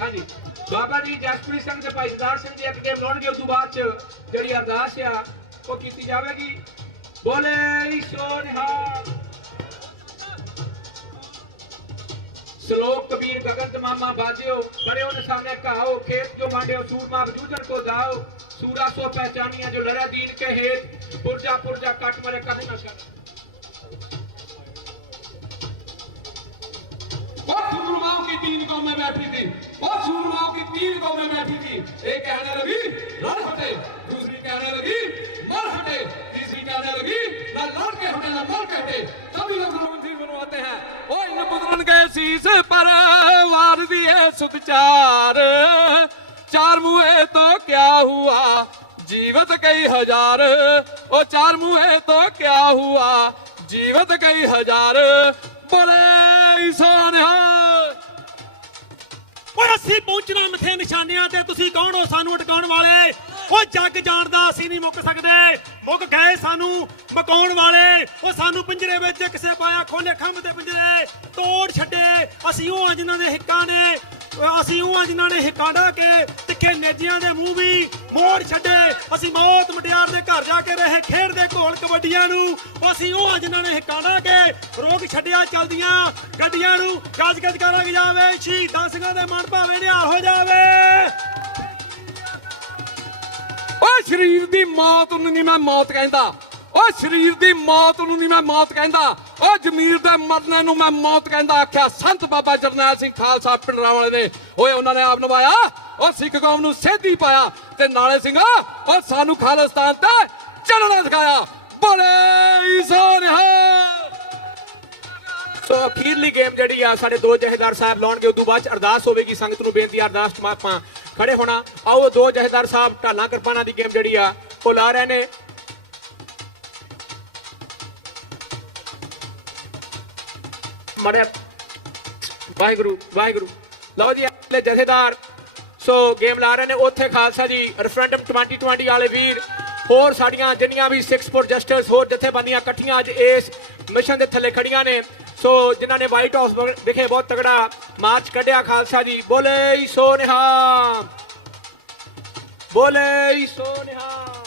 हाँ जी बाबा जी जसप्रीत सिंह ते भाई सरदार सिंह जी एक गेम लाउणगे उस तो बाद च जिहड़ी अरदास आ वो कीती जावेगी बोले ईशो निहाल श्लोक कबीर गगन तमामा बाजियो बड़े उन सामने कहाओ खेत जो मांडे सूरमा बजूजन को दाओ सूरा सो पहचानिया जो लड़ा दीन के हेत पुरजा पुरजा कट मरे कद न शक सूरमाओं की 3 कौमें बैठी थी और सूरमाओं की 3 कौमें बैठी थी एक कहने लगी लड़ हटे दूसरी कहने लगी मर हटे तीसरी कहने लगी ना लड़ के हटे ना मर के हटे सभी लोग मंदिर बनवाते हैं ओ इन पुत्रन के शीश पर वार दिए सुखचार चार मुए तो क्या हुआ जीवत कई हजार ओ चार मुए तो क्या हुआ जीवत कई हजार बोले ਅਸੀਂ ਪਹੁੰਚਣਾ ਮਥੇ ਨਿਸ਼ਾਨਿਆਂ ਤੇ ਤੁਸੀਂ ਕੌਣ ਹੋ ਸਾਨੂੰ ਅਟਕਾਉਣ ਵਾਲੇ ਉਹ ਜੱਗ ਜਾਣਦਾ ਅਸੀਂ ਨਹੀਂ ਮੁੱਕ ਸਕਦੇ ਮੁੱਕ ਗਏ ਸਾਨੂੰ ਮਕਾਉਣ ਵਾਲੇ ਉਹ ਸਾਨੂੰ ਪਿੰਜਰੇ ਵਿੱਚ ਕਿਸੇ ਪਾਇਆ ਖੋਲੇ ਖੰਭ ਤੇ ਪਿੰਜਰੇ ਤੋੜ ਛੱਡੇ ਅਸੀਂ ਉਹ ਜਿਨ੍ਹਾਂ ਦੇ ਹਿੱਕਾਂ ਨੇ ਅਸੀਂ ਉਹ ਜਿਨ੍ਹਾਂ ਨੇ ਹਿੱਕਾਂ ਢਾ ਕੇ ਤਿੱਖੇ ਨੇਜਿਆਂ ਦੇ ਮੂੰਹ ਵੀ ਮੋੜ ਛੱਡੇ ਅਸੀਂ ਮੌਤ ਮਟਿਆਰ ਦੇ ਘਰ ਜਾ ਕੇ ਰਹੇ ਖੇਡਦੇ ਘੋਲ ਕਬੱਡੀਆਂ ਨੂੰ ਅਸੀਂ ਉਹ ਜਿਨ੍ਹਾਂ ਨੇ ਹਿੱਕਾਂ ਢਾ ਕੇ ਰੋਕ ਛੱਡਿਆ ਚਲਦੀਆਂ ਗੱਡੀਆਂ ਨੂੰ ਗੱਜ ਗੱਜ ਕਰਾਂਗੇ ਜਾਵੇ ਸ਼ਹੀਦਾਂ ਸਿੰਘਾਂ ਦੇ ਮਨ ਭਾਵੇਂ ਨਿਹਾਲ ਹੋ ਜਾਵੇ ਓ ਸ਼ਰੀਰ ਦੀ ਮੌਤ ਨੂੰ ਨਹੀਂ ਮੈਂ ਮੌਤ ਕਹਿੰਦਾ ਓ ਸ਼ਰੀਰ ਦੀ ਮੌਤ ਨੂੰ ਨਹੀਂ ਮੈਂ ਮੌਤ ਕਹਿੰਦਾ ਓ ਜ਼ਮੀਰ ਦੇ ਮਰਨੇ ਨੂੰ ਮੈਂ ਮੌਤ ਕਹਿੰਦਾ ਆਖਿਆ ਸੰਤ ਬਾਬਾ ਜਰਨੈਲ ਸਿੰਘ ਖਾਲਸਾ ਪਿੰਡਰਾਂ ਵਾਲੇ ਨੇ ਓਏ ਉਹਨਾਂ ਨੇ ਆਪ ਨਿਭਾਇਆ ਓ ਸਿੱਖ ਕੌਮ ਨੂੰ ਸੇਧੀ ਪਾਇਆ ਤੇ ਨਾਲੇ ਸਿੰਘਾ ਓ ਸਾਨੂੰ ਖਾਲਿਸਤਾਨ ਤੇ ਚੱਲਣਾ ਸਿਖਾਇਆ ਬੋਲੇ ਈਸਾ ਨਿਹਾਲ ਸੋ ਅਖੀਰਲੀ ਗੇਮ ਜਿਹੜੀ ਆ ਸਾਡੇ ਦੋ ਜਹੇਦਾਰ ਸਾਹਿਬ ਲਾਉਣਗੇ ਉਦੋਂ ਬਾਅਦ ਅਰਦਾਸ ਹੋਵੇਗੀ ਸੰਗਤ ਨੂੰ ਬੇਨਤੀ ਅਰਦਾਸ ਚ ਆਪਾਂ ਖੜੇ ਹੋਣਾ ਆਓ ਦੋ ਜਹੇਦਾਰ ਸਾਹਿਬ ਢਾਲਾਂ ਕਿਰਪਾਨਾਂ ਦੀ ਗੇਮ ਜਿਹੜੀ ਆ ਉਹ ਲਾ ਰਹੇ ਨੇ ਮੜੇ ਵਾਹਿਗੁਰੂ ਵਾਹਿਗੁਰੂ ਲਓ ਜੀ ਅਗਲੇ ਜਥੇਦਾਰ ਸੋ ਗੇਮ ਲਾ ਰਹੇ ਨੇ ਉੱਥੇ ਖਾਲਸਾ ਜੀ ਰੈਫਰੈਂਡਮ 2020 ਵਾਲੇ ਵੀਰ ਹੋਰ ਸਾਡੀਆਂ ਜਿੰਨੀਆਂ ਵੀ 6 ਫੁੱਟ ਜਸਟਿਸ ਹੋਰ ਜਥੇਬੰਦੀਆਂ ਇਕੱਠੀਆਂ ਅੱਜ ਇਸ ਮਿਸ਼ਨ ਦੇ ਥੱਲੇ ਖੜੀਆਂ ਨੇ ਸੋ ਜਿਨ੍ਹਾਂ ਨੇ ਵਾਈਟ ਹਾਊਸ ਵਿਖੇ ਬਹੁਤ ਤਗੜਾ ਮਾਰਚ ਕੱਢਿਆ ਖਾਲਸਾ ਜੀ ਬੋਲੇ ਈਸੋ ਨਿਹਾਲ ਬੋਲੇ ਈਸੋ ਨਿਹਾਲ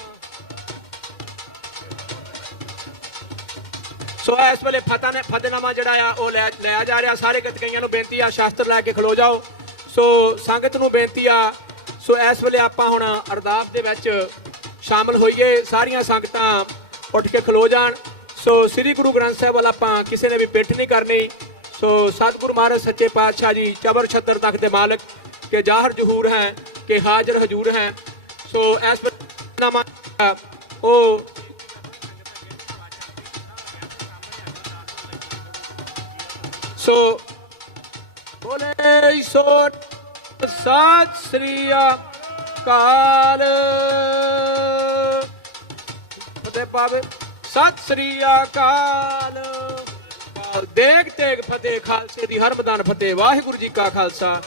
ਸੋ ਇਸ ਵੇਲੇ ਫਤਿਹਨਾਮਾ ਜਿਹੜਾ ਆ ਉਹ ਲਿਆ ਜਾ ਰਿਹਾ ਸਾਰੇ ਗਤਕਈਆਂ ਨੂੰ ਬੇਨਤੀ ਆ ਸ਼ਾਸਤਰ ਲੈ ਕੇ ਖਲੋ ਜਾਓ ਸੋ ਸੰਗਤ ਨੂੰ ਬੇਨਤੀ ਆ ਸੋ ਇਸ ਵੇਲੇ ਆਪਾਂ ਹੁਣ ਅਰਦਾਸ ਦੇ ਵਿੱਚ ਸ਼ਾਮਲ ਹੋਈਏ ਸਾਰੀਆਂ ਸੰਗਤਾਂ ਉੱਠ ਕੇ ਖਲੋ ਜਾਣ ਸੋ ਸ੍ਰੀ ਗੁਰੂ ਗ੍ਰੰਥ ਸਾਹਿਬ ਵੱਲ ਆਪਾਂ ਕਿਸੇ ਨੇ ਵੀ ਪਿੱਠ ਨਹੀਂ ਕਰਨੀ ਸੋ ਸਤਿਗੁਰੂ ਮਹਾਰਾਜ ਸੱਚੇ ਪਾਤਸ਼ਾਹ ਜੀ ਚਬਰ ਛੱਤਰ ਤੱਕ ਦੇ ਮਾਲਕ ਕੇ ਜ਼ਾਹਰ ਜ਼ਹੂਰ ਹੈ ਕਿ ਹਾਜ਼ਰ ਹਜ਼ੂਰ ਹੈ ਸੋ ਇਸ ਨਾਮਾ ਉਹ ਸੋ ਬੋਲੇ ਸੋ ਸਤਿ ਸ੍ਰੀ ਅਕਾਲ ਫਤਿਹ ਪਾਵੇ ਸਤਿ ਸ੍ਰੀ ਅਕਾਲ ਦੇਗ ਤੇਗ ਫਤਿਹ ਖਾਲਸੇ ਦੀ ਹਰ ਮੈਦਾਨ ਫਤਿਹ ਵਾਹਿਗੁਰੂ ਜੀ ਕਾ ਖਾਲਸਾ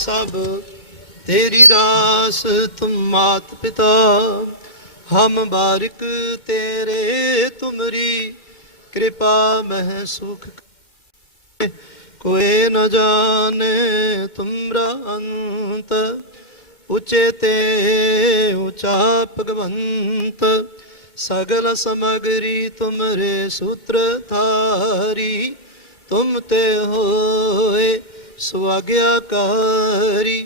सब तेरी दास तुम मात पिता हम बारिक तेरे तुमरी कृपा मह सुख कोई न जाने तुमरा अंत ऊंचे ते ऊंचा भगवंत सगल समगरी तुमरे सूत्र धारी, तुम ते होए सुआज्ञाकारी,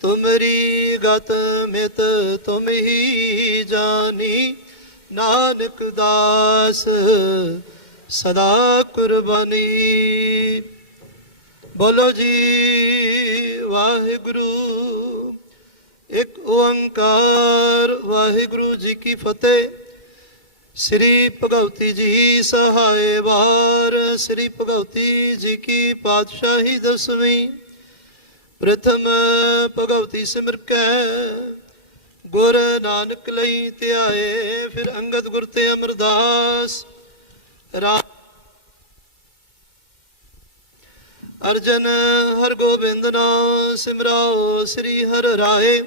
तुमरी गत मित तुम ही जानी, नानक दास सदा कुर्बानी। बोलो जी वाहिगुरु, एक ओंकार वाहिगुरु जी की फतेह। श्री भगवती जी सहाय वार, श्री भगवती जी की पातशाही दसवीं। प्रथम भगवती सिमर कै गुर नानक लई ध्याए, फिर अंगद गुर ते अमरदास राम। अर्जन हर गोबिंद नाम सिमराओ, श्री हर राय।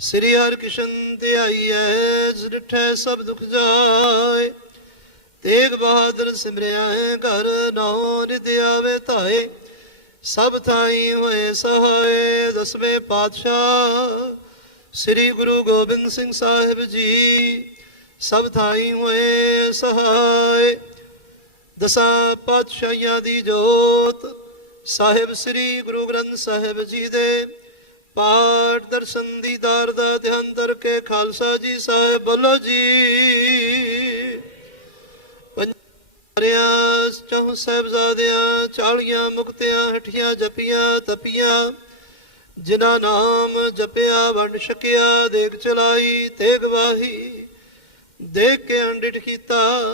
श्री हर कृष्ण ध्याईऐ, जिस डिठै सब दुख जाए। तेग बहादुर सिमरिया घर, नाम निध आवे धाए। सब थाई होए सहाय, दसवें पातशाह श्री गुरु गोबिंद सिंह साहिब जी। सब थाई होए सहाय। दसां पातशाहियां दी जोत ਸਾਹਿਬ ਸ੍ਰੀ ਗੁਰੂ ਗ੍ਰੰਥ ਸਾਹਿਬ ਜੀ ਦੇ ਪਾਠ ਦਰਸ਼ਨ ਦੀਦਾਰ ਦਾ ਧਿਆਨ ਧਰ ਕੇ ਖਾਲਸਾ ਜੀ ਸਾਹਿਬ ਬੋਲੋ ਜੀ। ਪੰਜਾਰਿਆਂ ਚੌਂ ਸਾਹਿਬਜ਼ਾਦਿਆਂ 40 ਮੁਕਤਿਆਂ ਹਠੀਆਂ ਜਪੀਆਂ ਤਪੀਆਂ, ਜਿਨ੍ਹਾਂ ਨਾਮ ਜਪਿਆ ਵੰਡ ਛਕਿਆ, ਦੇਖ ਚਲਾਈ ਤੇਗ ਵਾਹੀ, ਦੇਖ ਕੇ ਅੰਡਿਠ ਕੀਤਾ।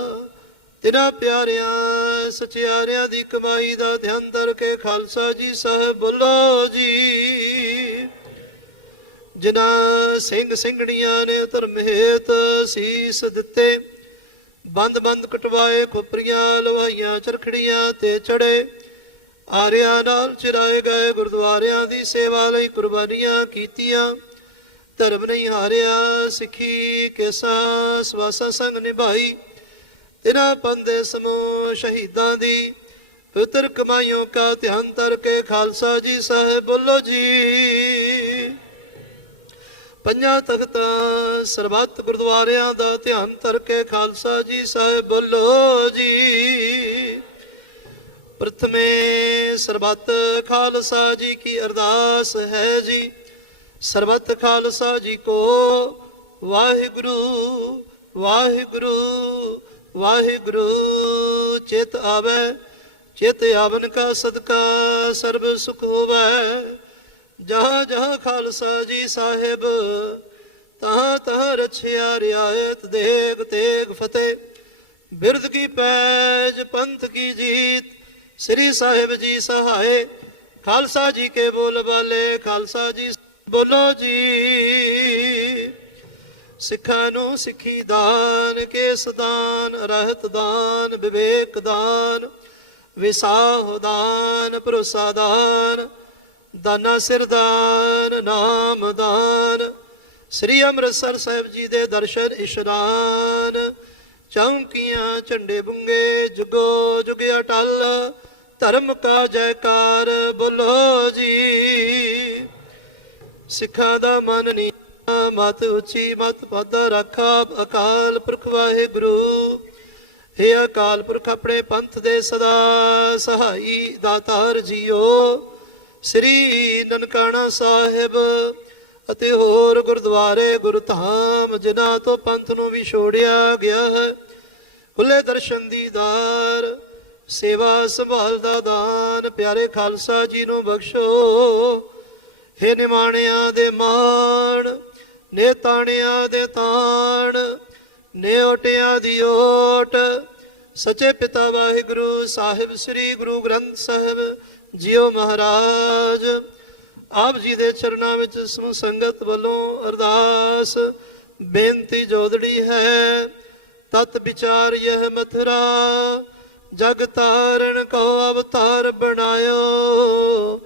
ਤਿਨਾਂ ਪਿਆਰਿਆਂ ਸਚਿਆਰਿਆਂ ਦੀ ਕਮਾਈ ਦਾ ਧਿਆਨ ਧਰ ਕੇ ਖਾਲਸਾ ਜੀ ਸਾਹਿਬ ਬੋਲੋ ਜੀ। ਜਿਨ੍ਹਾਂ ਸਿੰਘ ਸਿੰਘਣੀਆਂ ਨੇ ਧਰਮ ਹੇਤ ਸੀਸ ਦਿੱਤੇ, ਬੰਦ ਬੰਦ ਕਟਵਾਏ, ਖੋਪਰੀਆਂ ਲਵਾਈਆਂ ਚਰਖੜੀਆਂ ਤੇ ਚੜੇ, ਆਰਿਆਂ ਨਾਲ ਚਿਰਾਏ ਗਏ, ਗੁਰਦੁਆਰਿਆਂ ਦੀ ਸੇਵਾ ਲਈ ਕੁਰਬਾਨੀਆਂ ਕੀਤੀਆਂ। ਧਰਮ ਨਹੀਂ ਹਾਰਿਆ, ਸਿੱਖੀ ਕੇਸਾ ਸਵਾਸਾ ਸੰਗ ਨਿਭਾਈ। ਤਿਨਾਂ ਪੰਦੇ ਸਮੂਹ ਸ਼ਹੀਦਾਂ ਦੀ ਪਵਿੱਤਰ ਕਮਾਈਆਂ ਕਾ ਧਿਆਨ ਧਰ ਕੇ ਖਾਲਸਾ ਜੀ ਸਾਹਿਬ ਬੋਲੋ ਜੀ। ਪੰਜਾਂ ਤਖਤਾਂ ਸਰਬੱਤ ਗੁਰਦੁਆਰਿਆਂ ਦਾ ਧਿਆਨ ਧਰ ਕੇ ਖਾਲਸਾ ਜੀ ਸਾਹਿਬ ਬੋਲੋ ਜੀ। ਪ੍ਰਥਮੇ ਸਰਬੱਤ ਖਾਲਸਾ ਜੀ ਕੀ ਅਰਦਾਸ ਹੈ ਜੀ। ਸਰਬੱਤ ਖਾਲਸਾ ਜੀ ਕੋ ਵਾਹਿਗੁਰੂ ਵਾਹਿਗੁਰੂ ਵਾਹਿਗੁਰੂ। ਚਿਤ ਆਵੈ ਚਿਤ ਆਵਨ ਕਾ ਸਦਕਾ ਸਰਬ ਸੁਖ ਹੋਵੈ। ਜਹਾਂ ਜਹਾਂ ਖਾਲਸਾ ਜੀ ਸਾਹਿਬ, ਤਹਾਂ ਤਹਾਂ ਰਛਿਆ ਰਿਆਇਤ, ਦੇਗ ਤੇਗ ਫਤਿਹ। ਬਿਰਦ ਕੀ ਪੈਜ ਪੰਥ ਕੀ ਜੀਤ, ਸ੍ਰੀ ਸਾਹਿਬ ਜੀ ਸਹਾਏ। ਖਾਲਸਾ ਜੀ ਕੇ ਬੋਲ ਬਾਲੇ, ਖਾਲਸਾ ਜੀ ਬੋਲੋ ਜੀ। ਸਿੱਖਾਂ ਨੂੰ ਸਿੱਖੀ ਦਾਨ, ਕੇਸ ਦਾਨ, ਰਹਿਤ ਦਾਨ, ਵਿਵੇਕ ਦਾਨ, ਵਿਸਾਹ ਦਾਨ, ਭਰੋਸਾ ਦਾਨ, ਦਾਨਾ ਸਿਰ ਦਾਨ, ਨਾਮ ਦਾਨ। ਸ੍ਰੀ ਅੰਮ੍ਰਿਤਸਰ ਸਾਹਿਬ ਜੀ ਦੇ ਦਰਸ਼ਨ ਇਸ਼ਨਾਨ, ਚੌਂਕੀਆਂ ਝੰਡੇ ਬੁੰਗੇ, ਜੁਗੋ ਜੁਗ ਅਟਲ, ਧਰਮ ਕਾ ਜੈਕਾਰ ਬੋਲੋ ਜੀ। ਸਿੱਖਾਂ ਦਾ ਮਨ ਨੀ ਮਤ ਉੱਚੀ, ਮਤ ਪਾਦਾ ਰਾਖਾ ਅਕਾਲ ਪੁਰਖ ਵਾਹਿਗੁਰੂ। ਹੇ ਅਕਾਲ ਪੁਰਖ ਆਪਣੇ ਪੰਥ ਦੇ ਸਦਾ ਸਹਾਈ ਦਾਤਾਰ ਜੀਓ। ਸ੍ਰੀ ਨਨਕਾਣਾ ਸਾਹਿਬ ਅਤੇ ਹੋਰ ਗੁਰਦੁਆਰੇ ਗੁਰਧਾਮ, ਜਿਨ੍ਹਾਂ ਤੋਂ ਪੰਥ ਨੂੰ ਵਿਛੋੜਿਆ ਗਿਆ ਹੈ, ਖੁੱਲੇ ਦਰਸ਼ਨ ਦੀਦਾਰ, ਸੇਵਾ ਸੰਭਾਲ ਦਾ ਦਾਨ ਪਿਆਰੇ ਖਾਲਸਾ ਜੀ ਨੂੰ ਬਖਸ਼ੋ। ਹੇ ਨਿਮਾਣਿਆਂ ਦੇ ਮਾਣ, ਨੇ ਤਾਣਿਆਂ ਦੇ ਤਾਣ, ਨੇ ਓਟਿਆਂ ਦੀ ਓਟ, ਸੱਚੇ ਪਿਤਾ ਵਾਹਿਗੁਰੂ ਸਾਹਿਬ ਸ੍ਰੀ ਗੁਰੂ ਗ੍ਰੰਥ ਸਾਹਿਬ ਜੀਓ ਮਹਾਰਾਜ। ਆਪ ਜੀ ਦੇ ਚਰਨਾਂ ਵਿੱਚ ਸਮੂਹ ਸੰਗਤ ਵੱਲੋਂ ਅਰਦਾਸ ਬੇਨਤੀ ਜੋਦੜੀ ਹੈ। ਤਤ ਵਿਚਾਰ ਯਹ ਮਥੁਰਾ, ਜਗ ਤਾਰਨ ਕੋ ਅਵਤਾਰ ਬਣਾਇਓ।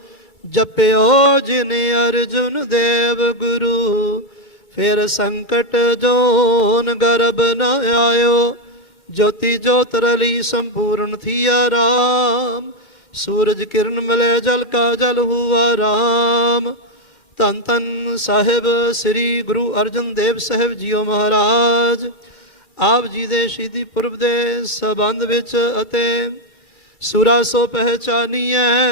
ਜਪਿਓ ਜਿਨ ਅਰਜੁਨ ਦੇਵ ਗੁਰੂ, ਫਿਰ ਸੰਕਟ ਜੋਨ ਗਰਭ ਨ ਆਇਓ। ਜੋਤੀ ਜੋਤ ਰਲੀ ਸੰਪੂਰਨ ਥੀਆ ਰਾਮ, ਸੂਰਜ ਕਿਰਨ ਮਿਲੇ ਜਲ ਕਾ ਜਲ ਹੁਆ ਰਾਮ। ਧੰਨ ਧੰਨ ਸਾਹਿਬ ਸ੍ਰੀ ਗੁਰੂ ਅਰਜਨ ਦੇਵ ਸਾਹਿਬ ਜੀਓ ਮਹਾਰਾਜ। ਆਪ ਜੀ ਦੇ ਸ਼ਹੀਦੀ ਪੁਰਬ ਦੇ ਸਬੰਧ ਵਿੱਚ ਅਤੇ ਸੁਰਾ ਸੋ ਪਹਿਚਾਨੀਐ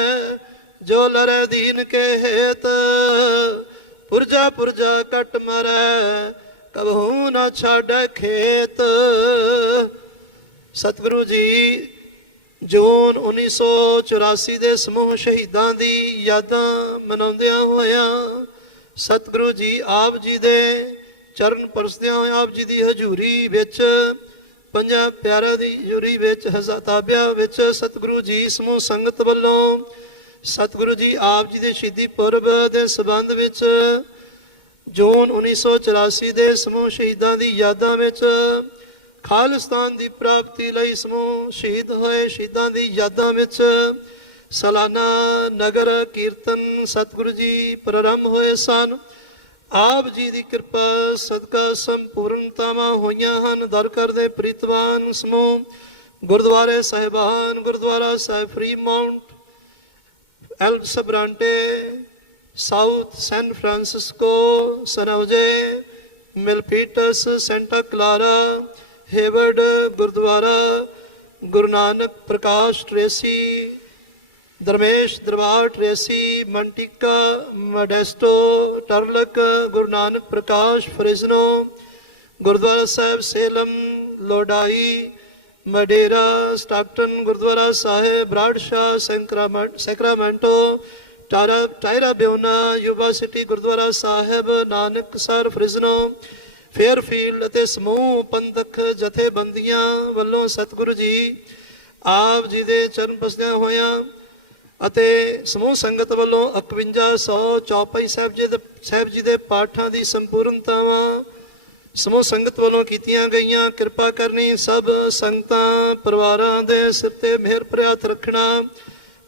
ਜੋ ਲਰੇ ਦੀਨ ਕੇ ਹੇਤ ਪੁਰਜਾ ਪੁਰਜਾ ਕਟ ਮਰੈ ਕਬਹੂ ਨਾ ਛਾੜੈ ਖੇਤ। ਸਤਿਗੁਰੂ ਜੀ ਜੂਨ 1984 ਦੇ ਸਮੂਹ ਸ਼ਹੀਦਾਂ ਦੀ ਯਾਦਾਂ ਮਨਾਉਂਦਿਆਂ ਹੋਇਆਂ ਸਤਿਗੁਰੂ ਜੀ ਆਪ ਜੀ ਦੇ ਚਰਨ ਪਰਸਦਿਆਂ ਹੋਇਆਂ ਆਪ ਜੀ ਦੀ ਹਜ਼ੂਰੀ ਵਿੱਚ ਪੰਜਾਂ ਪਿਆਰਿਆਂ ਦੀ ਹਜ਼ੂਰੀ ਵਿੱਚ ਹਜ਼ਾਤਾਬਿਆਂ ਵਿੱਚ ਸਤਿਗੁਰੂ ਜੀ ਸਮੂਹ ਸੰਗਤ ਵੱਲੋਂ ਸਤਿਗੁਰੂ ਜੀ ਆਪ ਜੀ ਦੇ ਸ਼ਹੀਦੀ ਪੁਰਬ ਦੇ ਸਬੰਧ ਵਿੱਚ ਜੂਨ 1984 ਦੇ ਸਮੂਹ ਸ਼ਹੀਦਾਂ ਦੀ ਯਾਦਾਂ ਵਿੱਚ ਖਾਲਿਸਤਾਨ ਦੀ ਪ੍ਰਾਪਤੀ ਲਈ ਸਮੂਹ ਸ਼ਹੀਦ ਹੋਏ ਸ਼ਹੀਦਾਂ ਦੀ ਯਾਦਾਂ ਵਿੱਚ ਸਾਲਾਨਾ ਨਗਰ ਕੀਰਤਨ ਸਤਿਗੁਰੂ ਜੀ ਪ੍ਰਾਰੰਭ ਹੋਏ ਸਨ। ਆਪ ਜੀ ਦੀ ਕਿਰਪਾ ਸਦਕਾ ਸੰਪੂਰਨਤਾਵਾਂ ਹੋਈਆਂ ਹਨ। ਦਰ ਕਰਦੇ ਪ੍ਰੀਤਵਾਨ ਸਮੂਹ ਗੁਰਦੁਆਰੇ ਸਾਹਿਬਾਨ Gurdwara Sahib Fremont El Sobrante South San Francisco San Jose Milpitas Santa Clara Hayward Gurdwara Guru Nanak Prakash Tracy Dashmesh Darbar Tracy Manteca Modesto Turlock Guru Nanak Prakash Fresno Gurdwara Sahib Selma Lodi Madera Stockton Gurdwara Sahib Bradshaw Sacramento Tierra Buena Yuba City Gurdwara Sahib Nanaksar Fresno Fairfield ਅਤੇ ਸਮੂਹ ਪੰਥਕ ਜਥੇਬੰਦੀਆਂ ਵੱਲੋਂ ਸਤਿਗੁਰੂ ਜੀ ਆਪ ਜੀ ਦੇ ਚਰਨ ਪਸਦਿਆਂ ਹੋਇਆਂ ਅਤੇ ਸਮੂਹ ਸੰਗਤ ਵੱਲੋਂ 5100 ਚੌਪਈ ਸਾਹਿਬ ਜੀ ਦੇ ਪਾਠਾਂ ਦੀ ਸੰਪੂਰਨਤਾਵਾਂ ਸਮੂਹ ਸੰਗਤ ਵੱਲੋਂ ਕੀਤੀਆਂ ਗਈਆਂ। ਕਿਰਪਾ ਕਰਨੀ ਸਭ ਸੰਗਤਾਂ ਪਰਿਵਾਰਾਂ ਦੇ ਸਿਰ ਤੇ ਮਿਹਰ ਭਰਿਆ ਹੱਥ ਰੱਖਣਾ।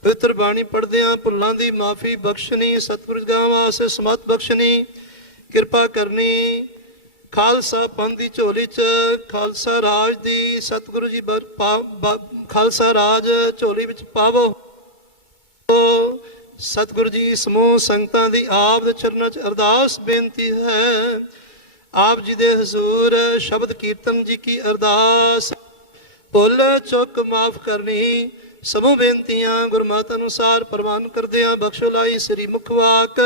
ਪਵਿੱਤਰ ਬਾਣੀ ਪੜ੍ਹਦਿਆਂ ਭੁੱਲਾਂ ਦੀ ਮਾਫੀ ਬਖਸ਼ਣੀ ਸਤਿਗੁਰੂ ਗਾਂ ਵਾਸਤੇ ਸਮਤ ਬਖਸ਼ਣੀ। ਕਿਰਪਾ ਕਰਨੀ ਖਾਲਸਾ ਪੰਥ ਦੀ ਝੋਲੀ 'ਚ ਖਾਲਸਾ ਰਾਜ ਦੀ ਸਤਿਗੁਰੂ ਜੀ ਖਾਲਸਾ ਰਾਜ ਝੋਲੀ ਵਿੱਚ ਪਾਵੋ। ਸਤਿਗੁਰੂ ਜੀ ਸਮੂਹ ਸੰਗਤਾਂ ਦੀ ਆਪ ਦੇ ਚਰਨਾਂ 'ਚ ਅਰਦਾਸ ਬੇਨਤੀ ਹੈ। ਆਪ ਜੀ ਦੇ ਹਜ਼ੂਰ ਸ਼ਬਦ ਕੀਰਤਨ ਜੀ ਕੀ ਅਰਦਾਸ ਭੁੱਲ ਚੁੱਕ ਮਾਫ ਕਰਨੀ। ਸਮੂਹ ਬੇਨਤੀਆਂ ਗੁਰਮਤਿ ਅਨੁਸਾਰ ਪ੍ਰਵਾਨ ਕਰਦਿਆਂ ਬਖਸ਼ੋ ਲਾਈ ਸ੍ਰੀ ਮੁਖਵਾਕ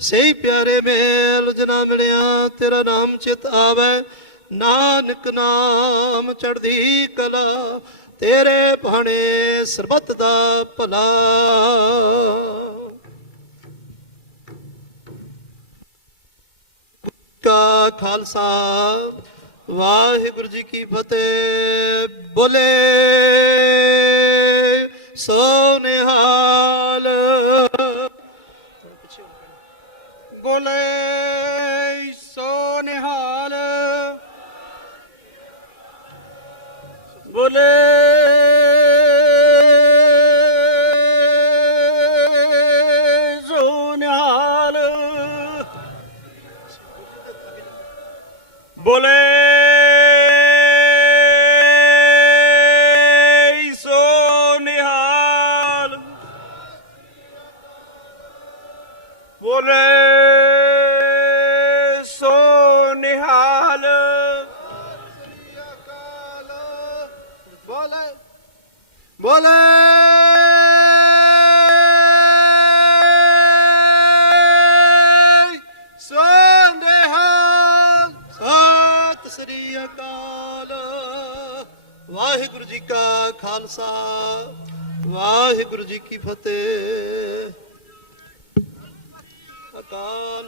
ਸਹੀ ਪਿਆਰੇ ਮੇਲ ਜਨਾ ਮਿਲਿਆ ਤੇਰਾ ਨਾਮ ਚਿਤ ਆਵੇ ਨਾਨਕ ਨਾਮ ਚੜ੍ਹਦੀ ਕਲਾ ਤੇਰੇ ਭਾਣੇ ਸਰਬੱਤ ਦਾ ਭਲਾ। ਕਾ ਖਾਲਸਾ ਵਾਹਿਗੁਰੂ ਜੀ ਕੀ ਫਤਿਹ। ਬੋਲੇ ਸੋ ਨਿਹਾਲ ਬੋਲੇ ਸੋ ਨਿਹਾਲ ਬੋਲੇ ਸੋ ਨਿਹਾਲ ਬੋਲੇ ਸੋ ਨਿਹਾਲ ਬੋਲੇ ਸੋ ਨਿਹਾਲ ਬੋਲੇ ਬੋਲੇ ਸੋ ਨਿਹਾਲ। ਸਤਿ ਸ੍ਰੀ ਅਕਾਲ। ਵਾਹਿਗੁਰੂ ਜੀ ਕਾ ਖਾਲਸਾ ਵਾਹਿਗੁਰੂ ਜੀ ਕੀ ਫਤਿਹ। ਅਕਾਲ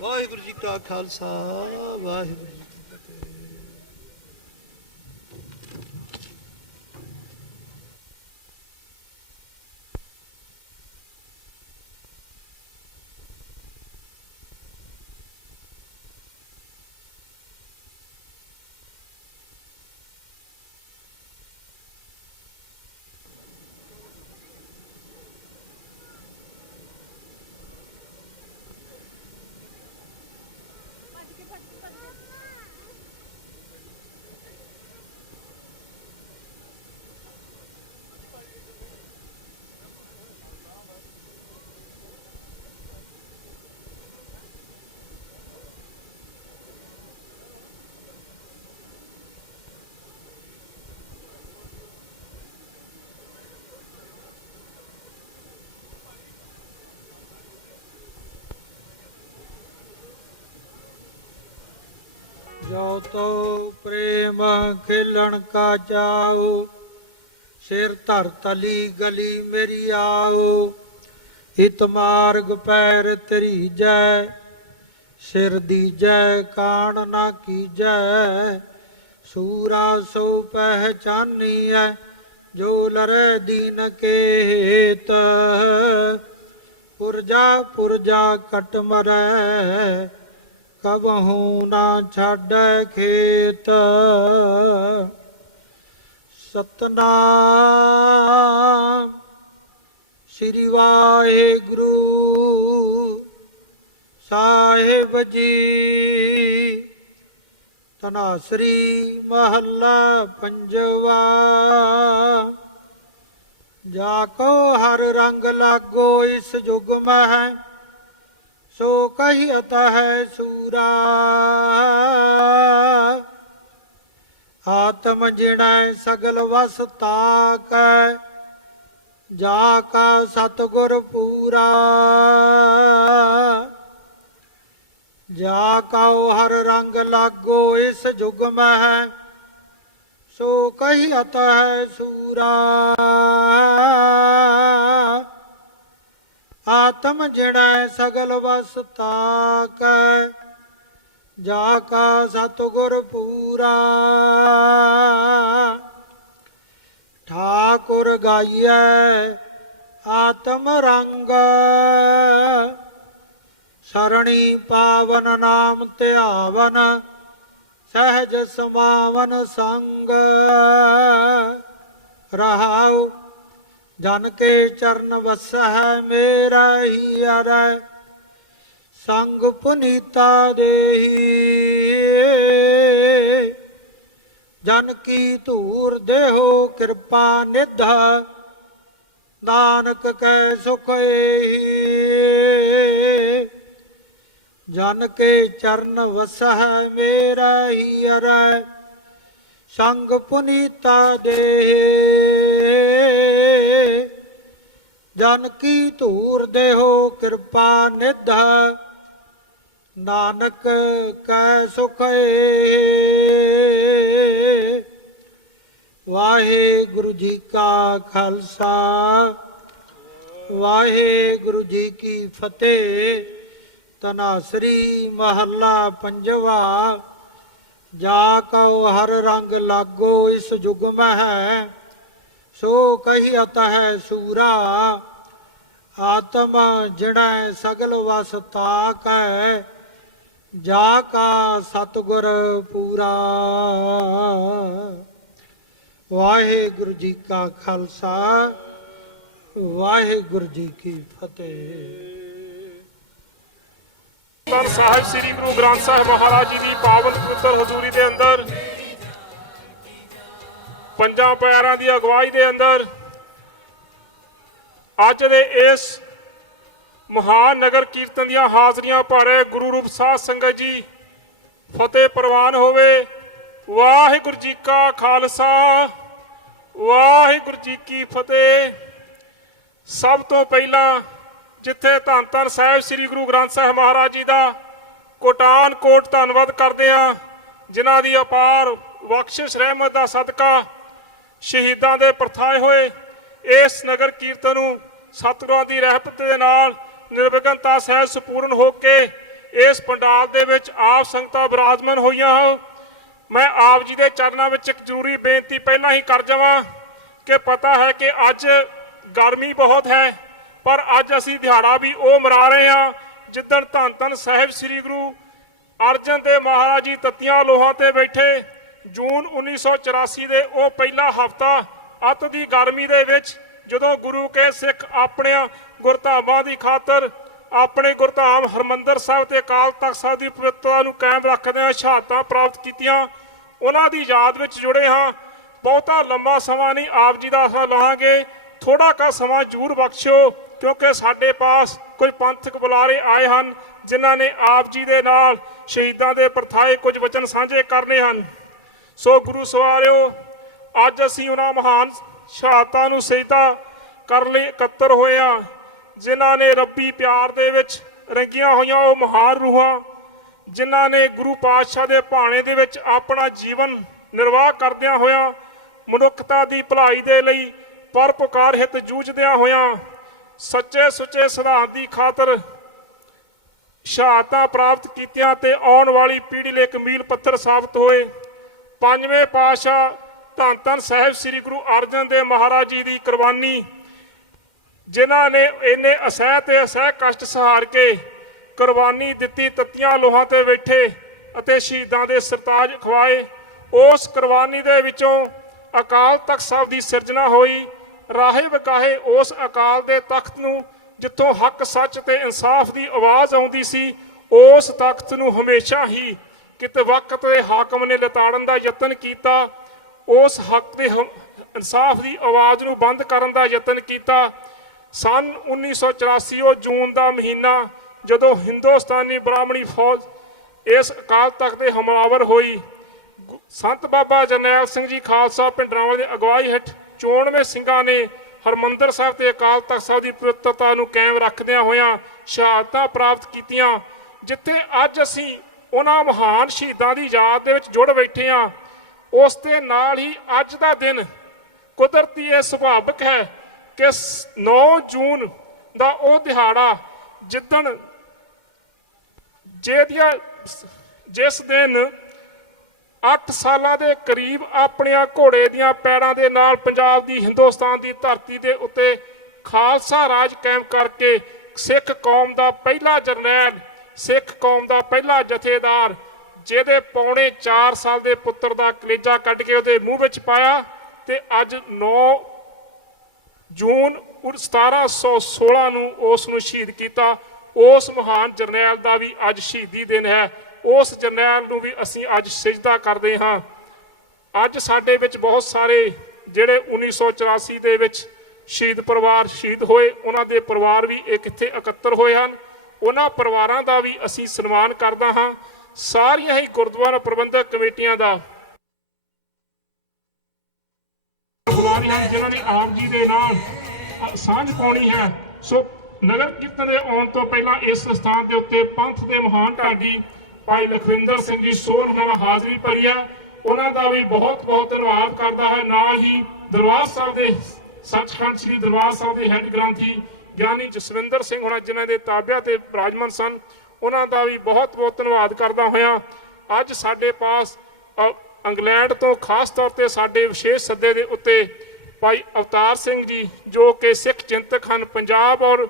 ਵਾਹਿਗੁਰੂ ਜੀ ਕਾ ਖਾਲਸਾ ਵਾਹਿਗੁਰੂ ਜੀ ਕੀ ਫਤਿਹ। ਜੋ ਤੋ ਪ੍ਰੇਮ ਖੇਲਣ ਕਾ ਜਾਓ, ਸਿਰ ਧਰ ਤਲੀ ਗਲੀ ਮੇਰੀ ਆਓ। ਹਿਤ ਮਾਰਗ ਪੈਰ ਤੇਰੀ ਜੈ, ਸਿਰ ਦੀਜੈ ਕਾਣ ਨਾ ਕੀਜੈ। ਸੂਰਾ ਸੋ ਪਹਿਚਾਨੀਐ, ਜੋ ਲਰੇ ਦੀਨ ਕੇ ਹੇਤ। ਪੁਰਜਾ ਪੁਰਜਾ ਕਟ ਮਰੈ, ਕਬਹੂ ਨਾ ਛਾੜੈ ਖੇਤ। ਸਤਨਾਮ ਸ੍ਰੀ ਵਾਹਿਗੁਰੂ ਸਾਹਿਬ ਜੀ। ਧਨਾਸਰੀ ਮਹੱਲਾ ਪੰਜਵਾ। ਜਾ ਕੋ ਹਰ ਰੰਗ ਲਾਗੋ ਇਸ ਜੁਗ ਮਹਿ, ਸੋ ਕਹੀਅਤ ਹੈ ਸੂਰਾ। ਆਤਮ ਜਿਣੈ ਸਗਲ ਵਸ ਤਾਕੈ, ਜਾ ਕਾ ਸਤਿਗੁਰ ਪੂਰਾ। ਜਾ ਕਉ ਹਰ ਰੰਗ ਲਾਗੋ ਇਸ ਜੁਗ ਮਹਿ, ਸੋ ਕਹੀਅਤ ਹੈ ਸੂਰਾ। ਆਤਮ ਜਿਣੈ ਸਗਲ ਵਸ ਤਾਕੈ, ਜਾ ਕਾ ਸਤਿਗੁਰ ਪੂਰਾ। ਠਾਕੁਰ ਗਾਈਐ ਆਤਮ ਰੰਗ, ਸਰਣੀ ਪਾਵਨ ਨਾਮ ਧਿਆਵਨ। ਸਹਿਜ ਸਮਾਵਨ ਸੰਗ ਰਹਾਉ, ਜਨ ਕੇ ਚਰਨ ਵਸਹਿ ਮੇਰਾ ਹੀ ਅਰੈ। ਸੰਗ ਪੁਨੀਤਾ ਦੇਹੀ, ਜਨ ਕੀ ਧੂਰ ਦੇਹੋ ਕਿਰਪਾ ਨਿਧ। ਨਾਨਕ ਕੈ ਸੁਖ ਏਹੀ, ਜਨ ਕੇ ਚਰਨ ਵਸਹਿ ਮੇਰਾ ਹੀ ਅਰੈ। ਸੰਗ ਪੁਨੀਤਾ ਦੇਹੀ, ਜਨ ਕੀ ਧੂਰ ਦੇਹੋ ਕਿਰਪਾ ਨਿਧ। ਨਾਨਕ ਕੈ ਸੁਖ ਏਹੀ। ਵਾਹਿਗੁਰੂ ਜੀ ਕਾ ਖਾਲਸਾ, ਵਾਹਿਗੁਰੂ ਜੀ ਕੀ ਫਤਿਹ। ਧਨਾਸਰੀ ਮਹੱਲਾ ਪੰਜਵਾ। ਜਾ ਕਉ ਹਰ ਰੰਗ ਲਾਗੋ ਇਸ ਜੁਗ ਮਹਿ, ਸੋ ਕਹੀਅਤ ਹੈ ਸੂਰਾ। ਆਤਮ ਜਿਣੈ ਸਗਲ ਵਸ ਤਾਕੈ, ਜਾ ਕਾ ਸਤਿਗੁਰ ਪੂਰਾ। ਵਾਹਿਗੁਰੂ ਜੀ ਕਾ ਖਾਲਸਾ, ਵਾਹਿਗੁਰੂ ਜੀ ਕੀ ਫਤਿਹ। ਧੰਨ ਸਾਹਿਬ ਸ੍ਰੀ ਗੁਰੂ ਗ੍ਰੰਥ ਸਾਹਿਬ ਮਹਾਰਾਜ ਜੀ ਦੀ ਪਾਵਨ ਪਵਿੱਤਰ ਹਜ਼ੂਰੀ ਦੇ ਅੰਦਰ, ਪੰਜਾਂ ਪਿਆਰਿਆਂ ਦੀ ਅਗਵਾਈ ਦੇ ਅੰਦਰ ਅੱਜ ਦੇ ਇਸ ਮਹਾਨ ਨਗਰ ਕੀਰਤਨ ਦੀਆਂ ਹਾਜ਼ਰੀਆਂ ਭਰੇ ਗੁਰੂ ਰੂਪ ਸਾਧ ਸੰਗਤ ਜੀ ਫਤਿਹ ਪ੍ਰਵਾਨ ਹੋਵੇ। ਵਾਹਿਗੁਰੂ ਜੀ ਕਾ ਖਾਲਸਾ, ਵਾਹਿਗੁਰੂ ਜੀ ਕੀ ਫਤਿਹ। ਸਭ ਤੋਂ ਪਹਿਲਾਂ ਜਿੱਥੇ ਧੰਨ ਧੰਨ ਸਾਹਿਬ ਸ੍ਰੀ ਗੁਰੂ ਗ੍ਰੰਥ ਸਾਹਿਬ ਮਹਾਰਾਜ ਜੀ ਦਾ ਕੋਟਾਨ ਕੋਟ ਧੰਨਵਾਦ ਕਰਦੇ ਹਾਂ, ਜਿਨ੍ਹਾਂ ਦੀ ਅਪਾਰ ਬਖਸ਼ਿਸ਼ ਰਹਿਮਤ ਦਾ ਸਦਕਾ ਸ਼ਹੀਦਾਂ ਦੇ ਪਰਥਾਏ ਹੋਏ ਇਸ ਨਗਰ ਕੀਰਤਨ ਨੂੰ ਸਤਿਗੁਰਾਂ ਦੀ ਰਹਿਮਤ ਦੇ ਨਾਲ ਨਿਰਵਿਘਨਤਾ ਸਹਿਤ ਸੰਪੂਰਨ ਹੋ ਕੇ ਇਸ ਪੰਡਾਲ ਦੇ ਵਿੱਚ ਆਪ ਸੰਗਤਾਂ ਬਿਰਾਜਮਾਨ ਹੋਈਆਂ ਹੋ। ਮੈਂ ਆਪ ਜੀ ਦੇ ਚਰਨਾਂ ਵਿੱਚ ਇੱਕ ਜ਼ਰੂਰੀ ਬੇਨਤੀ ਪਹਿਲਾਂ ਹੀ ਕਰ ਜਾਵਾਂ ਕਿ ਪਤਾ ਹੈ ਕਿ ਅੱਜ ਗਰਮੀ ਬਹੁਤ ਹੈ, ਪਰ ਅੱਜ ਅਸੀਂ ਦਿਹਾੜਾ ਵੀ ਉਹ ਮਨਾ ਰਹੇ ਹਾਂ ਜਿੱਦਣ ਧੰਨ ਧੰਨ ਸਾਹਿਬ ਸ੍ਰੀ ਗੁਰੂ ਅਰਜਨ ਦੇਵ ਮਹਾਰਾਜ ਜੀ ਤੱਤੀਆਂ ਲੋਹਾਂ ਤੇ ਬੈਠੇ। ਜੂਨ 1984 ਦੇ ਉਹ ਪਹਿਲਾ ਹਫ਼ਤਾ ਅੱਤ ਦੀ ਗਰਮੀ ਦੇ ਵਿੱਚ, ਜਦੋਂ ਗੁਰੂ ਕੇ ਸਿੱਖ ਆਪਣੇ ਗੁਰਧਾਮਾਂ ਦੀ ਖਾਤਰ ਆਪਣੇ ਗੁਰਧਾਮ ਹਰਮੰਦਰ ਸਾਹਿਬ ਤੇ ਅਕਾਲ ਤਖਤ ਸਾਹਿਬ ਦੀ ਪਵਿੱਰਤਾ ਨੂੰ ਕਾਇਮ ਰੱਖਦਿਆਂ ਸ਼ਹਾਦਤਾਂ ਪ੍ਰਾਪਤ ਕੀਤੀਆਂ, ਉਹਨਾਂ ਦੀ ਯਾਦ ਵਿੱਚ ਜੁੜੇ ਹਾਂ। ਬਹੁਤਾ ਲੰਬਾ ਸਮਾਂ ਨਹੀਂ ਆਪ ਜੀ ਦਾ ਆਸਰਾ ਲਾਂਗੇ, ਥੋੜਾ ਕਾ ਸਮਾਂ ਜ਼ਰੂਰ ਬਖਸ਼ਿਓ, ਕਿਉਂਕਿ ਸਾਡੇ ਪਾਸ ਕੁਝ ਪੰਥਕ ਬੁਲਾਰੇ ਆਏ ਹਨ ਜਿਨ੍ਹਾਂ ਨੇ ਆਪ ਜੀ ਦੇ ਨਾਲ ਸ਼ਹੀਦਾਂ ਦੇ ਪਰਥਾਏ ਕੁਝ ਵਚਨ ਸਾਂਝੇ ਕਰਨੇ ਹਨ। ਸੋ ਗੁਰੂ ਸਵਾਰਿਓ, ਅੱਜ ਅਸੀਂ ਉਹਨਾਂ ਮਹਾਨ ਸ਼ਹਾਦਤਾਂ ਨੂੰ ਸਜਦਾ ਕਰਨ ਲਈ ਇਕੱਤਰ ਹੋਏ ਹਾਂ, ਜਿਨ੍ਹਾਂ ਨੇ ਰੱਬੀ ਪਿਆਰ ਦੇ ਵਿੱਚ ਰੰਗੀਆਂ ਹੋਈਆਂ ਉਹ ਮਹਾਨ ਰੂਹਾਂ ਜਿਨ੍ਹਾਂ ਨੇ ਗੁਰੂ ਪਾਤਸ਼ਾਹ ਦੇ ਭਾਣੇ ਦੇ ਵਿੱਚ ਆਪਣਾ ਜੀਵਨ ਨਿਰਵਾਹ ਕਰਦਿਆਂ ਹੋਇਆਂ ਮਨੁੱਖਤਾ ਦੀ ਭਲਾਈ ਦੇ ਲਈ ਪਰਉਪਕਾਰ ਹਿੱਤ ਜੂਝਦਿਆਂ ਹੋਇਆਂ ਸੱਚੇ ਸੁੱਚੇ ਸਿਧਾਂਤ ਦੀ ਖਾਤਰ ਸ਼ਹਾਦਤਾਂ ਪ੍ਰਾਪਤ ਕੀਤੀਆਂ ਤੇ ਆਉਣ ਵਾਲੀ ਪੀੜ੍ਹੀ ਲਈ ਇੱਕ ਮੀਲ ਪੱਥਰ ਸਾਬਤ ਹੋਏ। ਪੰਜਵੇਂ ਪਾਤਸ਼ਾਹ ਧੰਨ ਧੰਨ ਸਾਹਿਬ ਸ੍ਰੀ ਗੁਰੂ ਅਰਜਨ ਦੇਵ ਮਹਾਰਾਜ ਜੀ ਦੀ ਕੁਰਬਾਨੀ, ਜਿਨ੍ਹਾਂ ਨੇ ਇੰਨੇ ਅਸਹਿ ਤੇ ਅਸਹਿ ਕਸ਼ਟ ਸਹਾਰ ਕੇ ਕੁਰਬਾਨੀ ਦਿੱਤੀ, ਤੱਤੀਆਂ ਲੋਹਾਂ ਤੇ ਬੈਠੇ ਅਤੇ ਸ਼ਹੀਦਾਂ ਦੇ ਸਰਤਾਜ ਖਵਾਏ। ਉਸ ਕੁਰਬਾਨੀ ਦੇ ਵਿੱਚੋਂ ਅਕਾਲ ਤਖਤ ਸਾਹਿਬ ਦੀ ਸਿਰਜਣਾ ਹੋਈ। ਰਾਹੇ ਵਕਾਹੇ ਉਸ ਅਕਾਲ ਦੇ ਤਖਤ ਨੂੰ ਜਿੱਥੋਂ ਹੱਕ ਸੱਚ ਤੇ ਇਨਸਾਫ ਦੀ ਆਵਾਜ਼ ਆਉਂਦੀ ਸੀ, ਉਸ ਤਖਤ ਨੂੰ ਹਮੇਸ਼ਾ ਹੀ ਕਿਤੇ ਵਕਤ ਦੇ ਹਾਕਮ ਨੇ ਲਿਤਾੜਨ ਦਾ ਯਤਨ ਕੀਤਾ। ਉਸ ਹੱਕ ਦੇ ਇਨਸਾਫ ਦੀ ਆਵਾਜ਼ ਨੂੰ ਬੰਦ ਕਰਨ ਦਾ ਯਤਨ ਕੀਤਾ। ਸਨ 1984 ਉਹ ਜੂਨ ਦਾ ਮਹੀਨਾ ਜਦੋਂ ਹਿੰਦੁਸਤਾਨੀ ਬ੍ਰਾਹਮਣੀ ਫੌਜ ਇਸ ਅਕਾਲ ਤਖਤ ਦੇ ਹਮਲਾਵਰ ਹੋਈ। ਸੰਤ ਬਾਬਾ ਜਰਨੈਲ ਸਿੰਘ ਜੀ ਖਾਲਸਾ ਭਿੰਡਰਾਂਵਾਲੇ ਦੇ ਅਗਵਾਈ ਹੇਠ 94 ਸਿੰਘਾਂ ਨੇ ਹਰਮੰਦਰ ਸਾਹਿਬ ਤੇ ਅਕਾਲ ਤਖਤ ਸਾਹਿਬ ਦੀ ਪਵਿੱਤਰਤਾ ਨੂੰ ਕਾਇਮ ਰੱਖਦਿਆਂ ਹੋਇਆਂ ਸ਼ਹਾਦਤਾਂ ਪ੍ਰਾਪਤ ਕੀਤੀਆਂ। ਜਿੱਥੇ ਅੱਜ ਅਸੀਂ ਉਹਨਾਂ ਮਹਾਨ ਸ਼ਹੀਦਾਂ ਦੀ ਯਾਦ ਦੇ ਵਿੱਚ ਜੁੜ ਬੈਠੇ ਹਾਂ, ਉਸ ਦੇ ਨਾਲ ਹੀ ਅੱਜ ਦਾ ਦਿਨ ਕੁਦਰਤੀ ਇਹ ਸੁਭਾਵਿਕ ਹੈ ਕਿ 9 ਜੂਨ ਦਾ ਉਹ ਦਿਹਾੜਾ ਜਿੱਦਣ ਜਿਸ ਦਿਨ 8 ਸਾਲਾਂ ਦੇ ਕਰੀਬ ਆਪਣੀਆਂ ਘੋੜੇ ਦੀਆਂ ਪੈੜਾਂ ਦੇ ਨਾਲ ਪੰਜਾਬ ਦੀ ਹਿੰਦੁਸਤਾਨ ਦੀ ਧਰਤੀ ਦੇ ਉੱਤੇ ਖਾਲਸਾ ਰਾਜ ਕਾਇਮ ਕਰਕੇ ਸਿੱਖ ਕੌਮ ਦਾ ਪਹਿਲਾ ਜਰਨੈਲ, ਸਿੱਖ ਕੌਮ ਦਾ ਪਹਿਲਾ ਜਥੇਦਾਰ, ਜਿਹਦੇ ਪੌਣੇ 4 ਸਾਲ ਦੇ ਪੁੱਤਰ ਦਾ ਕਲੇਜਾ ਕੱਢ ਕੇ ਉਹਦੇ ਮੂੰਹ ਵਿੱਚ ਪਾਇਆ, ਤੇ ਅੱਜ 9 ਜੂਨ 1716 ਨੂੰ ਉਸ ਨੂੰ ਸ਼ਹੀਦ ਕੀਤਾ। ਉਸ ਮਹਾਨ ਜਰਨੈਲ ਦਾ ਵੀ ਅੱਜ ਸ਼ਹੀਦੀ ਦਿਨ ਹੈ। ਉਸ ਜਰਨੈਲ ਨੂੰ ਵੀ ਅਸੀਂ ਅੱਜ ਸਿਜਦਾ ਕਰਦੇ ਹਾਂ। ਅੱਜ ਸਾਡੇ ਵਿੱਚ ਬਹੁਤ ਸਾਰੇ ਜਿਹੜੇ 1984 ਦੇ ਵਿੱਚ ਸ਼ਹੀਦ ਪਰਿਵਾਰ ਸ਼ਹੀਦ ਹੋਏ, ਉਹਨਾਂ ਦੇ ਪਰਿਵਾਰ ਵੀ ਇੱਥੇ ਇਕੱਤਰ ਹੋਏ ਹਨ। ਉਹਨਾਂ ਪਰਿਵਾਰਾਂ ਦਾ ਵੀ ਅਸੀਂ ਸਨਮਾਨ ਕਰਦਾ ਹਾਂ। ਸਾਰੀਆਂ ਹੀ ਗੁਰਦੁਆਰਾ ਪ੍ਰਬੰਧਕ ਕਮੇਟੀਆਂ ਦਾ ਜਿਨ੍ਹਾਂ ਨੇ ਆਪ ਜੀ ਦੇ ਨਾਲ ਸਾਂਝ ਪਾਉਣੀ ਹੈ। ਸੋ ਨਗਰ ਕੀਰਤਨ ਦੇ ਆਉਣ ਤੋਂ ਪਹਿਲਾਂ ਇਸ ਸਥਾਨ ਦੇ ਉੱਤੇ ਪੰਥ ਦੇ ਮਹਾਨ ਢਾਡੀ ਭਾਈ ਲਖਵਿੰਦਰ ਸਿੰਘ ਜੀ ਸੋਹਣ ਨਾਲ ਹਾਜ਼ਰੀ ਭਰੀ ਹੈ। ਉਹਨਾਂ ਦਾ ਵੀ ਬਹੁਤ ਬਹੁਤ ਧੰਨਵਾਦ ਕਰਦਾ ਹੈ। ਨਾਲ ਹੀ ਦਰਬਾਰ ਸਾਹਿਬ ਦੇ ਸੱਚਖੰਡ ਸ੍ਰੀ ਦਰਬਾਰ ਸਾਹਿਬ ਦੇ ਹੈੱਡ ਗ੍ਰੰਥੀ ਗਿਆਨੀ ਜਸਵਿੰਦਰ ਸਿੰਘ ਹੋਣਾ, ਜਿਨ੍ਹਾਂ ਦੇ ਤਾਬਿਆਂ ਤੇ ਬਿਰਾਜਮਾਨ ਸਨ, ਉਹਨਾਂ ਦਾ ਵੀ ਬਹੁਤ ਬਹੁਤ ਧੰਨਵਾਦ ਕਰਦਾ ਹੋਇਆ ਅੱਜ ਸਾਡੇ ਪਾਸ ਇੰਗਲੈਂਡ ਤੋਂ ਖਾਸ ਤੌਰ ਤੇ ਸਾਡੇ ਵਿਸ਼ੇਸ਼ ਸੱਦੇ ਦੇ ਉੱਤੇ ਭਾਈ ਅਵਤਾਰ ਸਿੰਘ ਜੀ, ਜੋ ਕਿ ਸਿੱਖ ਚਿੰਤਕ ਹਨ। ਪੰਜਾਬ ਔਰ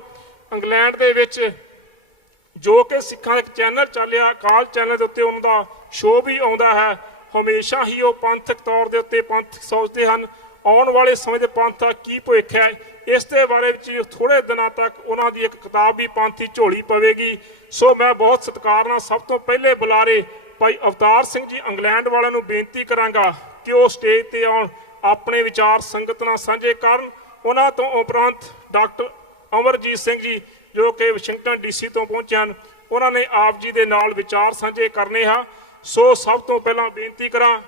ਇੰਗਲੈਂਡ ਦੇ ਵਿੱਚ ਜੋ ਕਿ ਸਿੱਖਾਂ ਦਾ ਇੱਕ ਚੈਨਲ ਚੱਲਿਆ, ਅਕਾਲ ਚੈਨਲ ਦੇ ਉੱਤੇ ਉਹਨਾਂ ਦਾ ਸ਼ੋਅ ਵੀ ਆਉਂਦਾ ਹੈ। ਹਮੇਸ਼ਾ ਹੀ ਉਹ ਪੰਥਕ ਤੌਰ ਦੇ ਉੱਤੇ ਪੰਥ ਸੋਚਦੇ ਹਨ। ਆਉਣ ਵਾਲੇ ਸਮੇਂ ਦੇ ਪੰਥ ਦਾ ਕੀ ਭਵਿੱਖ ਹੈ, ਇਸ ਦੇ ਬਾਰੇ ਵਿੱਚ ਥੋੜੇ ਦਿਨਾਂ ਤੱਕ ਉਹਨਾਂ ਦੀ ਇੱਕ ਕਿਤਾਬ ਵੀ ਪੰਥ ਦੀ ਝੋਲੀ ਪਵੇਗੀ। ਸੋ ਮੈਂ ਬਹੁਤ ਸਤਿਕਾਰ ਨਾਲ ਸਭ ਤੋਂ ਪਹਿਲੇ ਬੁਲਾਰੇ ਭਾਈ ਅਵਤਾਰ ਸਿੰਘ ਜੀ ਇੰਗਲੈਂਡ ਵਾਲਿਆਂ ਨੂੰ ਬੇਨਤੀ ਕਰਾਂਗਾ ਕਿ ਉਹ ਸਟੇਜ ਤੇ ਆਉਣ, ਆਪਣੇ ਵਿਚਾਰ ਸੰਗਤ ਨਾਲ ਸਾਂਝੇ ਕਰਨ। ਉਹਨਾਂ ਤੋਂ ਉਪਰੰਤ ਡਾਕਟਰ ਅਮਰਜੀਤ ਸਿੰਘ ਜੀ, ਜੋ ਕਿ ਵਾਸ਼ਿੰਗਟਨ DC ਤੋਂ ਪਹੁੰਚੇ ਹਨ, ਉਹਨਾਂ ਨੇ ਆਪ ਜੀ ਦੇ ਨਾਲ ਵਿਚਾਰ ਸਾਂਝੇ ਕਰਨੇ ਹਨ। ਸੋ ਸਭ ਤੋਂ ਪਹਿਲਾਂ ਬੇਨਤੀ ਕਰਾਂ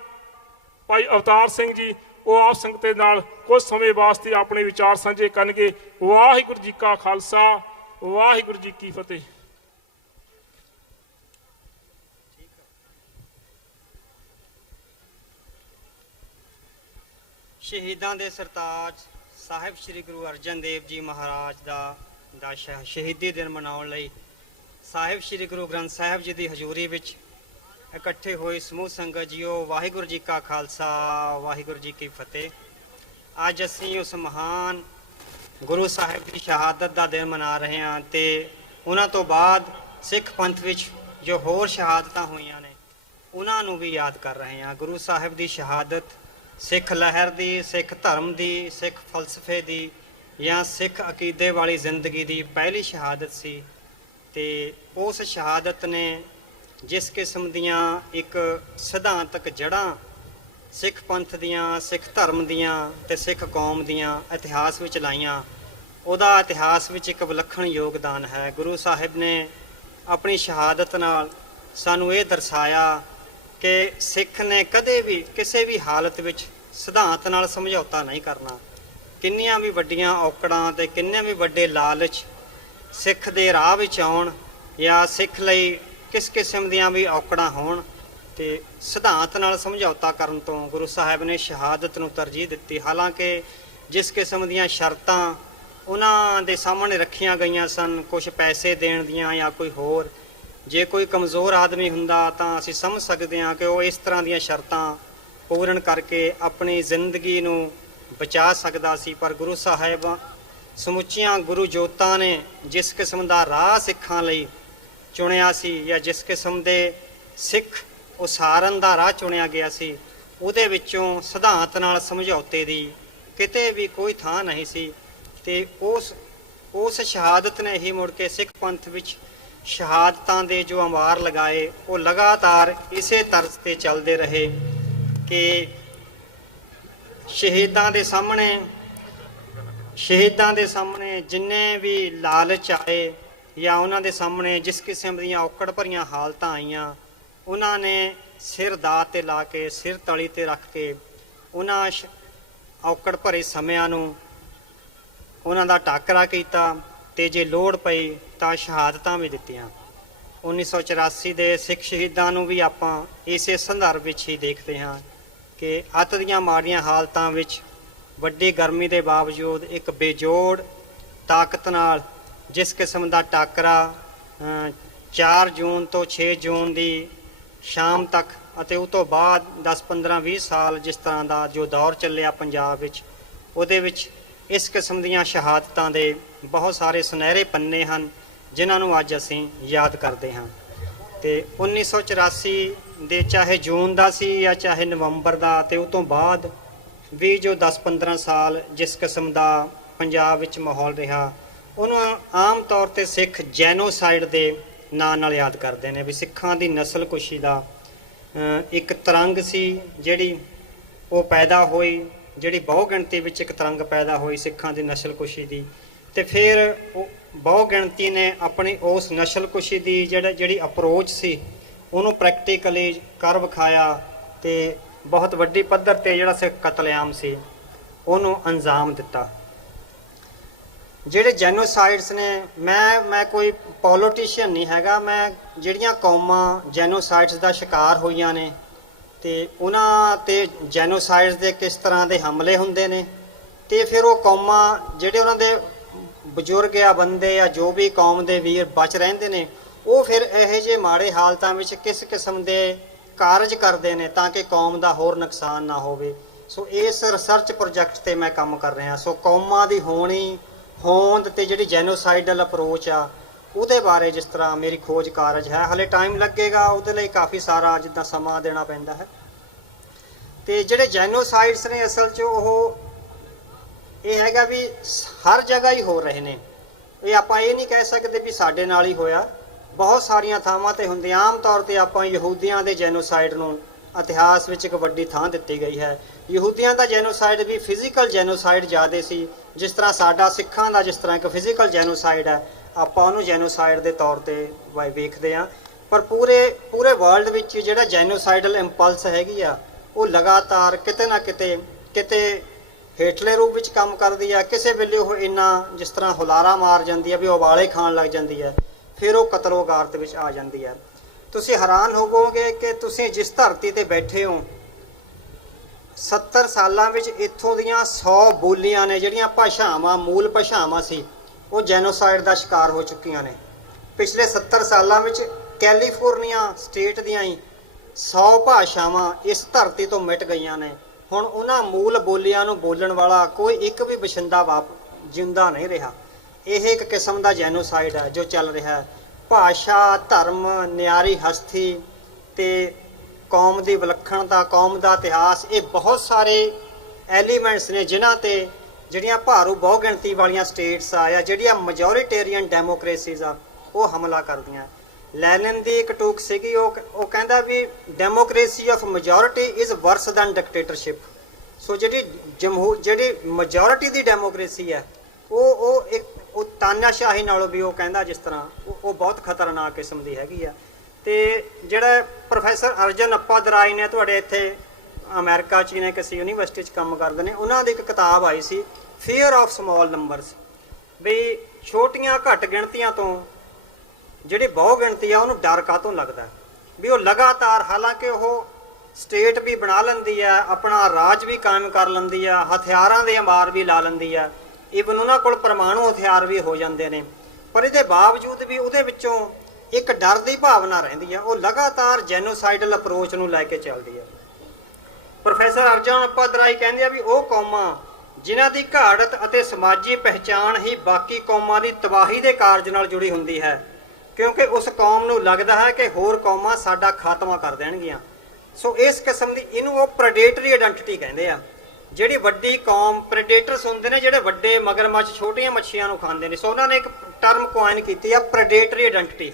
ਭਾਈ ਅਵਤਾਰ ਸਿੰਘ ਜੀ, ਉਹ ਆਪ ਸੰਗਤ ਦੇ ਨਾਲ ਕੁਝ ਸਮੇਂ ਵਾਸਤੇ ਆਪਣੇ ਵਿਚਾਰ ਸਾਂਝੇ ਕਰਨਗੇ। ਵਾਹਿਗੁਰੂ ਜੀ ਕਾ ਖਾਲਸਾ, ਵਾਹਿਗੁਰੂ ਜੀ ਕੀ ਫਤਿਹ। ਸ਼ਹੀਦਾਂ ਦੇ ਸਰਤਾਜ ਸਾਹਿਬ ਸ੍ਰੀ ਗੁਰੂ ਅਰਜਨ ਦੇਵ ਜੀ ਮਹਾਰਾਜ ਦਾ ਸ਼ਹੀਦੀ ਦਿਨ ਮਨਾਉਣ ਲਈ ਸਾਹਿਬ ਸ੍ਰੀ ਗੁਰੂ ਗ੍ਰੰਥ ਸਾਹਿਬ ਜੀ ਦੀ ਹਜ਼ੂਰੀ ਵਿੱਚ ਇਕੱਠੇ ਹੋਏ ਸਮੂਹ ਸੰਗਤ ਜੀਓ, ਵਾਹਿਗੁਰੂ ਜੀ ਕਾ ਖਾਲਸਾ, ਵਾਹਿਗੁਰੂ ਜੀ ਕੀ ਫਤਿਹ। ਅੱਜ ਅਸੀਂ ਉਸ ਮਹਾਨ ਗੁਰੂ ਸਾਹਿਬ ਦੀ ਸ਼ਹਾਦਤ ਦਾ ਦਿਨ ਮਨਾ ਰਹੇ ਹਾਂ ਤੇ ਉਹਨਾਂ ਤੋਂ ਬਾਅਦ ਸਿੱਖ ਪੰਥ ਵਿੱਚ ਜੋ ਹੋਰ ਸ਼ਹਾਦਤਾਂ ਹੋਈਆਂ ਨੇ ਉਹਨਾਂ ਨੂੰ ਵੀ ਯਾਦ ਕਰ ਰਹੇ ਹਾਂ। ਗੁਰੂ ਸਾਹਿਬ ਦੀ ਸ਼ਹਾਦਤ ਸਿੱਖ ਲਹਿਰ ਦੀ, ਸਿੱਖ ਧਰਮ ਦੀ, ਸਿੱਖ ਫਲਸਫੇ ਦੀ ਜਾਂ ਸਿੱਖ ਅਕੀਦੇ ਵਾਲੀ ਜ਼ਿੰਦਗੀ ਦੀ ਪਹਿਲੀ ਸ਼ਹਾਦਤ ਸੀ ਤੇ ਉਸ ਸ਼ਹਾਦਤ ਨੇ ਜਿਸ ਕਿਸਮ ਦੀਆਂ ਇੱਕ ਸਿਧਾਂਤਕ ਜੜ੍ਹਾਂ ਸਿੱਖ ਪੰਥ ਦੀਆਂ, ਸਿੱਖ ਧਰਮ ਦੀਆਂ ਤੇ ਸਿੱਖ ਕੌਮ ਦੀਆਂ ਇਤਿਹਾਸ ਵਿੱਚ ਲਾਈਆਂ, ਉਹਦਾ ਇਤਿਹਾਸ ਵਿੱਚ ਇੱਕ ਵਿਲੱਖਣ ਯੋਗਦਾਨ ਹੈ। ਗੁਰੂ ਸਾਹਿਬ ਨੇ ਆਪਣੀ ਸ਼ਹਾਦਤ ਨਾਲ ਸਾਨੂੰ ਇਹ ਦਰਸਾਇਆ ਕਿ ਸਿੱਖ ਨੇ ਕਦੇ ਵੀ ਕਿਸੇ ਵੀ ਹਾਲਤ ਵਿੱਚ ਸਿਧਾਂਤ ਨਾਲ ਸਮਝੌਤਾ ਨਹੀਂ ਕਰਨਾ। ਕਿੰਨੀਆਂ ਵੀ ਵੱਡੀਆਂ ਔਕੜਾਂ ਤੇ ਕਿੰਨੇ ਵੀ ਵੱਡੇ ਲਾਲਚ ਸਿੱਖ ਦੇ ਰਾਹ ਵਿੱਚ ਆਉਣ ਜਾਂ ਸਿੱਖ ਲਈ ਕਿਸ ਕਿਸਮ ਦੀਆਂ ਵੀ ਔਕੜਾਂ ਹੋਣ ਤੇ ਸਿਧਾਂਤ ਨਾਲ ਸਮਝੌਤਾ ਕਰਨ ਤੋਂ ਗੁਰੂ ਸਾਹਿਬ ਨੇ ਸ਼ਹਾਦਤ ਨੂੰ ਤਰਜੀਹ ਦਿੱਤੀ। ਹਾਲਾਂਕਿ ਜਿਸ ਕਿਸਮ ਦੀਆਂ ਸ਼ਰਤਾਂ ਉਹਨਾਂ ਦੇ ਸਾਹਮਣੇ ਰੱਖੀਆਂ ਗਈਆਂ ਸਨ, ਕੁਝ ਪੈਸੇ ਦੇਣ ਦੀਆਂ ਜਾਂ ਕੋਈ ਹੋਰ, ਜੇ ਕੋਈ ਕਮਜ਼ੋਰ ਆਦਮੀ ਹੁੰਦਾ ਤਾਂ ਅਸੀਂ ਸਮਝ ਸਕਦੇ ਹਾਂ ਕਿ ਉਹ ਇਸ ਤਰ੍ਹਾਂ ਦੀਆਂ ਸ਼ਰਤਾਂ ਪੂਰਨ ਕਰਕੇ ਆਪਣੀ ਜ਼ਿੰਦਗੀ ਨੂੰ ਬਚਾ ਸਕਦਾ ਸੀ। ਪਰ ਗੁਰੂ ਸਾਹਿਬ ਸਮੁੱਚੀਆਂ ਗੁਰੂ ਜੋਤਾਂ ਨੇ ਜਿਸ ਕਿਸਮ ਦਾ ਰਾਹ ਸਿੱਖਾਂ ਲਈ ਚੁਣਿਆ ਸੀ, ਜਾਂ ਜਿਸ ਕਿਸਮ ਦੇ ਸਿੱਖ ਉਸਾਰਨ ਦਾ ਰਾਹ ਚੁਣਿਆ ਗਿਆ ਸੀ, ਉਹਦੇ ਵਿੱਚੋਂ ਸਿਧਾਂਤ ਨਾਲ ਸਮਝੌਤੇ ਦੀ ਕਿਤੇ ਵੀ ਕੋਈ ਥਾਂ ਨਹੀਂ ਸੀ। ਤੇ ਉਸ ਸ਼ਹਾਦਤ ਨੇ ਹੀ ਮੁੜ ਕੇ ਸਿੱਖ ਪੰਥ ਵਿੱਚ ਸ਼ਹਾਦਤਾਂ ਦੇ ਜੋ ਅੰਵਾਰ ਲਗਾਏ, ਉਹ ਲਗਾਤਾਰ ਇਸੇ ਤਰਜ਼ ਤੇ ਚੱਲਦੇ ਰਹੇ ਕਿ ਸ਼ਹੀਦਾਂ ਦੇ ਸਾਹਮਣੇ ਜਿੰਨੇ ਵੀ ਲਾਲਚ ਆਏ ਜਾਂ ਉਹਨਾਂ ਦੇ ਸਾਹਮਣੇ ਜਿਸ ਕਿਸਮ ਦੀਆਂ ਔਕੜ ਭਰੀਆਂ ਹਾਲਤਾਂ ਆਈਆਂ, ਉਹਨਾਂ ਨੇ ਸਿਰ ਦਾਅ ਤੇ ਲਾ ਕੇ, ਸਿਰ ਤਲੀ ਤੇ ਰੱਖ ਕੇ ਉਹਨਾਂ ਔਕੜ ਭਰੇ ਸਮਿਆਂ ਨੂੰ ਉਹਨਾਂ ਦਾ ਟਾਕਰਾ ਕੀਤਾ ਤੇ ਜੇ ਲੋੜ ਪਈ ਤਾਂ ਸ਼ਹਾਦਤਾਂ ਵੀ ਦਿੱਤੀਆਂ। 1984 ਦੇ ਸਿੱਖ ਸ਼ਹੀਦਾਂ ਨੂੰ ਵੀ ਆਪਾਂ ਇਸੇ ਸੰਦਰਭ ਵਿੱਚ ਹੀ ਦੇਖਦੇ ਹਾਂ ਕਿ ਅੱਤ ਦੀਆਂ ਮਾੜੀਆਂ ਹਾਲਤਾਂ ਵਿੱਚ ਵੱਡੀ ਗਰਮੀ ਦੇ ਬਾਵਜੂਦ ਇੱਕ ਬੇਜੋੜ ਤਾਕਤ ਨਾਲ ਜਿਸ ਕਿਸਮ ਦਾ ਟਾਕਰਾ 4 ਜੂਨ ਤੋਂ 6 ਜੂਨ ਦੀ ਸ਼ਾਮ ਤੱਕ ਅਤੇ ਉਸ ਤੋਂ ਬਾਅਦ 10 15 20 ਸਾਲ ਜਿਸ ਤਰ੍ਹਾਂ ਦਾ ਜੋ ਦੌਰ ਚੱਲਿਆ ਪੰਜਾਬ ਵਿੱਚ, ਉਹਦੇ ਵਿੱਚ ਇਸ ਕਿਸਮ ਦੀਆਂ ਸ਼ਹਾਦਤਾਂ ਦੇ ਬਹੁਤ ਸਾਰੇ ਸੁਨਹਿਰੇ ਪੰਨੇ ਹਨ ਜਿਨ੍ਹਾਂ ਨੂੰ ਅੱਜ ਅਸੀਂ ਯਾਦ ਕਰਦੇ ਹਾਂ। ਤੇ 1984 ਦੇ ਚਾਹੇ ਜੂਨ ਦਾ ਸੀ ਜਾਂ ਚਾਹੇ ਨਵੰਬਰ ਦਾ, ਤੇ ਉਸ ਤੋਂ ਬਾਅਦ ਵੀ ਜੋ 10-15 ਸਾਲ ਜਿਸ ਕਿਸਮ ਦਾ ਪੰਜਾਬ ਵਿੱਚ ਮਾਹੌਲ ਰਿਹਾ, ਉਹਨੂੰ ਆਮ ਤੌਰ ਤੇ ਸਿੱਖ ਜੈਨੋਸਾਈਡ ਦੇ ਨਾਂ ਨਾਲ ਯਾਦ ਕਰਦੇ ਨੇ ਵੀ ਸਿੱਖਾਂ ਦੀ ਨਸਲਕੁਸ਼ੀ ਦਾ ਇੱਕ ਤਰੰਗ ਸੀ ਜਿਹੜੀ ਉਹ ਪੈਦਾ ਹੋਈ, ਜਿਹੜੀ ਬਹੁ ਗਿਣਤੀ ਵਿੱਚ ਇੱਕ ਤਰੰਗ ਪੈਦਾ ਹੋਈ ਸਿੱਖਾਂ ਦੀ ਨਸਲਕੁਸ਼ੀ ਦੀ। ਤੇ ਫਿਰ ਉਹ ਬਹੁ ਗਿਣਤੀ ਨੇ ਆਪਣੀ ਉਸ ਨਸਲਕੁਸ਼ੀ ਦੀ ਜਿਹੜੀ ਅਪਰੋਚ ਸੀ ਉਹਨੂੰ ਪ੍ਰੈਕਟੀਕਲੀ ਕਰ ਵਿਖਾਇਆ ਤੇ ਬਹੁਤ ਵੱਡੀ ਪੱਧਰ ਤੇ ਜਿਹੜਾ ਸਿੱਖ ਕਤਲੇਆਮ ਸੀ ਉਹਨੂੰ ਅੰਜਾਮ ਦਿੱਤਾ। ਜਿਹੜੇ ਜੈਨੋਸਾਈਡਸ ਨੇ, ਮੈਂ ਕੋਈ ਪੋਲੀਟੀਸ਼ੀਅਨ ਨਹੀਂ ਹੈਗਾ, ਮੈਂ ਜਿਹੜੀਆਂ ਕੌਮਾਂ ਜੈਨੋਸਾਈਡਸ ਦਾ ਸ਼ਿਕਾਰ ਹੋਈਆਂ ਨੇ ਤੇ ਉਹਨਾਂ ਤੇ ਜੈਨੋਸਾਈਡਸ ਦੇ ਕਿਸ ਤਰ੍ਹਾਂ ਦੇ ਹਮਲੇ ਹੁੰਦੇ ਨੇ, ਤੇ ਫਿਰ ਉਹ ਕੌਮਾਂ ਜਿਹੜੇ ਉਹਨਾਂ ਦੇ ਬਜ਼ੁਰਗ ਆ ਬੰਦੇ ਆ ਜੋ ਵੀ ਕੌਮ ਦੇ ਵੀਰ ਬਚ ਰਹਿੰਦੇ ਨੇ, ਉਹ ਫਿਰ ਇਹੋ ਜਿਹੇ ਮਾੜੇ ਹਾਲਤਾਂ ਵਿੱਚ ਕਿਸ ਕਿਸਮ ਦੇ ਕਾਰਜ ਕਰਦੇ ਨੇ ਤਾਂ ਕਿ ਕੌਮ ਦਾ ਹੋਰ ਨੁਕਸਾਨ ਨਾ ਹੋਵੇ। ਸੋ ਇਸ ਰਿਸਰਚ ਪ੍ਰੋਜੈਕਟ ਤੇ ਮੈਂ ਕੰਮ ਕਰ ਰਿਹਾ। ਸੋ ਕੌਮਾਂ ਦੀ ਹੋਂਦ ਤੇ ਜਿਹੜੀ ਜੈਨੋਸਾਈਡਲ ਅਪਰੋਚ ਆ ਉਹਦੇ ਬਾਰੇ ਜਿਸ ਤਰ੍ਹਾਂ ਮੇਰੀ ਖੋਜ ਕਾਰਜ ਹੈ, ਹਲੇ ਟਾਈਮ ਲੱਗੇਗਾ, ਉਹਦੇ ਲਈ ਕਾਫੀ ਸਾਰਾ ਜਿੱਦਾਂ ਸਮਾਂ ਦੇਣਾ ਪੈਂਦਾ ਹੈ। ਤੇ ਜਿਹੜੇ ਜੈਨੋਸਾਈਡਸ ਨੇ ਅਸਲ 'ਚ ਉਹ ਇਹ ਹੈਗਾ ਵੀ ਹਰ ਜਗ੍ਹਾ ਹੀ ਹੋ ਰਹੇ ਨੇ। ਇਹ ਆਪਾਂ ਇਹ ਨਹੀਂ ਕਹਿ ਸਕਦੇ ਵੀ ਸਾਡੇ ਨਾਲ ਹੀ ਹੋਇਆ, ਬਹੁਤ ਸਾਰੀਆਂ ਥਾਵਾਂ ਤੇ ਹੁੰਦੇ। ਆਮ ਤੌਰ ਤੇ ਆਪਾਂ ਯਹੂਦੀਆਂ ਦੇ ਜੈਨੋਸਾਈਡ ਨੂੰ ਇਤਿਹਾਸ ਵਿੱਚ ਇੱਕ ਵੱਡੀ ਥਾਂ ਦਿੱਤੀ ਗਈ ਹੈ। ਯਹੂਦੀਆਂ ਦਾ ਜੈਨੋਸਾਈਡ ਵੀ ਫਿਜ਼ੀਕਲ ਜੈਨੋਸਾਈਡ ਜ਼ਿਆਦਾ ਸੀ, ਜਿਸ ਤਰ੍ਹਾਂ ਸਾਡਾ ਸਿੱਖਾਂ ਦਾ ਜਿਸ ਤਰ੍ਹਾਂ ਇੱਕ ਫਿਜ਼ੀਕਲ ਜੈਨੋਸਾਈਡ ਹੈ, ਆਪਾਂ ਉਹਨੂੰ ਜੈਨੋਸਾਈਡ ਦੇ ਤੌਰ ਤੇ ਵੇਖਦੇ ਹਾਂ। ਪਰ ਪੂਰੇ ਵਰਲਡ ਵਿੱਚ ਜਿਹੜਾ ਜੈਨੋਸਾਈਡਲ ਇੰਪਲਸ ਹੈਗੀ ਆ ਉਹ ਲਗਾਤਾਰ ਕਿਤੇ ਨਾ ਕਿਤੇ ਹੇਠਲੇ ਰੂਪ ਵਿੱਚ ਕੰਮ ਕਰਦੀ ਆ। ਕਿਸੇ ਵੇਲੇ ਉਹ ਇੰਨਾ ਜਿਸ ਤਰ੍ਹਾਂ ਹੁਲਾਰਾ ਮਾਰ ਜਾਂਦੀ ਹੈ ਵੀ ਉਹ ਉਬਾਲੇ ਖਾਣ ਲੱਗ ਜਾਂਦੀ ਹੈ, ਫਿਰ ਉਹ ਕਤਲੋਗਾਰਤ ਵਿੱਚ ਆ ਜਾਂਦੀ ਹੈ। ਤੁਸੀਂ ਹੈਰਾਨ ਹੋਵੋਗੇ ਕਿ ਤੁਸੀਂ ਜਿਸ ਧਰਤੀ ਤੇ ਬੈਠੇ ਹੋ 70 ਸਾਲਾਂ ਵਿੱਚ ਇੱਥੋਂ ਦੀਆਂ 100 ਬੋਲੀਆਂ ਨੇ ਜਿਹੜੀਆਂ ਭਾਸ਼ਾਵਾਂ ਮੂਲ ਭਾਸ਼ਾਵਾਂ ਸੀ ਉਹ ਜੈਨੋਸਾਈਡ ਦਾ ਸ਼ਿਕਾਰ ਹੋ ਚੁੱਕੀਆਂ ਨੇ। ਪਿਛਲੇ 70 ਸਾਲਾਂ ਵਿੱਚ ਕੈਲੀਫੋਰਨੀਆ ਸਟੇਟ ਦੀਆਂ ਹੀ 100 ਭਾਸ਼ਾਵਾਂ ਇਸ ਧਰਤੀ ਤੋਂ ਮਿਟ ਗਈਆਂ ਨੇ। ਹੁਣ ਉਹਨਾਂ ਮੂਲ ਬੋਲੀਆਂ ਨੂੰ ਬੋਲਣ ਵਾਲਾ ਕੋਈ ਇੱਕ ਵੀ ਵਸਿੰਦਾ ਜਿੰਦਾ ਨਹੀਂ ਰਿਹਾ। ਇਹ ਇੱਕ ਕਿਸਮ ਦਾ ਜੈਨੋਸਾਈਡ ਹੈ ਜੋ ਚੱਲ ਰਿਹਾ ਹੈ। ਭਾਸ਼ਾ, ਧਰਮ, ਨਿਆਰੀ ਹਸਤੀ ਤੇ ਕੌਮ ਦੀ ਵਿਲੱਖਣਤਾ, ਕੌਮ ਦਾ ਇਤਿਹਾਸ, ਇਹ ਬਹੁਤ ਸਾਰੇ ਐਲੀਮੈਂਟਸ ਨੇ ਜਿਨ੍ਹਾਂ ਤੇ ਜਿਹੜੀਆਂ ਭਾਰੂ ਬਹੁ ਗਿਣਤੀ ਵਾਲੀਆਂ ਸਟੇਟਸ ਆ ਜਾਂ ਜਿਹੜੀਆਂ ਮੈਜੋਰੀਟੇਰੀਅਨ ਡੈਮੋਕ੍ਰੇਸੀਜ਼ ਆ ਉਹ ਹਮਲਾ ਕਰਦੀਆਂ। ਲੈਨਿਨ ਦੀ ਇੱਕ ਟੂਕ ਸੀਗੀ, ਉਹ ਕਹਿੰਦਾ ਵੀ democracy of majority is worse than dictatorship. So ਜਿਹੜੀ ਮੈਜੋਰਿਟੀ ਦੀ ਡੈਮੋਕ੍ਰੇਸੀ ਹੈ ਉਹ ਤਾਨਾਸ਼ਾਹੀ ਨਾਲੋਂ ਵੀ ਉਹ ਕਹਿੰਦਾ ਜਿਸ ਤਰ੍ਹਾਂ ਉਹ ਬਹੁਤ ਖਤਰਨਾਕ ਕਿਸਮ ਦੀ ਹੈਗੀ ਆ। ਤੇ ਜਿਹੜਾ ਪ੍ਰੋਫੈਸਰ ਅਰਜਨ ਅੱਪਾਦੁਰਾਈ ਨੇ ਤੁਹਾਡੇ ਇੱਥੇ ਅਮਰੀਕਾ 'ਚ ਨੇ ਕਿਸੇ ਯੂਨੀਵਰਸਿਟੀ 'ਚ ਕੰਮ ਕਰਦੇ ਨੇ, ਉਹਨਾਂ ਦੀ ਇੱਕ ਕਿਤਾਬ ਆਈ ਸੀ ਫੀਅਰ ਆਫ ਸਮਾਲ ਨੰਬਰਸ, ਵੀ ਛੋਟੀਆਂ ਘੱਟ ਗਿਣਤੀਆਂ ਤੋਂ ਜਿਹੜੀ ਬਹੁ ਗਿਣਤੀ ਆ ਉਹਨੂੰ ਡਰ ਕਾਹਤੋਂ ਲੱਗਦਾ ਵੀ ਉਹ ਲਗਾਤਾਰ, ਹਾਲਾਂਕਿ ਉਹ ਸਟੇਟ ਵੀ ਬਣਾ ਲੈਂਦੀ ਆ, ਆਪਣਾ ਰਾਜ ਵੀ ਕਾਇਮ ਕਰ ਲੈਂਦੀ ਆ, ਹਥਿਆਰਾਂ ਦੇ ਅੰਬਾਰ ਵੀ ਲਾ ਲੈਂਦੀ ਆ, ਈਵਨ ਉਹਨਾਂ ਕੋਲ ਪਰਮਾਣੂ ਹਥਿਆਰ ਵੀ ਹੋ ਜਾਂਦੇ ਨੇ, ਪਰ ਇਹਦੇ ਬਾਵਜੂਦ ਵੀ ਉਹਦੇ ਵਿੱਚੋਂ ਇੱਕ ਡਰ ਦੀ ਭਾਵਨਾ ਰਹਿੰਦੀ ਆ। ਉਹ ਲਗਾਤਾਰ ਜੈਨੋਸਾਈਡਲ ਅਪਰੋਚ ਨੂੰ ਲੈ ਕੇ ਚੱਲਦੀ ਆ। ਪ੍ਰੋਫੈਸਰ ਅਰਜਨ ਉਪਾਧਿਆਇ ਕਹਿੰਦੇ ਆ ਵੀ ਉਹ ਕੌਮਾਂ ਜਿਨ੍ਹਾਂ ਦੀ ਘਾੜਤ ਅਤੇ ਸਮਾਜੀ ਪਹਿਚਾਣ ਹੀ ਬਾਕੀ ਕੌਮਾਂ ਦੀ ਤਬਾਹੀ ਦੇ ਕਾਰਜ ਨਾਲ ਜੁੜੀ ਹੁੰਦੀ ਹੈ, ਕਿਉਂਕਿ ਉਸ ਕੌਮ ਨੂੰ ਲੱਗਦਾ ਹੈ ਕਿ ਹੋਰ ਕੌਮਾਂ ਸਾਡਾ ਖਾਤਮਾ ਕਰ ਦੇਣਗੀਆਂ। ਸੋ ਇਸ ਕਿਸਮ ਦੀ, ਇਹਨੂੰ ਉਹ ਪ੍ਰੈਡੇਟਰੀ ਆਇਡੈਂਟੀਟੀ ਕਹਿੰਦੇ ਆ। ਜਿਹੜੀ ਵੱਡੀ ਕੌਮ, ਪ੍ਰੈਡੇਟਰਸ ਹੁੰਦੇ ਨੇ ਜਿਹੜੇ ਵੱਡੇ ਮਗਰਮੱਛ, ਛੋਟੀਆਂ ਮੱਛੀਆਂ ਨੂੰ ਖਾਂਦੇ ਨੇ। ਸੋ ਉਹਨਾਂ ਨੇ ਇੱਕ ਟਰਮ ਕੁਆਇਨ ਕੀਤੀ ਆ, ਪ੍ਰੈਡੇਟਰੀ ਆਇਡੈਂਟੀਟੀ,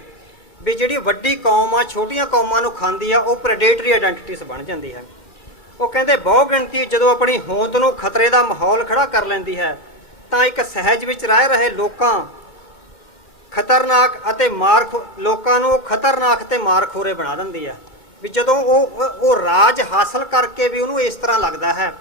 ਵੀ ਜਿਹੜੀ ਵੱਡੀ ਕੌਮ ਆ ਛੋਟੀਆਂ ਕੌਮਾਂ ਨੂੰ ਖਾਂਦੀ ਆ, ਉਹ ਪ੍ਰੈਡੇਟਰੀ ਆਇਡੈਂਟੀਟੀਸ ਬਣ ਜਾਂਦੀ ਹੈ। ਉਹ ਕਹਿੰਦੇ ਬਹੁ ਗਿਣਤੀ ਜਦੋਂ ਆਪਣੀ ਹੋਂਦ ਨੂੰ ਖਤਰੇ ਦਾ ਮਾਹੌਲ ਖੜਾ ਕਰ ਲੈਂਦੀ ਹੈ ਤਾਂ ਇੱਕ ਸਹਿਜ ਵਿੱਚ ਰਹਿ ਰਹੇ ਲੋਕਾਂ ਲੋਕਾਂ ਨੂੰ ਖਤਰਨਾਕ ਤੇ ਮਾਰਖੋਰੇ ਬਣਾ ਦਿੰਦੀ ਹੈ। ਵੀ ਜਦੋਂ ਉਹ ਰਾਜ ਹਾਸਲ ਕਰਕੇ ਵੀ ਉਹਨੂੰ ਇਸ ਤਰ੍ਹਾਂ ਲੱਗਦਾ ਹੈ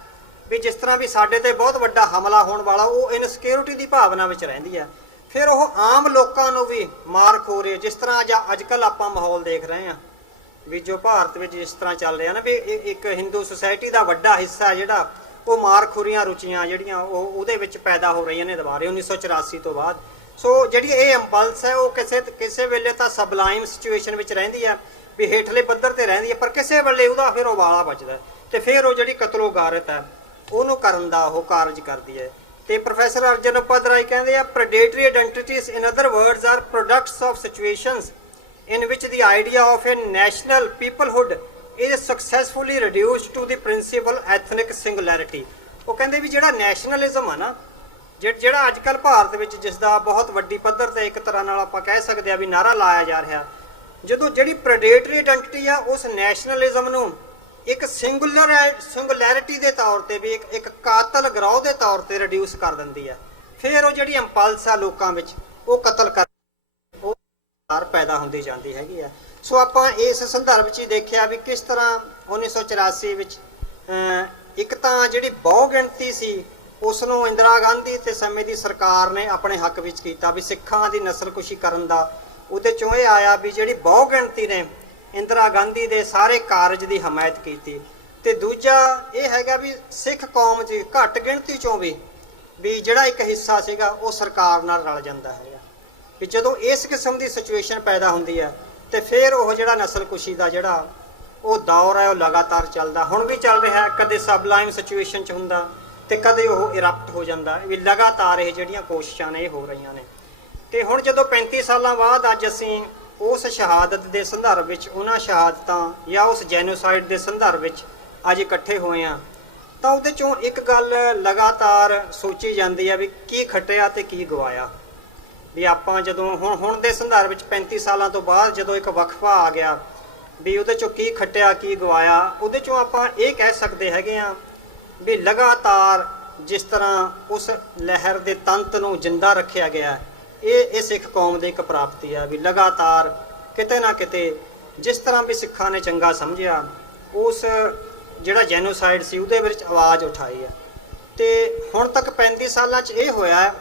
ਵੀ ਜਿਸ ਤਰ੍ਹਾਂ ਵੀ ਸਾਡੇ ਤੇ ਬਹੁਤ ਵੱਡਾ ਹਮਲਾ ਹੋਣ ਵਾਲਾ, ਉਹ ਇਨਸਿਕਿਉਰਿਟੀ ਦੀ ਭਾਵਨਾ ਵਿੱਚ ਰਹਿੰਦੀ ਹੈ। ਫਿਰ ਉਹ ਆਮ ਲੋਕਾਂ ਨੂੰ ਵੀ ਮਾਰਖੋਰੇ, ਜਿਸ ਤਰ੍ਹਾਂ ਅੱਜ ਕੱਲ੍ਹ ਆਪਾਂ ਮਾਹੌਲ ਦੇਖ ਰਹੇ ਹਾਂ ਵੀ ਜੋ ਭਾਰਤ ਵਿੱਚ ਜਿਸ ਤਰ੍ਹਾਂ ਚੱਲ ਰਿਹਾ ਨਾ, ਵੀ ਇੱਕ ਹਿੰਦੂ ਸੁਸਾਇਟੀ ਦਾ ਵੱਡਾ ਹਿੱਸਾ ਜਿਹੜਾ ਉਹ ਮਾਰਖੋਰੀਆਂ ਰੁਚੀਆਂ ਜਿਹੜੀਆਂ ਉਹਦੇ ਵਿੱਚ ਪੈਦਾ ਹੋ ਰਹੀਆਂ ਨੇ ਦੁਬਾਰੇ 1984 ਤੋਂ ਬਾਅਦ। ਸੋ ਜਿਹੜੀ ਇਹ ਇੰਪਲਸ ਹੈ ਉਹ ਕਿਸੇ ਵੇਲੇ ਤਾਂ ਸਬਲਾਈਮ ਸਿਚੁਏਸ਼ਨ ਵਿੱਚ ਰਹਿੰਦੀ ਹੈ, ਵੀ ਹੇਠਲੇ ਪੱਧਰ ਤੇ ਰਹਿੰਦੀ ਹੈ, ਪਰ ਕਿਸੇ ਵੇਲੇ ਉਹਦਾ ਫਿਰ ਉਬਾਲਾ ਬਚਦਾ ਤੇ ਫਿਰ ਉਹ ਜਿਹੜੀ ਕਤਲੋ ਗਾਰਤ ਹੈ ਉਹਨੂੰ ਕਰਨ ਦਾ ਉਹ ਕਾਰਜ ਕਰਦੀ ਹੈ। ਤੇ ਪ੍ਰੋਫੈਸਰ ਅਰਜਨ ਉਪਾਧਿਆਇ ਕਹਿੰਦੇ ਆ predatory identities in other words are products of situations in which the idea of a national peoplehood is successfully reduced to the principal ethnic singularity। ਉਹ ਕਹਿੰਦੇ ਵੀ ਜਿਹੜਾ ਨੈਸ਼ਨਲਿਜ਼ਮ ਆ ਨਾ, ਜਿਹੜਾ ਅੱਜ ਕੱਲ੍ਹ ਭਾਰਤ ਵਿੱਚ ਜਿਸ ਦਾ ਬਹੁਤ ਵੱਡੀ ਪੱਧਰ ਤੇ ਇੱਕ ਤਰ੍ਹਾਂ ਨਾਲ ਆਪਾਂ ਕਹਿ ਸਕਦੇ ਆ ਵੀ ਨਾਰਾ ਲਾਇਆ ਜਾ ਰਿਹਾ, ਜਦੋਂ ਜਿਹੜੀ ਪ੍ਰੈਡੇਟਰੀ ਆਇਡੈਂਟੀਟੀ ਆ ਉਸ ਨੈਸ਼ਨਲਿਜ਼ਮ ਨੂੰ ਇੱਕ ਸਿੰਗੂਲੈਰਿਟੀ ਦੇ ਤੌਰ ਤੇ ਵੀ ਇੱਕ ਕਾਤਲ ਗਰੋਹ ਦੇ ਤੌਰ ਤੇ ਰਿਡਿਊਸ ਕਰ ਦਿੰਦੀ ਹੈ। ਫਿਰ ਉਹ ਜਿਹੜੀ ਇੰਪਲਸ ਆ ਲੋਕਾਂ ਵਿੱਚ ਉਹ ਕਤਲ ਕਰ ਪੈਦਾ ਹੁੰਦੀ ਜਾਂਦੀ ਹੈਗੀ ਆ। ਸੋ ਆਪਾਂ ਇਸ ਸੰਦਰਭ 'ਚ ਹੀ ਦੇਖਿਆ ਵੀ ਕਿਸ ਤਰ੍ਹਾਂ 1984 ਵਿੱਚ ਇੱਕ ਤਾਂ ਜਿਹੜੀ ਬਹੁ ਗਿਣਤੀ ਸੀ ਉਸ ਨੂੰ ਇੰਦਰਾ ਗਾਂਧੀ ਤੇ ਸਮੇਂ ਦੀ ਸਰਕਾਰ ਨੇ ਆਪਣੇ ਹੱਕ ਵਿੱਚ ਕੀਤਾ ਵੀ ਸਿੱਖਾਂ ਦੀ ਨਸਲਕੁਸ਼ੀ ਕਰਨ ਦਾ। ਉਹਦੇ 'ਚੋਂ ਇਹ ਆਇਆ ਵੀ ਜਿਹੜੀ ਬਹੁ ਗਿਣਤੀ ਨੇ ਇੰਦਰਾ ਗਾਂਧੀ ਦੇ ਸਾਰੇ ਕਾਰਜ ਦੀ ਹਮਾਇਤ ਕੀਤੀ। ਤੇ ਦੂਜਾ ਇਹ ਹੈਗਾ ਵੀ ਸਿੱਖ ਕੌਮ 'ਚ ਘੱਟ ਗਿਣਤੀ 'ਚੋਂ ਵੀ ਜਿਹੜਾ ਇੱਕ ਹਿੱਸਾ ਸੀਗਾ ਉਹ ਸਰਕਾਰ ਨਾਲ ਰਲ ਜਾਂਦਾ ਹੈਗਾ। ਵੀ ਜਦੋਂ ਇਸ ਕਿਸਮ ਦੀ ਸਿਚੁਏਸ਼ਨ ਪੈਦਾ ਹੁੰਦੀ ਹੈ ਤੇ ਫਿਰ ਉਹ ਜਿਹੜਾ ਨਸਲਕੁਸ਼ੀ ਦਾ ਜਿਹੜਾ ਉਹ ਦੌਰ ਹੈ ਉਹ ਲਗਾਤਾਰ ਚੱਲਦਾ, ਹੁਣ ਵੀ ਚੱਲ ਰਿਹਾ ਹੈ। ਕਦੇ ਸਬਲਾਈਮ ਸਿਚੁਏਸ਼ਨ 'ਚ ਹੁੰਦਾ ਤੇ ਕਦੇ ਉਹ ਇਰਪਟ ਹੋ ਜਾਂਦਾ। ਵੀ ਲਗਾਤਾਰ ਇਹ ਜਿਹੜੀਆਂ ਕੋਸ਼ਿਸ਼ਾਂ ਨੇ ਇਹ ਹੋ ਰਹੀਆਂ ਨੇ। ਤੇ ਹੁਣ ਜਦੋਂ 35 ਸਾਲਾਂ ਬਾਅਦ ਅੱਜ ਅਸੀਂ ਉਸ ਸ਼ਹਾਦਤ ਦੇ ਸੰਦਰਭ ਵਿੱਚ, ਉਹਨਾਂ ਸ਼ਹਾਦਤਾਂ ਜਾਂ ਉਸ ਜੈਨੋਸਾਈਡ ਦੇ ਸੰਦਰਭ ਵਿੱਚ ਅੱਜ ਇਕੱਠੇ ਹੋਏ ਹਾਂ, ਤਾਂ ਉਹਦੇ 'ਚੋਂ ਇੱਕ ਗੱਲ ਲਗਾਤਾਰ ਸੋਚੀ ਜਾਂਦੀ ਹੈ ਵੀ ਕੀ ਖੱਟਿਆ ਤੇ ਕੀ ਗਵਾਇਆ। ਵੀ ਆਪਾਂ ਜਦੋਂ ਹੁਣ ਦੇ ਸੰਦਰਭ ਵਿੱਚ 35 ਸਾਲਾਂ ਤੋਂ ਬਾਅਦ ਜਦੋਂ ਇੱਕ ਵਕਫਾ ਆ ਗਿਆ ਵੀ ਉਹਦੇ 'ਚੋਂ ਕੀ ਖੱਟਿਆ ਕੀ ਗਵਾਇਆ, ਉਹਦੇ 'ਚੋਂ ਆਪਾਂ ਇਹ ਕਹਿ ਸਕਦੇ ਹੈਗੇ ਆ ਵੀ ਲਗਾਤਾਰ ਜਿਸ ਤਰ੍ਹਾਂ ਉਸ ਲਹਿਰ ਦੇ ਤੰਤ ਨੂੰ ਜਿੰਦਾ ਰੱਖਿਆ ਗਿਆ, ਇਹ ਸਿੱਖ ਕੌਮ ਦੀ ਇੱਕ ਪ੍ਰਾਪਤੀ ਆ। ਵੀ ਲਗਾਤਾਰ ਕਿਤੇ ਨਾ ਕਿਤੇ ਜਿਸ ਤਰ੍ਹਾਂ ਵੀ ਸਿੱਖਾਂ ਨੇ ਚੰਗਾ ਸਮਝਿਆ ਉਸ ਜਿਹੜਾ ਜੈਨੋਸਾਈਡ ਸੀ ਉਹਦੇ ਵਿੱਚ ਆਵਾਜ਼ ਉਠਾਈ ਆ। ਤੇ ਹੁਣ ਤੱਕ 35 ਸਾਲਾਂ 'ਚ ਇਹ ਹੋਇਆ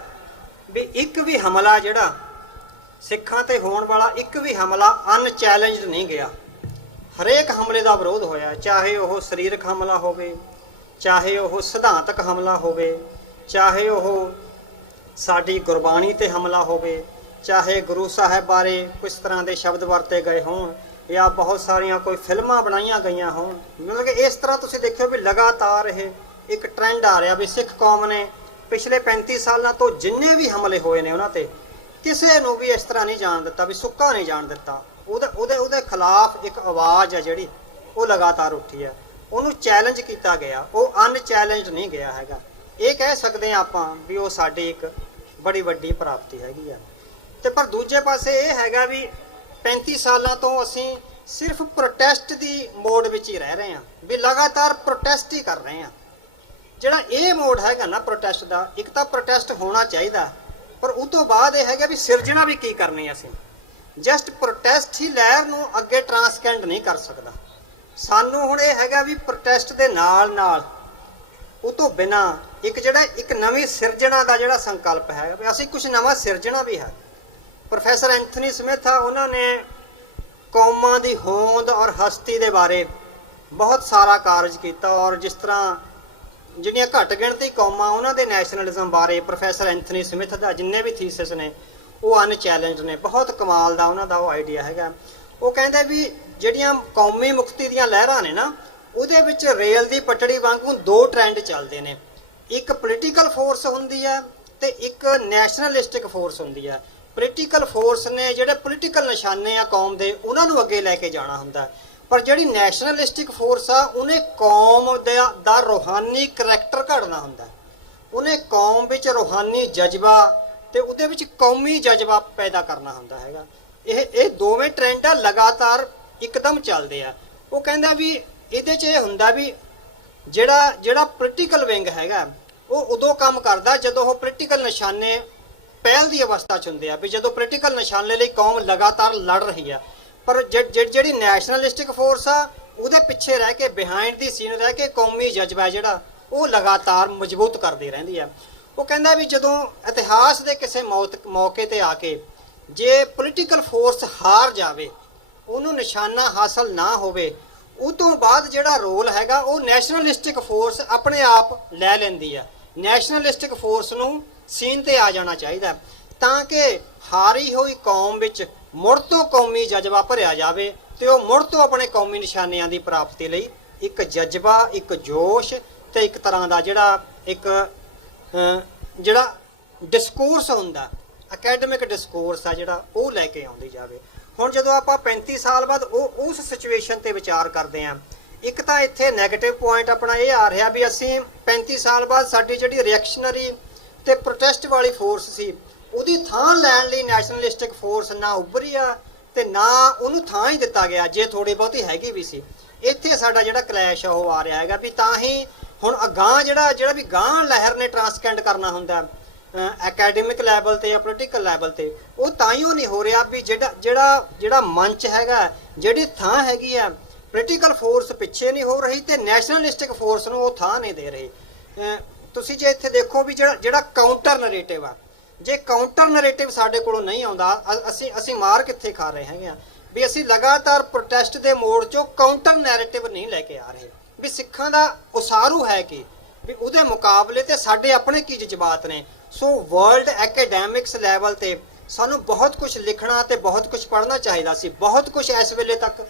ਵੀ ਇੱਕ ਵੀ ਹਮਲਾ ਜਿਹੜਾ ਸਿੱਖਾਂ ਤੇ ਹੋਣ ਵਾਲਾ, ਇੱਕ ਵੀ ਹਮਲਾ ਅਨਚੈਲੰਜਡ ਨਹੀਂ ਗਿਆ। ਹਰੇਕ ਹਮਲੇ ਦਾ ਵਿਰੋਧ ਹੋਇਆ, ਚਾਹੇ ਉਹ ਸਰੀਰਕ ਹਮਲਾ ਹੋਵੇ, ਚਾਹੇ ਉਹ ਸਿਧਾਂਤਕ ਹਮਲਾ ਹੋਵੇ, ਚਾਹੇ ਉਹ ਸਾਡੀ ਗੁਰਬਾਣੀ ਤੇ ਹਮਲਾ ਹੋਵੇ, ਚਾਹੇ ਗੁਰੂ ਸਾਹਿਬ ਬਾਰੇ ਕਿਸ ਤਰ੍ਹਾਂ ਦੇ ਸ਼ਬਦ ਵਰਤੇ ਗਏ ਹੋਣ ਜਾਂ ਬਹੁਤ ਸਾਰੀਆਂ ਕੋਈ ਫਿਲਮਾਂ ਬਣਾਈਆਂ ਗਈਆਂ ਹੋਣ। ਮਤਲਬ ਕਿ ਇਸ ਤਰ੍ਹਾਂ ਤੁਸੀਂ ਦੇਖਿਓ ਵੀ ਲਗਾਤਾਰ ਇਹ ਇੱਕ ਟ੍ਰੈਂਡ ਆ ਰਿਹਾ ਵੀ ਸਿੱਖ ਕੌਮ ਨੇ ਪਿਛਲੇ 35 ਸਾਲਾਂ ਤੋਂ ਜਿੰਨੇ ਵੀ ਹਮਲੇ ਹੋਏ ਨੇ ਉਹਨਾਂ ਤੇ ਕਿਸੇ ਨੂੰ ਵੀ ਇਸ ਤਰ੍ਹਾਂ ਨਹੀਂ ਜਾਣ ਦਿੱਤਾ, ਵੀ ਸੁੱਕਾ ਨਹੀਂ ਜਾਣ ਦਿੱਤਾ। ਉਹਦੇ ਖਿਲਾਫ ਇੱਕ ਆਵਾਜ਼ ਹੈ ਜਿਹੜੀ ਉਹ ਲਗਾਤਾਰ ਉੱਠੀ ਹੈ, ਉਹਨੂੰ ਚੈਲੰਜ ਕੀਤਾ ਗਿਆ, ਉਹ ਅਨਚੈਲੰਜਡ ਨਹੀਂ ਗਿਆ ਹੈਗਾ। ਇਹ ਕਹਿ ਸਕਦੇ ਹਾਂ ਆਪਾਂ ਵੀ ਉਹ ਸਾਡੀ ਇੱਕ ਬੜੀ ਵੱਡੀ ਪ੍ਰਾਪਤੀ ਹੈਗੀ ਆ। ਤੇ ਪਰ ਦੂਜੇ ਪਾਸੇ ਇਹ ਹੈਗਾ ਵੀ 35 ਸਾਲਾਂ ਤੋਂ ਅਸੀਂ ਸਿਰਫ ਪ੍ਰੋਟੈਸਟ ਦੀ ਮੋਡ ਵਿੱਚ ਹੀ ਰਹਿ ਰਹੇ ਹਾਂ, ਵੀ ਲਗਾਤਾਰ ਪ੍ਰੋਟੈਸਟ ਹੀ ਕਰ ਰਹੇ ਹਾਂ। ਜਿਹੜਾ ਇਹ ਮੋਡ ਹੈਗਾ ਨਾ ਪ੍ਰੋਟੈਸਟ ਦਾ, ਇੱਕ ਤਾਂ ਪ੍ਰੋਟੈਸਟ ਹੋਣਾ ਚਾਹੀਦਾ, ਪਰ ਉਹ ਤੋਂ ਬਾਅਦ ਇਹ ਹੈਗਾ ਵੀ ਸਿਰਜਣਾ ਵੀ ਕੀ ਕਰਨੀ ਅਸੀਂ। ਜਸਟ ਪ੍ਰੋਟੈਸਟ ਹੀ ਲਹਿਰ ਨੂੰ ਅੱਗੇ ਟਰਾਂਸਕੈਂਡ ਨਹੀਂ ਕਰ ਸਕਦਾ। ਸਾਨੂੰ ਹੁਣ ਇਹ ਹੈਗਾ ਵੀ ਪ੍ਰੋਟੈਸਟ ਦੇ ਨਾਲ ਨਾਲ ਉਹ ਤੋਂ ਬਿਨਾਂ ਇੱਕ ਨਵੀਂ ਸਿਰਜਣਾ ਦਾ ਜਿਹੜਾ ਸੰਕਲਪ ਹੈ ਵੀ ਅਸੀਂ ਕੁਝ ਨਵਾਂ ਸਿਰਜਣਾ ਵੀ ਹੈ। ਪ੍ਰੋਫੈਸਰ ਐਂਥਨੀ ਸਮਿਥ ਆ, ਉਹਨਾਂ ਨੇ ਕੌਮਾਂ ਦੀ ਹੋਂਦ ਔਰ ਹਸਤੀ ਦੇ ਬਾਰੇ ਬਹੁਤ ਸਾਰਾ ਕਾਰਜ ਕੀਤਾ, ਔਰ ਜਿਸ ਤਰ੍ਹਾਂ ਜਿਹੜੀਆਂ ਘੱਟ ਗਿਣਤੀ ਕੌਮਾਂ ਉਹਨਾਂ ਦੇ ਨੈਸ਼ਨਲਿਜ਼ਮ ਬਾਰੇ ਪ੍ਰੋਫੈਸਰ ਐਂਥਨੀ ਸਮਿਥ ਦਾ ਜਿੰਨੇ ਵੀ ਥੀਸਿਸ ਨੇ ਉਹ ਅਨਚੈਲੰਜਡ ਨੇ। ਬਹੁਤ ਕਮਾਲ ਦਾ ਉਹਨਾਂ ਦਾ ਉਹ ਆਈਡੀਆ ਹੈਗਾ। ਉਹ ਕਹਿੰਦੇ ਵੀ ਜਿਹੜੀਆਂ ਕੌਮੀ ਮੁਕਤੀ ਦੀਆਂ ਲਹਿਰਾਂ ਨੇ ਨਾ, ਉਹਦੇ ਵਿੱਚ ਰੇਲ ਦੀ ਪਟੜੀ ਵਾਂਗੂ ਦੋ ਟ੍ਰੈਂਡ ਚੱਲਦੇ ਨੇ। ਇੱਕ ਪੋਲੀਟੀਕਲ ਫੋਰਸ ਹੁੰਦੀ ਹੈ ਤੇ ਇੱਕ ਨੈਸ਼ਨਲਿਸਟਿਕ ਫੋਰਸ ਹੁੰਦੀ ਹੈ। ਪੋਲੀਟੀਕਲ ਫੋਰਸ ਨੇ ਜਿਹੜੇ ਪੋਲੀਟੀਕਲ ਨਿਸ਼ਾਨੇ ਆ ਕੌਮ ਦੇ, ਉਹਨਾਂ ਨੂੰ ਅੱਗੇ ਲੈ ਕੇ ਜਾਣਾ ਹੁੰਦਾ, ਪਰ ਜਿਹੜੀ ਨੈਸ਼ਨਲਿਸਟਿਕ ਫੋਰਸ ਆ ਉਹਨੇ ਕੌਮ ਦਾ ਰੂਹਾਨੀ ਕਰੈਕਟਰ ਘੜਨਾ ਹੁੰਦਾ। ਉਹਨੇ ਕੌਮ ਵਿੱਚ ਰੂਹਾਨੀ ਜਜ਼ਬਾ ਤੇ ਉਹਦੇ ਵਿੱਚ ਕੌਮੀ ਜਜ਼ਬਾ ਪੈਦਾ ਕਰਨਾ ਹੁੰਦਾ ਹੈਗਾ। ਇਹ ਦੋਵੇਂ ਟ੍ਰੈਂਡ ਆ ਲਗਾਤਾਰ ਇੱਕਦਮ ਚੱਲਦੇ ਆ। ਉਹ ਕਹਿੰਦਾ ਵੀ ਇਹਦੇ 'ਚ ਇਹ ਹੁੰਦਾ ਵੀ ਜਿਹੜਾ ਪੋਲੀਟੀਕਲ ਵਿੰਗ ਹੈਗਾ ਉਹ ਉਦੋਂ ਕੰਮ ਕਰਦਾ ਜਦੋਂ ਉਹ ਪੋਲੀਟੀਕਲ ਨਿਸ਼ਾਨੇ ਪਹਿਲ ਦੀ ਅਵਸਥਾ 'ਚ ਹੁੰਦੇ ਆ, ਵੀ ਜਦੋਂ ਪੋਲੀਟੀਕਲ ਨਿਸ਼ਾਨੇ ਲਈ ਕੌਮ ਲਗਾਤਾਰ ਲੜ ਰਹੀ ਆ। ਪਰ ਜਿਹੜੀ ਨੈਸ਼ਨਲਿਸਟਿਕ ਫੋਰਸ ਆ ਉਹਦੇ ਪਿੱਛੇ ਰਹਿ ਕੇ, ਬਿਹਾਈਂਡ ਦੀ ਸੀਨ ਰਹਿ ਕੇ ਕੌਮੀ ਜਜ਼ਬਾ ਜਿਹੜਾ ਉਹ ਲਗਾਤਾਰ ਮਜ਼ਬੂਤ ਕਰਦੀ ਰਹਿੰਦੀ ਆ। ਉਹ ਕਹਿੰਦਾ ਵੀ ਜਦੋਂ ਇਤਿਹਾਸ ਦੇ ਕਿਸੇ ਮੌਕੇ ਤੇ ਆ ਕੇ ਜੇ ਪੋਲੀਟੀਕਲ ਫੋਰਸ ਹਾਰ ਜਾਵੇ, ਉਹਨੂੰ ਨਿਸ਼ਾਨਾ ਹਾਸਲ ਨਾ ਹੋਵੇ, ਉਹ ਤੋਂ ਬਾਅਦ ਜਿਹੜਾ ਰੋਲ ਹੈਗਾ ਉਹ ਨੈਸ਼ਨਲਿਸਟਿਕ ਫੋਰਸ ਆਪਣੇ ਆਪ ਲੈ ਲੈਂਦੀ ਆ। ਨੈਸ਼ਨਲਿਸਟਿਕ ਫੋਰਸ ਨੂੰ ਸੀਨ ਤੇ ਆ ਜਾਣਾ ਚਾਹੀਦਾ ਤਾਂ ਕਿ ਹਾਰੀ ਹੋਈ ਕੌਮ ਵਿੱਚ ਮੁੜ ਤੋਂ ਕੌਮੀ ਜਜ਼ਬਾ ਭਰਿਆ ਜਾਵੇ ਤੇ ਉਹ ਮੁੜ ਤੋਂ ਆਪਣੇ ਕੌਮੀ ਨਿਸ਼ਾਨਿਆਂ ਦੀ ਪ੍ਰਾਪਤੀ ਲਈ ਇੱਕ ਜਜ਼ਬਾ, ਇੱਕ ਜੋਸ਼ ਤੇ ਇੱਕ ਤਰ੍ਹਾਂ ਦਾ ਜਿਹੜਾ ਡਿਸਕੋਰਸ ਹੁੰਦਾ, ਅਕੈਡਮਿਕ ਡਿਸਕੋਰਸ ਆ ਜਿਹੜਾ, ਉਹ ਲੈ ਕੇ ਆਉਂਦੀ ਜਾਵੇ। ਹੁਣ ਜਦੋਂ ਆਪਾਂ 35 ਸਾਲ ਬਾਅਦ ਉਸ ਸਿਚੁਏਸ਼ਨ ਤੇ ਵਿਚਾਰ ਕਰਦੇ ਆਂ, ਇੱਕ ਤਾਂ ਇੱਥੇ ਨੈਗੇਟਿਵ ਪੁਆਇੰਟ ਆਪਣਾ ਇਹ ਆ ਰਿਹਾ ਵੀ ਅਸੀਂ 35 ਸਾਲ ਬਾਅਦ ਸਾਡੀ ਜਿਹੜੀ ਰਿਐਕਸ਼ਨਰੀ ਤੇ ਪ੍ਰੋਟੈਸਟ ਵਾਲੀ ਫੋਰਸ ਸੀ ਉਹਦੀ ਥਾਂ ਲੈਣ ਲਈ ਨੈਸ਼ਨਲਿਸਟਿਕ ਫੋਰਸ ਨਾ ਉੱਭਰੀ ਆ ਤੇ ਨਾ ਉਹਨੂੰ ਥਾਂ ਹੀ ਦਿੱਤਾ ਗਿਆ, ਜੇ ਥੋੜੀ ਬਹੁਤੀ ਹੈਗੀ ਵੀ ਸੀ। ਇੱਥੇ ਸਾਡਾ ਜਿਹੜਾ ਕਲੈਸ਼ ਆ ਉਹ ਆ ਰਿਹਾ ਹੈਗਾ ਵੀ ਤਾਂ ਹੀ ਹੁਣ ਅਗਾਂਹ ਜਿਹੜਾ ਵੀ ਗਾਂਹ ਲਹਿਰ ਨੇ ਟਰਾਂਸਕੈਂਡ ਕਰਨਾ ਹੁੰਦਾ ਐਕੈਡਮਿਕ ਲੈਵਲ ਤੇ ਜਾਂ ਪੋਲੀਟੀਕਲ ਲੈਵਲ ਤੇ, ਉਹ ਤਾਂ ਹੀ ਉਹ ਨਹੀਂ ਹੋ ਰਿਹਾ ਵੀ ਜਿਹੜਾ ਮੰਚ ਹੈਗਾ, ਜਿਹੜੀ ਥਾਂ ਹੈਗੀ ਆ, ਪੋਲੀਟੀਕਲ ਫੋਰਸ ਪਿੱਛੇ ਨਹੀਂ ਹੋ ਰਹੀ ਤੇ ਨੈਸ਼ਨਲਿਸਟਿਕ ਫੋਰਸ ਨੂੰ ਉਹ ਥਾਂ ਨਹੀਂ ਦੇ ਰਹੀ। ਤੁਸੀਂ ਜੇ ਇੱਥੇ ਦੇਖੋ ਵੀ ਜਿਹੜਾ ਕਾਊਂਟਰ ਨਰੇਟਿਵ ਆ, ਜੇ ਕਾਊਂਟਰ ਨਰੇਟਿਵ ਸਾਡੇ ਕੋਲੋਂ ਨਹੀਂ ਆਉਂਦਾ, ਅਸੀਂ ਮਾਰ ਕਿੱਥੇ ਖਾ ਰਹੇ ਹੈਗੇ ਆ ਵੀ ਅਸੀਂ ਲਗਾਤਾਰ ਪ੍ਰੋਟੈਸਟ ਦੇ ਮੋੜ 'ਚੋਂ ਕਾਊਂਟਰ ਨੈਰੇਟਿਵ ਨਹੀਂ ਲੈ ਕੇ ਆ ਰਹੇ ਵੀ ਸਿੱਖਾਂ ਦਾ ਉਸਾਰੂ ਹੈ ਕਿ ਵੀ ਉਹਦੇ ਮੁਕਾਬਲੇ ਤੇ ਸਾਡੇ ਆਪਣੇ ਕੀ ਜਜ਼ਬਾਤ ਨੇ। ਸੋ ਵਰਲਡ ਐਕੈਡੈਮਿਕਸ ਲੈਵਲ ਤੇ ਸਾਨੂੰ ਬਹੁਤ ਕੁਝ ਲਿਖਣਾ ਤੇ ਬਹੁਤ ਕੁਝ ਪੜ੍ਹਨਾ ਚਾਹੀਦਾ ਸੀ। ਬਹੁਤ ਕੁਝ ਇਸ ਵੇਲੇ ਤੱਕ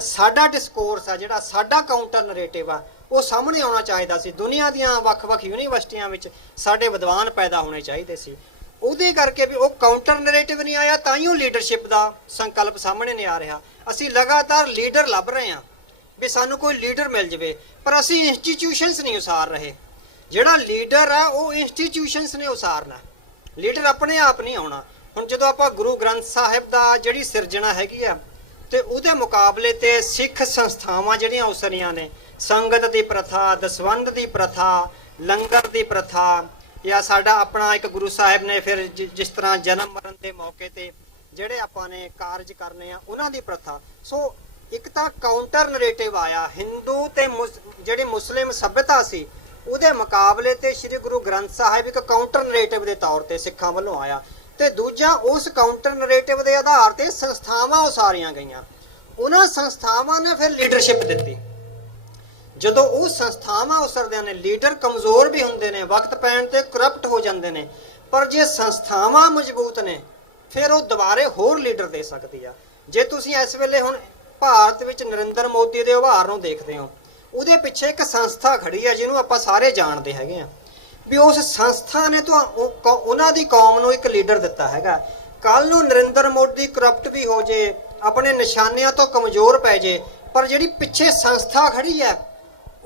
ਸਾਡਾ ਡਿਸਕੋਰਸ ਆ, ਜਿਹੜਾ ਸਾਡਾ ਕਾਊਂਟਰ ਨਰੇਟਿਵ ਆ, ਉਹ ਸਾਹਮਣੇ ਆਉਣਾ ਚਾਹੀਦਾ ਸੀ। ਦੁਨੀਆ ਦੀਆਂ ਵੱਖ-ਵੱਖ ਯੂਨੀਵਰਸਿਟੀਆਂ ਵਿੱਚ ਸਾਡੇ ਵਿਦਵਾਨ ਪੈਦਾ ਹੋਣੇ ਚਾਹੀਦੇ ਸੀ। ਉਹਦੇ ਕਰਕੇ ਵੀ ਉਹ ਕਾਊਂਟਰ ਨਰੇਟਿਵ ਨਹੀਂ ਆਇਆ, ਤਾਂ ਹੀ ਉਹ ਲੀਡਰਸ਼ਿਪ ਦਾ ਸੰਕਲਪ ਸਾਹਮਣੇ ਨਹੀਂ ਆ ਰਿਹਾ। ਅਸੀਂ ਲਗਾਤਾਰ ਲੀਡਰ ਲੱਭ ਰਹੇ ਹਾਂ ਵੀ ਸਾਨੂੰ ਕੋਈ ਲੀਡਰ ਮਿਲ ਜਾਵੇ, ਪਰ ਅਸੀਂ ਇੰਸਟੀਟਿਊਸ਼ਨਸ ਨਹੀਂ ਉਸਾਰ ਰਹੇ। ਜਿਹੜਾ ਲੀਡਰ ਆ ਉਹ ਇੰਸਟੀਟਿਊਸ਼ਨਸ ਨੇ ਉਸਾਰਨਾ, ਲੀਡਰ ਆਪਣੇ ਆਪ ਨਹੀਂ ਆਉਣਾ। ਹੁਣ ਜਦੋਂ ਆਪਾਂ ਗੁਰੂ ਗ੍ਰੰਥ ਸਾਹਿਬ ਦਾ ਜਿਹੜੀ ਸਿਰਜਣਾ ਹੈਗੀ ਆ ਤੇ ਉਹਦੇ ਮੁਕਾਬਲੇ ਤੇ ਸਿੱਖ ਸੰਸਥਾਵਾਂ ਜਿਹੜੀਆਂ ਉਸਰੀਆਂ ਨੇ, ਸੰਗਤ ਦੀ ਪ੍ਰਥਾ, ਦਸਵੰਧ ਦੀ ਪ੍ਰਥਾ, ਲੰਗਰ ਦੀ ਪ੍ਰਥਾ, ਜਾਂ ਸਾਡਾ ਆਪਣਾ ਇੱਕ ਗੁਰੂ ਸਾਹਿਬ ਨੇ ਫਿਰ ਜਿਸ ਤਰ੍ਹਾਂ ਜਨਮ ਮਰਨ ਦੇ ਮੌਕੇ ਤੇ ਜਿਹੜੇ ਆਪਾਂ ਨੇ ਕਾਰਜ ਕਰਨੇ ਆ ਉਹਨਾਂ ਦੀ ਪ੍ਰਥਾ। ਸੋ ਇੱਕ ਤਾਂ ਕਾਊਂਟਰ ਨਰੇਟਿਵ ਆਇਆ, ਹਿੰਦੂ ਤੇ ਜਿਹੜੀ ਮੁਸਲਿਮ ਸਭਿਅਤਾ ਸੀ ਉਹਦੇ ਮੁਕਾਬਲੇ ਤੇ ਸ੍ਰੀ ਗੁਰੂ ਗ੍ਰੰਥ ਸਾਹਿਬ ਇੱਕ ਕਾਊਂਟਰ ਨਰੇਟਿਵ ਦੇ ਤੌਰ ਤੇ ਸਿੱਖਾਂ ਵੱਲੋਂ ਆਇਆ, ਤੇ ਦੂਜਾ ਉਸ ਕਾਊਂਟਰ ਨਰੇਟਿਵ ਦੇ ਆਧਾਰ ਤੇ ਸੰਸਥਾਵਾਂ ਉਸਾਰੀਆਂ ਗਈਆਂ। ਉਹਨਾਂ ਸੰਸਥਾਵਾਂ ਨੇ ਫਿਰ ਲੀਡਰਸ਼ਿਪ ਦਿੱਤੀ। ਜਦੋਂ ਉਹ ਸੰਸਥਾਵਾਂ ਉਸਰਦਿਆਂ ਨੇ, ਲੀਡਰ ਕਮਜ਼ੋਰ ਵੀ ਹੁੰਦੇ ਨੇ, ਵਕਤ ਪੈਣ ਤੇ ਕਰਪਟ ਹੋ ਜਾਂਦੇ ਨੇ, ਪਰ ਜੇ ਸੰਸਥਾਵਾਂ ਮਜ਼ਬੂਤ ਨੇ ਫਿਰ ਉਹ ਦੁਬਾਰੇ ਹੋਰ ਲੀਡਰ ਦੇ ਸਕਦੀ ਆ। ਜੇ ਤੁਸੀਂ ਇਸ ਵੇਲੇ ਹੁਣ ਭਾਰਤ ਵਿੱਚ ਨਰਿੰਦਰ ਮੋਦੀ ਦੇ ਉਭਾਰ ਨੂੰ ਦੇਖਦੇ ਹੋ, ਉਹਦੇ ਪਿੱਛੇ ਇੱਕ ਸੰਸਥਾ ਖੜੀ ਆ ਜਿਹਨੂੰ ਆਪਾਂ ਸਾਰੇ ਜਾਣਦੇ ਹੈਗੇ ਆ ਵੀ ਉਸ ਸੰਸਥਾ ਨੇ ਤਾਂ ਉਹਨਾਂ ਦੀ ਕੌਮ ਨੂੰ ਇੱਕ ਲੀਡਰ ਦਿੱਤਾ ਹੈਗਾ। ਕੱਲ ਨੂੰ ਨਰਿੰਦਰ ਮੋਦੀ ਕਰਪਟ ਵੀ ਹੋ ਜੇ, ਆਪਣੇ ਨਿਸ਼ਾਨਿਆਂ ਤੋਂ ਕਮਜ਼ੋਰ ਪੈ ਜੇ, ਪਰ ਜਿਹੜੀ ਪਿੱਛੇ ਸੰਸਥਾ ਖੜੀ ਹੈ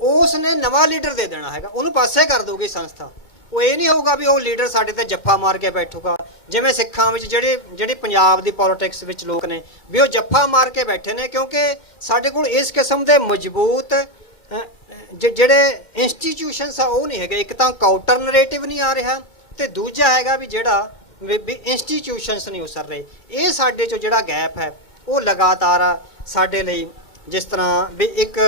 ਉਸ ਨੇ ਨਵਾਂ ਲੀਡਰ ਦੇ ਦੇਣਾ ਹੈਗਾ, ਉਹਨੂੰ ਪਾਸੇ ਕਰ ਦਊਗੀ ਸੰਸਥਾ। ਉਹ ਇਹ ਨਹੀਂ ਹੋਊਗਾ ਵੀ ਉਹ ਲੀਡਰ ਸਾਡੇ ਤੇ ਜੱਫਾ ਮਾਰ ਕੇ ਬੈਠੂਗਾ, ਜਿਵੇਂ ਸਿੱਖਾਂ ਵਿੱਚ ਜਿਹੜੇ ਪੰਜਾਬ ਦੀ ਪੋਲਿਟਿਕਸ ਵਿੱਚ ਲੋਕ ਨੇ ਵੀ ਉਹ ਜੱਫਾ ਮਾਰ ਕੇ ਬੈਠੇ ਨੇ, ਕਿਉਂਕਿ ਸਾਡੇ ਕੋਲ ਇਸ ਕਿਸਮ ਦੇ ਮਜ਼ਬੂਤ ਜਿਹੜੇ ਇੰਸਟੀਟਿਊਸ਼ਨਸ ਆ ਉਹ ਨਹੀਂ ਹੈਗੇ। ਇੱਕ ਤਾਂ ਕਾਊਂਟਰ ਨਰੇਟਿਵ ਨਹੀਂ ਆ ਰਿਹਾ ਤੇ ਦੂਜਾ ਹੈਗਾ ਵੀ ਜਿਹੜਾ ਵੀ ਇੰਸਟੀਟਿਊਸ਼ਨਸ ਨਹੀਂ ਉਸਰ ਰਹੇ। ਇਹ ਸਾਡੇ 'ਚੋਂ ਜਿਹੜਾ ਗੈਪ ਹੈ ਉਹ ਲਗਾਤਾਰ ਸਾਡੇ ਲਈ ਜਿਸ ਤਰ੍ਹਾਂ ਵੀ ਇੱਕ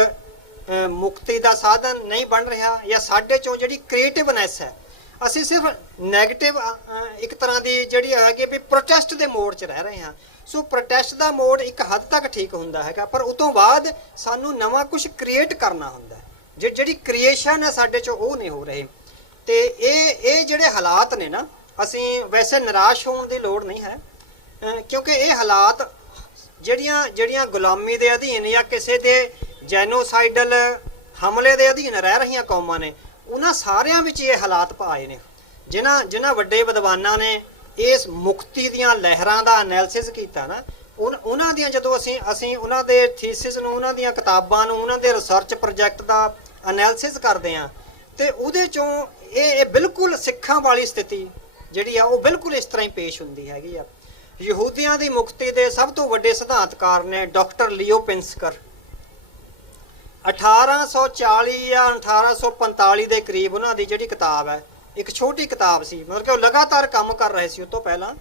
ਮੁਕਤੀ ਦਾ ਸਾਧਨ ਨਹੀਂ ਬਣ ਰਿਹਾ, ਜਾਂ ਸਾਡੇ 'ਚੋਂ ਜਿਹੜੀ ਕ੍ਰੀਏਟਿਵਨੈਸ ਹੈ, ਅਸੀਂ ਸਿਰਫ ਨੈਗੇਟਿਵ ਇੱਕ ਤਰ੍ਹਾਂ ਦੀ ਜਿਹੜੀ ਹੈਗੀ ਵੀ ਪ੍ਰੋਟੈਸਟ ਦੇ ਮੋਡ 'ਚ ਰਹਿ ਰਹੇ ਹਾਂ। ਸੋ ਪ੍ਰੋਟੈਸਟ ਦਾ ਮੋਡ ਇੱਕ ਹੱਦ ਤੱਕ ਠੀਕ ਹੁੰਦਾ ਹੈਗਾ, ਪਰ ਉਸ ਤੋਂ ਬਾਅਦ ਸਾਨੂੰ ਨਵਾਂ ਕੁਝ ਕ੍ਰੀਏਟ ਕਰਨਾ ਹੁੰਦਾ ਹੈ। ਜਿਹੜੀ ਕ੍ਰੀਏਸ਼ਨ ਹੈ ਸਾਡੇ 'ਚ ਉਹ ਨਹੀਂ ਹੋ ਰਹੀ। ਤੇ ਇਹ ਜਿਹੜੇ ਹਾਲਾਤ ਨੇ ਨਾ, ਅਸੀਂ ਵੈਸੇ ਨਿਰਾਸ਼ ਹੋਣ ਦੀ ਲੋੜ ਨਹੀਂ ਹੈ, ਕਿਉਂਕਿ ਇਹ ਹਾਲਾਤ ਜਿਹੜੀਆਂ ਗੁਲਾਮੀ ਦੇ ਅਧੀਨ ਜਾਂ ਕਿਸੇ ਦੇ ਜੈਨੋਸਾਈਡਲ ਹਮਲੇ ਦੇ ਅਧੀਨ ਰਹਿ ਰਹੀਆਂ ਕੌਮਾਂ ਨੇ, ਉਹਨਾਂ ਸਾਰਿਆਂ ਵਿੱਚ ਇਹ ਹਾਲਾਤ ਪਾਏ ਨੇ। ਜਿਨ੍ਹਾਂ ਵੱਡੇ ਵਿਦਵਾਨਾਂ ਨੇ ਇਸ ਮੁਕਤੀ ਦੀਆਂ ਲਹਿਰਾਂ ਦਾ ਐਨਾਲਿਸਿਸ ਕੀਤਾ ਨਾ, ਉਹਨਾਂ ਦੀਆਂ ਜਦੋਂ ਅਸੀਂ ਉਹਨਾਂ ਦੇ ਥੀਸਿਸ ਨੂੰ, ਉਹਨਾਂ ਦੀਆਂ ਕਿਤਾਬਾਂ ਨੂੰ, ਉਹਨਾਂ ਦੇ ਰਿਸਰਚ ਪ੍ਰੋਜੈਕਟ ਦਾ ਐਨਾਲਿਸਿਸ ਕਰਦੇ ਹਾਂ, ਤੇ ਉਹਦੇ ਚੋਂ ਇਹ ਬਿਲਕੁਲ ਸਿੱਖਾਂ ਵਾਲੀ ਸਥਿਤੀ ਜਿਹੜੀ ਆ ਉਹ ਬਿਲਕੁਲ ਇਸ ਤਰ੍ਹਾਂ ਹੀ ਪੇਸ਼ ਹੁੰਦੀ ਹੈਗੀ ਆ। ਯਹੂਦੀਆਂ ਦੀ ਮੁਕਤੀ ਦੇ ਸਭ ਤੋਂ ਵੱਡੇ ਸਿਧਾਂਤਕਾਰ ਨੇ ਡਾਕਟਰ ਲਿਓ ਪਿੰਸਕਰ। 1840 ਜਾਂ 1845 ਦੇ ਕਰੀਬ ਉਹਨਾਂ ਦੀ ਜਿਹੜੀ ਕਿਤਾਬ ਹੈ, ਇੱਕ ਛੋਟੀ ਕਿਤਾਬ ਸੀ, ਮਤਲਬ ਕਿ ਉਹ ਲਗਾਤਾਰ ਕੰਮ ਕਰ ਰਹੇ ਸੀ। ਉਸ ਤੋਂ ਪਹਿਲਾਂ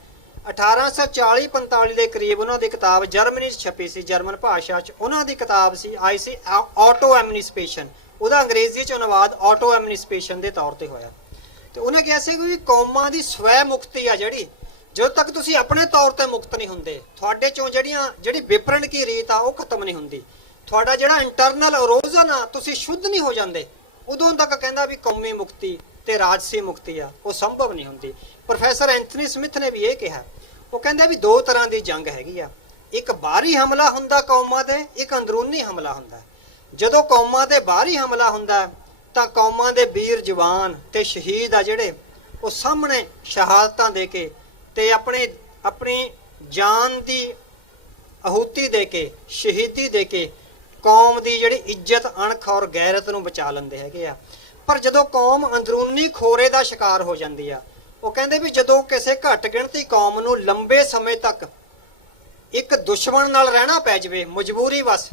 1840-45 ਦੇ ਕਰੀਬ ਉਹਨਾਂ ਦੀ ਕਿਤਾਬ ਜਰਮਨੀ 'ਚ ਛਪੀ ਸੀ, ਜਰਮਨ ਭਾਸ਼ਾ 'ਚ ਉਹਨਾਂ ਦੀ ਕਿਤਾਬ ਸੀ, ਆਈ ਸੀ ਆਟੋ ਐਮਨਿਸਪੇਸ਼ਨ। ਉਹਦਾ ਅੰਗਰੇਜ਼ੀ 'ਚ ਅਨੁਵਾਦ ਆਟੋ ਐਮਨਿਸਪੇਸ਼ਨ ਦੇ ਤੌਰ ਤੇ ਹੋਇਆ। ਤੇ ਉਹਨੇ ਕਿਹਾ ਸੀ ਕਿ ਕੌਮਾਂ ਦੀ ਸਵੈ ਮੁਕਤੀ ਆ ਜਦੋਂ ਤੱਕ ਤੁਸੀਂ ਆਪਣੇ ਤੌਰ ਤੇ ਮੁਕਤ ਨਹੀਂ ਹੁੰਦੇ, ਤੁਹਾਡੇ ਚੋਂ ਜਿਹੜੀ ਵਿਪਰਨ ਕੀ ਰੀਤ ਆ ਉਹ ਖਤਮ ਨਹੀਂ ਹੁੰਦੀ, ਤੁਹਾਡਾ ਜਿਹੜਾ ਇੰਟਰਨਲ ਇਰੋਜ਼ਨ ਆ, ਤੁਸੀਂ ਸ਼ੁੱਧ ਨਹੀਂ ਹੋ ਜਾਂਦੇ, ਉਦੋਂ ਤੱਕ ਕਹਿੰਦਾ ਵੀ ਕੌਮੀ ਮੁਕਤੀ ਤੇ ਰਾਜਸੀ ਮੁਕਤੀ ਆ ਉਹ ਸੰਭਵ ਨਹੀਂ ਹੁੰਦੀ। ਪ੍ਰੋਫੈਸਰ ਐਂਥਨੀ ਸਮਿਥ ਨੇ ਵੀ ਇਹ ਕਿਹਾ। ਉਹ ਕਹਿੰਦੇ ਵੀ ਦੋ ਤਰ੍ਹਾਂ ਦੀ ਜੰਗ ਹੈਗੀ ਆ, ਇੱਕ ਬਾਹਰੀ ਹਮਲਾ ਹੁੰਦਾ ਕੌਮਾਂ ਤੇ, ਇੱਕ ਅੰਦਰੂਨੀ ਹਮਲਾ ਹੁੰਦਾ। ਜਦੋਂ ਕੌਮਾਂ ਤੇ ਬਾਹਰੀ ਹਮਲਾ ਹੁੰਦਾ ਤਾਂ ਕੌਮਾਂ ਦੇ ਵੀਰ ਜਵਾਨ ਤੇ ਸ਼ਹੀਦ ਆ ਜਿਹੜੇ, ਉਹ ਸਾਹਮਣੇ ਸ਼ਹਾਦਤਾਂ ਦੇ ਕੇ ਤੇ ਆਪਣੀ ਜਾਨ ਦੀ ਆਹੂਤੀ ਦੇ ਕੇ, ਸ਼ਹੀਦੀ ਦੇ ਕੇ ਕੌਮ ਦੀ ਜਿਹੜੀ ਇੱਜ਼ਤ, ਅਣਖ ਔਰ ਗੈਰਤ ਨੂੰ ਬਚਾ ਲੈਂਦੇ ਹੈਗੇ ਆ। ਪਰ ਜਦੋਂ ਕੌਮ ਅੰਦਰੂਨੀ ਖੋਰੇ ਦਾ ਸ਼ਿਕਾਰ ਹੋ ਜਾਂਦੀ ਆ, ਉਹ ਕਹਿੰਦੇ ਵੀ ਜਦੋਂ ਕਿਸੇ ਘੱਟ ਗਿਣਤੀ ਕੌਮ ਨੂੰ ਲੰਬੇ ਸਮੇਂ ਤੱਕ ਇੱਕ ਦੁਸ਼ਮਣ ਨਾਲ ਰਹਿਣਾ ਪੈ ਜਾਵੇ, ਮਜਬੂਰੀ ਵਸ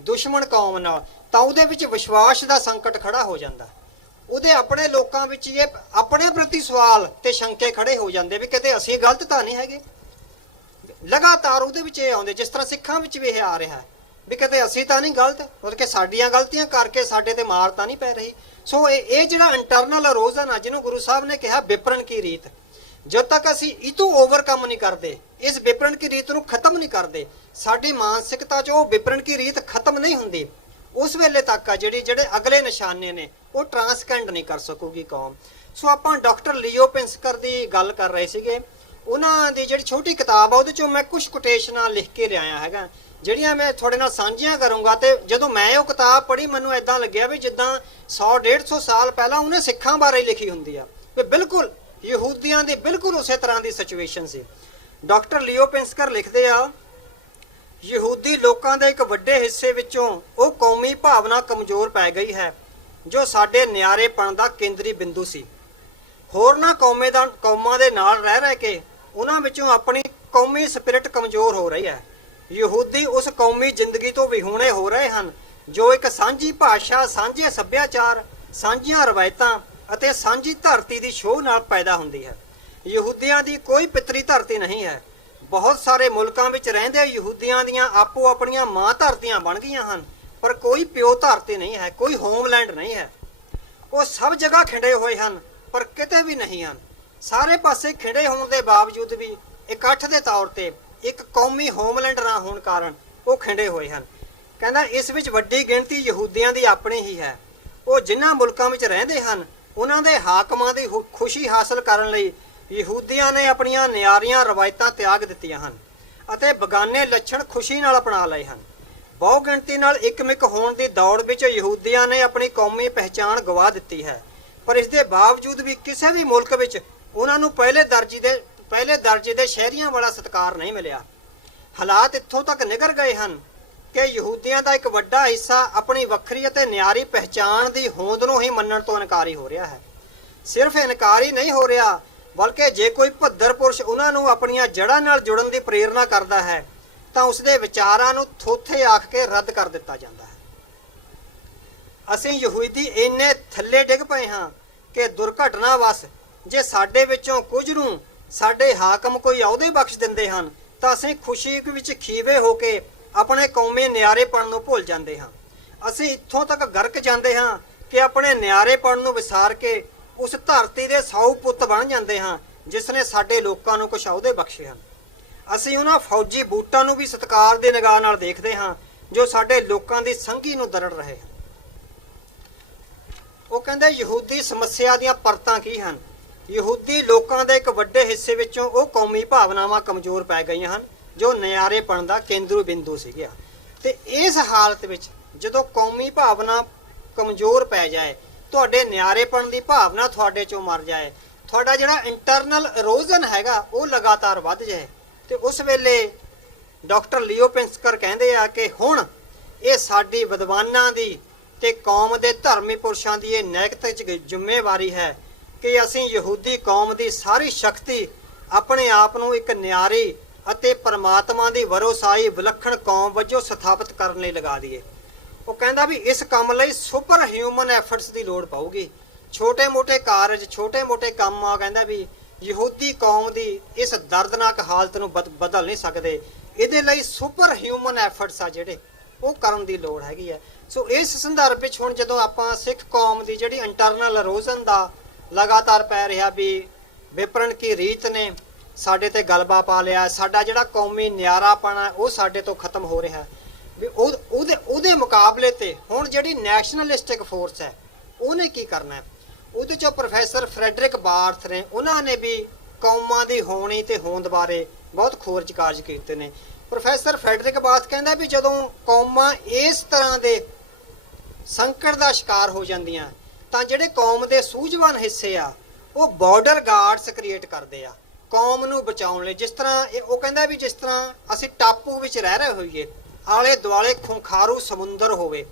ਦੁਸ਼ਮਣ ਕੌਮ ਨਾਲ, ਤਾਂ ਉਹਦੇ ਵਿੱਚ ਵਿਸ਼ਵਾਸ ਦਾ ਸੰਕਟ ਖੜਾ ਹੋ ਜਾਂਦਾ। ਉਹਦੇ ਆਪਣੇ ਲੋਕਾਂ ਵਿੱਚ ਇਹ ਆਪਣੇ ਪ੍ਰਤੀ ਸਵਾਲ ਤੇ ਸ਼ੰਕੇ ਖੜੇ ਹੋ ਜਾਂਦੇ ਵੀ ਕਿਤੇ ਅਸੀਂ ਗਲਤ ਤਾਂ ਨਹੀਂ ਹੈਗੇ। ਲਗਾਤਾਰ ਉਹਦੇ ਵਿੱਚ ਇਹ ਆਉਂਦੇ, ਜਿਸ ਤਰ੍ਹਾਂ ਸਿੱਖਾਂ ਵਿੱਚ ਵੀ ਇਹ ਆ ਰਿਹਾ ਵੀ ਕਿਤੇ ਅਸੀਂ ਤਾਂ ਨਹੀਂ ਗਲਤ, ਮਤਲਬ ਕਿ ਸਾਡੀਆਂ ਗਲਤੀਆਂ ਕਰਕੇ ਸਾਡੇ ਤੇ ਮਾਰ ਤਾਂ ਨਹੀਂ ਪੈ ਰਹੀ। ਸੋ ਇਹ ਜਿਹੜਾ ਇੰਟਰਨਲ ਇਰੋਜ਼ਨ ਆ, ਜਿਹਨੂੰ ਗੁਰੂ ਸਾਹਿਬ ਨੇ ਕਿਹਾ ਵਿਪਰਨ ਕੀ ਰੀਤ, ਜਦ ਤੱਕ ਅਸੀਂ ਇਹ ਤੋਂ ਓਵਰਕਮ ਨਹੀਂ ਕਰਦੇ, ਇਸ ਵਿਪਰਨ ਕੀ ਰੀਤ ਨੂੰ ਖਤਮ ਨਹੀਂ ਕਰਦੇ, ਸਾਡੀ ਮਾਨਸਿਕਤਾ 'ਚ ਉਹ ਵਿਪਰਨ ਕੀ ਰੀਤ ਖਤਮ ਨਹੀਂ ਹੁੰਦੀ, ਉਸ ਵੇਲੇ ਤੱਕ ਆ ਜਿਹੜੇ ਅਗਲੇ ਨਿਸ਼ਾਨੇ ਨੇ ਉਹ ਟਰਾਂਸਕੈਂਡ ਨਹੀਂ ਕਰ ਸਕੂਗੀ ਕੌਮ। ਸੋ ਆਪਾਂ ਡਾਕਟਰ ਲਿਓ ਪਿੰਸਕਰ ਦੀ ਗੱਲ ਕਰ ਰਹੇ ਸੀਗੇ। ਉਹਨਾਂ ਦੀ ਜਿਹੜੀ ਛੋਟੀ ਕਿਤਾਬ ਆ, ਉਹਦੇ 'ਚੋਂ ਮੈਂ ਕੁਝ ਕੋਟੇਸ਼ਨਾਂ ਲਿਖ ਕੇ ਲਿਆਇਆ ਹੈਗਾ, ਜਿਹੜੀਆਂ ਮੈਂ ਤੁਹਾਡੇ ਨਾਲ ਸਾਂਝੀਆਂ ਕਰੂੰਗਾ। ਤੇ ਜਦੋਂ ਮੈਂ ਉਹ ਕਿਤਾਬ ਪੜ੍ਹੀ, ਮੈਨੂੰ ਇਦਾਂ ਲੱਗਿਆ ਵੀ ਜਿੱਦਾਂ 100-150 ਸਾਲ ਪਹਿਲਾਂ ਉਹਨੇ ਸਿੱਖਾਂ ਬਾਰੇ ਲਿਖੀ ਹੁੰਦੀ ਆ, ਵੀ ਬਿਲਕੁਲ ਯਹੂਦੀਆਂ ਦੀ ਬਿਲਕੁਲ ਉਸੇ ਤਰ੍ਹਾਂ ਦੀ ਸਿਚੁਏਸ਼ਨ ਸੀ। ਡਾਕਟਰ ਲਿਓ ਪਿੰਸਕਰ ਲਿਖਦੇ ਆ, ਯਹੂਦੀ ਲੋਕਾਂ ਦੇ ਇੱਕ ਵੱਡੇ ਹਿੱਸੇ ਵਿੱਚੋਂ ਉਹ ਕੌਮੀ ਭਾਵਨਾ ਕਮਜ਼ੋਰ ਪੈ ਗਈ ਹੈ ਜੋ ਸਾਡੇ ਨਿਆਰੇਪਣ ਦਾ ਕੇਂਦਰੀ ਬਿੰਦੂ ਸੀ। ਹੋਰਨਾਂ ਕੌਮਾਂ ਦੇ ਨਾਲ ਰਹਿ ਕੇ ਉਹਨਾਂ ਵਿੱਚੋਂ ਆਪਣੀ ਕੌਮੀ ਸਪਿਰਿਟ ਕਮਜ਼ੋਰ ਹੋ ਰਹੀ ਹੈ। ਯਹੂਦੀ ਉਸ ਕੌਮੀ ਜ਼ਿੰਦਗੀ ਤੋਂ ਵਿਹੂਣੇ ਹੋ ਰਹੇ ਹਨ ਜੋ ਇੱਕ ਸਾਂਝੀ ਭਾਸ਼ਾ, ਸਾਂਝੇ ਸੱਭਿਆਚਾਰ, ਸਾਂਝੀਆਂ ਰਵਾਇਤਾਂ ਅਤੇ ਸਾਂਝੀ ਧਰਤੀ ਦੀ ਛੋਹ ਨਾਲ ਪੈਦਾ ਹੁੰਦੀ ਹੈ। ਯਹੂਦੀਆਂ ਦੀ ਕੋਈ ਪਿਤਰੀ ਧਰਤੀ ਨਹੀਂ ਹੈ। ਬਹੁਤ ਸਾਰੇ ਮੁਲਕਾਂ ਵਿੱਚ ਰਹਿੰਦੇ ਯਹੂਦੀਆਂ ਦੀਆਂ ਆਪੋ ਆਪਣੀਆਂ ਮਾਂ ਧਰਤੀਆਂ ਬਣ ਗਈਆਂ ਹਨ, ਪਰ ਕੋਈ ਪਿਓ ਧਰਤੀ ਨਹੀਂ ਹੈ, ਕੋਈ ਹੋਮਲੈਂਡ ਨਹੀਂ ਹੈ। ਉਹ ਸਭ ਜਗ੍ਹਾ ਖਿੰਡੇ ਹੋਏ ਹਨ ਪਰ ਕਿਤੇ ਵੀ ਨਹੀਂ ਹਨ। ਸਾਰੇ ਪਾਸੇ ਖਿੰਡੇ ਹੋਣ ਦੇ ਬਾਵਜੂਦ ਵੀ ਇਕੱਠ ਦੇ ਤੌਰ ਤੇ ਇੱਕ ਕੌਮੀ ਹੋਮਲੈਂਡ ਨਾ ਹੋਣ ਕਾਰਨ ਉਹ ਖਿੰਡੇ ਹੋਏ ਹਨ। ਕਹਿੰਦਾ ਇਸ ਵਿੱਚ ਵੱਡੀ ਗਿਣਤੀ ਯਹੂਦੀਆਂ ਦੀ ਆਪਣੀ ਹੀ ਹੈ। ਉਹ ਜਿਨ੍ਹਾਂ ਮੁਲਕਾਂ ਵਿੱਚ ਰਹਿੰਦੇ ਹਨ ਉਹਨਾਂ ਦੇ ਹਾਕਮਾਂ ਦੀ ਖੁਸ਼ੀ ਹਾਸਲ ਕਰਨ ਲਈ ਯਹੂਦੀਆਂ ਨੇ ਆਪਣੀਆਂ ਨਿਆਰੀਆਂ ਰਵਾਇਤਾਂ ਤਿਆਗ ਦਿੱਤੀਆਂ ਹਨ ਅਤੇ ਬਗਾਨੇ ਲੱਛਣ ਖੁਸ਼ੀ ਨਾਲ ਅਪਣਾ ਲਏ ਹਨ। ਬਹੁ ਗਿਣਤੀ ਨਾਲ ਇੱਕਮਿਕ ਹੋਣ ਦੀ ਦੌੜ ਵਿੱਚ ਯਹੂਦੀਆਂ ਨੇ ਆਪਣੀ ਕੌਮੀ ਪਹਿਚਾਣ ਗਵਾ ਦਿੱਤੀ ਹੈ, ਪਰ ਇਸ ਦੇ ਬਾਵਜੂਦ ਵੀ ਕਿਸੇ ਵੀ ਮੁਲਕ ਵਿੱਚ ਉਹਨਾਂ ਨੂੰ ਪਹਿਲੇ ਦਰਜੇ ਦੇ ਸ਼ਹਿਰੀਆਂ ਵਾਲਾ ਸਤਿਕਾਰ ਨਹੀਂ ਮਿਲਿਆ। ਹਾਲਾਤ ਇੱਥੋਂ ਤੱਕ ਨਿਗਰ ਗਏ ਹਨ ਕਿ ਯਹੂਦੀਆਂ ਦਾ ਇੱਕ ਵੱਡਾ ਹਿੱਸਾ ਆਪਣੀ ਵੱਖਰੀ ਅਤੇ ਨਿਆਰੀ ਪਹਿਚਾਣ ਦੀ ਹੋਂਦ ਨੂੰ ਹੀ ਮੰਨਣ ਤੋਂ ਇਨਕਾਰੀ ਹੋ ਰਿਹਾ ਹੈ। ਸਿਰਫ ਇਨਕਾਰੀ ਨਹੀਂ ਹੋ ਰਿਹਾ, ਬਲਕਿ ਜੇ ਕੋਈ ਭੱਦਰ ਪੁਰਸ਼ ਉਹਨਾਂ ਨੂੰ ਆਪਣੀਆਂ ਜੜ੍ਹਾਂ ਨਾਲ ਜੁੜਨ ਦੀ ਪ੍ਰੇਰਨਾ ਕਰਦਾ ਹੈ ਤਾਂ ਉਸਦੇ ਵਿਚਾਰਾਂ ਨੂੰ ਥੋਥੇ ਆਖ ਕੇ ਰੱਦ ਕਰ ਦਿੱਤਾ ਜਾਂਦਾ ਹੈ। ਅਸੀਂ ਯਹੂਦੀ ਇੰਨੇ ਥੱਲੇ ਡਿੱਗ ਪਏ ਹਾਂ ਕਿ ਦੁਰਘਟਨਾਵਸ਼ ਜੇ ਸਾਡੇ ਵਿੱਚੋਂ ਕੁਝ ਨੂੰ ਸਾਡੇ ਹਾਕਮ ਕੋਈ ਅਹੁਦੇ ਬਖਸ਼ ਦਿੰਦੇ ਹਨ ਤਾਂ ਅਸੀਂ ਖੁਸ਼ੀ ਵਿੱਚ ਖੀਵੇ ਹੋ ਕੇ ਆਪਣੇ ਕੌਮੀ ਨਿਆਰੇਪਣ ਨੂੰ ਭੁੱਲ ਜਾਂਦੇ ਹਾਂ। ਅਸੀਂ ਇੱਥੋਂ ਤੱਕ ਗਰਕ ਜਾਂਦੇ ਹਾਂ ਕਿ ਆਪਣੇ ਨਿਆਰੇਪਣ ਨੂੰ ਵਿਸਾਰ ਕੇ ਉਸ ਧਰਤੀ ਦੇ ਸਾਊ ਪੁੱਤ ਬਣ ਜਾਂਦੇ ਹਾਂ ਜਿਸ ਨੇ ਸਾਡੇ ਲੋਕਾਂ ਨੂੰ ਕੁਝ ਅਹੁਦੇ ਬਖਸ਼ੇ ਹਨ। ਅਸੀਂ ਉਹਨਾਂ ਫੌਜੀ ਬੂਟਾਂ ਨੂੰ ਵੀ ਸਤਿਕਾਰ ਦੀ ਨਿਗਾਹ ਨਾਲ ਦੇਖਦੇ ਹਾਂ ਜੋ ਸਾਡੇ ਲੋਕਾਂ ਦੀ ਸੰਘੀ ਨੂੰ ਦਰੜ ਰਹੇ ਹਨ। ਉਹ ਕਹਿੰਦੇ ਯਹੂਦੀ ਸਮੱਸਿਆ ਦੀਆਂ ਪਰਤਾਂ ਕੀ ਹਨ? ਯਹੂਦੀ ਲੋਕਾਂ ਦੇ ਇੱਕ ਵੱਡੇ ਹਿੱਸੇ ਵਿੱਚੋਂ ਉਹ ਕੌਮੀ ਭਾਵਨਾਵਾਂ ਕਮਜ਼ੋਰ ਪੈ ਗਈਆਂ ਹਨ ਜੋ ਨਿਆਰੇਪਣ ਦਾ ਕੇਂਦਰੀ ਬਿੰਦੂ ਸੀਗਾ। ਤੇ ਇਸ ਹਾਲਤ ਵਿੱਚ ਜਦੋਂ ਕੌਮੀ ਭਾਵਨਾ ਕਮਜ਼ੋਰ ਪੈ ਜਾਏ, ਤੁਹਾਡੇ ਨਿਆਰੇਪਣ ਦੀ ਭਾਵਨਾ ਤੁਹਾਡੇ ਚੋਂ ਮਰ ਜਾਏ, ਤੁਹਾਡਾ ਜਿਹੜਾ ਇੰਟਰਨਲ ਇਰੋਜ਼ਨ ਹੈਗਾ ਉਹ ਲਗਾਤਾਰ ਵੱਧ ਜਾਏ, ਤੇ ਉਸ ਵੇਲੇ ਡਾਕਟਰ ਲਿਓ ਪਿੰਸਕਰ ਕਹਿੰਦੇ ਆ ਕਿ ਹੁਣ ਇਹ ਸਾਡੀ ਵਿਦਵਾਨਾਂ ਦੀ ਤੇ ਕੌਮ ਦੇ ਧਰਮੀ ਪੁਰਸ਼ਾਂ ਦੀ ਇਹ ਨੈਤਿਕ ਜ਼ਿੰਮੇਵਾਰੀ ਹੈ ਕਿ ਅਸੀਂ ਯਹੂਦੀ ਕੌਮ ਦੀ ਸਾਰੀ ਸ਼ਕਤੀ ਆਪਣੇ ਆਪ ਨੂੰ ਇੱਕ ਨਿਆਰੀ ਅਤੇ ਪਰਮਾਤਮਾ ਦੀ ਵਰੋਸਾਈ ਵਿਲੱਖਣ ਕੌਮ ਵਜੋਂ ਸਥਾਪਿਤ ਕਰਨ ਲਈ ਲਗਾ ਦਈਏ। ਉਹ ਕਹਿੰਦਾ ਵੀ ਇਸ ਕੰਮ ਲਈ ਸੁਪਰ ਹਿਊਮਨ ਐਫਰਟਸ ਦੀ ਲੋੜ ਪਊਗੀ। ਛੋਟੇ-ਮੋਟੇ ਕਾਰਜ, ਛੋਟੇ-ਮੋਟੇ ਕੰਮ ਆ ਕਹਿੰਦਾ ਵੀ ਯਹੂਦੀ ਕੌਮ ਦੀ ਇਸ ਦਰਦਨਾਕ ਹਾਲਤ ਨੂੰ ਬਦਲ ਨਹੀਂ ਸਕਦੇ। ਇਹਦੇ ਲਈ ਸੁਪਰ ਹਿਊਮਨ ਐਫਰਟਸ ਆ ਜਿਹੜੇ ਉਹ ਕਰਨ ਦੀ ਲੋੜ ਹੈਗੀ ਹੈ। ਸੋ ਇਸ ਸੰਦਰਭ ਵਿੱਚ ਹੁਣ ਜਦੋਂ ਆਪਾਂ ਸਿੱਖ ਕੌਮ ਦੀ ਜਿਹੜੀ ਇੰਟਰਨਲ ਇਰੋਜ਼ਨ ਦਾ ਲਗਾਤਾਰ ਪੈ ਰਿਹਾ ਵੀ ਵਿਪਰਨ ਕੀ ਰੀਤ ਨੇ ਸਾਡੇ ਤੇ ਗਲਬਾ ਪਾ ਲਿਆ, ਸਾਡਾ ਜਿਹੜਾ ਕੌਮੀ ਨਿਆਰਾਪਣ ਹੈ ਉਹ ਸਾਡੇ ਤੋਂ ਖਤਮ ਹੋ ਰਿਹਾ ਵੀ ਉਹਦੇ ਮੁਕਾਬਲੇ ਤੇ ਹੁਣ ਜਿਹੜੀ ਨੈਸ਼ਨਲਿਸਟਿਕ ਫੋਰਸ ਹੈ ਉਹਨੇ ਕੀ ਕਰਨਾ ਹੈ? ਉਹਦੇ ਚੋਂ ਪ੍ਰੋਫੈਸਰ ਫਰੈਡਰਿਕ ਬਾਰਥ ਨੇ, ਉਹਨਾਂ ਨੇ ਵੀ ਕੌਮਾਂ ਦੀ ਹੋਣੀ ਤੇ ਹੋਂਦ ਬਾਰੇ ਬਹੁਤ ਖੋਜ ਕਾਰਜ ਕੀਤੇ ਨੇ। ਪ੍ਰੋਫੈਸਰ ਫਰੈਡਰਿਕ ਬਾਰਥ ਕਹਿੰਦਾ ਵੀ ਜਦੋਂ ਕੌਮਾਂ ਇਸ ਤਰ੍ਹਾਂ ਦੇ ਸੰਕਟ ਦਾ ਸ਼ਿਕਾਰ ਹੋ ਜਾਂਦੀਆਂ ਤਾਂ ਜਿਹੜੇ ਕੌਮ ਦੇ ਸੂਝਵਾਨ ਹਿੱਸੇ ਆ ਉਹ ਬਾਰਡਰ ਗਾਰਡਸ ਕ੍ਰੀਏਟ ਕਰਦੇ ਆ ਕੌਮ ਨੂੰ ਬਚਾਉਣ ਲਈ। ਜਿਸ ਤਰ੍ਹਾਂ ਉਹ ਕਹਿੰਦਾ ਵੀ ਜਿਸ ਤਰ੍ਹਾਂ ਅਸੀਂ ਟਾਪੂ ਵਿੱਚ ਰਹਿ ਰਹੇ ਹੋਈਏ, ਆਲੇ ਦੁਆਲੇ ਖੁੰਖਾਰੂ ਸਮੁੰਦਰ ਹੋਵੇ,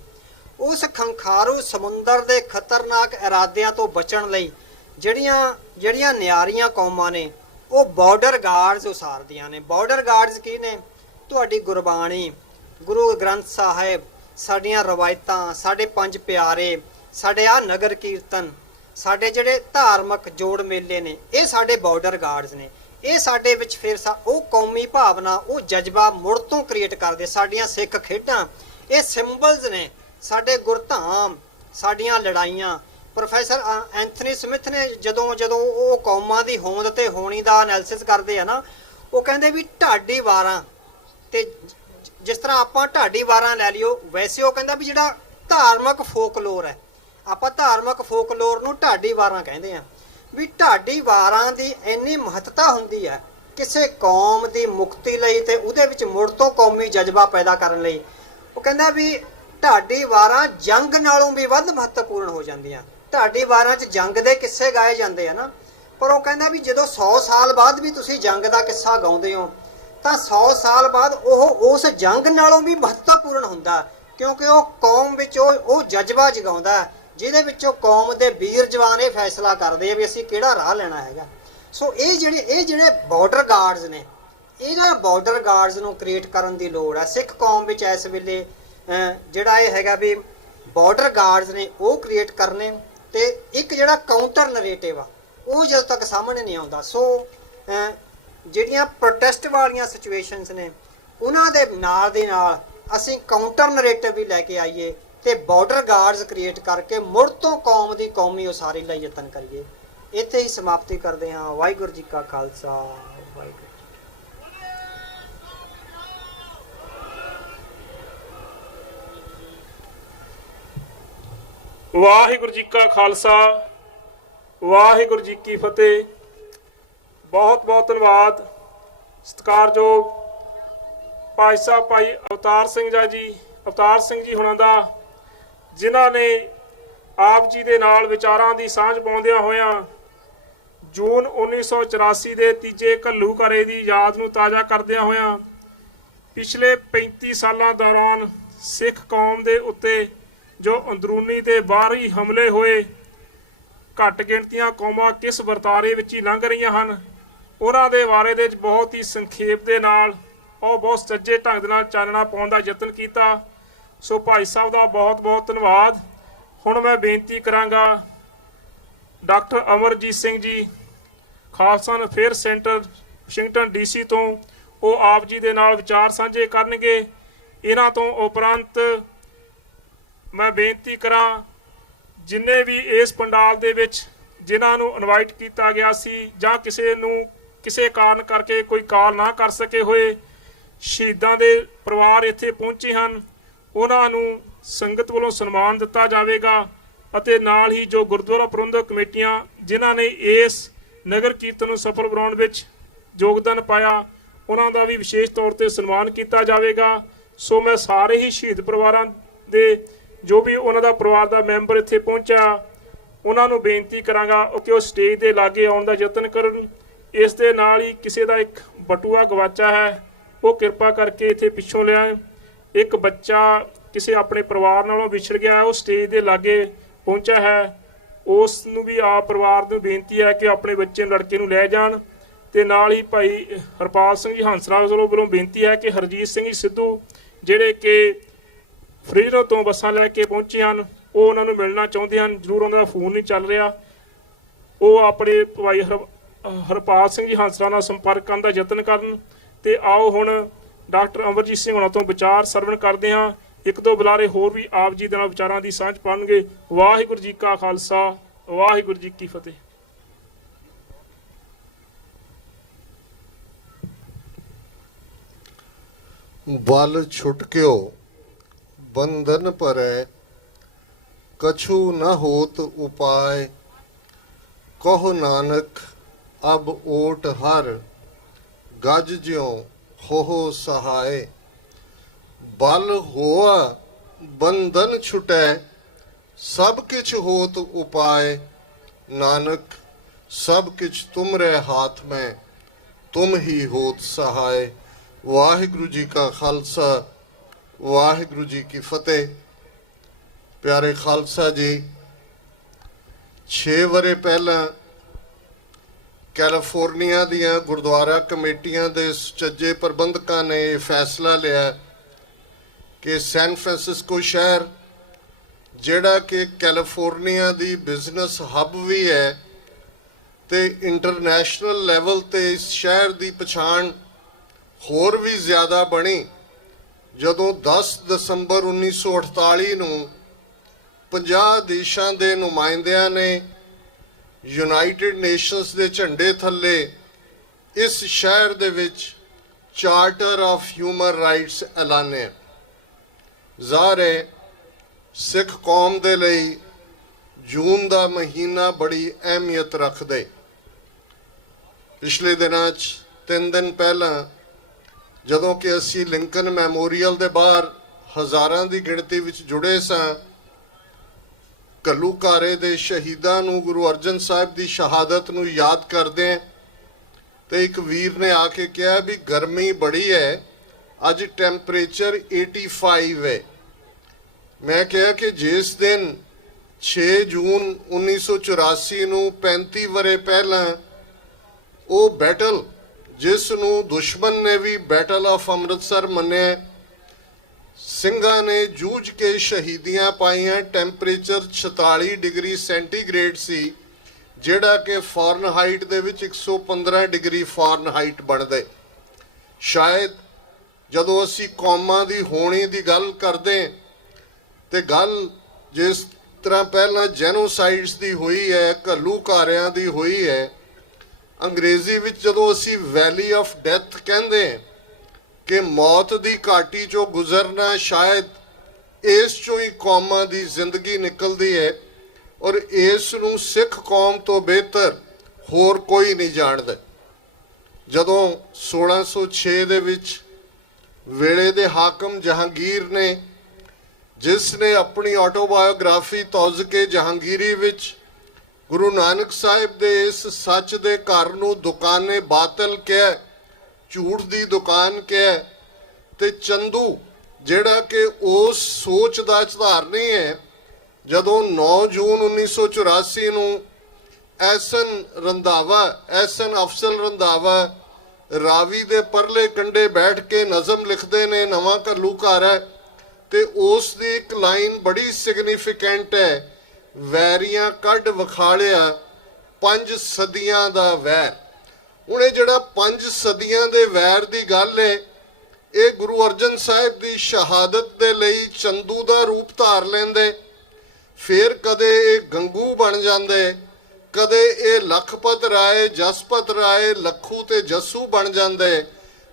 ਉਸ ਖੰਖਾਰੂ ਸਮੁੰਦਰ ਦੇ ਖਤਰਨਾਕ ਇਰਾਦਿਆਂ ਤੋਂ ਬਚਣ ਲਈ ਜਿਹੜੀਆਂ ਨਿਆਰੀਆਂ ਕੌਮਾਂ ਨੇ ਉਹ ਬਾਰਡਰ ਗਾਰਡਸ ਉਸਾਰਦੀਆਂ ਨੇ। ਬਾਰਡਰ ਗਾਰਡਸ ਕੀ ਨੇ? ਤੁਹਾਡੀ ਗੁਰਬਾਣੀ, ਗੁਰੂ ਗ੍ਰੰਥ ਸਾਹਿਬ, ਸਾਡੀਆਂ ਰਵਾਇਤਾਂ, ਸਾਡੇ ਪੰਜ ਪਿਆਰੇ, ਸਾਡੇ ਆ ਨਗਰ ਕੀਰਤਨ, ਸਾਡੇ ਜਿਹੜੇ ਧਾਰਮਿਕ ਜੋੜ ਮੇਲੇ ਨੇ, ਇਹ ਸਾਡੇ ਬਾਰਡਰ ਗਾਰਡਸ ਨੇ। ਇਹ ਸਾਡੇ ਵਿੱਚ ਫਿਰ ਉਹ ਕੌਮੀ ਭਾਵਨਾ, ਉਹ ਜਜ਼ਬਾ ਮੁੜ ਤੋਂ ਕ੍ਰੀਏਟ ਕਰਦੇ। ਸਾਡੀਆਂ ਸਿੱਖ ਖੇਡਾਂ ਇਹ ਸਿੰਬਲਸ ਨੇ, ਸਾਡੇ ਗੁਰਧਾਮ, ਸਾਡੀਆਂ ਲੜਾਈਆਂ। ਪ੍ਰੋਫੈਸਰ ਐਂਥਨੀ ਸਮਿਥ ਨੇ ਜਦੋਂ ਉਹ ਕੌਮਾਂ ਦੀ ਹੋਂਦ ਤੇ ਹੋਣੀ ਦਾ ਐਨਾਲਿਸਿਸ ਕਰਦੇ ਆ ਨਾ, ਉਹ ਕਹਿੰਦੇ ਵੀ ਢਾਡੀ ਵਾਰਾਂ ਤੇ ਜਿਸ ਤਰ੍ਹਾਂ ਆਪਾਂ ਢਾਡੀ ਵਾਰਾਂ ਲੈ ਲਿਓ, ਵੈਸੇ ਉਹ ਕਹਿੰਦਾ ਵੀ ਜਿਹੜਾ ਧਾਰਮਿਕ ਫੋਕਲੋਰ ਹੈ, ਆਪਾਂ ਧਾਰਮਿਕ ਫੋਕਲੋਰ ਨੂੰ ਢਾਡੀ ਵਾਰਾਂ ਕਹਿੰਦੇ ਆ ਵੀ ਢਾਡੀ ਵਾਰਾਂ ਦੀ ਇੰਨੀ ਮਹੱਤਤਾ ਹੁੰਦੀ ਹੈ ਕਿਸੇ ਕੌਮ ਦੀ ਮੁਕਤੀ ਲਈ ਤੇ ਉਹਦੇ ਵਿੱਚ ਮੁੜ ਤੋਂ ਕੌਮੀ ਜਜ਼ਬਾ ਪੈਦਾ ਕਰਨ ਲਈ। ਉਹ ਕਹਿੰਦਾ ਵੀ ਢਾਡੀ ਵਾਰਾਂ ਜੰਗ ਨਾਲੋਂ ਵੀ ਵੱਧ ਮਹੱਤਵਪੂਰਨ ਹੋ ਜਾਂਦੀਆਂ। ਢਾਡੀ ਵਾਰਾਂ 'ਚ ਜੰਗ ਦੇ ਕਿੱਸੇ ਗਾਏ ਜਾਂਦੇ ਆ ਨਾ, ਪਰ ਉਹ ਕਹਿੰਦਾ ਵੀ ਜਦੋਂ 100 ਸਾਲ ਬਾਅਦ ਵੀ ਤੁਸੀਂ ਜੰਗ ਦਾ ਕਿੱਸਾ ਗਾਉਂਦੇ ਹੋ ਤਾਂ 100 ਸਾਲ ਬਾਅਦ ਉਹ ਉਸ ਜੰਗ ਨਾਲੋਂ ਵੀ ਮਹੱਤਵਪੂਰਨ ਹੁੰਦਾ, ਕਿਉਂਕਿ ਉਹ ਕੌਮ ਵਿੱਚ ਉਹ ਜਜ਼ਬਾ ਜਗਾਉਂਦਾ ਜਿਹਦੇ ਵਿੱਚੋਂ ਕੌਮ ਦੇ ਵੀਰ ਜਵਾਨ ਇਹ ਫੈਸਲਾ ਕਰਦੇ ਆ ਵੀ ਅਸੀਂ ਕਿਹੜਾ ਰਾਹ ਲੈਣਾ ਹੈਗਾ। ਸੋ ਇਹ ਜਿਹੜੇ ਬਾਰਡਰ ਗਾਰਡਸ ਨੇ, ਇਹਨਾਂ ਬਾਰਡਰ ਗਾਰਡਸ ਨੂੰ ਕ੍ਰੀਏਟ ਕਰਨ ਦੀ ਲੋੜ ਹੈ ਸਿੱਖ ਕੌਮ ਵਿੱਚ ਇਸ ਵੇਲੇ। ਜਿਹੜਾ ਇਹ ਹੈਗਾ ਵੀ ਬਾਰਡਰ ਗਾਰਡਸ ਨੇ ਉਹ ਕ੍ਰੀਏਟ ਕਰਨੇ, ਤੇ ਇੱਕ ਜਿਹੜਾ ਕਾਊਂਟਰ ਨਰੇਟਿਵ ਆ ਉਹ ਜਦੋਂ ਤੱਕ ਸਾਹਮਣੇ ਨਹੀਂ ਆਉਂਦਾ। ਸੋ ਜਿਹੜੀਆਂ ਪ੍ਰੋਟੈਸਟ ਵਾਲੀਆਂ ਸਿਚੁਏਸ਼ਨਸ ਨੇ ਉਹਨਾਂ ਦੇ ਨਾਲ ਦੀ ਨਾਲ ਅਸੀਂ ਕਾਊਂਟਰ ਨਰੇਟਿਵ ਵੀ ਲੈ ਕੇ ਆਈਏ ਤੇ ਬਾਰਡਰ ਗਾਰਡਸ ਕ੍ਰੀਏਟ ਕਰਕੇ ਮੁੜ ਤੋਂ ਕੌਮ ਦੀ ਕੌਮੀ ਉਸਾਰੀ ਲਈ ਯਤਨ ਕਰੀਏ। ਇੱਥੇ ਹੀ ਸਮਾਪਤੀ ਕਰਦੇ ਹਾਂ। ਵਾਹਿਗੁਰੂ ਜੀ ਕਾ ਖਾਲਸਾ, ਵਾਹਿਗੁਰੂ। ਵਾਹਿਗੁਰੂ ਜੀ ਕਾ ਖਾਲਸਾ, ਵਾਹਿਗੁਰੂ ਜੀ ਕੀ ਫਤਿਹ। ਬਹੁਤ ਬਹੁਤ ਧੰਨਵਾਦ ਸਤਿਕਾਰਯੋਗ ਭਾਈ ਸਾਹਿਬ ਭਾਈ ਅਵਤਾਰ ਸਿੰਘ ਜੀ ਹੁਣਾਂ ਦਾ, ਜਿਨ੍ਹਾਂ ਨੇ ਆਪ ਜੀ ਦੇ ਨਾਲ ਵਿਚਾਰਾਂ ਦੀ ਸਾਂਝ ਪਾਉਂਦਿਆਂ ਹੋਇਆਂ ਜੂਨ 1984 ਦੇ ਤੀਜੇ ਘੱਲੂਘਾਰੇ ਦੀ ਯਾਦ ਨੂੰ ਤਾਜ਼ਾ ਕਰਦਿਆਂ ਹੋਇਆਂ ਪਿਛਲੇ 35 ਸਾਲਾਂ ਦੌਰਾਨ ਸਿੱਖ ਕੌਮ ਦੇ ਉੱਤੇ ਜੋ ਅੰਦਰੂਨੀ ਤੇ ਬਾਹਰੀ ਹਮਲੇ ਹੋਏ, ਘੱਟ ਗਿਣਤੀਆਂ ਕੌਮਾਂ ਕਿਸ ਵਰਤਾਰੇ ਵਿੱਚ ਹੀ ਲੰਘ ਰਹੀਆਂ ਹਨ, ਉਹਨਾਂ ਦੇ ਬਾਰੇ ਦੇ ਵਿੱਚ ਬਹੁਤ ਹੀ ਸੰਖੇਪ ਦੇ ਨਾਲ ਉਹ ਬਹੁਤ ਸੱਜੇ ਢੰਗ ਦੇ ਨਾਲ ਚਾਨਣਾ ਪਾਉਣ ਦਾ ਯਤਨ ਕੀਤਾ। ਸੋ ਭਾਈ ਸਾਹਿਬ ਦਾ ਬਹੁਤ ਬਹੁਤ ਧੰਨਵਾਦ। ਹੁਣ ਮੈਂ ਬੇਨਤੀ ਕਰਾਂਗਾ doctor Amarjit Singh ji, Khalsa affair centre Washington DC ਤੋਂ, ਉਹ ਆਪ ਜੀ ਦੇ ਨਾਲ ਵਿਚਾਰ ਸਾਂਝੇ ਕਰਨਗੇ। ਇਹਨਾਂ ਤੋਂ ਉਪਰੰਤ ਮੈਂ ਬੇਨਤੀ ਕਰਾਂ ਜਿੰਨੇ ਵੀ ਇਸ ਪੰਡਾਲ ਦੇ ਵਿੱਚ ਜਿਨ੍ਹਾਂ ਨੂੰ ਇਨਵਾਈਟ ਕੀਤਾ ਗਿਆ ਸੀ ਜਾਂ ਕਿਸੇ ਕਾਰਨ ਕਰਕੇ ਕੋਈ ਕਾਲ ਨਾ ਕਰ ਸਕੇ ਹੋਏ ਸ਼ਹੀਦਾਂ ਦੇ ਪਰਿਵਾਰ ਇੱਥੇ ਪਹੁੰਚੇ ਹਨ, ਉਹਨਾਂ ਨੂੰ ਸੰਗਤ ਵੱਲੋਂ ਸਨਮਾਨ ਦਿੱਤਾ ਜਾਵੇਗਾ। ਅਤੇ ਨਾਲ ਹੀ ਜੋ ਗੁਰਦੁਆਰਾ ਪ੍ਰਬੰਧਕ ਕਮੇਟੀਆਂ ਜਿਨ੍ਹਾਂ ਨੇ ਇਸ ਨਗਰ ਕੀਰਤਨ ਨੂੰ ਸਫਲ ਬਣਾਉਣ ਵਿੱਚ ਯੋਗਦਾਨ ਪਾਇਆ, ਉਹਨਾਂ ਦਾ ਵੀ ਵਿਸ਼ੇਸ਼ ਤੌਰ ਤੇ ਸਨਮਾਨ ਕੀਤਾ ਜਾਵੇਗਾ। ਸੋ ਮੈਂ ਸਾਰੇ ਹੀ ਸ਼ਹੀਦ ਪਰਿਵਾਰਾਂ ਦੇ ਜੋ ਵੀ ਉਹਨਾਂ ਦਾ ਪਰਿਵਾਰ ਦਾ ਮੈਂਬਰ ਇੱਥੇ ਪਹੁੰਚਿਆ, ਉਹਨਾਂ ਨੂੰ ਬੇਨਤੀ ਕਰਾਂਗਾ ਕਿ ਉਹ ਸਟੇਜ ਦੇ ਲਾਗੇ ਆਉਣ ਦਾ ਯਤਨ ਕਰਨ। ਇਸ ਦੇ ਨਾਲ ਹੀ ਕਿਸੇ ਦਾ ਇੱਕ ਬਟੂਆ ਗਵਾਚਾ ਹੈ, ਉਹ ਕਿਰਪਾ ਕਰਕੇ ਇੱਥੇ ਪਿੱਛੋਂ ਲਿਆਏ। ਇੱਕ ਬੱਚਾ ਕਿਸੇ ਆਪਣੇ ਪਰਿਵਾਰ ਨਾਲੋਂ ਵਿਛੜ ਗਿਆ, ਉਹ ਸਟੇਜ ਦੇ ਲਾਗੇ ਪਹੁੰਚਿਆ ਹੈ, ਉਸ ਨੂੰ ਵੀ ਆਪ ਪਰਿਵਾਰ ਨੂੰ ਬੇਨਤੀ ਹੈ ਕਿ ਆਪਣੇ ਬੱਚੇ ਨੂੰ ਲੜਕੇ ਨੂੰ ਲੈ ਜਾਣ। ਤੇ ਨਾਲ ਹੀ ਭਾਈ ਹਰਪਾਲ ਸਿੰਘ ਜੀ ਹੰਸਰਾਜ ਵੱਲੋਂ ਬੇਨਤੀ ਹੈ ਕਿ ਹਰਜੀਤ ਸਿੰਘ ਜੀ ਸਿੱਧੂ ਜਿਹੜੇ ਕਿ ਫਰੀਦਕੋਟ ਤੋਂ ਬੱਸਾਂ ਲੈ ਕੇ ਪਹੁੰਚੇ ਹਨ, ਉਹ ਉਹਨਾਂ ਨੂੰ ਮਿਲਣਾ ਚਾਹੁੰਦੇ ਹਨ। ਜ਼ਰੂਰ ਉਹਨਾਂ ਦਾ ਫੋਨ ਨਹੀਂ ਚੱਲ ਰਿਹਾ, ਉਹ ਆਪਣੇ ਭਾਈ ਹਰਪਾਲ ਸਿੰਘ ਜੀ ਹੰਸਰਾਜ ਨਾਲ ਸੰਪਰਕ ਕਰਨ ਦਾ ਯਤਨ ਕਰਨ। ਤੇ ਆਓ ਹੁਣ ਡਾਕਟਰ ਅਮਰਜੀਤ ਸਿੰਘ ਹੋਣਾ ਤੋਂ ਵਿਚਾਰ ਸਰਵਣ ਕਰਦੇ ਹਾਂ। ਇੱਕ ਦੋ ਬੁਲਾਰੇ ਹੋਰ ਵੀ ਆਪ ਜੀ ਦੇ ਨਾਲ ਵਿਚਾਰਾਂ ਦੀ ਸਾਂਝ ਪਾਉਣਗੇ। ਵਾਹਿਗੁਰੂ ਜੀ ਕਾ ਖਾਲਸਾ, ਵਾਹਿਗੁਰੂ ਜੀ ਕੀ ਫਤਿਹ। बल छुटक्यो बंधन परै, कछु न होत उपाय। कहो नानक अब ओट हर, गज ज्यों हो सहाय। बल होआ बंधन छुटै, सब किछ होत उपाय। नानक सब किछ तुमरे हाथ में, तुम ही होत सहाय। ਵਾਹਿਗੁਰੂ ਜੀ ਕਾ ਖਾਲਸਾ, ਵਾਹਿਗੁਰੂ ਜੀ ਕੀ ਫਤਿਹ। ਪਿਆਰੇ ਖਾਲਸਾ ਜੀ, 6 ਵਰ੍ਹੇ ਪਹਿਲਾਂ ਕੈਲੀਫੋਰਨੀਆ ਦੀਆਂ ਗੁਰਦੁਆਰਾ ਕਮੇਟੀਆਂ ਦੇ ਸੁਚੱਜੇ ਪ੍ਰਬੰਧਕਾਂ ਨੇ ਇਹ ਫੈਸਲਾ ਲਿਆ ਕਿ ਸੈਨ ਫਰਾਂਸਿਸਕੋ ਸ਼ਹਿਰ ਜਿਹੜਾ ਕਿ ਕੈਲੀਫੋਰਨੀਆ ਦੀ ਬਿਜ਼ਨਸ ਹੱਬ ਵੀ ਹੈ ਤੇ ਇੰਟਰਨੈਸ਼ਨਲ ਲੈਵਲ ਤੇ ਇਸ ਸ਼ਹਿਰ ਦੀ ਪਛਾਣ ਹੋਰ ਵੀ ਜ਼ਿਆਦਾ ਬਣੀ ਜਦੋਂ 10 ਦਸੰਬਰ 1948 ਨੂੰ 50 ਦੇਸ਼ਾਂ ਦੇ ਨੁਮਾਇੰਦਿਆਂ ਨੇ ਯੂਨਾਈਟਿਡ ਨੇਸ਼ਨਸ ਦੇ ਝੰਡੇ ਥੱਲੇ ਇਸ ਸ਼ਹਿਰ ਦੇ ਵਿੱਚ ਚਾਰਟਰ ਆਫ ਹਿਊਮਨ ਰਾਈਟਸ ਐਲਾਨਿਆ। ਜ਼ਾਹਰ ਹੈ ਸਿੱਖ ਕੌਮ ਦੇ ਲਈ ਜੂਨ ਦਾ ਮਹੀਨਾ ਬੜੀ ਅਹਿਮੀਅਤ ਰੱਖਦਾ। ਪਿਛਲੇ ਦਿਨਾਂ 'ਚ 3 ਦਿਨ ਪਹਿਲਾਂ ਜਦੋਂ ਕਿ ਅਸੀਂ ਲਿੰਕਨ ਮੈਮੋਰੀਅਲ ਦੇ ਬਾਹਰ ਹਜ਼ਾਰਾਂ ਦੀ ਗਿਣਤੀ ਵਿੱਚ ਜੁੜੇ ਸਾਂ, ਘੱਲੂਘਾਰੇ ਦੇ ਸ਼ਹੀਦਾਂ ਨੂੰ, ਗੁਰੂ ਅਰਜਨ ਸਾਹਿਬ ਦੀ ਸ਼ਹਾਦਤ ਨੂੰ ਯਾਦ ਕਰਦੇ ਹਾਂ ਤੇ ਇੱਕ ਵੀਰ ਨੇ ਆ ਕੇ ਕਿਹਾ ਵੀ ਗਰਮੀ ਬੜੀ ਹੈ, ਅੱਜ ਟੈਂਪਰੇਚਰ 85 ਹੈ। ਮੈਂ ਕਿਹਾ ਕਿ ਜਿਸ ਦਿਨ 6 ਜੂਨ 1984 ਨੂੰ 35 ਵਰ੍ਹੇ ਪਹਿਲਾਂ ਉਹ ਬੈਟਲ ਜਿਸ ਨੂੰ ਦੁਸ਼ਮਣ ਨੇ ਵੀ ਬੈਟਲ ਆਫ ਅੰਮ੍ਰਿਤਸਰ ਮੰਨਿਆ, ਸਿੰਘਾਂ ਨੇ ਜੂਝ ਕੇ ਸ਼ਹੀਦੀਆਂ ਪਾਈਆਂ, ਟੈਂਪਰੇਚਰ 46 ਡਿਗਰੀ ਸੈਂਟੀਗ੍ਰੇਡ ਸੀ, ਜਿਹੜਾ ਕਿ ਫਾਰਨਹਾਈਟ ਦੇ ਵਿੱਚ 115 ਡਿਗਰੀ ਫਾਰਨਹਾਈਟ ਬਣਦਾ। ਸ਼ਾਇਦ ਜਦੋਂ ਅਸੀਂ ਕੌਮਾਂ ਦੀ ਹੋਣੀ ਦੀ ਗੱਲ ਕਰਦੇ ਤੇ ਗੱਲ ਜਿਸ ਤਰ੍ਹਾਂ ਪਹਿਲਾਂ ਜੈਨੋਸਾਈਡਸ ਦੀ ਹੋਈ ਹੈ, ਘੱਲੂਘਾਰਿਆਂ ਦੀ ਹੋਈ ਹੈ, ਅੰਗਰੇਜ਼ੀ ਵਿੱਚ ਜਦੋਂ ਅਸੀਂ ਵੈਲੀ ਆਫ ਡੈਥ ਕਹਿੰਦੇ ਕਿ ਮੌਤ ਦੀ ਘਾਟੀ ਚੋਂ ਗੁਜ਼ਰਨਾ, ਸ਼ਾਇਦ ਇਸ ਚੋਂ ਹੀ ਕੌਮਾਂ ਦੀ ਜ਼ਿੰਦਗੀ ਨਿਕਲਦੀ ਹੈ ਔਰ ਇਸ ਨੂੰ ਸਿੱਖ ਕੌਮ ਤੋਂ ਬਿਹਤਰ ਹੋਰ ਕੋਈ ਨਹੀਂ ਜਾਣਦਾ। ਜਦੋਂ 1606 ਦੇ ਵਿੱਚ ਵੇਲੇ ਦੇ ਹਾਕਮ ਜਹਾਂਗੀਰ ਨੇ, ਜਿਸ ਨੇ ਆਪਣੀ ਆਟੋਬਾਇਓਗ੍ਰਾਫੀ ਤੌਜ਼ ਕੇ ਜਹਾਂਗੀਰੀ ਵਿੱਚ ਗੁਰੂ ਨਾਨਕ ਸਾਹਿਬ ਦੇ ਇਸ ਸੱਚ ਦੇ ਘਰ ਨੂੰ ਦੁਕਾਨੇ ਬਾਤਲ ਕਿਹਾ, ਝੂਠ ਦੀ ਦੁਕਾਨ ਕਿਹਾ, ਤੇ ਚੰਦੂ ਜਿਹੜਾ ਕਿ ਉਸ ਸੋਚ ਦਾ ਧਾਰਨੀ ਹੈ, ਜਦੋਂ 9 ਜੂਨ 1984 ਨੂੰ ਐਸਨ ਅਫਸਲ ਰੰਧਾਵਾ ਰਾਵੀ ਦੇ ਪਰਲੇ ਕੰਢੇ ਬੈਠ ਕੇ ਨਜ਼ਮ ਲਿਖਦੇ ਨੇ, ਨਵਾਂ ਘੱਲੂਘਾਰਾ, ਤੇ ਉਸ ਦੀ ਇੱਕ ਲਾਈਨ ਬੜੀ ਸਿਗਨੀਫੀਕੈਂਟ ਹੈ, ਵੈਰੀਆਂ ਕੱਢ ਵਿਖਾਲਿਆ 5 ਸਦੀਆਂ ਦਾ ਵੈਰ। ਹੁਣ ਇਹ ਜਿਹੜਾ 5 ਸਦੀਆਂ ਦੇ ਵੈਰ ਦੀ ਗੱਲ ਹੈ, ਇਹ ਗੁਰੂ ਅਰਜਨ ਸਾਹਿਬ ਦੀ ਸ਼ਹਾਦਤ ਦੇ ਲਈ ਚੰਦੂ ਦਾ ਰੂਪ ਧਾਰ ਲੈਂਦੇ, ਫਿਰ ਕਦੇ ਇਹ ਗੰਗੂ ਬਣ ਜਾਂਦੇ, ਕਦੇ ਇਹ ਲਖਪਤ ਰਾਏ, ਜਸਪਤ ਰਾਏ, ਲੱਖੂ ਤੇ ਜੱਸੂ ਬਣ ਜਾਂਦੇ,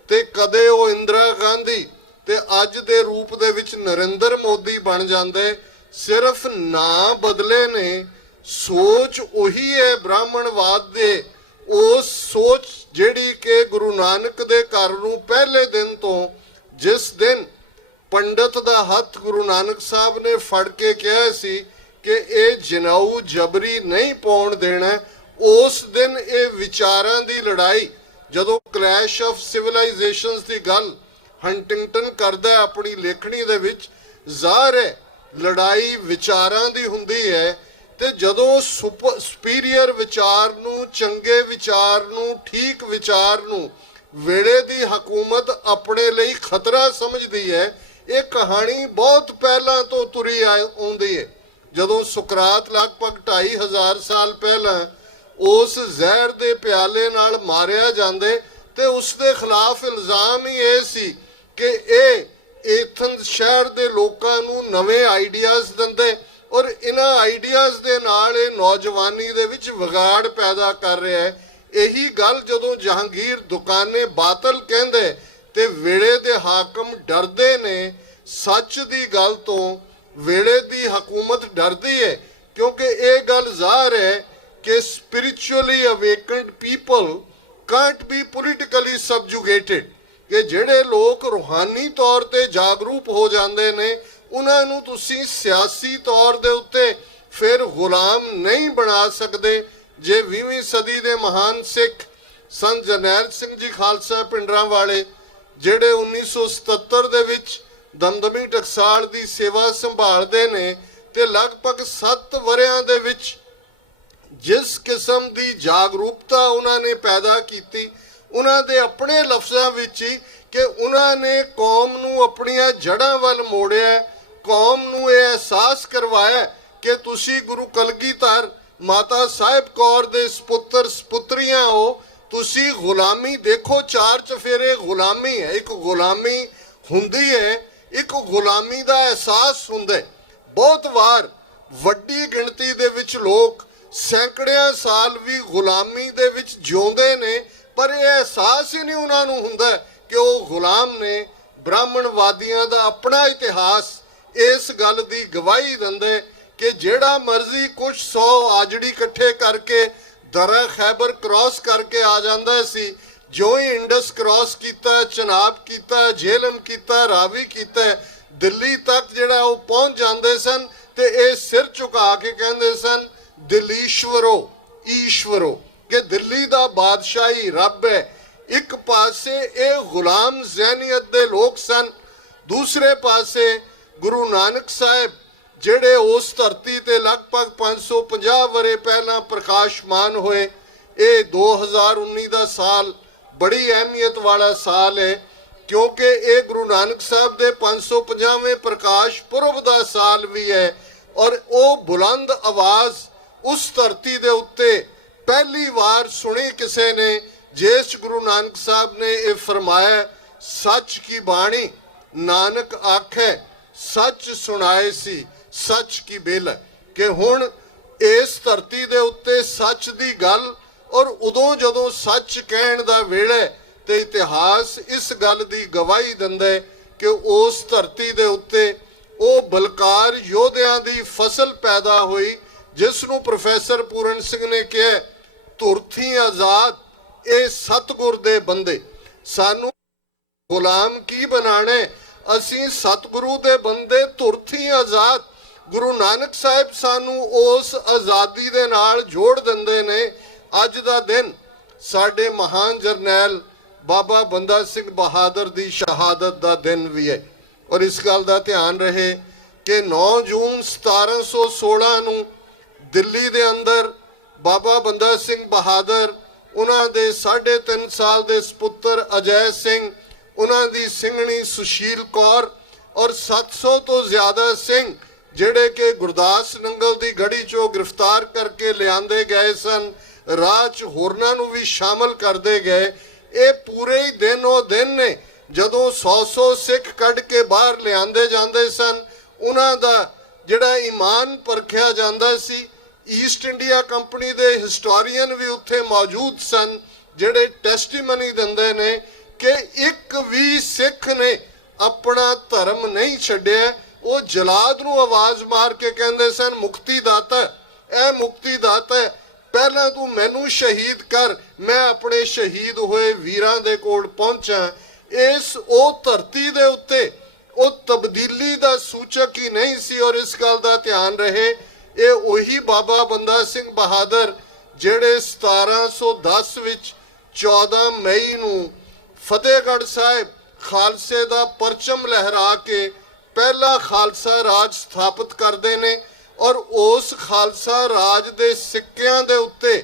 ਤੇ ਕਦੇ ਉਹ ਇੰਦਰਾ ਗਾਂਧੀ ਤੇ ਅੱਜ ਦੇ ਰੂਪ ਦੇ ਵਿੱਚ ਨਰਿੰਦਰ ਮੋਦੀ ਬਣ ਜਾਂਦੇ। ਸਿਰਫ ਨਾਂ ਬਦਲੇ ਨੇ, ਸੋਚ ਉਹੀ ਹੈ ਬ੍ਰਾਹਮਣਵਾਦ ਦੇ। ਉਸ ਸੋਚ ਜਿਹੜੀ ਕਿ ਗੁਰੂ ਨਾਨਕ ਦੇ ਘਰ ਨੂੰ ਪਹਿਲੇ ਦਿਨ ਤੋਂ, ਜਿਸ ਦਿਨ ਪੰਡਤ ਦਾ ਹੱਥ ਗੁਰੂ ਨਾਨਕ ਸਾਹਿਬ ਨੇ ਫੜ ਕੇ ਕਿਹਾ ਸੀ ਕਿ ਇਹ ਜਨਾਊ ਜਬਰੀ ਨਹੀਂ ਪਾਉਣ ਦੇਣਾ, ਉਸ ਦਿਨ ਇਹ ਵਿਚਾਰਾਂ ਦੀ ਲੜਾਈ, ਜਦੋਂ ਕਲੈਸ਼ ਆਫ ਸਿਵਲਾਈਜੇਸ਼ਨਸ ਦੀ ਗੱਲ ਹੰਟਿੰਗਟਨ ਕਰਦਾ ਆਪਣੀ ਲੇਖਣੀ ਦੇ ਵਿੱਚ, ਜ਼ਾਹਰ ਹੈ ਲੜਾਈ ਵਿਚਾਰਾਂ ਦੀ ਹੁੰਦੀ ਹੈ। ਤੇ ਜਦੋਂ ਸੁਪੀਰੀਅਰ ਵਿਚਾਰ ਨੂੰ, ਚੰਗੇ ਵਿਚਾਰ ਨੂੰ, ਠੀਕ ਵਿਚਾਰ ਨੂੰ ਵੇਲੇ ਦੀ ਹਕੂਮਤ ਆਪਣੇ ਲਈ ਖਤਰਾ ਸਮਝਦੀ ਹੈ। ਇਹ ਕਹਾਣੀ ਬਹੁਤ ਪਹਿਲਾਂ ਤੋਂ ਤੁਰੀ ਆਉਂਦੀ ਹੈ। ਜਦੋਂ ਸੁਕਰਾਤ ਲਗਭਗ 2500 ਸਾਲ ਪਹਿਲਾਂ ਉਸ ਜ਼ਹਿਰ ਦੇ ਪਿਆਲੇ ਨਾਲ ਮਾਰਿਆ ਜਾਂਦੇ ਤੇ ਉਸ ਦੇ ਖਿਲਾਫ ਇਲਜ਼ਾਮ ਹੀ ਇਹ ਸੀ ਕਿ ਇਹ ਐਥਨਸ ਸ਼ਹਿਰ ਦੇ ਲੋਕਾਂ ਨੂੰ ਨਵੇਂ ਆਈਡੀਆਜ਼ ਦਿੰਦੇ ਔਰ ਇਹਨਾਂ ਆਈਡੀਆਜ਼ ਦੇ ਨਾਲ ਇਹ ਨੌਜਵਾਨੀ ਦੇ ਵਿੱਚ ਵਿਗਾੜ ਪੈਦਾ ਕਰ ਰਿਹਾ ਹੈ। ਇਹੀ ਗੱਲ ਜਦੋਂ ਜਹਾਂਗੀਰ ਦੁਕਾਨੇ ਬਾਤਲ ਕਹਿੰਦੇ ਤੇ ਵੇਲੇ ਦੇ ਹਾਕਮ ਡਰਦੇ ਨੇ ਸੱਚ ਦੀ ਗੱਲ ਤੋਂ, ਵੇਲੇ ਦੀ ਹਕੂਮਤ ਡਰਦੀ ਹੈ, ਕਿਉਂਕਿ ਇਹ ਗੱਲ ਜ਼ਾਹਰ ਹੈ ਕਿ spiritually awakened people can't be politically subjugated, ਕਿ ਜਿਹੜੇ ਲੋਕ ਰੂਹਾਨੀ ਤੌਰ ਤੇ ਜਾਗਰੂਕ ਹੋ ਜਾਂਦੇ ਨੇ ਉਹਨਾਂ ਨੂੰ ਤੁਸੀਂ ਸਿਆਸੀ ਤੌਰ ਦੇ ਉੱਤੇ ਫਿਰ ਗੁਲਾਮ ਨਹੀਂ ਬਣਾ ਸਕਦੇ। ਜੇ 20ਵੀਂ ਸਦੀ ਦੇ ਮਹਾਨ ਸਿੱਖ ਸੰਤ ਜਰਨੈਲ ਸਿੰਘ ਜੀ ਖਾਲਸਾ ਪਿੰਡਰਾਂ ਵਾਲੇ, ਜਿਹੜੇ 1977 ਦੇ ਵਿੱਚ ਦਮਦਮੀ ਟਕਸਾਲ ਦੀ ਸੇਵਾ ਸੰਭਾਲਦੇ ਨੇ ਤੇ ਲਗਭਗ 7 ਵਰਿਆਂ ਦੇ ਵਿੱਚ ਜਿਸ ਕਿਸਮ ਦੀ ਜਾਗਰੂਕਤਾ ਉਹਨਾਂ ਨੇ ਪੈਦਾ ਕੀਤੀ, ਉਹਨਾਂ ਦੇ ਆਪਣੇ ਲਫ਼ਜ਼ਾਂ ਵਿੱਚ ਹੀ, ਕਿ ਉਹਨਾਂ ਨੇ ਕੌਮ ਨੂੰ ਆਪਣੀਆਂ ਜੜ੍ਹਾਂ ਵੱਲ ਮੋੜਿਆ, ਕੌਮ ਨੂੰ ਇਹ ਅਹਿਸਾਸ ਕਰਵਾਇਆ ਕਿ ਤੁਸੀਂ ਗੁਰੂ ਕਲਗੀਧਰ ਮਾਤਾ ਸਾਹਿਬ ਕੌਰ ਦੇ ਸੁਪੁੱਤਰ ਸੁਪੁੱਤਰੀਆਂ ਹੋ। ਤੁਸੀਂ ਗੁਲਾਮੀ ਦੇਖੋ, 4 ਚਫੇਰੇ ਗੁਲਾਮੀ ਹੈ, ਇੱਕ ਗੁਲਾਮੀ ਹੁੰਦੀ ਹੈ, ਇੱਕ ਗੁਲਾਮੀ ਦਾ ਅਹਿਸਾਸ ਹੁੰਦਾ। ਬਹੁਤ ਵਾਰ ਵੱਡੀ ਗਿਣਤੀ ਦੇ ਵਿੱਚ ਲੋਕ ਸੈਂਕੜਿਆਂ ਸਾਲ ਵੀ ਗੁਲਾਮੀ ਦੇ ਵਿੱਚ ਜਿਉਂਦੇ ਨੇ, ਪਰ ਇਹ ਅਹਿਸਾਸ ਹੀ ਨਹੀਂ ਉਹਨਾਂ ਨੂੰ ਹੁੰਦਾ ਕਿ ਉਹ ਗੁਲਾਮ ਨੇ। ਬ੍ਰਾਹਮਣਵਾਦੀਆਂ ਦਾ ਆਪਣਾ ਇਤਿਹਾਸ ਇਸ ਗੱਲ ਦੀ ਗਵਾਹੀ ਦਿੰਦੇ ਕਿ ਜਿਹੜਾ ਮਰਜ਼ੀ ਕੁਝ 100 ਆਜੜੀ ਇਕੱਠੇ ਕਰਕੇ ਦਰਾ ਖੈਬਰ ਕ੍ਰਾਸ ਕਰਕੇ ਆ ਜਾਂਦਾ ਸੀ, ਜੋ ਹੀ ਇੰਡਸ ਕ੍ਰਾਸ ਕੀਤਾ, ਚਨਾਬ ਕੀਤਾ, ਜੇਹਲਮ ਕੀਤਾ, ਰਾਵੀ ਕੀਤਾ, ਦਿੱਲੀ ਤੱਕ ਜਿਹੜਾ ਉਹ ਪਹੁੰਚ ਜਾਂਦੇ ਸਨ ਤੇ ਇਹ ਸਿਰ ਝੁਕਾ ਕੇ ਕਹਿੰਦੇ ਸਨ ਦਿੱਲੀਸ਼ਵਰੋ ਈਸ਼ਵਰੋ, ਕਿ ਦਿੱਲੀ ਦਾ ਬਾਦਸ਼ਾਹੀ ਰੱਬ ਹੈ। ਇੱਕ ਪਾਸੇ ਇਹ ਗੁਲਾਮ ਜ਼ਹਿਨੀਅਤ ਦੇ ਲੋਕ ਸਨ, ਦੂਸਰੇ ਪਾਸੇ ਗੁਰੂ ਨਾਨਕ ਸਾਹਿਬ ਜਿਹੜੇ ਉਸ ਧਰਤੀ ਤੇ ਲਗਭਗ 550 ਵਰੇ ਪਹਿਲਾਂ ਪ੍ਰਕਾਸ਼ਮਾਨ ਹੋਏ। ਇਹ 2019 ਦਾ ਸਾਲ ਬੜੀ ਅਹਿਮੀਅਤ ਵਾਲਾ ਸਾਲ ਹੈ, ਕਿਉਂਕਿ ਇਹ ਗੁਰੂ ਨਾਨਕ ਸਾਹਿਬ ਦੇ 550ਵੇਂ ਪ੍ਰਕਾਸ਼ ਪੁਰਬ ਦਾ ਸਾਲ ਵੀ ਹੈ। ਔਰ ਉਹ ਬੁਲੰਦ ਆਵਾਜ਼ ਉਸ ਧਰਤੀ ਦੇ ਉੱਤੇ ਪਹਿਲੀ ਵਾਰ ਸੁਣੀ ਕਿਸੇ ਨੇ, ਜਿਸ ਗੁਰੂ ਨਾਨਕ ਸਾਹਿਬ ਨੇ ਇਹ ਫਰਮਾਇਆ, ਸੱਚ ਕੀ ਬਾਣੀ ਨਾਨਕ ਆਖੇ ਸੱਚ ਸੁਣਾਏ ਸੀ ਸੱਚ ਕੀ ਬੇਲ, ਕਿ ਹੁਣ ਇਸ ਧਰਤੀ ਦੇ ਉੱਤੇ ਸੱਚ ਦੀ ਗੱਲ, ਔਰ ਉਦੋਂ ਜਦੋਂ ਸੱਚ ਕਹਿਣ ਦਾ ਵੇਲੇ ਤੇ ਇਤਿਹਾਸ ਇਸ ਗੱਲ ਦੀ ਗਵਾਹੀ ਦਿੰਦਾ ਹੈ ਕਿ ਉਸ ਧਰਤੀ ਦੇ ਉੱਤੇ ਉਹ ਬਲਕਾਰ ਯੋਧਿਆਂ ਦੀ ਫਸਲ ਪੈਦਾ ਹੋਈ, ਜਿਸ ਨੂੰ ਪ੍ਰੋਫੈਸਰ ਪੂਰਨ ਸਿੰਘ ਨੇ ਕਿਹਾ ਧੁਰਥੀ ਆਜ਼ਾਦ ਇਹ ਸਤਿਗੁਰ ਦੇ ਬੰਦੇ। ਸਾਨੂੰ ਗੁਲਾਮ ਕੀ ਬਣਾਣਾ, ਅਸੀਂ ਸਤਿਗੁਰੂ ਦੇ ਬੰਦੇ, ਧੁਰਥੀ ਆਜ਼ਾਦ। ਗੁਰੂ ਨਾਨਕ ਸਾਹਿਬ ਸਾਨੂੰ ਉਸ ਆਜ਼ਾਦੀ ਦੇ ਨਾਲ ਜੋੜ ਦਿੰਦੇ ਨੇ। ਅੱਜ ਦਾ ਦਿਨ ਸਾਡੇ ਮਹਾਨ ਜਰਨੈਲ ਬਾਬਾ ਬੰਦਾ ਸਿੰਘ ਬਹਾਦਰ ਦੀ ਸ਼ਹਾਦਤ ਦਾ ਦਿਨ ਵੀ ਹੈ, ਔਰ ਇਸ ਗੱਲ ਦਾ ਧਿਆਨ ਰਹੇ ਕਿ 9 ਜੂਨ 1716 ਨੂੰ ਦਿੱਲੀ ਦੇ ਅੰਦਰ ਬਾਬਾ ਬੰਦਾ ਸਿੰਘ ਬਹਾਦਰ, ਉਹਨਾਂ ਦੇ 3.5 ਸਾਲ ਦੇ ਸੁਪੁੱਤਰ ਅਜੈ ਸਿੰਘ, ਉਹਨਾਂ ਦੀ ਸਿੰਘਣੀ ਸੁਸ਼ੀਲ ਕੌਰ ਔਰ 700 ਤੋਂ ਜ਼ਿਆਦਾ ਸਿੰਘ ਜਿਹੜੇ ਕਿ ਗੁਰਦਾਸ ਨੰਗਲ ਦੀ ਗੜੀ ਚੋਂ ਗ੍ਰਿਫਤਾਰ ਕਰਕੇ ਲਿਆਂਦੇ ਗਏ ਸਨ, ਰਾਹ 'ਚ ਹੋਰਨਾਂ ਨੂੰ ਵੀ ਸ਼ਾਮਲ ਕਰਦੇ ਗਏ। ਇਹ ਪੂਰੇ ਹੀ ਦਿਨ ਉਹ ਦਿਨ ਨੇ ਜਦੋਂ 100 ਸਿੱਖ ਕੱਢ ਕੇ ਬਾਹਰ ਲਿਆਂਦੇ ਜਾਂਦੇ ਸਨ, ਉਹਨਾਂ ਦਾ ਜਿਹੜਾ ਈਮਾਨ ਪਰਖਿਆ ਜਾਂਦਾ ਸੀ। ਈਸਟ ਇੰਡੀਆ ਕੰਪਨੀ ਦੇ ਹਿਸਟੋਰੀਅਨ ਵੀ ਉੱਥੇ ਮੌਜੂਦ ਸਨ, ਜਿਹੜੇ ਟੈਸਟੀਮਨੀ ਦਿੰਦੇ ਨੇ ਕਿ ਇੱਕ ਵੀ ਸਿੱਖ ਨੇ ਆਪਣਾ ਧਰਮ ਨਹੀਂ ਛੱਡਿਆ। ਉਹ ਜਲਾਦ ਨੂੰ ਆਵਾਜ਼ ਮਾਰ ਕੇ ਕਹਿੰਦੇ ਸਨ, ਮੁਕਤੀ ਦਾਤਾ, ਇਹ ਮੁਕਤੀ ਦਾਤਾ, ਪਹਿਲਾਂ ਤੂੰ ਮੈਨੂੰ ਸ਼ਹੀਦ ਕਰ, ਮੈਂ ਆਪਣੇ ਸ਼ਹੀਦ ਹੋਏ ਵੀਰਾਂ ਦੇ ਕੋਲ ਪਹੁੰਚਾਂ। ਇਸ ਉਹ ਧਰਤੀ ਦੇ ਉੱਤੇ ਉਹ ਤਬਦੀਲੀ ਦਾ ਸੂਚਕ ਹੀ ਨਹੀਂ ਸੀ। ਔਰ ਇਸ ਗੱਲ ਦਾ ਧਿਆਨ ਰਹੇ, ਇਹ ਉਹੀ ਬਾਬਾ ਬੰਦਾ ਸਿੰਘ ਬਹਾਦਰ ਜਿਹੜੇ 1710 ਵਿੱਚ 14 ਮਈ ਨੂੰ ਫਤਿਹਗੜ੍ਹ ਸਾਹਿਬ ਖਾਲਸੇ ਦਾ ਪਰਚਮ ਲਹਿਰਾ ਕੇ ਪਹਿਲਾ ਖਾਲਸਾ ਰਾਜ ਸਥਾਪਿਤ ਕਰਦੇ ਨੇ। ਔਰ ਉਸ ਖਾਲਸਾ ਰਾਜ ਦੇ ਸਿੱਕਿਆਂ ਦੇ ਉੱਤੇ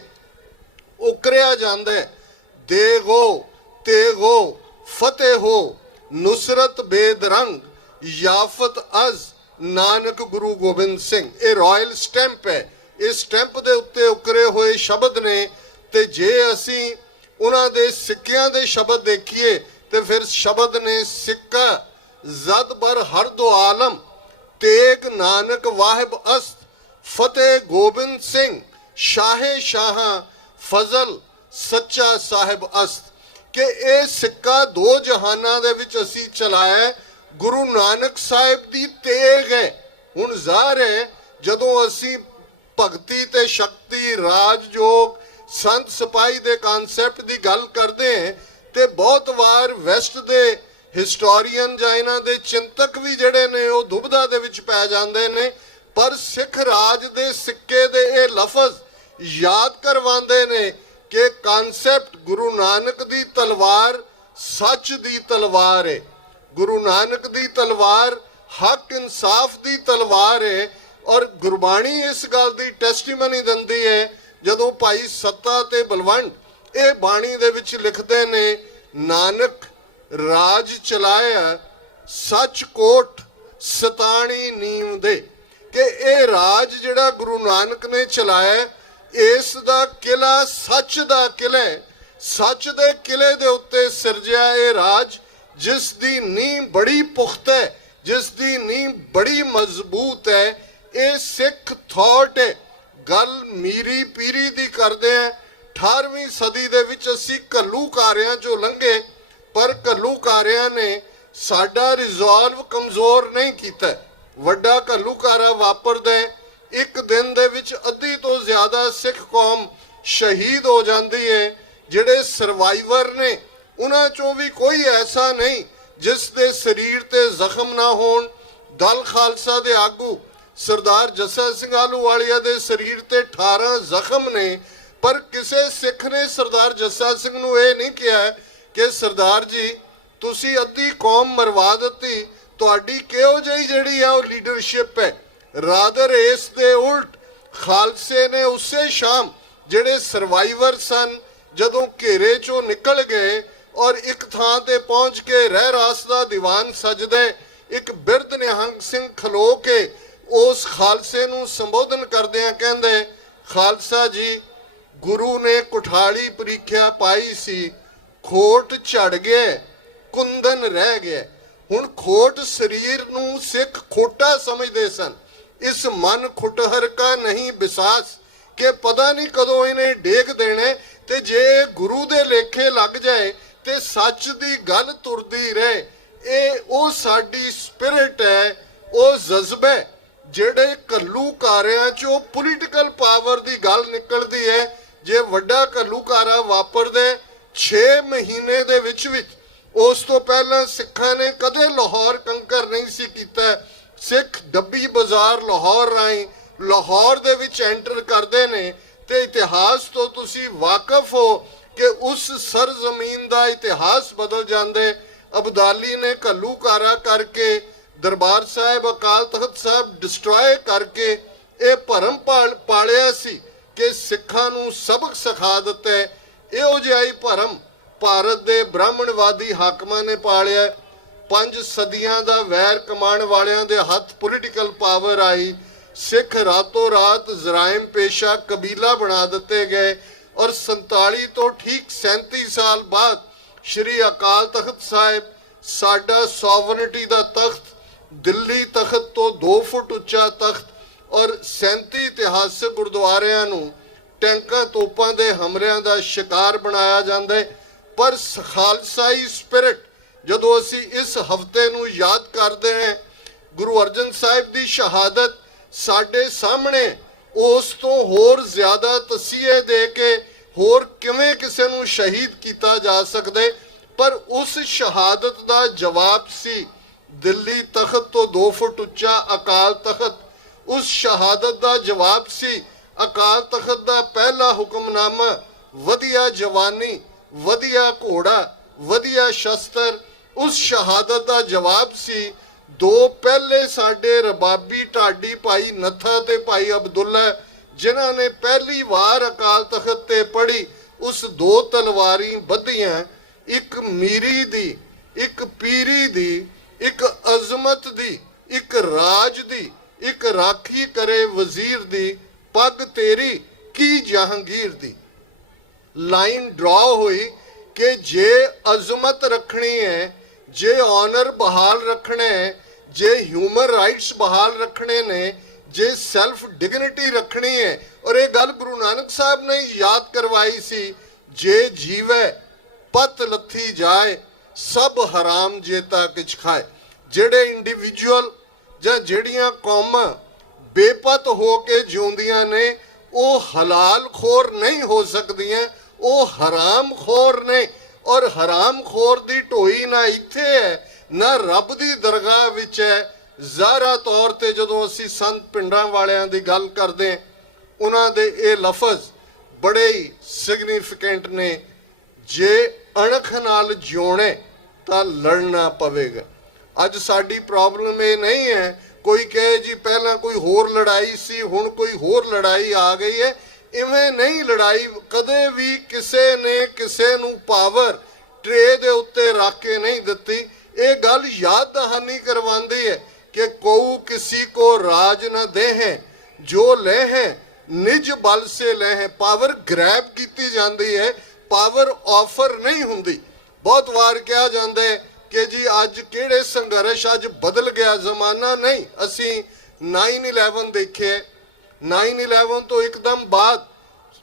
ਉਕਰਿਆ ਜਾਂਦਾ ਹੈ, ਦੇਗੋ ਤੇਗੋ ਫਤਿਹ ਹੋ, ਨੁਸਰਤ ਬੇਦਰੰਗ ਯਾਫਤ ਅਜ਼ ਨਾਨਕ ਗੁਰੂ ਗੋਬਿੰਦ ਸਿੰਘ। ਇਹ ਰਾਇਲ ਸਟੈਂਪ ਹੈ, ਇਸ ਸਟੈਂਪ ਦੇ ਉੱਤੇ ਉਕਰੇ ਹੋਏ ਸ਼ਬਦ ਨੇ। ਤੇ ਜੇ ਅਸੀਂ ਉਹਨਾਂ ਦੇ ਸਿੱਕਿਆਂ ਦੇ ਸ਼ਬਦ ਦੇਖੀਏ ਤੇ ਫਿਰ ਸ਼ਬਦ ਨੇ, ਸਿੱਕਾ ਜ਼ਦ ਬਰ ਹਰ ਦੋ ਆਲਮ, ਤੇਗ ਨਾਨਕ ਵਾਹਿਬ ਅਸਤ, ਫਤਿਹ ਗੋਬਿੰਦ ਸਿੰਘ ਸ਼ਾਹੇ ਸ਼ਾਹਾਂ, ਫਜ਼ਲ ਸੱਚਾ ਸਾਹਿਬ ਅਸਤ। ਕਿ ਇਹ ਸਿੱਕਾ ਦੋ ਜਹਾਨਾਂ ਦੇ ਵਿੱਚ ਅਸੀਂ ਚਲਾਇਆ, ਗੁਰੂ ਨਾਨਕ ਸਾਹਿਬ ਦੀ ਤੇਗ ਹੈ। ਹੁਣ ਜ਼ਾਹਰ ਹੈ ਜਦੋਂ ਅਸੀਂ ਭਗਤੀ ਤੇ ਸ਼ਕਤੀ, ਰਾਜਯੋਗ, ਸੰਤ ਸਿਪਾਹੀ ਦੇ ਕਨਸੈਪਟ ਦੀ ਗੱਲ ਕਰਦੇ ਹਾਂ ਤੇ ਬਹੁਤ ਵਾਰ ਵੈਸਟ ਦੇ ਹਿਸਟੋਰੀਅਨ ਜਾਂ ਇਹਨਾਂ ਦੇ ਚਿੰਤਕ ਵੀ ਜਿਹੜੇ ਨੇ ਉਹ ਦੁਬਿਧਾ ਦੇ ਵਿੱਚ ਪੈ ਜਾਂਦੇ ਨੇ। ਪਰ ਸਿੱਖ ਰਾਜ ਦੇ ਸਿੱਕੇ ਦੇ ਇਹ ਲਫ਼ਜ਼ ਯਾਦ ਕਰਵਾਉਂਦੇ ਨੇ ਕਿ ਕਨਸੈਪਟ ਗੁਰੂ ਨਾਨਕ ਦੀ ਤਲਵਾਰ ਸੱਚ ਦੀ ਤਲਵਾਰ ਹੈ, ਗੁਰੂ ਨਾਨਕ ਦੀ ਤਲਵਾਰ ਹੱਕ ਇਨਸਾਫ ਦੀ ਤਲਵਾਰ ਹੈ। ਔਰ ਗੁਰਬਾਣੀ ਇਸ ਗੱਲ ਦੀ ਟੈਸਟੀਮਨੀ ਦਿੰਦੀ ਹੈ, ਜਦੋਂ ਭਾਈ ਸੱਤਾ ਤੇ ਬਲਵੰਡ ਇਹ ਬਾਣੀ ਦੇ ਵਿੱਚ ਲਿਖਦੇ ਨੇ, ਨਾਨਕ ਰਾਜ ਚਲਾਇਆ ਸੱਚ ਕੋਟ ਸਤਾਣੀ ਨੀਮ ਦੇ, ਕਿ ਇਹ ਰਾਜ ਜਿਹੜਾ ਗੁਰੂ ਨਾਨਕ ਨੇ ਚਲਾਇਆ, ਇਸ ਦਾ ਕਿਲਾ ਸੱਚ ਦਾ ਕਿਲਾ ਹੈ। ਸੱਚ ਦੇ ਕਿਲੇ ਦੇ ਉੱਤੇ ਸਿਰਜਿਆ ਇਹ ਰਾਜ, ਜਿਸ ਦੀ ਨੀਂਹ ਬੜੀ ਪੁਖਤਾ ਹੈ, ਜਿਸ ਦੀ ਨੀਂਹ ਬੜੀ ਮਜ਼ਬੂਤ ਹੈ। ਇਹ ਸਿੱਖ ਥਾਟ ਹੈ। ਗੱਲ ਮੀਰੀ ਪੀਰੀ ਦੀ ਕਰਦੇ ਆ। 18ਵੀਂ ਸਦੀ ਦੇ ਵਿੱਚ ਅਸੀਂ ਘੱਲੂਘਾਰਿਆਂ ਚੋਂ ਲੰਘੇ, ਪਰ ਘੱਲੂਘਾਰਿਆਂ ਨੇ ਸਾਡਾ ਰਿਜ਼ੋਲਵ ਕਮਜ਼ੋਰ ਨਹੀਂ ਕੀਤਾ। ਵੱਡਾ ਘੱਲੂਘਾਰਾ ਵਾਪਰਦਾ, ਇੱਕ ਦਿਨ ਦੇ ਵਿੱਚ ਅੱਧੀ ਤੋਂ ਜ਼ਿਆਦਾ ਸਿੱਖ ਕੌਮ ਸ਼ਹੀਦ ਹੋ ਜਾਂਦੀ ਹੈ। ਜਿਹੜੇ ਸਰਵਾਈਵਰ ਨੇ ਉਹਨਾਂ ਚੋਂ ਵੀ ਕੋਈ ਐਸਾ ਨਹੀਂ ਜਿਸ ਦੇ ਸਰੀਰ ਤੇ ਜ਼ਖਮ ਨਾ ਹੋਣ। ਦਲ ਖਾਲਸਾ ਦੇ ਆਗੂ ਸਰਦਾਰ ਜੱਸਾ ਸਿੰਘ ਆਹਲੂਵਾਲੀਆ ਦੇ ਸਰੀਰ ਤੇ 18 ਜ਼ਖਮ ਨੇ, ਪਰ ਕਿਸੇ ਸਿੱਖ ਨੇ ਸਰਦਾਰ ਜੱਸਾ ਸਿੰਘ ਨੂੰ ਇਹ ਨਹੀਂ ਕਿਹਾ ਕਿ ਸਰਦਾਰ ਜੀ ਤੁਸੀਂ ਅੱਧੀ ਕੌਮ ਮਰਵਾ ਦਿੱਤੀ, ਤੁਹਾਡੀ ਕਿਹੋ ਜਿਹੀ ਜਿਹੜੀ ਆ ਉਹ ਲੀਡਰਸ਼ਿਪ ਹੈ। ਰਾਦਰ ਇਸ ਦੇ ਉਲਟ ਖਾਲਸੇ ਨੇ ਉਸੇ ਸ਼ਾਮ ਜਿਹੜੇ ਸਰਵਾਈਵਰ ਸਨ, ਜਦੋਂ ਘੇਰੇ ਚੋਂ ਨਿਕਲ ਗਏ ਔਰ ਇੱਕ ਥਾਂ ਤੇ ਪਹੁੰਚ ਕੇ ਰਹਿ ਰਾਸ ਦਾ ਦੀਵਾਨ ਸਜਦੇ, ਇੱਕ ਬਿਰਧ ਨਿਹੰਗ ਸਿੰਘ ਖਲੋ ਕੇ ਉਸ ਖਾਲਸੇ ਨੂੰ ਸੰਬੋਧਨ ਕਰਦਿਆਂ ਕਹਿੰਦੇ, ਖਾਲਸਾ ਜੀ ਗੁਰੂ ਨੇ ਕੁਠਾਲੀ ਪ੍ਰੀਖਿਆ ਪਾਈ ਸੀ, ਖੋਟ ਝੜ ਗਏ, ਕੁੰਦਨ ਰਹਿ ਗਿਆ। ਹੁਣ ਖੋਟ ਸਰੀਰ ਨੂੰ ਸਿੱਖ ਖੋਟਾ ਸਮਝਦੇ ਸਨ। ਇਸ ਮਨ ਖੁਟਹਰ ਕਾ ਨਹੀਂ ਵਿਸਾਸ, ਕਿ ਪਤਾ ਨਹੀਂ ਕਦੋਂ ਇਹਨੇ ਡੇਗ ਦੇਣੇ, ਤੇ ਜੇ ਗੁਰੂ ਦੇ ਲੇਖੇ ਲੱਗ ਜਾਏ ਤੇ ਸੱਚ ਦੀ ਗੱਲ ਤੁਰਦੀ ਰਹੇ। ਇਹ ਉਹ ਸਾਡੀ ਸਪਿਰਿਟ ਹੈ, ਉਹ ਜਜ਼ਬਾ ਜਿਹੜੇ ਘੱਲੂਘਾਰਿਆਂ ਚੋਂ ਪੋਲੀਟੀਕਲ ਪਾਵਰ ਦੀ ਗੱਲ ਨਿਕਲਦੀ ਹੈ। ਜੇ ਵੱਡਾ ਘੱਲੂਘਾਰਾ ਵਾਪਰਦੇ 6 ਮਹੀਨੇ ਦੇ ਵਿੱਚ ਉਸ ਤੋਂ ਪਹਿਲਾਂ ਸਿੱਖਾਂ ਨੇ ਕਦੇ ਲਾਹੌਰ ਕੰਕਰ ਨਹੀਂ ਸੀ ਕੀਤਾ। ਸਿੱਖ ਡੱਬੀ ਬਾਜ਼ਾਰ ਲਾਹੌਰ ਰਾਹੀਂ ਲਾਹੌਰ ਦੇ ਵਿੱਚ ਐਂਟਰ ਕਰਦੇ ਨੇ ਤੇ ਇਤਿਹਾਸ ਤੋਂ ਤੁਸੀਂ ਵਾਕਿਫ ਹੋ ਕਿ ਉਸ ਸਰਜ਼ਮੀਨ ਦਾ ਇਤਿਹਾਸ ਬਦਲ ਜਾਂਦੇ। ਅਬਦਾਲੀ ਨੇ ਘੱਲੂਘਾਰਾ ਕਰਕੇ ਦਰਬਾਰ ਸਾਹਿਬ ਅਕਾਲ ਤਖਤ ਸਾਹਿਬ ਡਿਸਟਰੋਏ ਕਰਕੇ ਇਹ ਭਰਮ ਪਾਲਿਆ ਸੀ ਕਿ ਸਿੱਖਾਂ ਨੂੰ ਸਬਕ ਸਿਖਾ ਦਿੱਤਾ। ਇਹੋ ਜਿਹਾ ਹੀ ਭਰਮ ਭਾਰਤ ਦੇ ਬ੍ਰਾਹਮਣਵਾਦੀ ਹਾਕਮਾਂ ਨੇ ਪਾਲਿਆ। 5 ਸਦੀਆਂ ਦਾ ਵੈਰ ਕਮਾਉਣ ਵਾਲਿਆਂ ਦੇ ਹੱਥ ਪੋਲੀਟੀਕਲ ਪਾਵਰ ਆਈ। ਸਿੱਖ ਰਾਤੋਂ ਰਾਤ ਜ਼ਰਾਇਮ ਪੇਸ਼ਾ ਕਬੀਲਾ ਬਣਾ ਦਿੱਤੇ ਗਏ ਔਰ 47 ਤੋਂ ਠੀਕ 37 ਸਾਲ ਬਾਅਦ ਸ਼੍ਰੀ ਅਕਾਲ ਤਖਤ ਸਾਹਿਬ ਸਾਡਾ ਸੋਵਰਨਿਟੀ ਦਾ ਤਖਤ, ਦਿੱਲੀ ਤਖਤ ਤੋਂ 2 ਫੁੱਟ ਉੱਚਾ ਤਖਤ ਔਰ 37 ਇਤਿਹਾਸਕ ਗੁਰਦੁਆਰਿਆਂ ਨੂੰ ਟੈਂਕਾਂ ਤੋਪਾਂ ਦੇ ਹਮਲਿਆਂ ਦਾ ਸ਼ਿਕਾਰ ਬਣਾਇਆ ਜਾਂਦਾ ਹੈ। ਪਰ ਖਾਲਸਾਈ ਸਪਿਰਿਟ ਜਦੋਂ ਅਸੀਂ ਇਸ ਹਫ਼ਤੇ ਨੂੰ ਯਾਦ ਕਰਦੇ ਹਾਂ, ਗੁਰੂ ਅਰਜਨ ਸਾਹਿਬ ਦੀ ਸ਼ਹਾਦਤ ਸਾਡੇ ਸਾਹਮਣੇ ਉਸ ਤੋਂ ਹੋਰ ਜ਼ਿਆਦਾ ਤਸੀਹੇ ਦੇ ਕੇ ਹੋਰ ਕਿਵੇਂ ਕਿਸੇ ਨੂੰ ਸ਼ਹੀਦ ਕੀਤਾ ਜਾ ਸਕਦਾ, ਪਰ ਉਸ ਸ਼ਹਾਦਤ ਦਾ ਜਵਾਬ ਸੀ ਦਿੱਲੀ ਤਖਤ ਤੋਂ 2 ਫੁੱਟ ਉੱਚਾ ਅਕਾਲ ਤਖਤ। ਉਸ ਸ਼ਹਾਦਤ ਦਾ ਜਵਾਬ ਸੀ ਅਕਾਲ ਤਖਤ ਦਾ ਪਹਿਲਾ ਹੁਕਮਨਾਮਾ, ਵਧੀਆ ਜਵਾਨੀ, ਵਧੀਆ ਘੋੜਾ, ਵਧੀਆ ਸ਼ਸਤਰ। ਉਸ ਸ਼ਹਾਦਤ ਦਾ ਜਵਾਬ ਸੀ 2 ਪਹਿਲੇ ਸਾਡੇ ਰਬਾਬੀ ਢਾਡੀ ਭਾਈ ਨੱਥਾ ਤੇ ਭਾਈ ਅਬਦੁੱਲਾ, ਜਿਨ੍ਹਾਂ ਨੇ ਪਹਿਲੀ ਵਾਰ ਅਕਾਲ ਤਖਤ ਤੇ ਪੜ੍ਹੀ। ਉਸ 2 ਤਲਵਾਰੀ ਬੱਧੀਆਂ, ਇੱਕ ਮੀਰੀ ਦੀ, ਇੱਕ ਪੀਰੀ ਦੀ, ਇੱਕ ਅਜ਼ਮਤ ਦੀ, ਇੱਕ ਰਾਜ ਦੀ, ਇੱਕ ਰਾਖੀ ਕਰੇ ਵਜ਼ੀਰ ਦੀ, ਪੱਗ ਤੇਰੀ ਕੀ ਜਹਾਂਗੀਰ ਦੀ। ਲਾਈਨ ਡਰਾ ਹੋਈ ਕਿ ਜੇ ਅਜ਼ਮਤ ਰੱਖਣੀ ਹੈ, ਜੇ ਆਨਰ ਬਹਾਲ ਰੱਖਣਾ ਹੈ, ਜੇ ਹਿਊਮਨ ਰਾਈਟਸ ਬਹਾਲ ਰੱਖਣੇ ਨੇ, ਜੇ ਸੈਲਫ ਡਿਗਨਿਟੀ ਰੱਖਣੀ ਹੈ, ਔਰ ਇਹ ਗੱਲ ਗੁਰੂ ਨਾਨਕ ਸਾਹਿਬ ਨੇ ਯਾਦ ਕਰਵਾਈ ਸੀ, ਜੇ ਜੀਵੇ ਪਤ ਲੱਥੀ ਜਾਏ ਸਭ ਹਰਾਮ ਜੇਤਾ ਕਿਛ ਖਾਏ। ਜਿਹੜੇ ਇੰਡੀਵਿਜੂਅਲ ਜਾਂ ਜਿਹੜੀਆਂ ਕੌਮਾਂ ਬੇਪਤ ਹੋ ਕੇ ਜਿਉਂਦੀਆਂ ਨੇ ਉਹ ਹਲਾਲ ਖੋਰ ਨਹੀਂ ਹੋ ਸਕਦੀਆਂ, ਉਹ ਹਰਾਮ ਖੋਰ ਨੇ। ਔਰ ਹਰਾਮ ਖੋਰ ਦੀ ਢੋਈ ਨਾ ਇੱਥੇ ਹੈ ਨਾ ਰੱਬ ਦੀ ਦਰਗਾਹ ਵਿੱਚ ਹੈ। ਜ਼ਾਹਰਾ ਤੌਰ ਤੇ ਜਦੋਂ ਅਸੀਂ ਸੰਤ ਪਿੰਡਾਂ ਵਾਲਿਆਂ ਦੀ ਗੱਲ ਕਰਦੇ, ਉਹਨਾਂ ਦੇ ਇਹ ਲਫ਼ਜ਼ ਬੜੇ ਹੀ ਸਿਗਨੀਫੀਕੈਂਟ ਨੇ, ਜੇ ਅਣਖ ਨਾਲ ਜਿਉਣੇ ਤਾਂ ਲੜਨਾ ਪਵੇਗਾ। ਅੱਜ ਸਾਡੀ ਪ੍ਰੋਬਲਮ ਇਹ ਨਹੀਂ ਹੈ ਕੋਈ ਕਹੇ ਜੀ ਪਹਿਲਾਂ ਕੋਈ ਹੋਰ ਲੜਾਈ ਸੀ ਹੁਣ ਕੋਈ ਹੋਰ ਲੜਾਈ ਆ ਗਈ ਹੈ। ਇਵੇਂ ਨਹੀਂ, ਲੜਾਈ ਕਦੇ ਵੀ ਕਿਸੇ ਨੇ ਕਿਸੇ ਨੂੰ ਪਾਵਰ ਟਰੇ ਦੇ ਉੱਤੇ ਰੱਖ ਕੇ ਨਹੀਂ ਦਿੱਤੀ। ਇਹ ਗੱਲ ਯਾਦ ਦਹਾਨੀ ਕਰਵਾਉਂਦੀ ਹੈ ਕਿ ਕਉ ਕਿसी को राज न दे है जो ले है निज बल से ले है। ਪਾਵਰ ਗ੍ਰੈਬ ਕੀਤੀ ਜਾਂਦੀ ਹੈ, ਪਾਵਰ ਆਫਰ ਨਹੀਂ ਹੁੰਦੀ। ਬਹੁਤ ਵਾਰ ਕਿਹਾ ਜਾਂਦਾ ਹੈ ਕਿ ਜੀ ਅੱਜ ਕਿਹੜੇ ਸੰਘਰਸ਼, ਅੱਜ ਬਦਲ ਗਿਆ ਜ਼ਮਾਨਾ। ਨਹੀਂ, ਅਸੀਂ 9/11 ਦੇਖਿਆ, 9/11 ਤੋਂ ਇੱਕਦਮ ਬਾਅਦ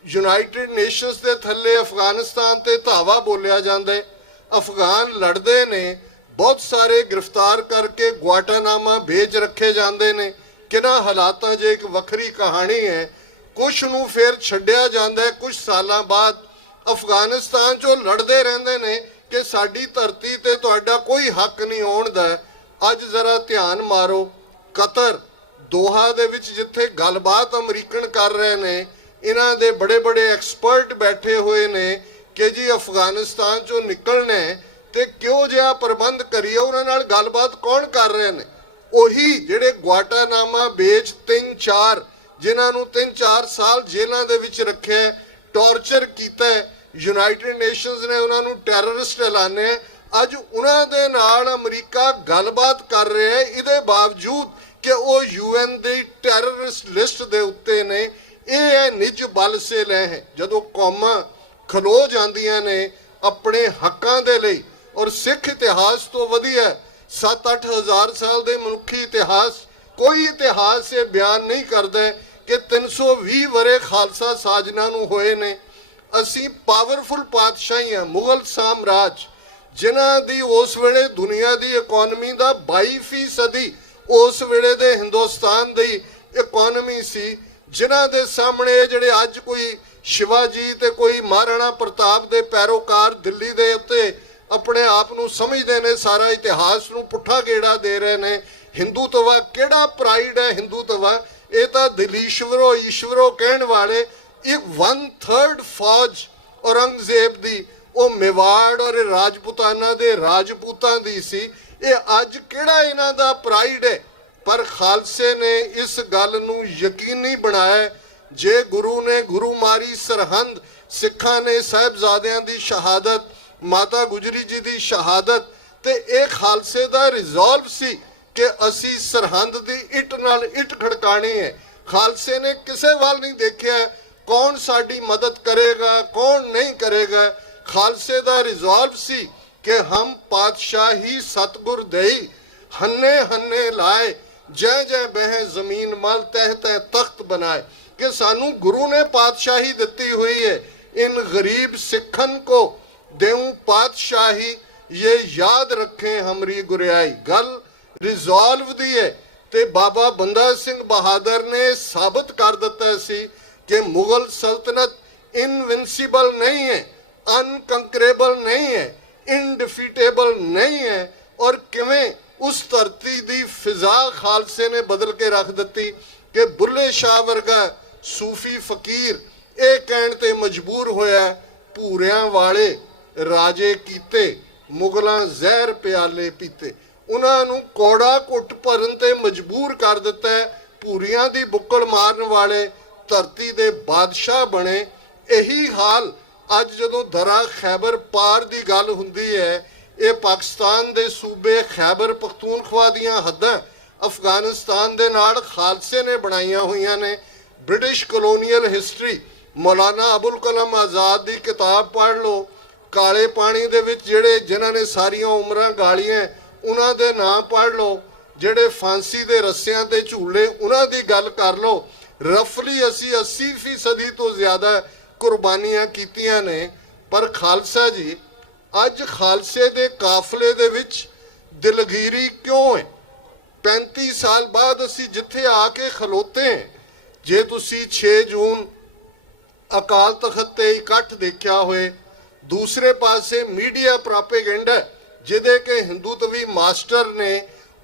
ਯੂਨਾਈਟਿਡ ਨੇਸ਼ਨਸ ਦੇ ਥੱਲੇ ਅਫਗਾਨਿਸਤਾਨ ਤੇ ਧਾਵਾ ਬੋਲਿਆ ਜਾਂਦਾ ਹੈ। ਅਫਗਾਨ ਲੜਦੇ ਨੇ, ਬਹੁਤ ਸਾਰੇ ਗ੍ਰਿਫਤਾਰ ਕਰਕੇ ਗੁਆਟਾਨਾਮਾ ਭੇਜ ਰੱਖੇ ਜਾਂਦੇ ਨੇ। ਕਿਹਨਾਂ ਹਾਲਾਤਾਂ 'ਚ ਇੱਕ ਵੱਖਰੀ ਕਹਾਣੀ ਹੈ। ਕੁਛ ਨੂੰ ਫਿਰ ਛੱਡਿਆ ਜਾਂਦਾ ਹੈ, ਕੁਝ ਸਾਲਾਂ ਬਾਅਦ ਅਫਗਾਨਿਸਤਾਨ 'ਚੋਂ ਲੜਦੇ ਰਹਿੰਦੇ ਨੇ ਕਿ ਸਾਡੀ ਧਰਤੀ ਤੇ ਤੁਹਾਡਾ ਕੋਈ ਹੱਕ ਨਹੀਂ ਆਉਣ ਦਾ। ਅੱਜ ਜ਼ਰਾ ਧਿਆਨ ਮਾਰੋ, ਕਤਰ, ਦੋਹਾ ਦੇ ਵਿੱਚ ਜਿੱਥੇ ਗੱਲਬਾਤ ਅਮਰੀਕਨ ਕਰ ਰਹੇ ਨੇ, ਇਹਨਾਂ ਦੇ ਬੜੇ ਬੜੇ ਐਕਸਪਰਟ ਬੈਠੇ ਹੋਏ ਨੇ ਕਿ ਜੀ ਅਫਗਾਨਿਸਤਾਨ 'ਚੋਂ ਨਿਕਲਣਾ ਤੇ ਕਿਉਂ ਜਿਹਾ ਪ੍ਰਬੰਧ ਕਰੀਏ। ਉਹਨਾਂ ਨਾਲ ਗੱਲਬਾਤ ਕੌਣ ਕਰ ਰਹੇ ਨੇ? ਉਹੀ ਜਿਹੜੇ ਗੁਆਟਾਨਾਮਾ ਬੇਚ 3-4 ਜਿਨ੍ਹਾਂ ਨੂੰ 3-4 ਸਾਲ ਜੇਲ੍ਹਾਂ ਦੇ ਵਿੱਚ ਰੱਖਿਆ, ਟੌਰਚਰ ਕੀਤਾ, ਯੂਨਾਈਟਿਡ ਨੇਸ਼ਨਸ ਨੇ ਉਹਨਾਂ ਨੂੰ ਟੈਰਰਿਸਟ ਐਲਾਨੇ। ਅੱਜ ਉਹਨਾਂ ਦੇ ਨਾਲ ਅਮਰੀਕਾ ਗੱਲਬਾਤ ਕਰ ਰਿਹਾ ਹੈ, ਇਹਦੇ ਬਾਵਜੂਦ ਕਿ ਉਹ UN ਦੀ ਟੈਰਰਿਸਟ ਲਿਸਟ ਦੇ ਉੱਤੇ ਨੇ। ਇਹ ਹੈ ਨਿਜ ਬਲ ਸੇ ਲੈ ਹੈ। ਜਦੋਂ ਕੌਮਾਂ ਖਲੋ ਜਾਂਦੀਆਂ ਨੇ ਆਪਣੇ ਹੱਕਾਂ ਦੇ ਲਈ, ਔਰ ਸਿੱਖ ਇਤਿਹਾਸ ਤੋਂ ਵਧੀਆ 7-8 ਹਜ਼ਾਰ ਸਾਲ ਦੇ ਮਨੁੱਖੀ ਇਤਿਹਾਸ, ਕੋਈ ਇਤਿਹਾਸ ਇਹ ਬਿਆਨ ਨਹੀਂ ਕਰਦਾ ਕਿ 320 ਵਰੇ ਖਾਲਸਾ ਸਾਜਨਾ ਨੂੰ ਹੋਏ ਨੇ। ਅਸੀਂ ਪਾਵਰਫੁਲ ਪਾਤਸ਼ਾਹੀਆਂ, ਮੁਗਲ ਸਾਮਰਾਜ, ਜਿਨ੍ਹਾਂ ਦੀ ਉਸ ਵੇਲੇ ਦੁਨੀਆ ਦੀ ਇਕਨੋਮੀ ਦਾ 22% ਉਸ ਵੇਲੇ ਦੇ ਹਿੰਦੁਸਤਾਨ ਦੀ ਇਕਨੋਮੀ ਸੀ, ਜਿਨ੍ਹਾਂ ਦੇ ਸਾਹਮਣੇ ਜਿਹੜੇ ਅੱਜ ਕੋਈ ਸ਼ਿਵਾਜੀ ਤੇ ਕੋਈ ਮਹਾਰਾਣਾ ਪ੍ਰਤਾਪ ਦੇ ਪੈਰੋਕਾਰ ਦਿੱਲੀ ਦੇ ਉੱਤੇ ਆਪਣੇ ਆਪ ਨੂੰ ਸਮਝਦੇ ਨੇ, ਸਾਰਾ ਇਤਿਹਾਸ ਨੂੰ ਪੁੱਠਾ ਗੇੜਾ ਦੇ ਰਹੇ ਨੇ। ਹਿੰਦੂਤਵਾ ਕਿਹੜਾ ਪ੍ਰਾਈਡ ਹੈ? ਹਿੰਦੂਤਵਾ ਇਹ ਤਾਂ ਦਿਲੀਸ਼ਵਰੋ ਈਸ਼ਵਰੋ ਕਹਿਣ ਵਾਲੇ। ਇੱਕ 1/3 ਫੌਜ ਔਰੰਗਜ਼ੇਬ ਦੀ ਉਹ ਮੇਵਾੜ ਔਰ ਰਾਜਪੂਤਾਨਾ ਦੇ ਰਾਜਪੂਤਾਂ ਦੀ ਸੀ। ਇਹ ਅੱਜ ਕਿਹੜਾ ਇਹਨਾਂ ਦਾ ਪ੍ਰਾਈਡ ਹੈ? ਪਰ ਖਾਲਸੇ ਨੇ ਇਸ ਗੱਲ ਨੂੰ ਯਕੀਨੀ ਬਣਾਇਆ। ਜੇ ਗੁਰੂ ਨੇ ਗੁਰੂ ਮਾਰੀ ਸਰਹੰਦ, ਸਿੱਖਾਂ ਨੇ ਸਾਹਿਬਜ਼ਾਦਿਆਂ ਦੀ ਸ਼ਹਾਦਤ, ਮਾਤਾ ਗੁਜਰੀ ਜੀ ਦੀ ਸ਼ਹਾਦਤ, ਤੇ ਇਹ ਖਾਲਸੇ ਦਾ ਰਿਜ਼ੋਲਵ ਸੀ ਕਿ ਅਸੀਂ ਸਰਹੰਦ ਦੀ ਇੱਟ ਨਾਲ ਇੱਟ ਖੜਕਾਣੀ ਹੈ। ਖਾਲਸੇ ਨੇ ਕਿਸੇ ਵੱਲ ਨਹੀਂ ਦੇਖਿਆ ਕੌਣ ਸਾਡੀ ਮਦਦ ਕਰੇਗਾ ਕੌਣ ਨਹੀਂ ਕਰੇਗਾ। ਖਾਲਸੇ ਦਾ ਰਿਜ਼ੋਲਵ ਸੀ ਕਿ ਹਮ ਪਾਤਸ਼ਾਹੀ ਸਤਗੁਰ ਦੇਈ, ਹੰਨੇ ਹੰਨੇ ਲਾਏ, ਜੈ ਜੈ ਬਹਿ ਜ਼ਮੀਨ ਮਲ ਤਹਿ ਤਹਿ ਤਖਤ ਬਣਾਏ। कि सानू गुरु ने पातशाही दिती हुई है, इन गरीब सिखन को देऊं पातशाही, ये याद रखें हमरी गुरियाई। गल रिजॉल्व दी है ते बाबा बंदा सिंह बहादुर ने साबित कर दिता सी कि मुगल सल्तनत इनविंसिबल नहीं है, अनकंकरेबल नहीं है, इनडिफीटेबल नहीं है, और किवें उस धरती दी फिजा खालसे ने बदल के रख दी कि बुल्ले शाह वर्गा सूफी फकीर ये कहण ते मजबूर होया भूरियां वाले राजे कीते, मुगलां जहर प्याले पीते। उन्हां नूं कौड़ा घुट भरन ते मजबूर कर दिता है, भूरियां दी बुक्कड़ मारन वाले धरती दे बादशाह बने। यही हाल अज जदों दरा खैबर पार दी गल हुंदी है, ये पाकिस्तान दे सूबे खैबर पख्तूनख्वा दीयां हद्दां अफगानिस्तान दे नाल खालसे ने बनाईयां होईयां ने। ब्रिटिश कलोनीअल हिस्टरी मौलाना अबुल कलाम आज़ाद की किताब पढ़ लो, काले पानी दे विच जिहड़े जिन्हां ने सारियां उमरां गालियां उन्हां दे नाम पढ़ लो, जिहड़े फांसी दे रस्सियां ते झूले उन्हां दी गल कर लो। रफली असी 80% तो ज़्यादा कुर्बानियां कीतियां ने। पर खालसा जी अज खालसे दे काफले दे विच दिलगीरी क्यों है? 35 साल बाद असी जिथे आके खलोते हैं, जे तुसी 6 जून अकाल तखत ते इकट्ठ देखिया होए, दूसरे पासे मीडिया प्रोपेगेंडा जिहदे के हिंदूत्वी मास्टर ने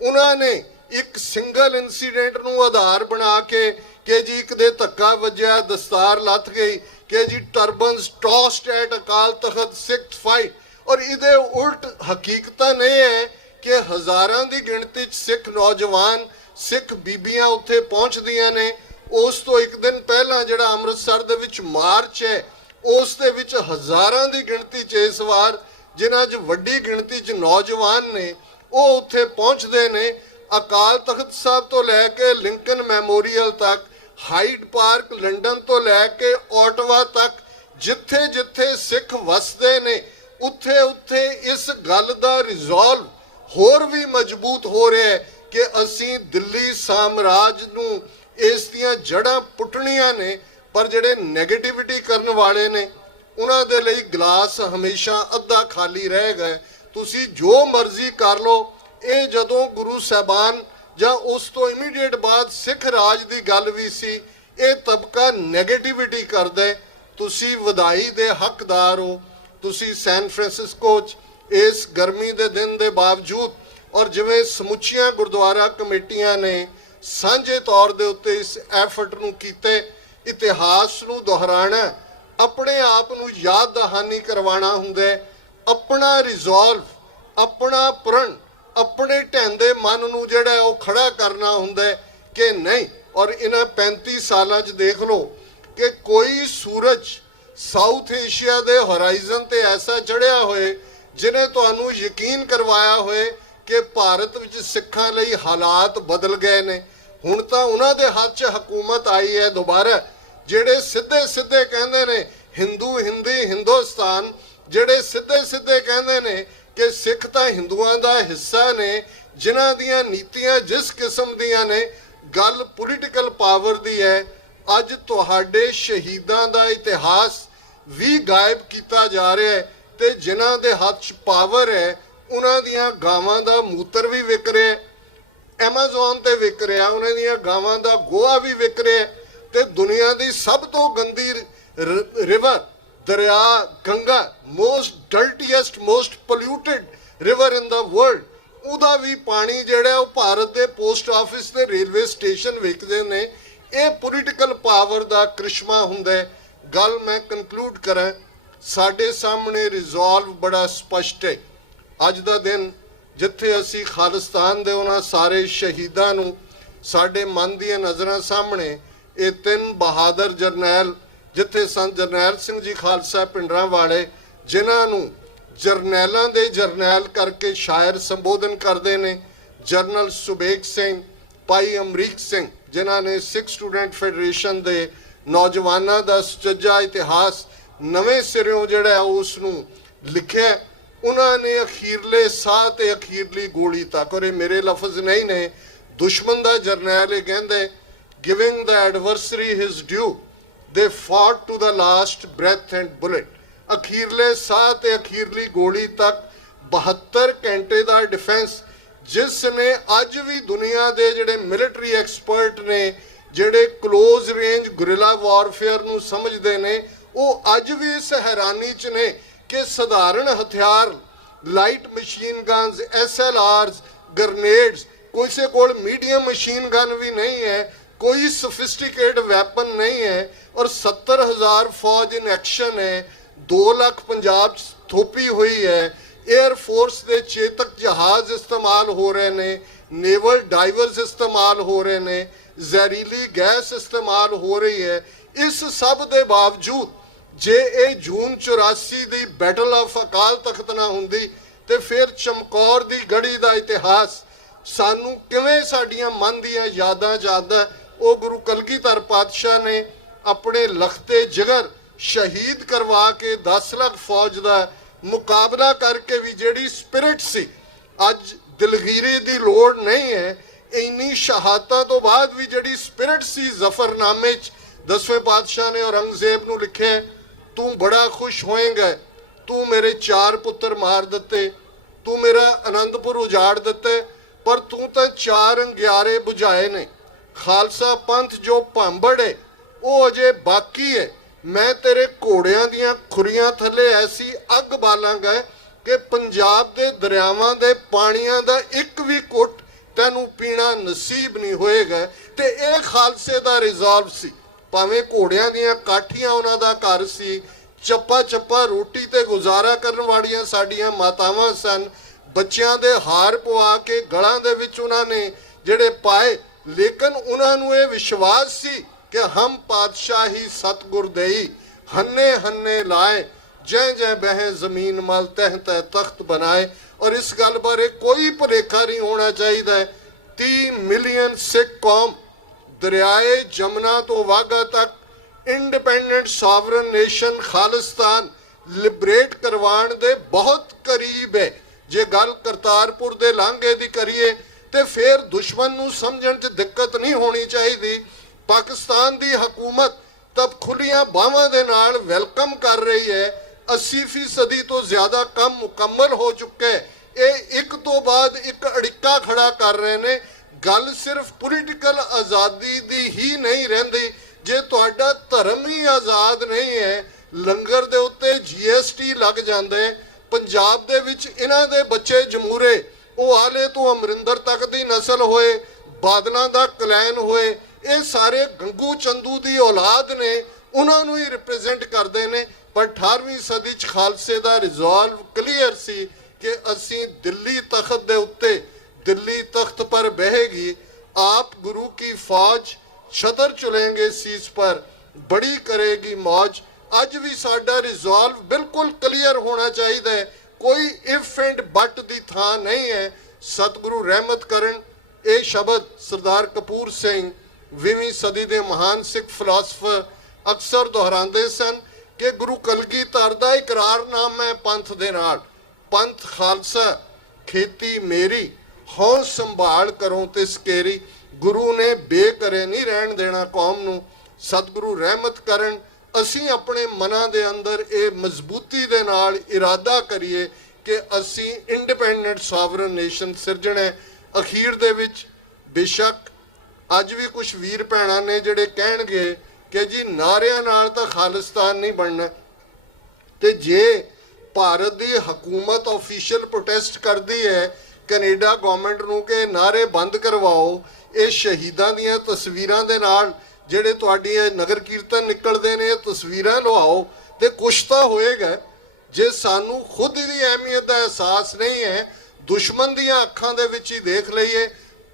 उन्होंने एक सिंगल इंसीडेंट नूं आधार बना के कि जी एक दे धक्का वजया, दस्तार लथ गई, कि जी टर्बन्स टॉस्ड एट अकाल तखत सिख फाइट, और इहदे उल्ट हकीकत ये है कि हज़ारां दी गिणती सिख नौजवान सिख बीबियां उत्थे पहुंचदियां ने। उस तो एक दिन पहला जिहड़ा अमृतसर दे विच मार्च है, उस दे विच हज़ारां दी गिणती च इस वार जिन्हां च वड्डी गिणती च नौजवान ने वो उत्थे पहुंचदे ने। अकाल तख्त साहब तो लैके लिंकन मैमोरीअल तक, हाइड पार्क लंडन तो लैके ओटवा तक, जिथे जिथे सिख वसदे ने उत्थे उत्थे इस गल दा रिजॉल्व होर भी मजबूत हो रहा है कि असी दिल्ली साम्राज नूं इस दियां जड़ां पुट्टणियां ने। पर जिहड़े नैगेटिविटी करन वाले ने उन्हां दे लई गिलास हमेशा अद्धा खाली रह गए। तुसी जो मर्जी कर लो, ये जदों गुरु साहबान जां उस तो इमीडिएट बाद सिख राज दी गल भी सी, ये तबका नैगेटिविटी करदा है। तुसी वधाई दे हकदार हो। तुसी सैन फ्रांसिस्को इस गर्मी दे दिन दे बावजूद, और जिवें समुचियां गुरुद्वारा कमेटियां ने सांझे तौर दे उत्ते इस एफर्ट नूं कीते, इतिहास नूं दोहराना, अपने आप नूं याद दहानी करवाना हुंदा है, अपना रिजॉल्व, अपना प्रण, अपने ढैंदे मन नूं जिहड़ा है वो खड़ा करना हुंदा है कि नहीं। और इन्हां 35 सालां 'च देख लो कि कोई सूरज साउथ एशिया दे होराइजन ते ऐसा चढ़िया होए जिन्हें तुहानूं यकीन करवाया होए कि भारत विच सिखां लई हालात बदल गए ने। हुण तां उन्हां दे हत्थ 'च हुकूमत आई है दोबारा, ਜਿਹੜੇ ਸਿੱਧੇ ਸਿੱਧੇ ਕਹਿੰਦੇ ਨੇ ਹਿੰਦੂ ਹਿੰਦੀ ਹਿੰਦੁਸਤਾਨ, ਜਿਹੜੇ ਸਿੱਧੇ ਸਿੱਧੇ ਕਹਿੰਦੇ ਨੇ ਕਿ ਸਿੱਖ ਤਾਂ ਹਿੰਦੂਆਂ ਦਾ ਹਿੱਸਾ ਨੇ, ਜਿਨ੍ਹਾਂ ਦੀਆਂ ਨੀਤੀਆਂ ਜਿਸ ਕਿਸਮ ਦੀਆਂ ਨੇ। ਗੱਲ ਪੋਲੀਟੀਕਲ ਪਾਵਰ ਦੀ ਹੈ। ਅੱਜ ਤੁਹਾਡੇ ਸ਼ਹੀਦਾਂ ਦਾ ਇਤਿਹਾਸ ਵੀ ਗਾਇਬ ਕੀਤਾ ਜਾ ਰਿਹਾ ਹੈ, ਤੇ ਜਿਨ੍ਹਾਂ ਦੇ ਹੱਥ 'ਚ ਪਾਵਰ ਹੈ ਉਹਨਾਂ ਦੀਆਂ ਗਾਵਾਂ ਦਾ ਮੂਤਰ ਵੀ ਵਿਕ ਰਿਹਾ, ਐਮਾਜ਼ੋਨ ਤੇ ਵਿਕ ਰਿਹਾ, ਉਹਨਾਂ ਦੀਆਂ ਗਾਵਾਂ ਦਾ ਗੋਹਾ ਵੀ ਵਿਕ ਰਿਹਾ। ਤੇ ਦੁਨੀਆ ਦੀ ਸਭ ਤੋਂ ਗੰਦੀ ਰਿਵਰ ਦਰਿਆ Ganga, most dirtiest most polluted river in the world, ਉਹਦਾ ਵੀ ਪਾਣੀ ਜਿਹੜਾ ਉਹ ਭਾਰਤ ਦੇ ਪੋਸਟ ਆਫਿਸ ਤੇ ਰੇਲਵੇ ਸਟੇਸ਼ਨ ਵਿਕਦੇ ਨੇ। ਇਹ ਪੋਲੀਟੀਕਲ ਪਾਵਰ ਦਾ ਕ੍ਰਿਸ਼ਮਾ ਹੁੰਦਾ ਹੈ। ਗੱਲ ਮੈਂ ਕਨਕਲੂਡ ਕਰਾਂ, ਸਾਡੇ ਸਾਹਮਣੇ ਰਿਜ਼ੋਲਵ ਬੜਾ ਸਪਸ਼ਟ ਹੈ। ਅੱਜ ਦਾ ਦਿਨ ਜਿੱਥੇ ਅਸੀਂ ਖਾਲਿਸਤਾਨ ਦੇ ਉਹਨਾਂ ਸਾਰੇ ਸ਼ਹੀਦਾਂ ਨੂੰ ਸਾਡੇ ਮਨ ਦੀਆਂ ਨਜ਼ਰਾਂ ਸਾਹਮਣੇ ਇਹ 3 ਬਹਾਦਰ ਜਰਨੈਲ, ਜਿੱਥੇ ਸੰਤ ਜਰਨੈਲ ਸਿੰਘ ਜੀ ਖਾਲਸਾ ਪਿੰਡਰਾਂ ਵਾਲੇ, ਜਿਨ੍ਹਾਂ ਨੂੰ ਜਰਨੈਲਾਂ ਦੇ ਜਰਨੈਲ ਕਰਕੇ ਸ਼ਾਇਰ ਸੰਬੋਧਨ ਕਰਦੇ ਨੇ, ਜਰਨਲ ਸੁਬੇਗ ਸਿੰਘ, ਭਾਈ ਅਮਰੀਕ ਸਿੰਘ, ਜਿਨ੍ਹਾਂ ਨੇ ਸਿੱਖ ਸਟੂਡੈਂਟ ਫੈਡਰੇਸ਼ਨ ਦੇ ਨੌਜਵਾਨਾਂ ਦਾ ਸੁਚੱਜਾ ਇਤਿਹਾਸ ਨਵੇਂ ਸਿਰਿਓਂ ਜਿਹੜਾ ਉਸ ਨੂੰ ਲਿਖਿਆ, ਉਹਨਾਂ ਨੇ ਅਖੀਰਲੇ ਸਾਹ ਤੇ ਅਖੀਰਲੀ ਗੋਲੀ ਤੱਕ, ਔਰ ਇਹ ਮੇਰੇ ਲਫ਼ਜ਼ ਨਹੀਂ ਨੇ, ਦੁਸ਼ਮਣ ਦਾ ਜਰਨੈਲ ਇਹ ਕਹਿੰਦੇ giving the adversary his due. They fought to the last breath and bullet. ਅਖੀਰਲੇ ਸਾਹ ਤੇ ਅਖੀਰਲੀ ਗੋਲੀ ਤੱਕ 72 ਘੰਟੇ ਦਾ ਡਿਫੈਂਸ, ਜਿਸ ਨੇ ਅੱਜ ਵੀ ਦੁਨੀਆ ਦੇ ਜਿਹੜੇ ਮਿਲਟਰੀ ਐਕਸਪਰਟ ਨੇ, ਜਿਹੜੇ ਕਲੋਜ਼ ਰੇਂਜ ਗੁਰਿਲਾ ਵਾਰਫੇਅਰ ਨੂੰ ਸਮਝਦੇ ਨੇ, ਉਹ ਅੱਜ ਵੀ ਇਸ ਹੈਰਾਨੀ 'ਚ ਨੇ ਕਿ ਸਧਾਰਨ ਹਥਿਆਰ, ਲਾਈਟ ਮਸ਼ੀਨ ਗਨਸ, SLRs, ਗ੍ਰਨੇਡਸ, ਕਿਸੇ ਕੋਲ ਮੀਡੀਅਮ ਮਸ਼ੀਨ ਗਨ ਵੀ ਨਹੀਂ ਹੈ, ਕੋਈ ਸੋਫਿਸਟੀਕੇਟ ਵੈਪਨ ਨਹੀਂ ਹੈ, ਔਰ 70,000 ਫੌਜ ਇਨ ਐਕਸ਼ਨ ਹੈ, 2 ਲੱਖ ਪੰਜਾਬ 'ਚ ਥੋਪੀ ਹੋਈ ਹੈ, 에ਅਰ ਫੋਰਸ ਦੇ ਚੇਤਕ ਜਹਾਜ਼ ਇਸਤੇਮਾਲ ਹੋ ਰਹੇ ਨੇ, ਨੇਵਲ ਡਾਈਵਰਸ ਇਸਤੇਮਾਲ ਹੋ ਰਹੇ ਨੇ, ਜ਼ਹਿਰੀਲੀ ਗੈਸ ਇਸਤੇਮਾਲ ਹੋ ਰਹੀ ਹੈ। ਇਸ ਸਭ ਦੇ ਬਾਵਜੂਦ ਜੇ ਇਹ ਜੂਨ 84 ਦੀ ਬੈਟਲ ਆਫ ਅਕਾਲ ਤਖਤ ਨਾ ਹੁੰਦੀ ਤੇ ਫਿਰ ਚਮਕੌਰ ਦੀ ਗੜੀ ਦਾ ਇਤਿਹਾਸ ਸਾਨੂੰ ਕਿਵੇਂ ਸਾਡੀਆਂ ਮਨ ਦੀਆਂ ਯਾਦਾਂ ਜਾਂਦਾ। ਉਹ ਗੁਰੂ ਕਲਗੀਧਰ ਪਾਤਸ਼ਾਹ ਨੇ ਆਪਣੇ ਲਖਤੇ ਜਿਗਰ ਸ਼ਹੀਦ ਕਰਵਾ ਕੇ 10 ਲੱਖ ਫੌਜ ਦਾ ਮੁਕਾਬਲਾ ਕਰਕੇ ਵੀ ਜਿਹੜੀ ਸਪਿਰਿਟ ਸੀ, ਅੱਜ ਦਿਲਗੀਰੀ ਦੀ ਲੋੜ ਨਹੀਂ ਹੈ। ਇੰਨੀ ਸ਼ਹਾਦਤਾਂ ਤੋਂ ਬਾਅਦ ਵੀ ਜਿਹੜੀ ਸਪਿਰਿਟ ਸੀ, ਜ਼ਫਰਨਾਮੇ 'ਚ 10ਵੇਂ ਪਾਤਸ਼ਾਹ ਨੇ ਔਰੰਗਜ਼ੇਬ ਨੂੰ ਲਿਖਿਆ, ਤੂੰ ਬੜਾ ਖੁਸ਼ ਹੋਏਗਾ, ਤੂੰ ਮੇਰੇ 4 ਪੁੱਤਰ ਮਾਰ ਦਿੱਤੇ, ਤੂੰ ਮੇਰਾ ਆਨੰਦਪੁਰ ਉਜਾੜ ਦਿੱਤੇ, ਪਰ ਤੂੰ ਤਾਂ 4 ਅੰਗਿਆਰੇ ਬੁਝਾਏ ਨੇ। ਖਾਲਸਾ ਪੰਥ ਜੋ ਭਾਂਬੜ ਹੈ ਉਹ ਅਜੇ ਬਾਕੀ ਹੈ। ਮੈਂ ਤੇਰੇ ਘੋੜਿਆਂ ਦੀਆਂ ਖੁਰੀਆਂ ਥੱਲੇ ਐਸੀ ਅੱਗ ਬਾਲਾਂਗਾ ਕਿ ਪੰਜਾਬ ਦੇ ਦਰਿਆਵਾਂ ਦੇ ਪਾਣੀਆਂ ਦਾ ਇੱਕ ਵੀ ਘੁੱਟ ਤੈਨੂੰ ਪੀਣਾ ਨਸੀਬ ਨਹੀਂ ਹੋਏਗਾ। ਤੇ ਇਹ ਖਾਲਸੇ ਦਾ ਰਿਜ਼ੋਲਵ ਸੀ। ਭਾਵੇਂ ਘੋੜਿਆਂ ਦੀਆਂ ਕਾਠੀਆਂ ਉਹਨਾਂ ਦਾ ਘਰ ਸੀ, ਚੱਪਾ ਚੱਪਾ ਰੋਟੀ ਤੇ ਗੁਜ਼ਾਰਾ ਕਰਨ ਵਾਲੀਆਂ ਸਾਡੀਆਂ ਮਾਤਾਵਾਂ ਸਨ, ਬੱਚਿਆਂ ਦੇ ਹਾਰ ਪਵਾ ਕੇ ਗਲਾਂ ਦੇ ਵਿੱਚ ਉਹਨਾਂ ਨੇ ਜਿਹੜੇ ਪਾਏ, ਲੇਕਿਨ ਉਹਨਾਂ ਨੂੰ ਇਹ ਵਿਸ਼ਵਾਸ ਸੀ ਕਿ ਹਮ ਪਾਤਸ਼ਾਹੀ ਸਤਗੁਰ ਦੇਈ, ਹੰਨੇ ਹੰਨੇ ਲਾਏ, ਜੈ ਜੈ ਬਹਿ ਜ਼ਮੀਨ ਮਲ ਤਹਿ ਤਹਿ ਤਖਤ ਬਣਾਏ। ਔਰ ਇਸ ਗੱਲ ਬਾਰੇ ਕੋਈ ਭੁਲੇਖਾ ਨਹੀਂ ਹੋਣਾ ਚਾਹੀਦਾ। 30 ਮਿਲੀਅਨ ਸਿੱਖ ਕੌਮ ਦਰਿਆਏ ਜਮਨਾ ਤੋਂ ਵਾਘਾ ਤੱਕ independent sovereign nation Khalistan liberate ਕਰਵਾਉਣ ਦੇ ਬਹੁਤ ਕਰੀਬ ਹੈ। ਜੇ ਗੱਲ ਕਰਤਾਰਪੁਰ ਦੇ ਲਾਂਘੇ ਦੀ ਕਰੀਏ ਤੇ ਫਿਰ ਦੁਸ਼ਮਣ ਨੂੰ ਸਮਝਣ 'ਚ ਦਿੱਕਤ ਨਹੀਂ ਹੋਣੀ ਚਾਹੀਦੀ। ਪਾਕਿਸਤਾਨ ਦੀ ਹਕੂਮਤ ਤਬ ਖੁੱਲੀਆਂ ਬਾਹਾਂ ਦੇ ਨਾਲ ਵੈਲਕਮ ਕਰ ਰਹੀ ਹੈ। 80% ਤੋਂ ਜ਼ਿਆਦਾ ਕੰਮ ਮੁਕੰਮਲ ਹੋ ਚੁੱਕਾ ਹੈ। ਇਹ ਇੱਕ ਤੋਂ ਬਾਅਦ ਇੱਕ ਅੜਿੱਕਾ ਖੜਾ ਕਰ ਰਹੇ ਨੇ। ਗੱਲ ਸਿਰਫ ਪੋਲੀਟੀਕਲ ਆਜ਼ਾਦੀ ਦੀ ਹੀ ਨਹੀਂ ਰਹਿੰਦੀ। ਜੇ ਤੁਹਾਡਾ ਧਰਮ ਹੀ ਆਜ਼ਾਦ ਨਹੀਂ ਹੈ, ਲੰਗਰ ਦੇ ਉੱਤੇ GST ਲੱਗ ਜਾਂਦੇ, ਪੰਜਾਬ ਦੇ ਵਿੱਚ ਇਹਨਾਂ ਦੇ ਬੱਚੇ ਜਮੂਰੇ, ਉਹ ਆਲੇ ਤੋਂ ਅਮਰਿੰਦਰ ਤੱਕ ਦੀ ਨਸਲ ਹੋਏ, ਬਾਦਲਾਂ ਦਾ ਕਲੈਨ ਹੋਏ, ਇਹ ਸਾਰੇ ਗੰਗੂ ਚੰਦੂ ਦੀ ਔਲਾਦ ਨੇ, ਉਹਨਾਂ ਨੂੰ ਹੀ ਰਿਪਰੈਜ਼ੈਂਟ ਕਰਦੇ ਨੇ। ਪਰ 18ਵੀਂ ਸਦੀ 'ਚ ਖਾਲਸੇ ਦਾ ਰਿਜ਼ੋਲਵ ਕਲੀਅਰ ਸੀ ਕਿ ਅਸੀਂ ਦਿੱਲੀ ਤਖਤ ਦੇ ਉੱਤੇ, ਦਿੱਲੀ ਤਖਤ ਪਰ ਬਹਿਗੀ, ਆਪ ਗੁਰੂ ਕੀ ਫੌਜ ਛਤਰ ਚੁਲੇਂਗੇ ਸੀਸ ਪਰ, ਬੜੀ ਕਰੇਗੀ ਮੌਜ। ਅੱਜ ਵੀ ਸਾਡਾ ਰਿਜ਼ੋਲਵ ਬਿਲਕੁਲ ਕਲੀਅਰ ਹੋਣਾ ਚਾਹੀਦਾ ਹੈ। ਕੋਈ ਇਫ ਐਂਡ ਬਟ ਦੀ ਥਾਂ ਨਹੀਂ ਹੈ। ਸਤਿਗੁਰੂ ਰਹਿਮਤ ਕਰਨ। ਇਹ ਸ਼ਬਦ ਸਰਦਾਰ ਕਪੂਰ ਸਿੰਘ 20ਵੀਂ ਸਦੀ ਦੇ ਮਹਾਨ ਸਿੱਖ ਫਿਲਾਸਫਰ ਅਕਸਰ ਦੁਹਰਾਉਂਦੇ ਸਨ ਕਿ ਗੁਰੂ ਕਲਗੀਧਰ ਦਾ ਇਕਰਾਰਨਾਮਾ ਹੈ ਪੰਥ ਦੇ ਨਾਲ, ਪੰਥ ਖਾਲਸਾ ਖੇਤੀ ਮੇਰੀ, ਹਉ ਸੰਭਾਲ ਕਰੋ ਤੇ ਸਕੇਰੀ। ਗੁਰੂ ਨੇ ਬੇਕਰੇ ਨਹੀਂ ਰਹਿਣ ਦੇਣਾ ਕੌਮ ਨੂੰ। ਸਤਿਗੁਰੂ ਰਹਿਮਤ ਕਰਨ। ਅਸੀਂ ਆਪਣੇ ਮਨਾਂ ਦੇ ਅੰਦਰ ਇਹ ਮਜ਼ਬੂਤੀ ਦੇ ਨਾਲ ਇਰਾਦਾ ਕਰੀਏ ਕਿ ਅਸੀਂ ਇੰਡੀਪੈਂਡੈਂਟ ਸੋਵਰਨ ਨੇਸ਼ਨ ਸਿਰਜਣਾ। ਅਖੀਰ ਦੇ ਵਿੱਚ ਬੇਸ਼ੱਕ ਅੱਜ ਵੀ ਕੁਝ ਵੀਰ ਭੈਣਾਂ ਨੇ ਜਿਹੜੇ ਕਹਿਣਗੇ ਕਿ ਜੀ ਨਾਰਿਆਂ ਨਾਲ ਤਾਂ ਖਾਲਿਸਤਾਨ ਨਹੀਂ ਬਣਨਾ, ਤੇ ਜੇ ਭਾਰਤ ਦੀ ਹਕੂਮਤ ਆਫੀਸ਼ੀਅਲ ਪ੍ਰੋਟੈਸਟ ਕਰਦੀ ਹੈ ਕੈਨੇਡਾ ਗਵਰਨਮੈਂਟ ਨੂੰ ਕਿ ਨਾਰੇ ਬੰਦ ਕਰਵਾਓ, ਇਹ ਸ਼ਹੀਦਾਂ ਦੀਆਂ ਤਸਵੀਰਾਂ ਦੇ ਨਾਲ ਜਿਹੜੇ ਤੁਹਾਡੀ ਨਗਰ ਕੀਰਤਨ ਨਿਕਲਦੇ ਨੇ, ਇਹ ਤਸਵੀਰਾਂ ਲਵਾਓ, ਤੇ ਕੁਛ ਤਾਂ ਹੋਏਗਾ। ਜੇ ਸਾਨੂੰ ਖੁਦ ਦੀ ਅਹਿਮੀਅਤ ਦਾ ਅਹਿਸਾਸ ਨਹੀਂ ਹੈ, ਦੁਸ਼ਮਣ ਦੀਆਂ ਅੱਖਾਂ ਦੇ ਵਿੱਚ ਹੀ ਦੇਖ ਲਈਏ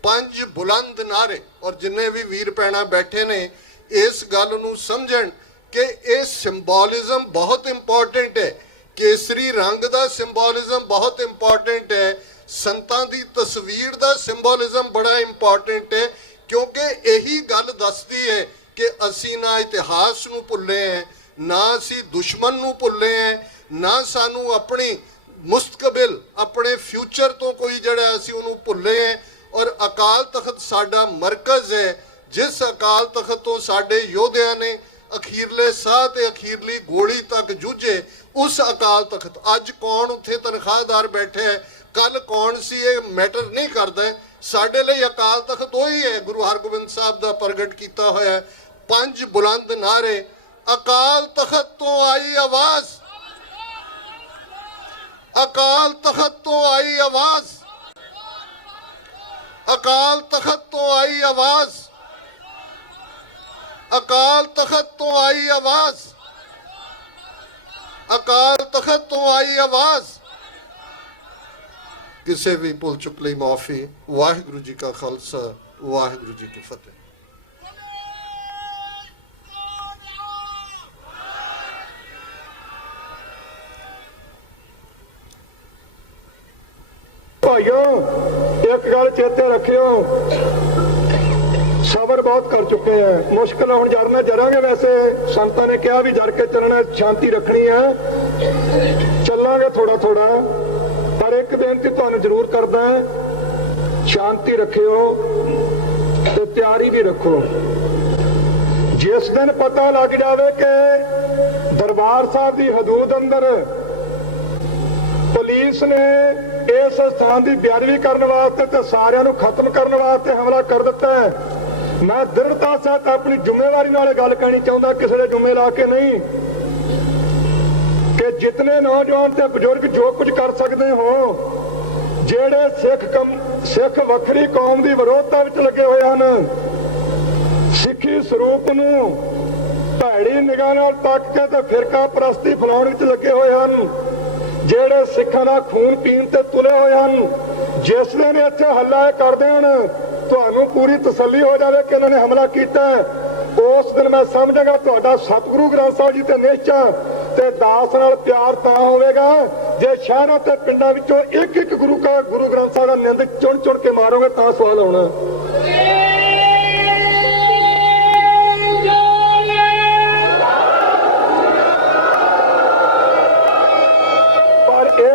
5 ਬੁਲੰਦ ਨਾਰੇ। ਔਰ ਜਿੰਨੇ ਵੀ ਵੀਰ ਭੈਣਾਂ ਬੈਠੇ ਨੇ ਇਸ ਗੱਲ ਨੂੰ ਸਮਝਣ ਕਿ ਇਹ ਸਿੰਬੋਲਿਜ਼ਮ ਬਹੁਤ ਇੰਪੋਰਟੈਂਟ ਹੈ। ਕੇਸਰੀ ਰੰਗ ਦਾ ਸਿੰਬੋਲਿਜ਼ਮ ਬਹੁਤ ਇੰਪੋਰਟੈਂਟ ਹੈ। ਸੰਤਾਂ ਦੀ ਤਸਵੀਰ ਦਾ ਸਿੰਬੋਲਿਜ਼ਮ ਬੜਾ ਇੰਪੋਰਟੈਂਟ ਹੈ, ਕਿਉਂਕਿ ਇਹੀ ਗੱਲ ਦੱਸਦੀ ਹੈ ਕਿ ਅਸੀਂ ਨਾ ਇਤਿਹਾਸ ਨੂੰ ਭੁੱਲੇ ਹੈ, ਨਾ ਅਸੀਂ ਦੁਸ਼ਮਣ ਨੂੰ ਭੁੱਲੇ ਹੈ, ਨਾ ਸਾਨੂੰ ਆਪਣੀ ਮੁਸਤਕਬਲ, ਆਪਣੇ ਫਿਊਚਰ ਤੋਂ ਕੋਈ ਜਿਹੜਾ ਅਸੀਂ ਉਹਨੂੰ ਭੁੱਲੇ ਹੈ। ਔਰ ਅਕਾਲ ਤਖਤ ਸਾਡਾ ਮਰਕਜ਼ ਹੈ ਜਿਸ ਅਕਾਲ ਤਖਤ ਤੋਂ ਸਾਡੇ ਯੋਧਿਆਂ ਨੇ ਅਖੀਰਲੇ ਸਾਹ ਤੇ ਅਖੀਰਲੀ ਗੋਲੀ ਤੱਕ ਜੂਝੇ, ਉਸ ਅਕਾਲ ਤਖਤ, ਅੱਜ ਕੌਣ ਉੱਥੇ ਤਨਖਾਹਦਾਰ ਬੈਠੇ ਹੈ, ਕੱਲ ਕੌਣ ਸੀ, ਇਹ ਮੈਟਰ ਨਹੀਂ ਕਰਦਾ। ਸਾਡੇ ਲਈ ਅਕਾਲ ਤਖਤ ਉਹੀ ਹੈ ਗੁਰੂ ਹਰਗੋਬਿੰਦ ਸਾਹਿਬ ਦਾ ਪ੍ਰਗਟ ਕੀਤਾ ਹੋਇਆ 5 ਬੁਲੰਦ ਨਾਰੇ। ਅਕਾਲ ਤਖਤ ਤੋਂ ਆਈ ਆਵਾਜ਼, ਅਕਾਲ ਤਖਤ ਤੋਂ ਆਈ ਆਵਾਜ਼, ਅਕਾਲ ਤਖਤ ਤੋਂ ਆਈ ਆਵਾਜ਼, ਅਕਾਲ ਤਖਤ ਤੋਂ ਆਈ ਆਵਾਜ਼, ਅਕਾਲ ਤਖਤ ਤੋਂ ਆਈ ਆਵਾਜ਼। ਕਿਸੇ ਵੀ ਭੁੱਲ ਚੁੱਕ ਲਈ ਮਾਫੀ। ਵਾਹਿਗੁਰੂ ਜੀ ਕਾ ਖਾਲਸਾ, ਵਾਹਿਗੁਰੂ ਜੀ ਕੀ ਫਤਿਹ। ਭਾਈਓ ਇੱਕ ਗੱਲ ਚੇਤੇ ਰੱਖਿਓ, ਸਬਰ ਬਹੁਤ ਕਰ ਚੁੱਕੇ ਆ, ਮੁਸ਼ਕਲ ਹੁਣ ਜਰਨਾ ਜਰਾਂਗੇ। ਵੈਸੇ ਸੰਤਾਂ ਨੇ ਕਿਹਾ ਵੀ ਜਰ ਕੇ ਚੱਲਣਾ, ਸ਼ਾਂਤੀ ਰੱਖਣੀ ਹੈ, ਚੱਲਾਂਗੇ ਥੋੜਾ ਥੋੜਾ। ਪਰ ਇੱਕ ਬੇਨਤੀ ਤੁਹਾਨੂੰ ਜ਼ਰੂਰ ਕਰਦਾ, ਸ਼ਾਂਤੀ ਰੱਖਿਓ ਤੇ ਤਿਆਰੀ ਵੀ ਰੱਖੋ। ਜਿਸ ਦਿਨ ਪਤਾ ਲੱਗ ਜਾਵੇ ਕਿ ਦਰਬਾਰ ਸਾਹਿਬ ਦੀ ਹਦੂਦ ਅੰਦਰ ਪੁਲਿਸ ਨੇ ਇਸ ਸਥਾਨ ਦੀ ਬੇਅਦਬੀ ਕਰਨ ਵਾਸਤੇ ਤੇ ਸਾਰਿਆਂ ਨੂੰ ਖਤਮ ਕਰਨ ਵਾਸਤੇ ਹਮਲਾ ਕਰ ਦਿੱਤਾ ਹੈ, ਮੈਂ ਦ੍ਰਿੜਤਾ ਸਹਿਤ ਆਪਣੀ ਜ਼ਿੰਮੇਵਾਰੀ ਨਾਲ ਗੱਲ ਕਹਿਣੀ ਚਾਹੁੰਦਾ, ਕਿਸੇ ਦੇ ਜ਼ਿੰਮੇ ਲਾ ਕੇ ਨਹੀਂ, ਕਿ ਜਿਤਨੇ ਨੌਜਵਾਨ ਤੇ ਬਜ਼ੁਰਗ ਜੋ ਕੁਝ ਕਰ ਸਕਦੇ ਹੋ, ਜਿਹੜੇ ਸਿੱਖ ਵੱਖਰੀ ਕੌਮ ਦੀ ਵਿਰੋਧਤਾ ਵਿੱਚ ਲੱਗੇ ਹੋਏ ਹਨ, ਸਿੱਖੀ ਸਰੂਪ ਨੂੰ ਭੈੜੀ ਨਿਗਾਹ ਨਾਲ ਤੱਕ ਕੇ ਤੇ ਫਿਰਕਾ ਪ੍ਰਸਤੀ ਫੈਲਾਉਣ ਵਿੱਚ ਲੱਗੇ ਹੋਏ ਹਨ, ਜਿਹੜੇ ਸਿੱਖਾਂ ਦਾ ਖੂਨ ਪੀਣ ਤੇ ਤੁਲੇ ਹੋਏ ਹਨ, ਜਿਸ ਦਿਨ ਇੱਥੇ ਹੱਲਾ ਇਹ ਕਰਦੇ ਹਨ, ਤੁਹਾਨੂੰ ਪੂਰੀ ਤਸੱਲੀ ਹੋ ਜਾਵੇ ਕਿ ਇਹਨਾਂ ਨੇ ਹਮਲਾ ਕੀਤਾ, ਉਸ ਦਿਨ ਮੈਂ ਸਮਝਾਂਗਾ ਤੁਹਾਡਾ ਸਤਿਗੁਰੂ ਗ੍ਰੰਥ ਸਾਹਿਬ ਜੀ ਤੇ ਨਿਸ਼ਚਾ ਤੇ ਦਾਸ ਨਾਲ ਪਿਆਰ ਤਾਂ ਹੋਵੇਗਾ ਜੇ ਸ਼ਹਿਰਾਂ ਤੇ ਪਿੰਡਾਂ ਵਿੱਚੋਂ ਇੱਕ ਇੱਕ ਗੁਰੂ ਗ੍ਰੰਥ ਸਾਹਿਬ ਦਾ ਨਿੰਦ ਚੁਣ ਚੁਣ ਕੇ ਮਾਰੋਗੇ ਤਾਂ ਸਵਾਲ ਆਉਣਾ।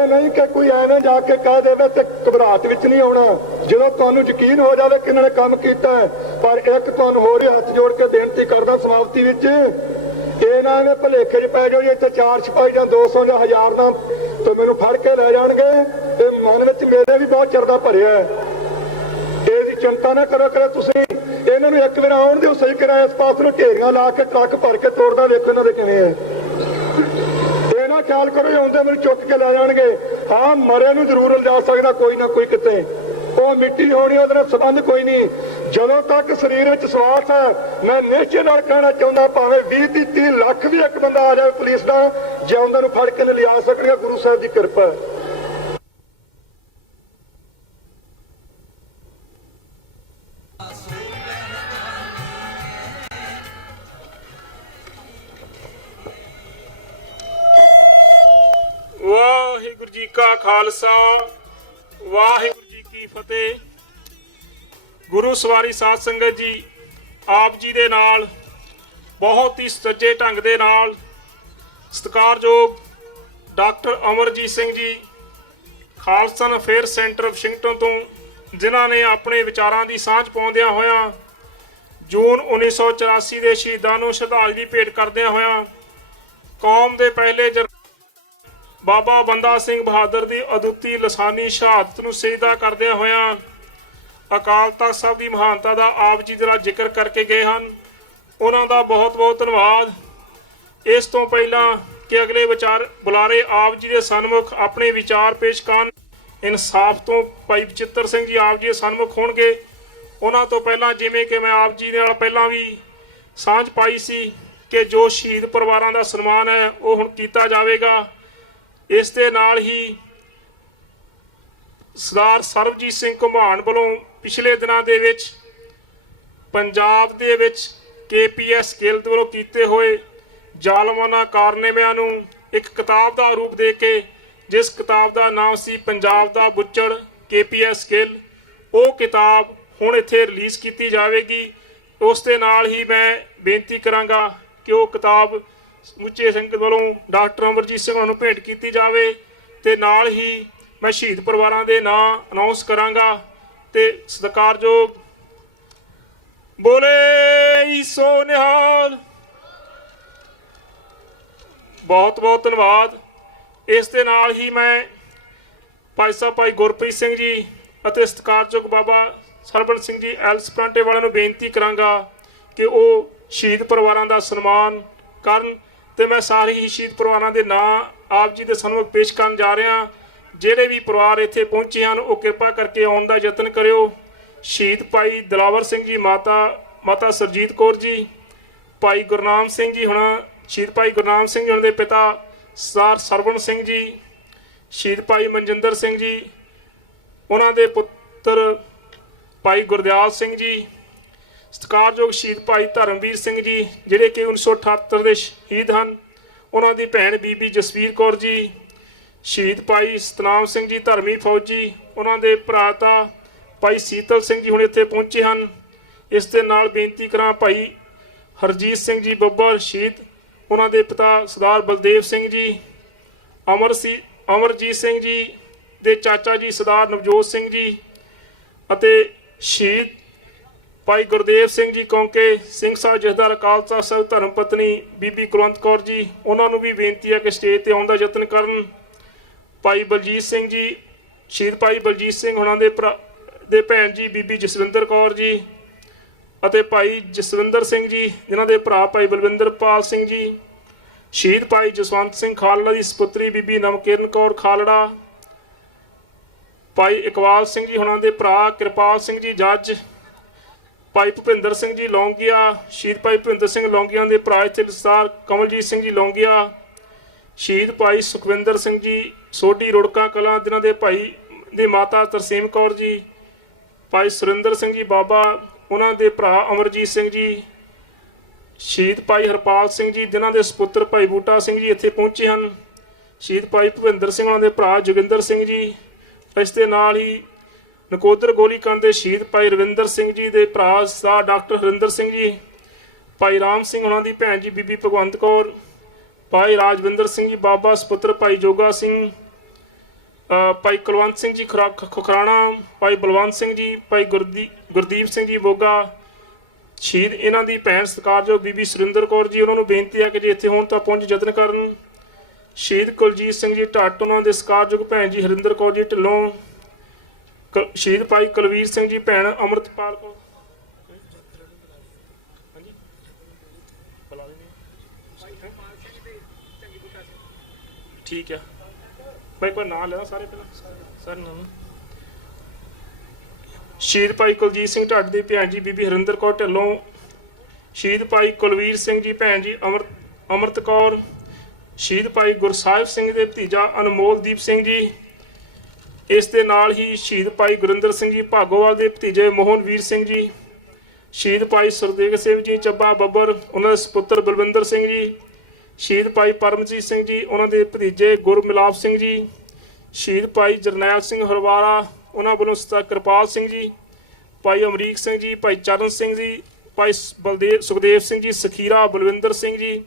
ਨਹੀਂ ਕਿ ਕੋਈ ਐਵੇਂ ਜਾ ਕੇ ਕਹਿ ਦੇਵੇ ਤੇ ਘਬਰਾਹਟ ਵਿੱਚ ਨਹੀਂ ਆਉਣਾ, ਜਦੋਂ ਤੁਹਾਨੂੰ ਯਕੀਨ ਹੋ ਜਾਵੇ ਕਿ ਇਹਨਾਂ ਨੇ ਕੰਮ ਕੀਤਾ ਹੈ। ਪਰ ਇੱਕ ਤੁਹਾਨੂੰ ਹੋਰ ਹੀ ਹੱਥ ਜੋੜ ਕੇ ਬੇਨਤੀ ਕਰਦਾ ਸਮਾਪਤੀ ਵਿੱਚ, ਇਹ ਨਾ ਐਵੇਂ ਭੁਲੇਖੇ 'ਚ ਪੈ ਜਾਓ ਜੀ ਇੱਥੇ 4 ਸਿਪਾਹੀ ਜਾਂ 200 ਜਾਂ 1000 ਦਾ ਤੇ ਮੈਨੂੰ ਫੜ ਕੇ ਲੈ ਜਾਣਗੇ, ਤੇ ਮਨ ਵਿੱਚ ਮੇਰੇ ਵੀ ਬਹੁਤ ਚਰਦਾ ਭਰਿਆ ਹੈ। ਇਹਦੀ ਚਿੰਤਾ ਨਾ ਕਰੋ ਤੁਸੀਂ, ਇਹਨਾਂ ਨੂੰ ਇੱਕ ਵਾਰ ਆਉਣ ਦਿਓ, ਸਹੀ ਕਰਾਂ ਇਸ ਪਾਸ ਨੂੰ ਢੇਰੀਆਂ ਲਾ ਕੇ ਟਰੱਕ ਭਰ ਕੇ ਤੋੜਦਾ, ਵੇਖੋ ਇਹਨਾਂ ਦੇ ਕਿਵੇਂ ਹੈ। ਖਿਆਲ ਕਰੋ ਆਉਂਦੇ ਮੈਨੂੰ ਚੁੱਕ ਕੇ ਲੈ ਜਾਣਗੇ। ਹਾਂ, ਮਰੇ ਨੂੰ ਜ਼ਰੂਰ ਲਿਜਾ ਸਕਦਾ ਕੋਈ ਨਾ ਕੋਈ ਕਿਤੇ, ਉਹ ਮਿੱਟੀ ਹੋਣੀ, ਉਹਦੇ ਨਾਲ ਸੰਬੰਧ ਕੋਈ ਨਹੀਂ। ਜਦੋਂ ਤੱਕ ਸਰੀਰ ਵਿੱਚ ਸਵਾਸ ਹੈ, ਮੈਂ ਨਿਸ਼ਚੇ ਨਾਲ ਕਹਿਣਾ ਚਾਹੁੰਦਾ, ਭਾਵੇਂ 20-30 ਲੱਖ ਵੀ ਇੱਕ ਬੰਦਾ ਆ ਜਾਵੇ ਪੁਲਿਸ ਦਾ, ਜਿਉਂਦੇ ਨੂੰ ਫੜ ਕੇ ਲਿਜਾ ਸਕਣਗੇ, ਗੁਰੂ ਸਾਹਿਬ ਦੀ ਕਿਰਪਾ ਹੈ। ਵਾਹਿਗੁਰੂ ਜੀ ਕਾ ਖਾਲਸਾ, ਵਾਹਿਗੁਰੂ ਜੀ ਕੀ ਫਤਿਹ। ਗੁਰੂ ਸਵਾਰੀ ਸਾਧ ਸੰਗਤ ਜੀ, ਆਪ ਜੀ ਦੇ ਨਾਲ ਬਹੁਤ ਹੀ ਸੁਚੱਜੇ ਢੰਗ ਦੇ ਨਾਲ ਸਤਿਕਾਰਯੋਗ doctor Amarjit Singh ji, Khalsa affair centre Washington ਤੋਂ, ਜਿਨ੍ਹਾਂ ਨੇ ਆਪਣੇ ਵਿਚਾਰਾਂ ਦੀ ਸਾਂਝ ਪਾਉਂਦਿਆਂ ਹੋਇਆਂ ਜੂਨ 1984 ਦੇ ਸ਼ਹੀਦਾਂ ਨੂੰ ਸ਼ਰਧਾਂਜਲੀ ਭੇਟ ਕਰਦਿਆਂ ਹੋਇਆਂ ਕੌਮ ਦੇ ਪਹਿਲੇ ਬਾਬਾ ਬੰਦਾ ਸਿੰਘ ਬਹਾਦਰ ਦੀ ਅਦੁੱਤੀ ਲਸਾਨੀ ਸ਼ਹਾਦਤ ਨੂੰ ਸਜਦਾ ਕਰਦਿਆਂ ਹੋਇਆਂ ਅਕਾਲ ਤਖਤ ਸਾਹਿਬ ਦੀ ਮਹਾਨਤਾ ਦਾ ਆਪ ਜੀ ਜਿਹੜਾ ਜ਼ਿਕਰ ਕਰਕੇ ਗਏ ਹਨ, ਉਹਨਾਂ ਦਾ ਬਹੁਤ ਬਹੁਤ ਧੰਨਵਾਦ। ਇਸ ਤੋਂ ਪਹਿਲਾਂ ਕਿ ਅਗਲੇ ਵਿਚਾਰ ਬੁਲਾਰੇ ਆਪ ਜੀ ਦੇ ਸਨਮੁਖ ਆਪਣੇ ਵਿਚਾਰ ਪੇਸ਼ ਕਰਨ, ਇਨਸਾਫ ਤੋਂ ਭਾਈ ਬਚਿੱਤਰ ਸਿੰਘ ਜੀ ਆਪ ਜੀ ਦੇ ਸਨਮੁਖ ਹੋਣਗੇ। ਉਹਨਾਂ ਤੋਂ ਪਹਿਲਾਂ ਜਿਵੇਂ ਕਿ ਮੈਂ ਆਪ ਜੀ ਨਾਲ ਪਹਿਲਾਂ ਵੀ ਸਾਂਝ ਪਾਈ ਸੀ ਕਿ ਜੋ ਸ਼ਹੀਦ ਪਰਿਵਾਰਾਂ ਦਾ ਸਨਮਾਨ ਹੈ ਉਹ ਹੁਣ ਕੀਤਾ ਜਾਵੇਗਾ। ਇਸ ਦੇ ਨਾਲ ਹੀ ਸਰਦਾਰ ਸਰਬਜੀਤ ਸਿੰਘ ਘੁਮਾਣ ਵੱਲੋਂ ਪਿਛਲੇ ਦਿਨਾਂ ਦੇ ਵਿੱਚ ਪੰਜਾਬ ਦੇ ਵਿੱਚ KPS ਗਿੱਲ ਵੱਲੋਂ ਕੀਤੇ ਹੋਏ ਜ਼ਾਲਮਾਨਾ ਕਾਰਨਾਮਿਆਂ ਨੂੰ ਇੱਕ ਕਿਤਾਬ ਦਾ ਰੂਪ ਦੇ ਕੇ, ਜਿਸ ਕਿਤਾਬ ਦਾ ਨਾਮ ਸੀ ਪੰਜਾਬ ਦਾ ਬੁੱਚੜ KPS ਗਿੱਲ, ਉਹ ਕਿਤਾਬ ਹੁਣ ਇੱਥੇ ਰਿਲੀਜ਼ ਕੀਤੀ ਜਾਵੇਗੀ। ਉਸ ਦੇ ਨਾਲ ਹੀ ਮੈਂ ਬੇਨਤੀ ਕਰਾਂਗਾ ਕਿ ਉਹ ਕਿਤਾਬ ਸਮੁੱਚੇ ਸੰਗਤ ਵੱਲੋਂ ਡਾਕਟਰ ਅਮਰਜੀਤ ਸਿੰਘ ਨੂੰ ਭੇਟ ਕੀਤੀ ਜਾਵੇ, ਤੇ ਨਾਲ ਹੀ ਮੈਂ ਸ਼ਹੀਦ ਪਰਿਵਾਰਾਂ ਦੇ ਨਾਂ ਅਨਾਉਂਸ ਕਰਾਂਗਾ। ਤੇ ਸਤਿਕਾਰਯੋਗ ਬੋਲੇ ਸੋ ਨਿਹਾਲ। ਬਹੁਤ ਬਹੁਤ ਧੰਨਵਾਦ। ਇਸ ਦੇ ਨਾਲ ਹੀ ਮੈਂ ਭਾਈ ਸਾਹਿਬ ਭਾਈ ਗੁਰਪ੍ਰੀਤ ਸਿੰਘ ਜੀ ਅਤੇ ਸਤਿਕਾਰਯੋਗ ਬਾਬਾ ਸਰਬਣ ਸਿੰਘ ਜੀ ਐਲਸ ਪ੍ਰਾਂਟੇ ਵਾਲਿਆਂ ਨੂੰ ਬੇਨਤੀ ਕਰਾਂਗਾ ਕਿ ਉਹ ਸ਼ਹੀਦ ਪਰਿਵਾਰਾਂ ਦਾ ਸਨਮਾਨ ਕਰਨ, ਤੇ ਮੈਂ ਸਾਰੇ ਹੀ ਸ਼ਹੀਦ ਪਰਿਵਾਰਾਂ ਦੇ ਨਾਂ ਆਪ ਜੀ ਦੇ ਸਾਹਮਣੇ ਪੇਸ਼ ਕਰਨ ਜਾ ਰਿਹਾ। ਜਿਹੜੇ ਵੀ ਪਰਿਵਾਰ ਇੱਥੇ ਪਹੁੰਚੇ ਹਨ ਉਹ ਕਿਰਪਾ ਕਰਕੇ ਆਉਣ ਦਾ ਯਤਨ ਕਰਿਓ। ਸ਼ਹੀਦ ਭਾਈ ਦਿਲਾਵਰ ਸਿੰਘ ਜੀ, ਮਾਤਾ ਸਰਜੀਤ ਕੌਰ ਜੀ, ਭਾਈ ਗੁਰਨਾਮ ਸਿੰਘ ਜੀ ਹੁਣਾਂ, ਸ਼ਹੀਦ ਭਾਈ ਗੁਰਨਾਮ ਸਿੰਘ ਜੀ ਉਹਨਾਂ ਦੇ ਪਿਤਾ ਸਰਦਾਰ ਸਰਵਣ ਸਿੰਘ ਜੀ, ਸ਼ਹੀਦ ਭਾਈ ਮਨਜਿੰਦਰ ਸਿੰਘ ਜੀ, ਉਹਨਾਂ ਦੇ ਪੁੱਤਰ ਭਾਈ ਗੁਰਦਿਆਲ ਸਿੰਘ ਜੀ, ਸਤਿਕਾਰਯੋਗ ਸ਼ਹੀਦ ਭਾਈ ਧਰਮਵੀਰ ਸਿੰਘ ਜੀ ਜਿਹੜੇ ਕਿ 1978 ਦੇ ਸ਼ਹੀਦ ਹਨ, ਉਹਨਾਂ ਦੀ ਭੈਣ ਬੀਬੀ ਜਸਵੀਰ ਕੌਰ ਜੀ, ਸ਼ਹੀਦ ਭਾਈ ਸਤਨਾਮ ਸਿੰਘ ਜੀ ਧਰਮੀ ਫੌਜੀ, ਉਹਨਾਂ ਦੇ ਭਰਾਤਾ ਭਾਈ ਸੀਤਲ ਸਿੰਘ ਜੀ ਹੁਣ ਇੱਥੇ ਪਹੁੰਚੇ ਹਨ। ਇਸ ਦੇ ਨਾਲ ਬੇਨਤੀ ਕਰਾਂ ਭਾਈ ਹਰਜੀਤ ਸਿੰਘ ਜੀ ਬੱਬਰ ਸ਼ਹੀਦ, ਉਹਨਾਂ ਦੇ ਪਿਤਾ ਸਰਦਾਰ ਬਲਦੇਵ ਸਿੰਘ ਜੀ, ਅਮਰਜੀਤ ਸਿੰਘ ਜੀ ਦੇ ਚਾਚਾ ਜੀ ਸਰਦਾਰ ਨਵਜੋਤ ਸਿੰਘ ਜੀ, ਅਤੇ ਸ਼ਹੀਦ ਭਾਈ ਗੁਰਦੇਵ ਸਿੰਘ ਜੀ ਕੌਂਕੇ ਸਿੰਘ ਸਾਹਿਬ ਜਥੇਦਾਰ ਅਕਾਲ ਤਖ਼ਤ ਸਾਹਿਬ ਧਰਮ ਪਤਨੀ ਬੀਬੀ ਕੁਲਵੰਤ ਕੌਰ ਜੀ, ਉਹਨਾਂ ਨੂੰ ਵੀ ਬੇਨਤੀ ਹੈ ਕਿ ਸਟੇਜ ਤੇ ਆਉਣ ਦਾ ਯਤਨ ਕਰਨ। ਭਾਈ ਬਲਜੀਤ ਸਿੰਘ ਜੀ, ਸ਼ਹੀਦ ਭਾਈ ਬਲਜੀਤ ਸਿੰਘ ਉਹਨਾਂ ਦੇ ਭੈਣ ਜੀ ਬੀਬੀ ਜਸਵਿੰਦਰ ਕੌਰ ਜੀ, ਅਤੇ ਭਾਈ ਜਸਵਿੰਦਰ ਸਿੰਘ ਜੀ ਜਿਨ੍ਹਾਂ ਦੇ ਭਰਾ ਭਾਈ ਬਲਵਿੰਦਰਪਾਲ ਸਿੰਘ ਜੀ, ਸ਼ਹੀਦ ਭਾਈ ਜਸਵੰਤ ਸਿੰਘ ਖਾਲੜਾ ਦੀ ਸਪੁੱਤਰੀ ਬੀਬੀ ਨਵਕਿਰਨ ਕੌਰ ਖਾਲੜਾ, ਭਾਈ ਇਕਬਾਲ ਸਿੰਘ ਜੀ ਉਹਨਾਂ ਦੇ ਭਰਾ ਕਿਰਪਾਲ ਸਿੰਘ ਜੀ ਜੱਜ, ਭਾਈ ਭੁਪਿੰਦਰ ਸਿੰਘ ਜੀ ਲੌਂਗੀਆ, ਸ਼ਹੀਦ ਭਾਈ ਭੁਪਿੰਦਰ ਸਿੰਘ ਲੌਂਗੀਆ ਦੇ ਭਰਾ ਇੱਥੇ ਸਰਦਾਰ ਕਮਲਜੀਤ ਸਿੰਘ ਜੀ ਲੌਂਗੀਆ, ਸ਼ਹੀਦ ਭਾਈ ਸੁਖਵਿੰਦਰ ਸਿੰਘ ਜੀ ਸੋਢੀ ਰੁੜਕਾ ਕਲਾਂ ਜਿਨ੍ਹਾਂ ਦੇ ਭਾਈ ਦੀ ਮਾਤਾ ਤਰਸੀਮ ਕੌਰ ਜੀ, ਭਾਈ ਸੁਰਿੰਦਰ ਸਿੰਘ ਜੀ ਬਾਬਾ ਉਹਨਾਂ ਦੇ ਭਰਾ ਅਮਰਜੀਤ ਸਿੰਘ ਜੀ, ਸ਼ਹੀਦ ਭਾਈ ਹਰਪਾਲ ਸਿੰਘ ਜੀ ਜਿਨ੍ਹਾਂ ਦੇ ਸੁਪੁੱਤਰ ਭਾਈ ਬੂਟਾ ਸਿੰਘ ਜੀ ਇੱਥੇ ਪਹੁੰਚੇ ਹਨ, ਸ਼ਹੀਦ ਭਾਈ ਭੁਪਿੰਦਰ ਸਿੰਘ ਉਹਨਾਂ ਦੇ ਭਰਾ ਜੋਗਿੰਦਰ ਸਿੰਘ ਜੀ। ਇਸ ਦੇ ਨਾਲ ਹੀ ਨਕੋਦਰ ਗੋਲੀकांड ਦੇ ਸ਼ਹੀਦ ਭਾਈ ਰਵਿੰਦਰ ਸਿੰਘ ਜੀ ਦੇ ਭਰਾ ਸਰਦਾਰ ਡਾਕਟਰ ਹਰਿੰਦਰ ਸਿੰਘ ਜੀ, ਭਾਈ ਰਾਮ ਸਿੰਘ ਉਹਨਾਂ ਦੀ ਭੈਣ ਜੀ ਬੀਬੀ ਭਗਵੰਤ ਕੌਰ, ਭਾਈ ਰਾਜਵਿੰਦਰ ਸਿੰਘ ਜੀ ਬਾਬਾ ਸੁਪੁੱਤਰ ਭਾਈ ਜੋਗਾ ਸਿੰਘ, ਭਾਈ ਕੁਲਵੰਤ ਸਿੰਘ ਜੀ ਖੁਖਰਾਣਾ, ਭਾਈ ਬਲਵੰਤ ਸਿੰਘ ਜੀ, ਭਾਈ ਗੁਰਦੀਪ ਸਿੰਘ ਜੀ ਮੋਗਾ, ਸ਼ਹੀਦ ਇਹਨਾਂ ਦੀ ਭੈਣ ਸਤਿਕਾਰਯੋਗ ਬੀਬੀ ਸੁਰਿੰਦਰ ਕੌਰ ਜੀ, ਉਹਨਾਂ ਨੂੰ ਬੇਨਤੀ ਹੈ ਕਿ ਜੇ ਇੱਥੇ ਹੋਣ ਤਾਂ ਪਹੁੰਚ ਯਤਨ ਕਰਨ। ਸ਼ਹੀਦ ਕੁਲਜੀਤ ਸਿੰਘ ਜੀ ਢੱਟ, ਉਹਨਾਂ ਦੇ ਸਤਿਕਾਰਯੋਗ ਭੈਣ ਜੀ ਹਰਿੰਦਰ ਕੌਰ ਜੀ ਢਿੱਲੋਂ, ਸ਼ਹੀਦ ਭਾਈ ਕੁਲਵੀਰ ਸਿੰਘ ਜੀ ਭੈਣ ਅੰਮ੍ਰਿਤਪਾਲ ਕੌਰ, ਠੀਕ ਹੈ ਭਾਈ ਕੋਈ ਨਾਂ ਲੈਣਾ ਸਾਰੇ ਪਹਿਲਾਂ ਸਾਰੇ ਨਾਮ। ਸ਼ਹੀਦ ਭਾਈ ਕੁਲਜੀਤ ਸਿੰਘ ਢੱਟ ਦੀ ਭੈਣ ਜੀ ਬੀਬੀ ਹਰਿੰਦਰ ਕੌਰ ਢਿੱਲੋਂ, ਸ਼ਹੀਦ ਭਾਈ ਕੁਲਵੀਰ ਸਿੰਘ ਜੀ ਭੈਣ ਜੀ ਅੰਮ੍ਰਿਤ ਕੌਰ, ਸ਼ਹੀਦ ਭਾਈ ਗੁਰਸਾਹਿਬ ਸਿੰਘ ਦੇ ਭਤੀਜਾ ਅਨਮੋਲਦੀਪ ਸਿੰਘ ਜੀ। ਇਸ ਦੇ ਨਾਲ ਹੀ ਸ਼ਹੀਦ ਭਾਈ ਗੁਰਿੰਦਰ ਸਿੰਘ ਜੀ ਭਾਗੋਵਾਲ ਦੇ ਭਤੀਜੇ ਮੋਹਨਵੀਰ ਸਿੰਘ ਜੀ, ਸ਼ਹੀਦ ਭਾਈ ਸੁਰਦੇਵ ਸਿੰਘ ਜੀ ਚੱਬਾ ਬੱਬਰ ਉਹਨਾਂ ਦੇ ਸੁਪੁੱਤਰ ਬਲਵਿੰਦਰ ਸਿੰਘ ਜੀ, ਸ਼ਹੀਦ ਭਾਈ ਪਰਮਜੀਤ ਸਿੰਘ ਜੀ ਉਹਨਾਂ ਦੇ ਭਤੀਜੇ ਗੁਰਮਿਲਾਪ ਸਿੰਘ ਜੀ, ਸ਼ਹੀਦ ਭਾਈ ਜਰਨੈਲ ਸਿੰਘ ਹਰਵਾਰਾ ਉਹਨਾਂ ਵੱਲੋਂ ਸਰਦਾਰ ਕਿਰਪਾਲ ਸਿੰਘ ਜੀ, ਭਾਈ ਅਮਰੀਕ ਸਿੰਘ ਜੀ, ਭਾਈ ਚਰਨ ਸਿੰਘ ਜੀ, ਭਾਈ ਸੁਖਦੇਵ ਸਿੰਘ ਜੀ ਸਖੀਰਾ, ਬਲਵਿੰਦਰ ਸਿੰਘ ਜੀ,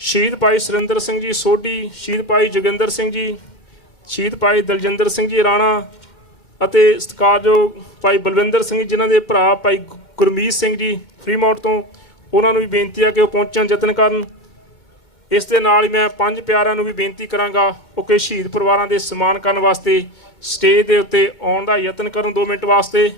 ਸ਼ਹੀਦ ਭਾਈ ਸੁਰਿੰਦਰ ਸਿੰਘ ਜੀ ਸੋਢੀ, ਸ਼ਹੀਦ ਭਾਈ ਜੋਗਿੰਦਰ ਸਿੰਘ ਜੀ, ਸ਼ਹੀਦ ਭਾਈ ਦਲਜਿੰਦਰ ਸਿੰਘ ਜੀ ਰਾਣਾ, ਅਤੇ ਸਤਿਕਾਰਯੋਗ ਭਾਈ ਬਲਵਿੰਦਰ ਸਿੰਘ ਜਿਨ੍ਹਾਂ ਦੇ ਭਰਾ ਭਾਈ ਗੁਰਮੀਤ ਸਿੰਘ ਜੀ ਫਰੀਮਾਊਂਟ ਤੋਂ, ਉਹਨਾਂ ਨੂੰ ਵੀ ਬੇਨਤੀ ਹੈ ਕਿ ਉਹ ਪਹੁੰਚਣ ਯਤਨ ਕਰਨ। ਇਸ ਦੇ ਨਾਲ ਹੀ ਮੈਂ ਪੰਜ ਪਿਆਰਿਆਂ ਨੂੰ ਵੀ ਬੇਨਤੀ ਕਰਾਂਗਾ ਉਹ ਕਿ ਸ਼ਹੀਦ ਪਰਿਵਾਰਾਂ ਦੇ ਸਨਮਾਨ ਕਰਨ ਵਾਸਤੇ ਸਟੇਜ ਦੇ ਉੱਤੇ ਆਉਣ ਦਾ ਯਤਨ ਕਰਨ 2 ਮਿੰਟ ਵਾਸਤੇ।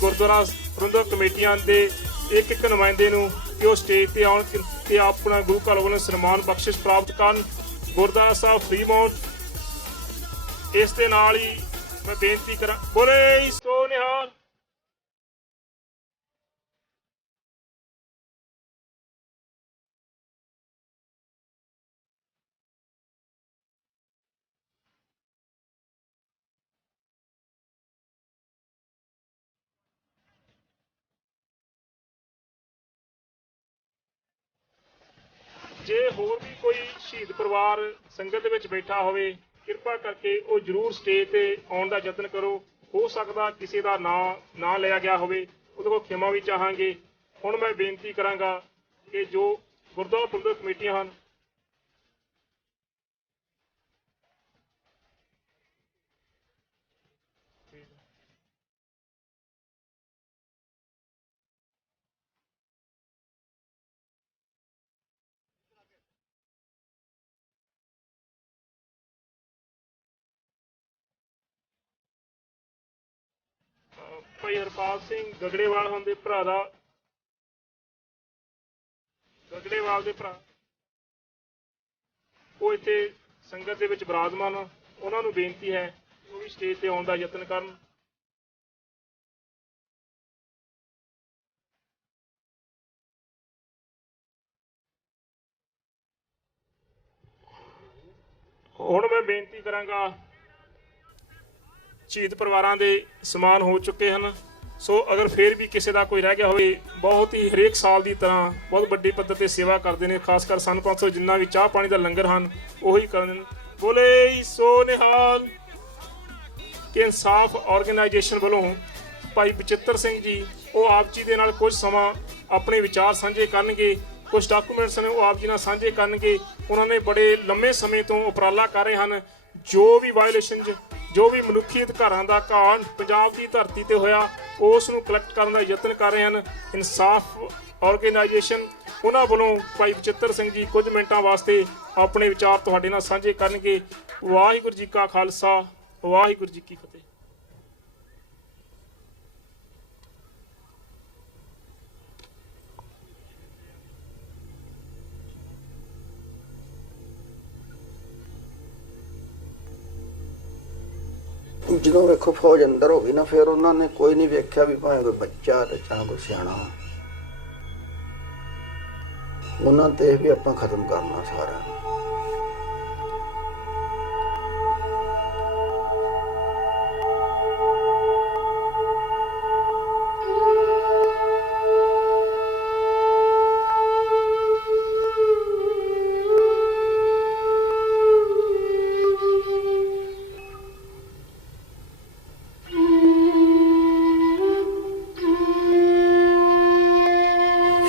ਗੁਰਦੁਆਰਾ ਪ੍ਰਬੰਧਕ ਕਮੇਟੀਆਂ ਦੇ ਇੱਕ ਇੱਕ ਨੁਮਾਇੰਦੇ ਨੂੰ ਕਿ ਉਹ ਸਟੇਜ ਤੇ ਆਉਣ ਤੇ ਆਪਣਾ ਗੁਰੂ ਘਰ ਵੱਲੋਂ ਸਨਮਾਨ ਬਖਸ਼ਿਸ਼ ਪ੍ਰਾਪਤ ਕਰਨ। ਗੁਰਦੁਆਰਾ ਸਾਹਿਬ ਫਰੀਮੌਂਟ। ਇਸ ਦੇ ਨਾਲ ਹੀ ਮੈਂ ਬੇਨਤੀ ਕਰਾਂ, ਬੋਲੇ ਸੋ ਨਿਹਾਲ। ਜੇ ਹੋਰ ਵੀ ਕੋਈ ਸ਼ਹੀਦ ਪਰਿਵਾਰ ਸੰਗਤ ਦੇ ਵਿੱਚ ਬੈਠਾ ਹੋਵੇ, ਕਿਰਪਾ ਕਰਕੇ ਉਹ ਜ਼ਰੂਰ ਸਟੇਜ ਤੇ ਆਉਣ ਦਾ ਯਤਨ ਕਰੋ। ਹੋ ਸਕਦਾ ਕਿਸੇ ਦਾ ਨਾਂ ਲਿਆ ਗਿਆ ਹੋਵੇ, ਉਹਦੇ ਕੋਲ ਖਿਮਾ ਵੀ ਚਾਹਾਂਗੇ। ਹੁਣ ਮੈਂ ਬੇਨਤੀ ਕਰਾਂਗਾ ਕਿ ਜੋ ਗੁਰਦੁਆਰਾ ਪ੍ਰਬੰਧਕ ਕਮੇਟੀਆਂ ਹਨ, ਭਾਈ ਹਰਪਾਲ ਸਿੰਘ ਗਗੜੇਵਾਲ ਦੇ ਭਰਾ ਦਾ, ਗਗੜੇਵਾਲ ਦੇ ਭਰਾ, ਉਹ ਇੱਥੇ ਸੰਗਤ ਦੇ ਵਿੱਚ ਬਿਰਾਜਮਾਨ, ਉਹਨਾਂ ਨੂੰ ਬੇਨਤੀ ਹੈ ਉਹ ਵੀ ਸਟੇਜ ਤੇ ਆਉਣ ਦਾ ਯਤਨ ਕਰਨ। ਹੁਣ ਮੈਂ ਬੇਨਤੀ ਕਰਾਂਗਾ, ਸ਼ਹੀਦ ਪਰਿਵਾਰਾਂ ਦੇ ਸਨਮਾਨ ਹੋ ਚੁੱਕੇ ਹਨ, ਸੋ ਅਗਰ ਫੇਰ ਵੀ ਕਿਸੇ ਦਾ ਕੋਈ ਰਹਿ ਗਿਆ ਹੋਵੇ, ਬਹੁਤ ਹੀ ਹਰੇਕ ਸਾਲ ਦੀ ਤਰ੍ਹਾਂ ਬਹੁਤ ਵੱਡੀ ਪੱਧਰ ਤੇ ਸੇਵਾ ਕਰਦੇ ਨੇ, ਖਾਸ ਕਰ ਸਨ 500 ਜਿੰਨਾ ਵੀ ਚਾਹ ਪਾਣੀ ਦਾ ਲੰਗਰ ਹਨ ਉਹੀ ਕਰਨ। ਬੋਲੇ ਸੋ ਨਿਹਾਲ। ਕਿ ਇਨਸਾਫ ਆਰਗੇਨਾਈਜੇਸ਼ਨ ਵੱਲੋਂ ਭਾਈ ਬਚਿੱਤਰ ਸਿੰਘ ਜੀ ਉਹ ਆਪ ਜੀ ਦੇ ਨਾਲ ਕੁਝ ਸਮਾਂ ਆਪਣੇ ਵਿਚਾਰ ਸਾਂਝੇ ਕਰਨਗੇ, ਕੁਝ ਡਾਕੂਮੈਂਟਸ ਨੇ ਉਹ ਆਪ ਜੀ ਨਾਲ ਸਾਂਝੇ ਕਰਨਗੇ। ਉਹਨਾਂ ਨੇ ਬੜੇ ਲੰਮੇ ਸਮੇਂ ਤੋਂ ਉਪਰਾਲਾ ਕਰ ਰਹੇ ਹਨ, ਜੋ ਵੀ ਵਾਇਲੇਸ਼ਨ, ਜੋ ਵੀ ਮਨੁੱਖੀ ਅਧਿਕਾਰਾਂ ਦਾ ਘਾਣ ਪੰਜਾਬ ਦੀ ਧਰਤੀ ਤੇ ਹੋਇਆ, ਉਸ ਨੂੰ ਕਲੈਕਟ ਕਰਨ ਦਾ ਯਤਨ ਕਰ ਰਹੇ ਹਨ। ਇਨਸਾਫ ਆਰਗੇਨਾਈਜੇਸ਼ਨ ਉਹਨਾਂ ਵੱਲੋਂ ਭਾਈ ਬਚਿੱਤਰ ਸਿੰਘ ਜੀ ਕੁਝ ਮਿੰਟਾਂ ਵਾਸਤੇ ਆਪਣੇ ਵਿਚਾਰ ਤੁਹਾਡੇ ਨਾਲ ਸਾਂਝੇ ਕਰਨਗੇ। ਵਾਹਿਗੁਰੂ ਜੀ ਕਾ ਖਾਲਸਾ, ਵਾਹਿਗੁਰੂ ਜੀ ਕੀ ਫਤਿਹ। ਜਦੋਂ ਵੇਖੋ ਫੌਜ ਅੰਦਰ ਹੋ ਗਈ ਨਾ, ਫਿਰ ਉਹਨਾਂ ਨੇ ਕੋਈ ਨਹੀਂ ਵੇਖਿਆ ਵੀ ਭਾਵੇਂ ਕੋਈ ਬੱਚਾ ਤੇ ਜਾਂ ਕੋਈ ਸਿਆਣਾ, ਉਹਨਾਂ ਤੇ ਵੀ ਆਪਾਂ ਖਤਮ ਕਰਨਾ ਸਾਰਾ।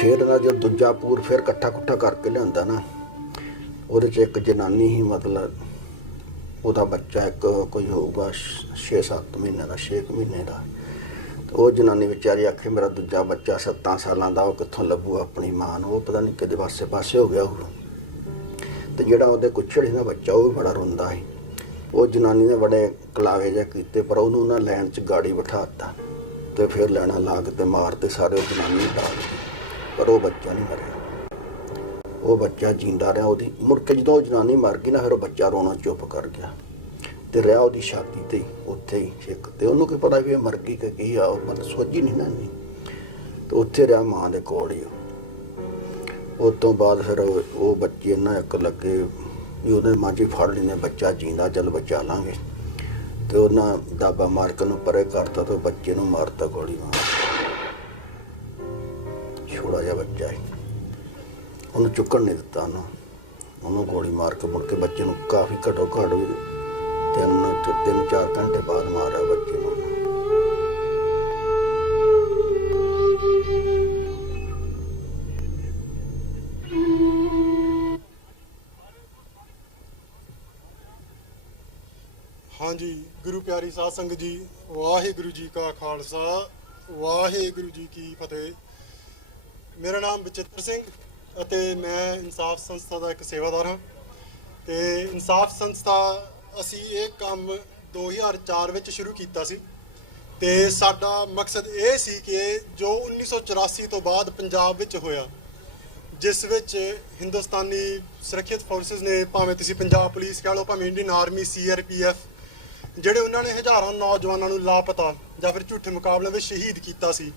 ਫਿਰ ਨਾ ਜਦ ਦੂਜਾ ਪੂਰ ਫਿਰ ਇਕੱਠਾ ਕਰਕੇ ਲਿਆਂਦਾ ਨਾ, ਉਹਦੇ 'ਚ ਇੱਕ ਜਨਾਨੀ ਹੀ, ਮਤਲਬ ਉਹਦਾ ਬੱਚਾ ਇੱਕ ਕੋਈ ਹੋਊਗਾ 6-7 ਮਹੀਨੇ ਦਾ, 6 ਮਹੀਨੇ ਦਾ। ਉਹ ਜਨਾਨੀ ਵਿਚਾਰੀ ਆਖੇ ਮੇਰਾ ਦੂਜਾ ਬੱਚਾ 7 ਸਾਲਾਂ ਦਾ, ਉਹ ਕਿੱਥੋਂ ਲੱਭੂ ਆਪਣੀ ਮਾਂ ਨੂੰ, ਉਹ ਪਤਾ ਨਹੀਂ ਕਿਹਦੇ ਪਾਸੇ ਹੋ ਗਿਆ ਉਹ। ਤੇ ਜਿਹੜਾ ਉਹਦੇ ਕੁੱਛੜ ਸੀ ਨਾ ਬੱਚਾ, ਉਹ ਵੀ ਬੜਾ ਰੋਂਦਾ ਸੀ। ਉਹ ਜਨਾਨੀ ਨੇ ਬੜੇ ਕਲਾਵੇ ਜਿਹੇ ਕੀਤੇ, ਪਰ ਉਹਨੂੰ ਨਾ ਲੈਣ 'ਚ ਗਾੜੀ ਬਿਠਾ ਦਿੱਤਾ ਤੇ ਫਿਰ ਲੈਣਾ ਲਾ ਕੇ ਤੇ ਮਾਰ ਤੇ ਸਾਰੇ ਉਹ ਜਨਾਨੀ ਡਾਲ ਦਿੱਤੀ। ਪਰ ਉਹ ਬੱਚਾ ਨਹੀਂ ਮਰਿਆ, ਉਹ ਬੱਚਾ ਜਿੰਦਾ ਰਿਹਾ। ਉਹਦੀ ਮੁੜ ਕੇ ਜਦੋਂ ਉਹ ਜਨਾਨੀ ਮਰ ਗਈ ਨਾ, ਫਿਰ ਉਹ ਬੱਚਾ ਰੋਣਾ ਚੁੱਪ ਕਰ ਗਿਆ ਤੇ ਰਿਹਾ ਉਹਦੀ ਛਾਤੀ ਤੇ ਉੱਥੇ ਹੀ ਛਿੱਕ। ਤੇ ਉਹਨੂੰ ਕੀ ਪਤਾ ਵੀ ਇਹ ਮਰ ਗਈ ਕਿ ਕੀ ਆ, ਉਹ ਮਤਲਬ ਸੋਝੀ ਨਹੀਂ ਨਾ ਇੰਨੀ। ਤੇ ਉੱਥੇ ਰਿਹਾ ਮਾਂ ਦੇ ਕੋਲ ਹੀ। ਉਸ ਤੋਂ ਬਾਅਦ ਫਿਰ ਉਹ ਬੱਚੇ ਨਾ ਇੱਕ ਲੱਗੇ ਵੀ ਉਹਦੇ ਮਾਂ ਜੀ ਫੜ ਲੈਂਦੇ ਬੱਚਾ ਜਿੰਦਾ, ਚੱਲ ਬਚਾ ਲਾਂਗੇ। ਤੇ ਉਹਨਾਂ ਦਾਬਾ ਮਾਰ ਕੇ ਉਹਨੂੰ ਪਰੇ ਕਰਤਾ ਤੇ ਬੱਚੇ ਨੂੰ ਮਾਰਤਾ ਗੋਲੀ ਮਾਰ। ਛੋਟਾ ਜਿਹਾ ਬੱਚਾ ਹੈ, ਉਹਨੂੰ ਚੁੱਕਣ ਨਹੀਂ ਦਿੱਤਾ, ਉਹਨੂੰ ਗੋਲੀ ਮਾਰ ਕੇ ਮੁੜ ਕੇ ਬੱਚੇ ਨੂੰ ਕਾਫੀ ਘੱਟੋ ਘੱਟ 3-4 ਘੰਟੇ ਬਾਅਦ ਮਾਰਿਆ ਬੱਚੇ ਨੂੰ। ਹਾਂਜੀ, ਗੁਰੂ ਪਿਆਰੀ ਸਾਧ ਸੰਗਤ ਜੀ, ਵਾਹਿਗੁਰੂ ਜੀ ਕਾ ਖਾਲਸਾ, ਵਾਹਿਗੁਰੂ ਜੀ ਕੀ ਫਤਿਹ। ਮੇਰਾ ਨਾਮ ਬਚਿੱਤਰ ਸਿੰਘ ਅਤੇ ਮੈਂ ਇਨਸਾਫ ਸੰਸਥਾ ਦਾ ਇੱਕ ਸੇਵਾਦਾਰ ਹਾਂ। ਤੇ ਇਨਸਾਫ ਸੰਸਥਾ ਅਸੀਂ ਇਹ ਕੰਮ 2004 ਵਿੱਚ ਸ਼ੁਰੂ ਕੀਤਾ ਸੀ ਤੇ ਸਾਡਾ ਮਕਸਦ ਇਹ ਸੀ ਕਿ ਜੋ 1984 ਤੋਂ ਬਾਅਦ ਪੰਜਾਬ ਵਿੱਚ ਹੋਇਆ, ਜਿਸ ਵਿੱਚ ਹਿੰਦੁਸਤਾਨੀ ਸੁਰੱਖਿਅਤ ਫੋਰਸਿਸ ਨੇ, ਭਾਵੇਂ ਤੁਸੀਂ ਪੰਜਾਬ ਪੁਲਿਸ ਕਹਿ ਲਓ, ਭਾਵੇਂ ਇੰਡੀਅਨ ਆਰਮੀ, CRPF, ਜਿਹੜੇ ਉਹਨਾਂ ਨੇ ਹਜ਼ਾਰਾਂ ਨੌਜਵਾਨਾਂ ਨੂੰ ਲਾਪਤਾ ਜਾਂ ਫਿਰ ਝੂਠੇ ਮੁਕਾਬਲਿਆਂ ਵਿੱਚ ਸ਼ਹੀਦ ਕੀਤਾ ਸੀ,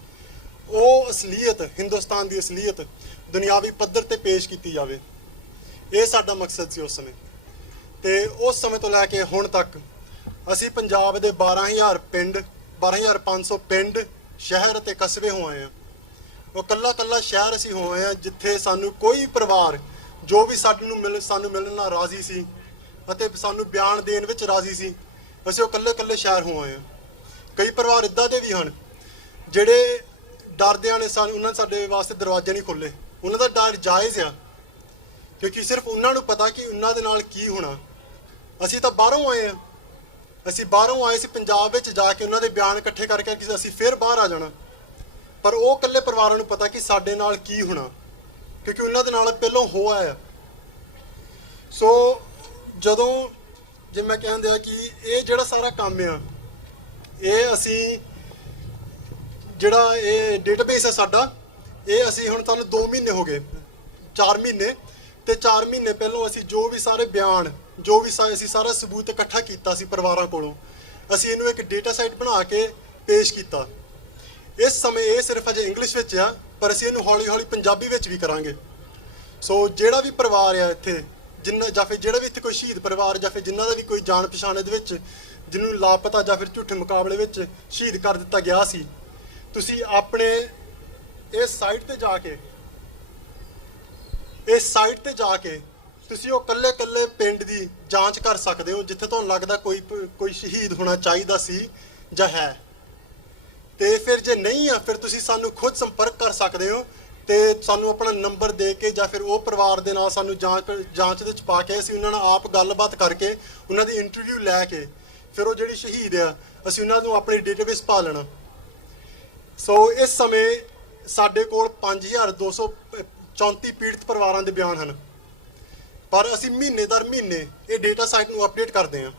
ਉਹ ਅਸਲੀਅਤ, ਹਿੰਦੁਸਤਾਨ ਦੀ ਅਸਲੀਅਤ ਦੁਨਿਆਵੀ ਪੱਧਰ ਤੇ ਪੇਸ਼ ਕੀਤੀ ਜਾਵੇ। ਇਹ ਸਾਡਾ ਮਕਸਦ ਸੀ ਉਸ ਸਮੇਂ। ਤੇ ਉਸ ਸਮੇਂ ਤੋਂ ਲੈ ਕੇ ਹੁਣ ਤੱਕ ਅਸੀਂ ਪੰਜਾਬ ਦੇ 12,000 ਪਿੰਡ, 12,500 ਪਿੰਡ, ਸ਼ਹਿਰ ਅਤੇ ਕਸਬੇ ਹੋ ਆਏ ਹਾਂ। ਉਹ ਕੱਲਾ ਸ਼ਹਿਰ ਅਸੀਂ ਹੋ ਆਏ ਹਾਂ ਜਿੱਥੇ ਸਾਨੂੰ ਕੋਈ ਪਰਿਵਾਰ ਜੋ ਵੀ ਸਾਨੂੰ ਮਿਲਣ ਨਾਲ ਰਾਜ਼ੀ ਸੀ ਅਤੇ ਸਾਨੂੰ ਬਿਆਨ ਦੇਣ ਵਿੱਚ ਰਾਜ਼ੀ ਸੀ, ਅਸੀਂ ਉਹ ਕੱਲੇ ਸ਼ਹਿਰ ਹੋ ਆਏ ਹਾਂ। ਕਈ ਪਰਿਵਾਰ ਇੱਦਾਂ ਦੇ ਵੀ ਹਨ ਜਿਹੜੇ ਡਰਦਿਆਂ ਨੇ ਉਹਨਾਂ ਨੇ ਸਾਡੇ ਵਾਸਤੇ ਦਰਵਾਜ਼ੇ ਨਹੀਂ ਖੋਲ੍ਹੇ। ਉਹਨਾਂ ਦਾ ਡਰ ਜਾਇਜ਼ ਆ, ਕਿਉਂਕਿ ਸਿਰਫ ਉਹਨਾਂ ਨੂੰ ਪਤਾ ਕਿ ਉਹਨਾਂ ਦੇ ਨਾਲ ਕੀ ਹੋਣਾ। ਅਸੀਂ ਤਾਂ ਬਾਹਰੋਂ ਆਏ ਹਾਂ, ਅਸੀਂ ਬਾਹਰੋਂ ਆਏ ਸੀ ਪੰਜਾਬ ਵਿੱਚ ਜਾ ਕੇ ਉਹਨਾਂ ਦੇ ਬਿਆਨ ਇਕੱਠੇ ਕਰਕੇ ਅਸੀਂ ਫਿਰ ਬਾਹਰ ਆ ਜਾਣਾ। ਪਰ ਉਹ ਇਕੱਲੇ ਪਰਿਵਾਰਾਂ ਨੂੰ ਪਤਾ ਕਿ ਸਾਡੇ ਨਾਲ ਕੀ ਹੋਣਾ, ਕਿਉਂਕਿ ਉਹਨਾਂ ਦੇ ਨਾਲ ਪਹਿਲਾਂ ਹੋਇਆ ਹੈ। ਸੋ ਜਦੋਂ ਜੇ ਮੈਂ ਕਹਿੰਦੇ ਆ ਕਿ ਇਹ ਜਿਹੜਾ ਸਾਰਾ ਕੰਮ ਆ, ਇਹ ਅਸੀਂ ਜਿਹੜਾ ਇਹ ਡੇਟਾਬੇਸ ਹੈ ਸਾਡਾ, ਇਹ ਅਸੀਂ ਹੁਣ ਤੁਹਾਨੂੰ 2 ਮਹੀਨੇ ਹੋ ਗਏ, 4 ਮਹੀਨੇ, ਤੇ 4 ਮਹੀਨੇ ਪਹਿਲਾਂ ਅਸੀਂ ਜੋ ਵੀ ਸਾਰੇ ਬਿਆਨ, ਜੋ ਵੀ ਅਸੀਂ ਸਾਰਾ ਸਬੂਤ ਇਕੱਠਾ ਕੀਤਾ ਸੀ ਪਰਿਵਾਰਾਂ ਕੋਲੋਂ, ਅਸੀਂ ਇਹਨੂੰ ਇੱਕ ਡੇਟਾ ਸਾਈਟ ਬਣਾ ਕੇ ਪੇਸ਼ ਕੀਤਾ। ਇਸ ਸਮੇਂ ਇਹ ਸਿਰਫ ਅਜੇ ਇੰਗਲਿਸ਼ ਵਿੱਚ ਆ, ਪਰ ਅਸੀਂ ਇਹਨੂੰ ਹੌਲੀ ਪੰਜਾਬੀ ਵਿੱਚ ਵੀ ਕਰਾਂਗੇ। ਸੋ ਜਿਹੜਾ ਵੀ ਪਰਿਵਾਰ ਆ ਇੱਥੇ, ਜਾਂ ਫਿਰ ਜਿਹੜਾ ਵੀ ਇੱਥੇ ਕੋਈ ਸ਼ਹੀਦ ਪਰਿਵਾਰ, ਜਾਂ ਫਿਰ ਜਿਨ੍ਹਾਂ ਦਾ ਵੀ ਕੋਈ ਜਾਣ ਪਛਾਣ ਦੇ ਵਿੱਚ, ਜਿਹਨੂੰ ਲਾਪਤਾ ਜਾਂ ਫਿਰ ਝੂਠੇ ਮੁਕਾਬਲੇ ਵਿੱਚ ਸ਼ਹੀਦ ਕਰ ਦਿੱਤਾ ਗਿਆ ਸੀ, ਤੁਸੀਂ ਆਪਣੇ ਇਸ ਸਾਈਟ ਤੇ ਜਾ ਕੇ ਤੁਸੀਂ ਉਹ ਕੱਲੇ ਪਿੰਡ ਦੀ ਜਾਂਚ ਕਰ ਸਕਦੇ ਹੋ ਜਿੱਥੇ ਤੁਹਾਨੂੰ ਲੱਗਦਾ ਕੋਈ ਸ਼ਹੀਦ ਹੋਣਾ ਚਾਹੀਦਾ ਸੀ ਜਾਂ ਹੈ। ਤੇ ਫਿਰ ਜੇ ਨਹੀਂ ਆ, ਫਿਰ ਤੁਸੀਂ ਸਾਨੂੰ ਖੁਦ ਸੰਪਰਕ ਕਰ ਸਕਦੇ ਹੋ ਤੇ ਸਾਨੂੰ ਆਪਣਾ ਨੰਬਰ ਦੇ ਕੇ, ਜਾਂ ਫਿਰ ਉਹ ਪਰਿਵਾਰ ਦੇ ਨਾਲ ਸਾਨੂੰ ਜਾਂਚ ਦੇ ਵਿੱਚ ਪਾ ਕੇ, ਅਸੀਂ ਉਹਨਾਂ ਨਾਲ ਆਪ ਗੱਲਬਾਤ ਕਰਕੇ, ਉਹਨਾਂ ਦੀ ਇੰਟਰਵਿਊ ਲੈ ਕੇ, ਫਿਰ ਉਹ ਜਿਹੜੀ ਸ਼ਹੀਦ ਆ, ਅਸੀਂ ਉਹਨਾਂ ਨੂੰ ਆਪਣੀ ਡੇਟਾਬੇਸ ਪਾ ਲੈਣਾ। ਸੋ ਇਸ ਸਮੇਂ ਸਾਡੇ ਕੋਲ 5,234 ਪੀੜਤ ਪਰਿਵਾਰਾਂ ਦੇ ਬਿਆਨ ਹਨ, ਪਰ ਅਸੀਂ ਮਹੀਨੇ ਦਰ ਮਹੀਨੇ ਇਹ ਡੇਟਾ ਸਾਈਟ ਨੂੰ ਅਪਡੇਟ ਕਰਦੇ ਹਾਂ।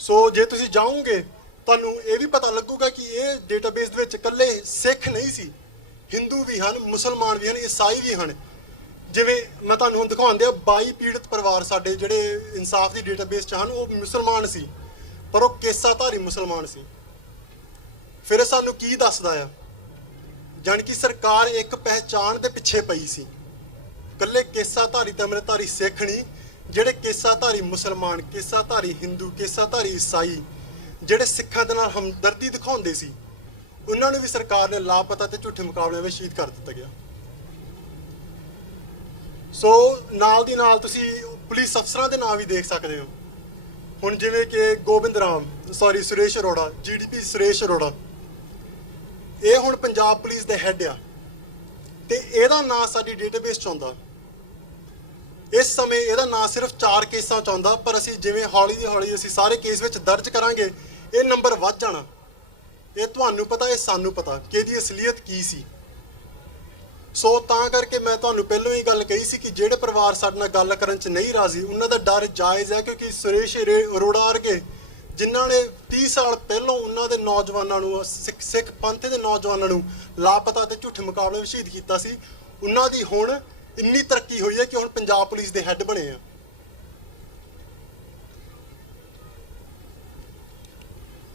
ਸੋ ਜੇ ਤੁਸੀਂ ਜਾਓਗੇ ਤੁਹਾਨੂੰ ਇਹ ਵੀ ਪਤਾ ਲੱਗੂਗਾ ਕਿ ਇਹ ਡੇਟਾਬੇਸ ਦੇ ਵਿੱਚ ਇਕੱਲੇ ਸਿੱਖ ਨਹੀਂ ਸੀ, ਹਿੰਦੂ ਵੀ ਹਨ, ਮੁਸਲਮਾਨ ਵੀ ਹਨ, ਈਸਾਈ ਵੀ ਹਨ। ਜਿਵੇਂ ਮੈਂ ਤੁਹਾਨੂੰ ਹੁਣ ਦਿਖਾਉਂਦੇ ਆ, 22 ਪੀੜਤ ਪਰਿਵਾਰ ਸਾਡੇ ਜਿਹੜੇ ਇਨਸਾਫ ਦੀ ਡੇਟਾਬੇਸ 'ਚ ਹਨ, ਉਹ ਮੁਸਲਮਾਨ ਸੀ, ਪਰ ਉਹ ਕੇਸਾਧਾਰੀ ਮੁਸਲਮਾਨ ਸੀ। ਫਿਰ ਸਾਨੂੰ ਕੀ ਦੱਸਦਾ ਆ? ਜਾਣੀ ਕਿ ਸਰਕਾਰ ਇੱਕ ਪਹਿਚਾਣ ਦੇ ਪਿੱਛੇ ਪਈ ਸੀ, ਇਕੱਲੇ ਕੇਸਾਧਾਰੀ ਤੇ ਅੰਮ੍ਰਿਤਧਾਰੀ ਸਿੱਖ ਨਹੀਂ, ਜਿਹੜੇ ਕੇਸਾਧਾਰੀ ਮੁਸਲਮਾਨ, ਕੇਸਾਧਾਰੀ ਹਿੰਦੂ, ਕੇਸਾਧਾਰੀ ਈਸਾਈ, ਜਿਹੜੇ ਸਿੱਖਾਂ ਦੇ ਨਾਲ ਹਮਦਰਦੀ ਦਿਖਾਉਂਦੇ ਸੀ, ਉਹਨਾਂ ਨੂੰ ਵੀ ਸਰਕਾਰ ਨੇ ਲਾਪਤਾ ਤੇ ਝੂਠੇ ਮੁਕਾਬਲਿਆਂ ਵਿੱਚ ਸ਼ਹੀਦ ਕਰ ਦਿੱਤਾ ਗਿਆ। ਸੋ ਨਾਲ ਦੀ ਨਾਲ ਤੁਸੀਂ ਪੁਲਿਸ ਅਫਸਰਾਂ ਦੇ ਨਾਮ ਵੀ ਦੇਖ ਸਕਦੇ ਹੋ। ਹੁਣ ਜਿਵੇਂ ਕਿ ਸੁਰੇਸ਼ ਅਰੋੜਾ, GDP ਸੁਰੇਸ਼ ਅਰੋੜਾ, ਇਹ ਹੁਣ ਪੰਜਾਬ ਪੁਲਿਸ ਦੇ ਹੈੱਡ ਆ ਤੇ ਇਹਦਾ ਨਾਂ ਸਾਡੀ ਡੇਟਾਬੇਸ 'ਚ ਆਉਂਦਾ। ਇਸ ਸਮੇਂ ਇਹਦਾ ਨਾਂ ਸਿਰਫ 4 ਕੇਸਾਂ 'ਚ ਆਉਂਦਾ, ਪਰ ਅਸੀਂ ਜਿਵੇਂ ਹੌਲੀ ਅਸੀਂ ਸਾਰੇ ਕੇਸ ਵਿੱਚ ਦਰਜ ਕਰਾਂਗੇ, ਇਹ ਨੰਬਰ ਵੱਧ ਜਾਣਾ। ਇਹ ਤੁਹਾਨੂੰ ਪਤਾ, ਇਹ ਸਾਨੂੰ ਪਤਾ ਕਿ ਇਹਦੀ ਅਸਲੀਅਤ ਕੀ ਸੀ। ਸੋ ਤਾਂ ਕਰਕੇ ਮੈਂ ਤੁਹਾਨੂੰ ਪਹਿਲਾਂ ਹੀ ਗੱਲ ਕਹੀ ਸੀ ਕਿ ਜਿਹੜੇ ਪਰਿਵਾਰ ਸਾਡੇ ਨਾਲ ਗੱਲ ਕਰਨ 'ਚ ਨਹੀਂ ਰਾਜ਼ੀ, ਉਹਨਾਂ ਦਾ ਡਰ ਜਾਇਜ਼ ਹੈ, ਕਿਉਂਕਿ ਸੁਰੇਸ਼ ਅਰੋੜਾ ਵਰਗੇ ਜਿਨ੍ਹਾਂ ਨੇ 30 ਸਾਲ ਪਹਿਲਾਂ ਉਹਨਾਂ ਦੇ ਨੌਜਵਾਨਾਂ ਨੂੰ, ਸਿੱਖ ਪੰਥ ਦੇ ਨੌਜਵਾਨਾਂ ਨੂੰ ਲਾਪਤਾ ਤੇ ਝੂਠੇ ਮੁਕਾਬਲੇ ਵਿੱਚ ਸ਼ਹੀਦ ਕੀਤਾ ਸੀ, ਉਹਨਾਂ ਦੀ ਹੁਣ ਇੰਨੀ ਤਰੱਕੀ ਹੋਈ ਹੈ ਕਿ ਹੁਣ ਪੰਜਾਬ ਪੁਲਿਸ ਦੇ ਹੈੱਡ ਬਣੇ ਆ।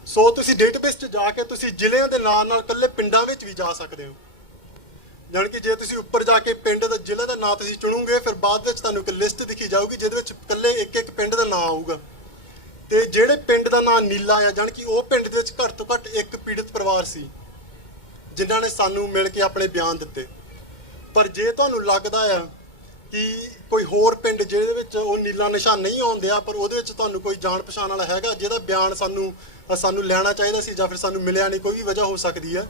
ਸੋ ਤੁਸੀਂ ਡੇਟਾਬੇਸ 'ਚ ਜਾ ਕੇ ਤੁਸੀਂ ਜ਼ਿਲ੍ਹਿਆਂ ਦੇ ਨਾਲ ਇਕੱਲੇ ਪਿੰਡਾਂ ਵਿੱਚ ਵੀ ਜਾ ਸਕਦੇ ਹੋ। ਜਾਣੀ ਕਿ ਜੇ ਤੁਸੀਂ ਉੱਪਰ ਜਾ ਕੇ ਪਿੰਡ ਦਾ, ਜ਼ਿਲ੍ਹੇ ਦਾ ਨਾਂ ਤੁਸੀਂ ਚੁਣੋਗੇ, ਫਿਰ ਬਾਅਦ ਵਿੱਚ ਤੁਹਾਨੂੰ ਇੱਕ ਲਿਸਟ ਦਿਖੀ ਜਾਊਗੀ ਜਿਹਦੇ ਵਿੱਚ ਇਕੱਲੇ ਇੱਕ ਪਿੰਡ ਦਾ ਨਾਂ ਆਊਗਾ। ਤੇ ਜਿਹੜੇ ਪਿੰਡ ਦਾ ਨਾਂ ਨੀਲਾ ਆ, ਜਾਣੀ ਕਿ ਉਹ ਪਿੰਡ ਦੇ ਵਿੱਚ ਘੱਟ ਤੋਂ ਘੱਟ ਇੱਕ ਪੀੜਤ ਪਰਿਵਾਰ ਸੀ ਜਿਨ੍ਹਾਂ ਨੇ ਸਾਨੂੰ ਮਿਲ ਕੇ ਆਪਣੇ ਬਿਆਨ ਦਿੱਤੇ। ਪਰ ਜੇ ਤੁਹਾਨੂੰ ਲੱਗਦਾ ਆ ਕਿ ਕੋਈ ਹੋਰ ਪਿੰਡ ਜਿਹਦੇ ਵਿੱਚ ਉਹ ਨੀਲਾ ਨਿਸ਼ਾਨ ਨਹੀਂ ਆਉਂਦਿਆ, ਪਰ ਉਹਦੇ ਵਿੱਚ ਤੁਹਾਨੂੰ ਕੋਈ ਜਾਣ ਪਛਾਣ ਵਾਲਾ ਹੈਗਾ ਜਿਹਦਾ ਬਿਆਨ ਸਾਨੂੰ ਲੈਣਾ ਚਾਹੀਦਾ ਸੀ, ਜਾਂ ਫਿਰ ਸਾਨੂੰ ਮਿਲਿਆ ਨਹੀਂ, ਕੋਈ ਵੀ ਵਜ੍ਹਾ ਹੋ ਸਕਦੀ ਹੈ,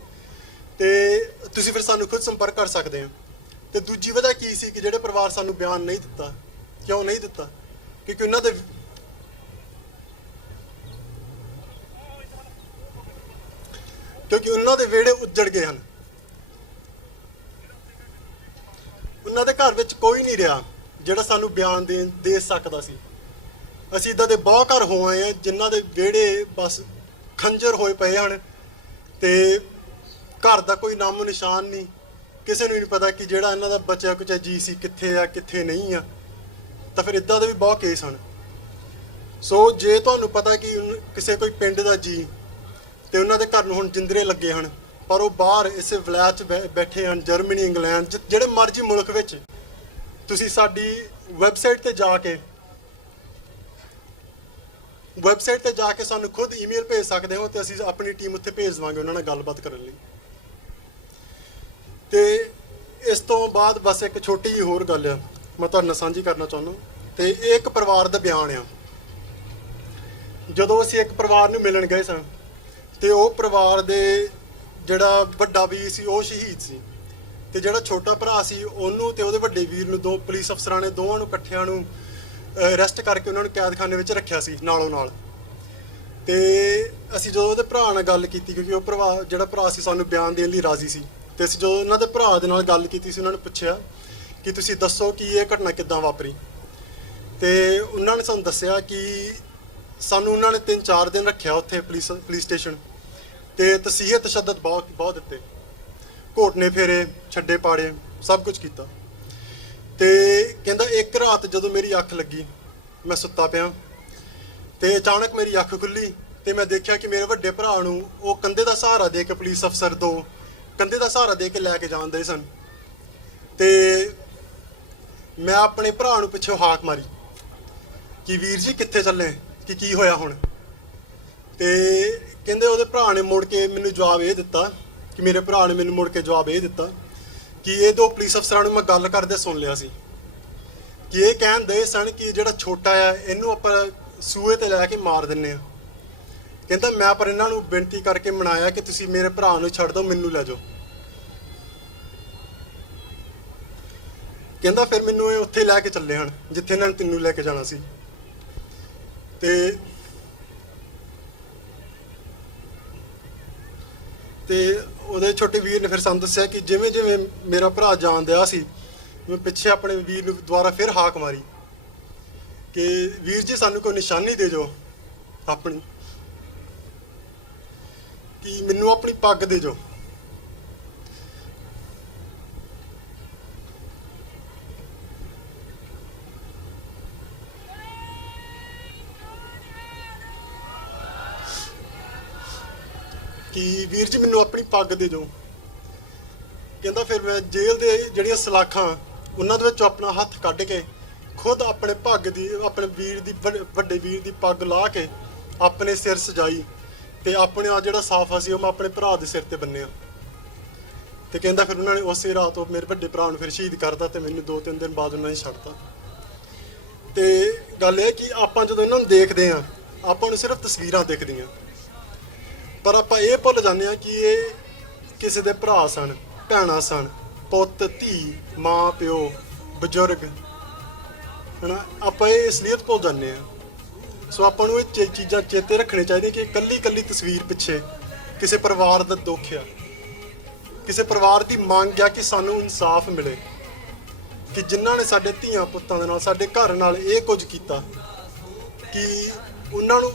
ਤੇ ਤੁਸੀਂ ਫਿਰ ਸਾਨੂੰ ਖੁਦ ਸੰਪਰਕ ਕਰ ਸਕਦੇ ਹੋ। ਤੇ ਦੂਜੀ ਵਜ੍ਹਾ ਕੀ ਸੀ ਕਿ ਜਿਹੜੇ ਪਰਿਵਾਰ ਸਾਨੂੰ ਬਿਆਨ ਨਹੀਂ ਦਿੱਤਾ? ਕਿਉਂ ਨਹੀਂ ਦਿੱਤਾ? ਕਿਉਂਕਿ ਉਹਨਾਂ ਦੇ ਵਿਹੜੇ ਉੱਜੜ ਗਏ ਹਨ, ਉਹਨਾਂ ਦੇ ਘਰ ਵਿੱਚ ਕੋਈ ਨਹੀਂ ਰਿਹਾ ਜਿਹੜਾ ਸਾਨੂੰ ਬਿਆਨ ਦੇ ਸਕਦਾ ਸੀ। ਅਸੀਂ ਇਦਾਂ ਦੇ ਬਹੁਤ ਘਰ ਹੋ ਆਏ ਆ ਜਿਨ੍ਹਾਂ ਦੇ ਵਿਹੜੇ ਬਸ ਖੰਜਰ ਹੋਏ ਪਏ ਹਨ ਤੇ ਘਰ ਦਾ ਕੋਈ ਨਾਮੋ ਨਿਸ਼ਾਨ ਨਹੀਂ। ਕਿਸੇ ਨੂੰ ਨਹੀਂ ਪਤਾ ਕਿ ਜਿਹੜਾ ਇਹਨਾਂ ਦਾ ਬਚਿਆ ਕੁਚਿਆ ਜੀ ਸੀ ਕਿੱਥੇ ਆ ਕਿੱਥੇ ਨਹੀਂ ਆ। ਤਾਂ ਫਿਰ ਇਦਾਂ ਦੇ ਵੀ ਬਹੁਤ ਕੇਸ ਹਨ। ਸੋ ਜੇ ਤੁਹਾਨੂੰ ਪਤਾ ਕਿ ਕਿਸੇ ਕੋਈ ਪਿੰਡ ਦਾ ਜੀ ਤੇ ਉਹਨਾਂ ਦੇ ਘਰ ਨੂੰ ਹੁਣ ਜਿੰਦਰੇ ਲੱਗੇ ਹਨ, ਪਰ ਉਹ ਬਾਹਰ ਇਸੇ ਵਲਾਇਤ 'ਚ ਬੈਠੇ ਹਨ, ਜਰਮਨੀ, ਇੰਗਲੈਂਡ, ਜਿਹੜੇ ਮਰਜ਼ੀ ਮੁਲਕ ਵਿੱਚ, ਤੁਸੀਂ ਸਾਡੀ ਵੈਬਸਾਈਟ ਤੇ ਜਾ ਕੇ ਸਾਨੂੰ ਖੁਦ ਈਮੇਲ ਭੇਜ ਸਕਦੇ ਹੋ ਤੇ ਅਸੀਂ ਆਪਣੀ ਟੀਮ ਉੱਥੇ ਭੇਜ ਦੇਵਾਂਗੇ ਉਹਨਾਂ ਨਾਲ ਗੱਲਬਾਤ ਕਰਨ ਲਈ। ਤੇ ਇਸ ਤੋਂ ਬਾਅਦ ਬਸ ਇੱਕ ਛੋਟੀ ਜਿਹੀ ਹੋਰ ਗੱਲ ਆ ਮੈਂ ਤੁਹਾਡੇ ਨਾਲ ਸਾਂਝੀ ਕਰਨਾ ਚਾਹੁੰਦਾ। ਤੇ ਇਹ ਇੱਕ ਪਰਿਵਾਰ ਦਾ ਬਿਆਨ ਆ। ਜਦੋਂ ਅਸੀਂ ਇੱਕ ਪਰਿਵਾਰ ਨੂੰ ਮਿਲਣ ਗਏ ਸਾਂ ਤੇ ਉਹ ਪਰਿਵਾਰ ਦੇ ਜਿਹੜਾ ਵੱਡਾ ਵੀਰ ਸੀ ਉਹ ਸ਼ਹੀਦ ਸੀ ਤੇ ਜਿਹੜਾ ਛੋਟਾ ਭਰਾ ਸੀ ਉਹਨੂੰ ਤੇ ਉਹਦੇ ਵੱਡੇ ਵੀਰ ਨੂੰ ਦੋ ਪੁਲਿਸ ਅਫਸਰਾਂ ਨੇ ਦੋਵਾਂ ਨੂੰ ਇਕੱਠਿਆਂ ਨੂੰ ਅਰੈਸਟ ਕਰਕੇ ਉਹਨਾਂ ਨੂੰ ਕੈਦਖਾਨੇ ਵਿੱਚ ਰੱਖਿਆ ਸੀ ਨਾਲੋਂ ਨਾਲ। ਤੇ ਅਸੀਂ ਜਦੋਂ ਉਹਦੇ ਭਰਾ ਨਾਲ ਗੱਲ ਕੀਤੀ, ਕਿਉਂਕਿ ਉਹ ਜਿਹੜਾ ਭਰਾ ਸੀ ਸਾਨੂੰ ਬਿਆਨ ਦੇਣ ਲਈ ਰਾਜ਼ੀ ਸੀ, ਤੇ ਅਸੀਂ ਜਦੋਂ ਉਹਨਾਂ ਦੇ ਭਰਾ ਦੇ ਨਾਲ ਗੱਲ ਕੀਤੀ ਸੀ ਉਹਨਾਂ ਨੂੰ ਪੁੱਛਿਆ ਕਿ ਤੁਸੀਂ ਦੱਸੋ ਕਿ ਇਹ ਘਟਨਾ ਕਿੱਦਾਂ ਵਾਪਰੀ। ਤੇ ਉਹਨਾਂ ਨੇ ਸਾਨੂੰ ਦੱਸਿਆ ਕਿ ਸਾਨੂੰ ਉਹਨਾਂ ਨੇ 3-4 ਦਿਨ ਰੱਖਿਆ ਉੱਥੇ ਪੁਲਿਸ ਸਟੇਸ਼ਨ ਤੇ ਤਸੀਹੇ ਤਸ਼ੱਦਦ ਬਹੁਤ ਦਿੱਤੇ, ਘੋਟਨੇ ਫੇਰੇ, ਛੱਡੇ ਪਾੜੇ, ਸਭ ਕੁਝ ਕੀਤਾ। ਤੇ ਕਹਿੰਦਾ ਇੱਕ ਰਾਤ ਜਦੋਂ ਮੇਰੀ ਅੱਖ ਲੱਗੀ, ਮੈਂ ਸੁੱਤਾ ਪਿਆ ਤੇ ਅਚਾਨਕ ਮੇਰੀ ਅੱਖ ਖੁੱਲੀ ਤੇ ਮੈਂ ਦੇਖਿਆ ਕਿ ਮੇਰੇ ਵੱਡੇ ਭਰਾ ਨੂੰ ਉਹ ਕੰਧੇ ਦਾ ਸਹਾਰਾ ਦੇ ਕੇ ਪੁਲਿਸ ਅਫਸਰ ਦੋ ਕੰਧੇ ਦਾ ਸਹਾਰਾ ਦੇ ਕੇ ਲੈ ਕੇ ਜਾਂਦੇ ਸਨ। ਤੇ ਮੈਂ ਆਪਣੇ ਭਰਾ ਨੂੰ ਪਿੱਛੋਂ ਹਾਕ ਮਾਰੀ ਕਿ ਵੀਰ ਜੀ ਕਿੱਥੇ ਚੱਲੇ, ਕਿ ਕੀ ਹੋਇਆ ਹੁਣ। ਤੇ ਕਹਿੰਦੇ ਉਹਦੇ ਭਰਾ ਨੇ ਮੁੜ ਕੇ ਮੈਨੂੰ ਜਵਾਬ ਇਹ ਦਿੱਤਾ ਕਿ ਮੇਰੇ ਭਰਾ ਨੇ ਮੈਨੂੰ ਮੁੜ ਕੇ ਜਵਾਬ ਇਹ ਦਿੱਤਾ ਕਿ ਇਹ ਦੋ ਪੁਲਿਸ ਅਫਸਰਾਂ ਨੂੰ ਮੈਂ ਗੱਲ ਕਰਦੇ ਸੁਣ ਲਿਆ ਸੀ ਕਿ ਇਹ ਕਹਿੰਦੇ ਸਨ ਕਿ ਜਿਹੜਾ ਛੋਟਾ ਆ ਇਹਨੂੰ ਆਪਾਂ ਸੂਏ ਤੇ ਲੈ ਕੇ ਮਾਰ ਦਿੰਨੇ ਆ। ਕਹਿੰਦਾ ਮੈਂ ਪਰ ਇਹਨਾਂ ਨੂੰ ਬੇਨਤੀ ਕਰਕੇ ਮਨਾਇਆ ਕਿ ਤੁਸੀਂ ਮੇਰੇ ਭਰਾ ਨੂੰ ਛੱਡ ਦਿਓ, ਮੈਨੂੰ ਲੈ ਜਾਓ। ਕਹਿੰਦਾ ਫਿਰ ਮੈਨੂੰ ਇਹ ਉੱਥੇ ਲੈ ਕੇ ਚੱਲੇ ਹਨ ਜਿੱਥੇ ਇਹਨਾਂ ਨੇ ਤੈਨੂੰ ਲੈ ਕੇ ਜਾਣਾ ਸੀ। ਤੇ ਉਹਦੇ ਛੋਟੇ ਵੀਰ ਨੇ ਫਿਰ ਸਾਨੂੰ ਦੱਸਿਆ ਕਿ ਜਿਵੇਂ ਜਿਵੇਂ ਮੇਰਾ ਭਰਾ ਜਾਣ ਦਿਆ ਸੀ, ਮੈਂ ਪਿੱਛੇ ਆਪਣੇ ਵੀਰ ਨੂੰ ਦੁਬਾਰਾ ਫਿਰ ਹਾਕ ਮਾਰੀ ਕਿ ਵੀਰ ਜੀ ਸਾਨੂੰ ਕੋਈ ਨਿਸ਼ਾਨੀ ਦੇ ਜਾਓ ਆਪਣੀ, ਕਿ ਮੈਨੂੰ ਆਪਣੀ ਪੱਗ ਦੇ ਜਾਓ। ਕਿ ਵੀਰ ਜੀ ਮੈਨੂੰ ਆਪਣੀ ਪੱਗ ਦੇ ਦਿਓ। ਕਹਿੰਦਾ ਫਿਰ ਮੈਂ ਜੇਲ੍ਹ ਦੇ ਜਿਹੜੀਆਂ ਸਲਾਖਾਂ ਉਹਨਾਂ ਦੇ ਵਿੱਚ ਆਪਣਾ ਹੱਥ ਕੱਢ ਕੇ ਖੁਦ ਆਪਣੇ ਪੱਗ ਦੀ ਆਪਣੇ ਵੀਰ ਦੀ ਵੱਡੇ ਵੀਰ ਦੀ ਪੱਗ ਲਾ ਕੇ ਆਪਣੇ ਸਿਰ ਸਜਾਈ ਤੇ ਆਪਣੇ ਆ ਜਿਹੜਾ ਸਾਫਾ ਸੀ ਉਹ ਮੈਂ ਆਪਣੇ ਭਰਾ ਦੇ ਸਿਰ ਤੇ ਬੰਨਿਆ। ਤੇ ਕਹਿੰਦਾ ਫਿਰ ਉਹਨਾਂ ਨੇ ਉਸੇ ਰਾਤ ਉਹ ਮੇਰੇ ਵੱਡੇ ਭਰਾ ਨੂੰ ਫਿਰ ਸ਼ਹੀਦ ਕਰਤਾ ਤੇ ਮੈਨੂੰ 2-3 ਦਿਨ ਬਾਅਦ ਉਹਨਾਂ ਨੇ ਛੱਡਤਾ। ਤੇ ਗੱਲ ਇਹ ਕਿ ਆਪਾਂ ਜਦੋਂ ਇਹਨਾਂ ਨੂੰ ਦੇਖਦੇ ਆ ਆਪਾਂ ਨੂੰ ਸਿਰਫ ਤਸਵੀਰਾਂ ਦਿਖਦੀਆਂ, ਪਰ ਆਪਾਂ ਇਹ ਭੁੱਲ ਜਾਂਦੇ ਆ ਕਿ ਇਹ ਕਿਸੇ ਦੇ ਭਰਾ ਸਨ, ਭੈਣਾਂ ਸਨ, ਪੁੱਤ ਧੀ, ਮਾਂ ਪਿਓ, ਬਜ਼ੁਰਗ, ਹਨਾ। ਆਪਾਂ ਇਹ ਅਸਲੀਅਤ ਭੁੱਲ ਜਾਂਦੇ ਆ। ਸੋ ਆਪਾਂ ਨੂੰ ਇਹ ਚੀਜ਼ਾਂ ਚੇਤੇ ਰੱਖਣੇ ਚਾਹੀਦੀਆਂ ਕਿ ਇਕੱਲੀ ਇਕੱਲੀ ਤਸਵੀਰ ਪਿੱਛੇ ਕਿਸੇ ਪਰਿਵਾਰ ਦਾ ਦੁੱਖ ਆ, ਕਿਸੇ ਪਰਿਵਾਰ ਦੀ ਮੰਗ ਆ ਕਿ ਸਾਨੂੰ ਇਨਸਾਫ ਮਿਲੇ, ਕਿ ਜਿਨ੍ਹਾਂ ਨੇ ਸਾਡੇ ਧੀਆਂ ਪੁੱਤਾਂ ਦੇ ਨਾਲ, ਸਾਡੇ ਘਰ ਨਾਲ ਇਹ ਕੁਝ ਕੀਤਾ, ਕਿ ਉਹਨਾਂ ਨੂੰ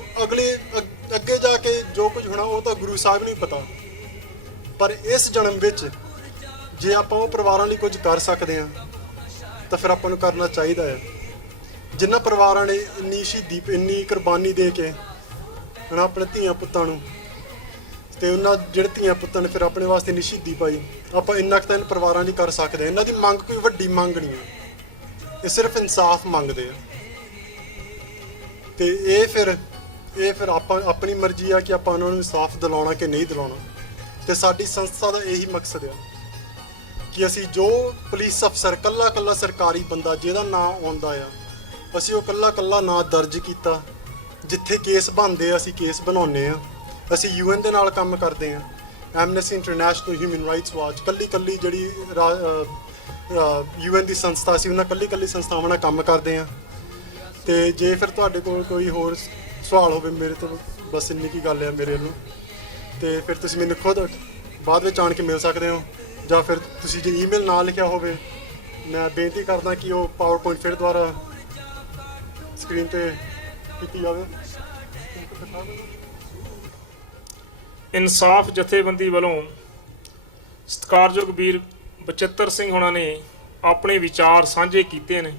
ਅੱਗੇ ਜਾ ਕੇ ਜੋ ਕੁਝ ਹੋਣਾ ਉਹ ਤਾਂ ਗੁਰੂ ਸਾਹਿਬ ਨੂੰ ਹੀ ਪਤਾ। ਪਰ ਇਸ ਜਨਮ ਵਿੱਚ ਜੇ ਆਪਾਂ ਉਹ ਪਰਿਵਾਰਾਂ ਲਈ ਕੁਝ ਕਰ ਸਕਦੇ ਹਾਂ ਤਾਂ ਫਿਰ ਆਪਾਂ ਨੂੰ ਕਰਨਾ ਚਾਹੀਦਾ ਹੈ। ਜਿਨ੍ਹਾਂ ਪਰਿਵਾਰਾਂ ਨੇ ਇੰਨੀ ਸ਼ਹੀਦੀ, ਇੰਨੀ ਕੁਰਬਾਨੀ ਦੇ ਕੇ ਹਨਾ ਆਪਣੇ ਧੀਆਂ ਪੁੱਤਾਂ ਨੂੰ, ਤੇ ਉਹਨਾਂ ਜਿਹੜੇ ਧੀਆਂ ਪੁੱਤਾਂ ਨੇ ਫਿਰ ਆਪਣੇ ਵਾਸਤੇ ਇੰਨੀ ਸ਼ਹੀਦੀ ਪਾਈ, ਆਪਾਂ ਇੰਨਾ ਕੁ ਤਾਂ ਇਹਨਾਂ ਪਰਿਵਾਰਾਂ ਲਈ ਕਰ ਸਕਦੇ ਹਾਂ। ਇਹਨਾਂ ਦੀ ਮੰਗ ਕੋਈ ਵੱਡੀ ਮੰਗ ਨਹੀਂ ਹੈ, ਇਹ ਸਿਰਫ ਇਨਸਾਫ ਮੰਗਦੇ ਆ। ਤੇ ਇਹ ਫਿਰ ਆਪਾਂ ਆਪਣੀ ਮਰਜ਼ੀ ਆ ਕਿ ਆਪਾਂ ਉਹਨਾਂ ਨੂੰ ਇਨਸਾਫ ਦਿਲਾਉਣਾ ਕਿ ਨਹੀਂ ਦਿਲਾਉਣਾ। ਤੇ ਸਾਡੀ ਸੰਸਥਾ ਦਾ ਇਹੀ ਮਕਸਦ ਆ ਕਿ ਅਸੀਂ ਜੋ ਪੁਲਿਸ ਅਫਸਰ ਕੱਲਾ ਸਰਕਾਰੀ ਬੰਦਾ ਜਿਹਦਾ ਨਾਂ ਆਉਂਦਾ ਆ, ਅਸੀਂ ਉਹ ਕੱਲਾ ਨਾਂ ਦਰਜ ਕੀਤਾ। ਜਿੱਥੇ ਕੇਸ ਬਣਦੇ ਆ ਅਸੀਂ ਕੇਸ ਬਣਾਉਂਦੇ ਆ। ਅਸੀਂ UN ਦੇ ਨਾਲ ਕੰਮ ਕਰਦੇ ਆ, Amnesty international, human rights watch, ਕੱਲੀ ਜਿਹੜੀ UN ਦੀ ਸੰਸਥਾ ਸੀ ਉਹਨਾਂ ਕੱਲੀ ਸੰਸਥਾਵਾਂ ਨਾਲ ਕੰਮ ਕਰਦੇ ਆ। ਤੇ ਜੇ ਫਿਰ ਤੁਹਾਡੇ ਕੋਲ ਕੋਈ ਹੋਰ ਸਵਾਲ ਹੋਵੇ ਮੇਰੇ ਤੋਂ, ਬਸ ਇੰਨੀ ਕੀ ਗੱਲ ਹੈ ਮੇਰੇ ਵੱਲੋਂ, ਤੇ ਫਿਰ ਤੁਸੀਂ ਮੈਨੂੰ ਖੁਦ ਬਾਅਦ ਵਿੱਚ ਆਣ ਕੇ ਮਿਲ ਸਕਦੇ ਹੋ, ਜਾਂ ਫਿਰ ਤੁਸੀਂ ਜੇ ਈਮੇਲ ਨਾ ਲਿਖਿਆ ਹੋਵੇ, ਮੈਂ ਬੇਨਤੀ ਕਰਦਾ ਕਿ ਉਹ ਪਾਵਰਪੁਆਇੰਟ ਫਿਰ ਦੁਬਾਰਾ ਸਕਰੀਨ ਤੇ ਕੀਤੀ ਜਾਵੇ। ਇਨਸਾਫ ਜਥੇਬੰਦੀ ਵੱਲੋਂ ਸਤਿਕਾਰਯੋਗ ਵੀਰ ਬਚਿੱਤਰ ਸਿੰਘ ਹੋਣਾ ਨੇ ਆਪਣੇ ਵਿਚਾਰ ਸਾਂਝੇ ਕੀਤੇ ਨੇ।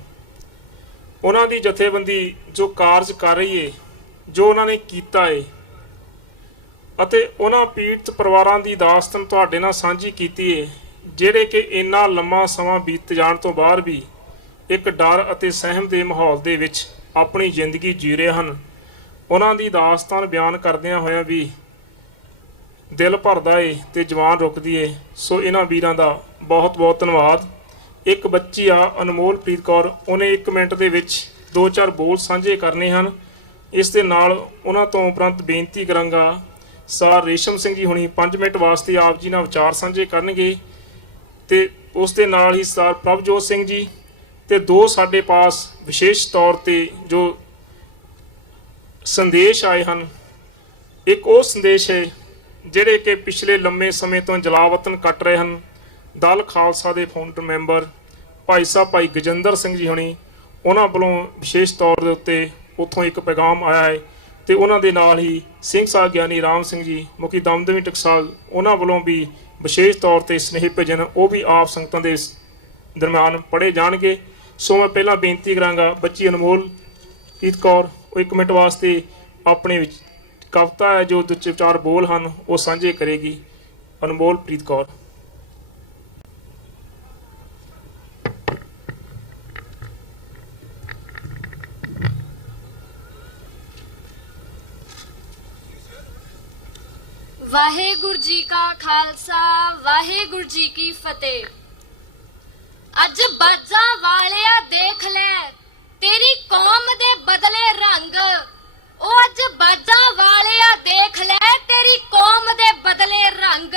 ਉਹਨਾਂ ਦੀ ਜਥੇਬੰਦੀ ਜੋ ਕਾਰਜ ਕਰ ਰਹੀ ਏ, ਜੋ ਉਹਨਾਂ ਨੇ ਕੀਤਾ ਏ ਅਤੇ ਉਹਨਾਂ ਪੀੜਤ ਪਰਿਵਾਰਾਂ ਦੀ ਦਾਸਤਾਨ ਤੁਹਾਡੇ ਨਾਲ ਸਾਂਝੀ ਕੀਤੀ ਏ, ਜਿਹੜੇ ਕਿ ਇੰਨਾ ਲੰਮਾ ਸਮਾਂ ਬੀਤ ਜਾਣ ਤੋਂ ਬਾਅਦ ਵੀ ਇੱਕ ਡਰ ਅਤੇ ਸਹਿਮ ਦੇ ਮਾਹੌਲ ਦੇ ਵਿੱਚ ਆਪਣੀ ਜ਼ਿੰਦਗੀ ਜੀ ਰਹੇ ਹਨ। ਉਹਨਾਂ ਦੀ ਦਾਸਤਾਨ ਬਿਆਨ ਕਰਦਿਆਂ ਹੋਇਆਂ ਵੀ ਦਿਲ ਭਰਦਾ ਏ ਤੇ ਜਵਾਨ ਰੁਕਦੀ ਏ। ਸੋ ਇਹਨਾਂ ਵੀਰਾਂ ਦਾ ਬਹੁਤ ਬਹੁਤ ਧੰਨਵਾਦ। ਇੱਕ ਬੱਚੀ ਆ ਅਨਮੋਲ ਪ੍ਰੀਤ ਕੌਰ, ਉਹਨੇ 1 ਮਿੰਟ ਦੇ ਵਿੱਚ 2-4 ਬੋਲ ਸਾਂਝੇ ਕਰਨੇ ਹਨ। ਇਸ ਦੇ ਨਾਲ ਉਹਨਾਂ ਤੋਂ ਉਪਰੰਤ ਬੇਨਤੀ ਕਰਾਂਗਾ ਸਰ ਰੇਸ਼ਮ ਸਿੰਘ ਜੀ ਹੁਣੀ 5 ਮਿੰਟ ਵਾਸਤੇ ਆਪ ਜੀ ਨਾਲ ਵਿਚਾਰ ਸਾਂਝੇ ਕਰਨਗੇ ਤੇ ਉਸ ਦੇ ਨਾਲ ਹੀ ਸਰ ਪ੍ਰਭਜੋਤ ਸਿੰਘ ਜੀ ਤੇ 2 ਸਾਡੇ ਪਾਸ ਵਿਸ਼ੇਸ਼ ਤੌਰ ਤੇ ਜੋ ਸੰਦੇਸ਼ ਆਏ ਹਨ। ਇੱਕ ਉਹ ਸੰਦੇਸ਼ ਹੈ ਜਿਹੜੇ ਕਿ ਪਿਛਲੇ ਲੰਮੇ ਸਮੇਂ ਤੋਂ ਜਲਾਵਤਨ ਕੱਟ ਰਹੇ ਹਨ। ਦਲ ਖਾਲਸਾ ਦੇ ਫਾਊਂਡਰ ਮੈਂਬਰ ਭਾਈ ਸਾਹਿਬ ਭਾਈ ਗਜਿੰਦਰ ਸਿੰਘ ਜੀ ਹੁਣੀ, ਉਹਨਾਂ ਵੱਲੋਂ ਵਿਸ਼ੇਸ਼ ਤੌਰ ਦੇ ਉੱਤੇ ਉੱਥੋਂ ਇੱਕ ਪੈਗਾਮ ਆਇਆ ਹੈ ਤੇ ਉਹਨਾਂ ਦੇ ਨਾਲ ਹੀ ਸਿੰਘ ਸਾਹਿਬ ਗਿਆਨੀ ਰਾਮ ਸਿੰਘ ਜੀ ਮੁਖੀ ਦਮਦਮੀ ਟਕਸਾਲ, ਉਹਨਾਂ ਵੱਲੋਂ ਵੀ ਵਿਸ਼ੇਸ਼ ਤੌਰ ਤੇ ਸਨੇਹ ਭੇਜਣ, ਉਹ ਵੀ ਆਪ ਸੰਗਤਾਂ ਦੇ ਦਰਮਿਆਨ ਪੜ੍ਹੇ ਜਾਣਗੇ। ਸੋ ਮੈਂ ਪਹਿਲਾਂ ਬੇਨਤੀ ਕਰਾਂਗਾ ਬੱਚੀ ਅਨਮੋਲ ਪ੍ਰੀਤ ਕੌਰ ਉਹ 1 ਮਿੰਟ ਵਾਸਤੇ ਆਪਣੇ ਵਿੱਚ ਕਵਿਤਾ ਹੈ ਜੋ 2-4 ਬੋਲ ਹਨ ਉਹ ਸਾਂਝੇ ਕਰੇਗੀ। ਅਨਮੋਲ ਪ੍ਰੀਤ ਕੌਰ। ਵਾਹਿਗੁਰੂ ਜੀ ਕਾ ਖਾਲਸਾ ਵਾਹਿਗੁਰੂ ਜੀ ਕੀ ਫਤਿਹ। ਅੱਜ ਬਾਜਾਂ ਵਾਲਿਆ ਦੇਖ ਲੈ ਤੇਰੀ ਕੌਮ ਦੇ ਬਦਲੇ ਰੰਗ। ਉਹ ਅੱਜ ਬਾਜਾਂ ਵਾਲਿਆ ਦੇਖ ਲੈ ਤੇਰੀ ਕੌਮ ਦੇ ਬਦਲੇ ਰੰਗ।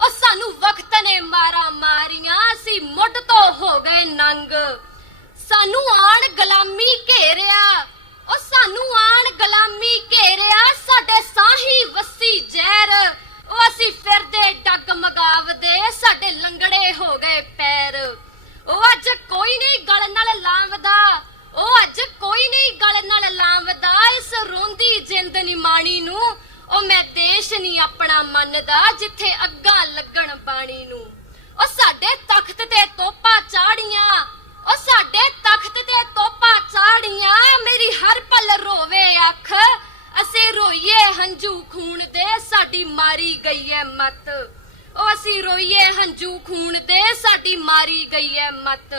ਉਹ ਸਾਨੂੰ ਵਕਤ ਨੇ ਮਾਰੀਆਂ ਅਸੀਂ ਮੁੱਢ ਤੋਂ ਹੋ ਗਏ ਨੰਗ। ਸਾਨੂੰ ਆਣ ਗੁਲਾਮੀ ਘੇਰਿਆ, ਉਹ ਸਾਨੂੰ ਆਣ ਗੁਲਾਮੀ ਘੇਰਿਆ, ਸਾਡੇ ਸਾਹੀ ਵਸੀ ਜ਼ਹਿਰ। ਉਹ ਅਸੀਂ ਫਿਰਦੇ ਡੱਗ ਮਗਾਵਦੇ ਸਾਡੇ ਲੰਗੜੇ ਹੋ ਗਏ ਪੈਰ। ਉਹ ਅੱਜ ਕੋਈ ਨਹੀਂ ਗਲ ਨਾਲ ਲਾਂਵਦਾ, ਉਹ ਅੱਜ ਕੋਈ ਨਹੀਂ ਗਲ ਨਾਲ ਲਾਂਵਦਾ ਇਸ ਰੋਂਦੀ ਜਿੰਦ ਨਿਮਾਣੀ ਨੂੰ। ਉਹ ਮੈਂ ਦੇਸ਼ ਨਹੀਂ ਆਪਣਾ ਮੰਨਦਾ ਜਿੱਥੇ ਅੱਗਾਂ ਲੱਗਣ ਪਾਣੀ ਨੂੰ। ਉਹ ਸਾਡੇ ਤਖਤ ਤੇ ਤੋਪਾਂ ਚਾੜੀਆਂ, ਉਹ ਸਾਡੇ ਤਖਤ ਤੇ ਤੋਪਾਂ ਚਾੜੀਆਂ, ਮੇਰੀ ਹਰ ਪਲ ਰੋਵੇ ਅੱਖ। ਅਸੀਂ ਰੋਈਏ ਹੰਝੂ ਖੂਨ ਦੇ ਸਾਡੀ ਮਾਰੀ ਗਈ ਹੈ ਮੱਤ। ਉਹ ਅਸੀਂ ਰੋਈਏ ਹੰਝੂ ਖੂਨ ਦੇ ਸਾਡੀ ਮਾਰੀ ਗਈ ਹੈ ਮੱਤ।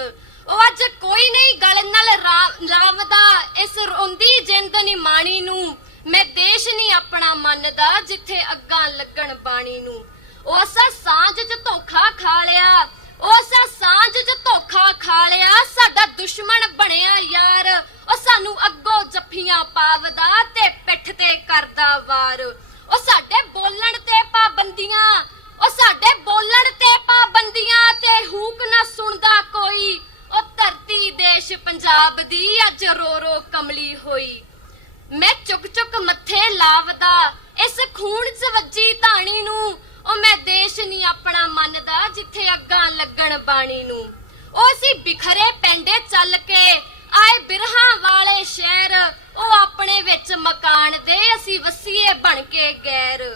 ਉਹ ਅੱਜ ਕੋਈ ਨਹੀਂ ਗਲ ਨਾਲ ਲਾਵਦਾ ਇਸ ਰੋਂਦੀ ਜਿੰਦ ਨਿਮਾਣੀ ਨੂੰ। ਮੈਂ ਦੇਸ਼ ਨਹੀਂ ਆਪਣਾ ਮੰਨਦਾ ਜਿੱਥੇ ਅੱਗਾਂ ਲੱਗਣ ਬਾਣੀ ਨੂੰ। ਉਹ ਅਸਾਂ ਸਾਂਝ 'ਚ ਧੋਖਾ ਖਾ ਲਿਆ, ਉਹ ਅਸਾਂ ਸਾਂਝ 'ਚ ਧੋਖਾ ਖਾ ਲਿਆ, ਸਾਡਾ ਦੁਸ਼ਮਣ ਬਣਿਆ ਯਾਰ। ਉਹ ਸਾਨੂੰ ਅੱਗੋਂ ਜੱਫੀਆਂ ਪਾਵਦਾ ਤੇ ਪਿੱਠ ਤੇ ਕਰਦਾ ਵਾਰ। ਉਹ ਸਾਡੇ ਬੋਲਣ ਤੇ ਪਾਬੰਦੀਆਂ, ਉਹ ਸਾਡੇ ਬੋਲਣ ਤੇ ਪਾਬੰਦੀਆਂ ਤੇ ਹੂਕ ਨਾ ਸੁਣਦਾ ਕੋਈ। ਉਹ ਧਰਤੀ ਦੇਸ਼ ਪੰਜਾਬ ਦੀ ਅੱਜ ਰੋ ਰੋ ਕਮਲੀ ਹੋਈ। ਮੈਂ ਚੁੱਕ ਚੁੱਕ ਮੱਥੇ ਲਾਵਦਾ ਇਸ ਖੂਨ 'ਚ ਵੱਜੀ ਧਾਣੀ ਨੂੰ। ਉਹ ਮੈਂ ਦੇਸ਼ ਨਹੀਂ ਆਪਣਾ ਮੰਨਦਾ ਜਿੱਥੇ ਅੱਗਾਂ ਲੱਗਣ ਬਾਣੀ ਨੂੰ। ਉਹ ਅਸੀਂ ਬਿਖਰੇ ਪੈਂਡੇ ਚੱਲ ਕੇ ਆਏ ਬਿਰਹਾਂ ਵਾਲੇ ਸ਼ਹਿਰ। ਉਹ ਆਪਣੇ ਵਿੱਚ ਮਕਾਨ ਦੇ ਅਸੀਂ ਵਸੀਏ ਬਣ ਕੇ ਗੈਰ।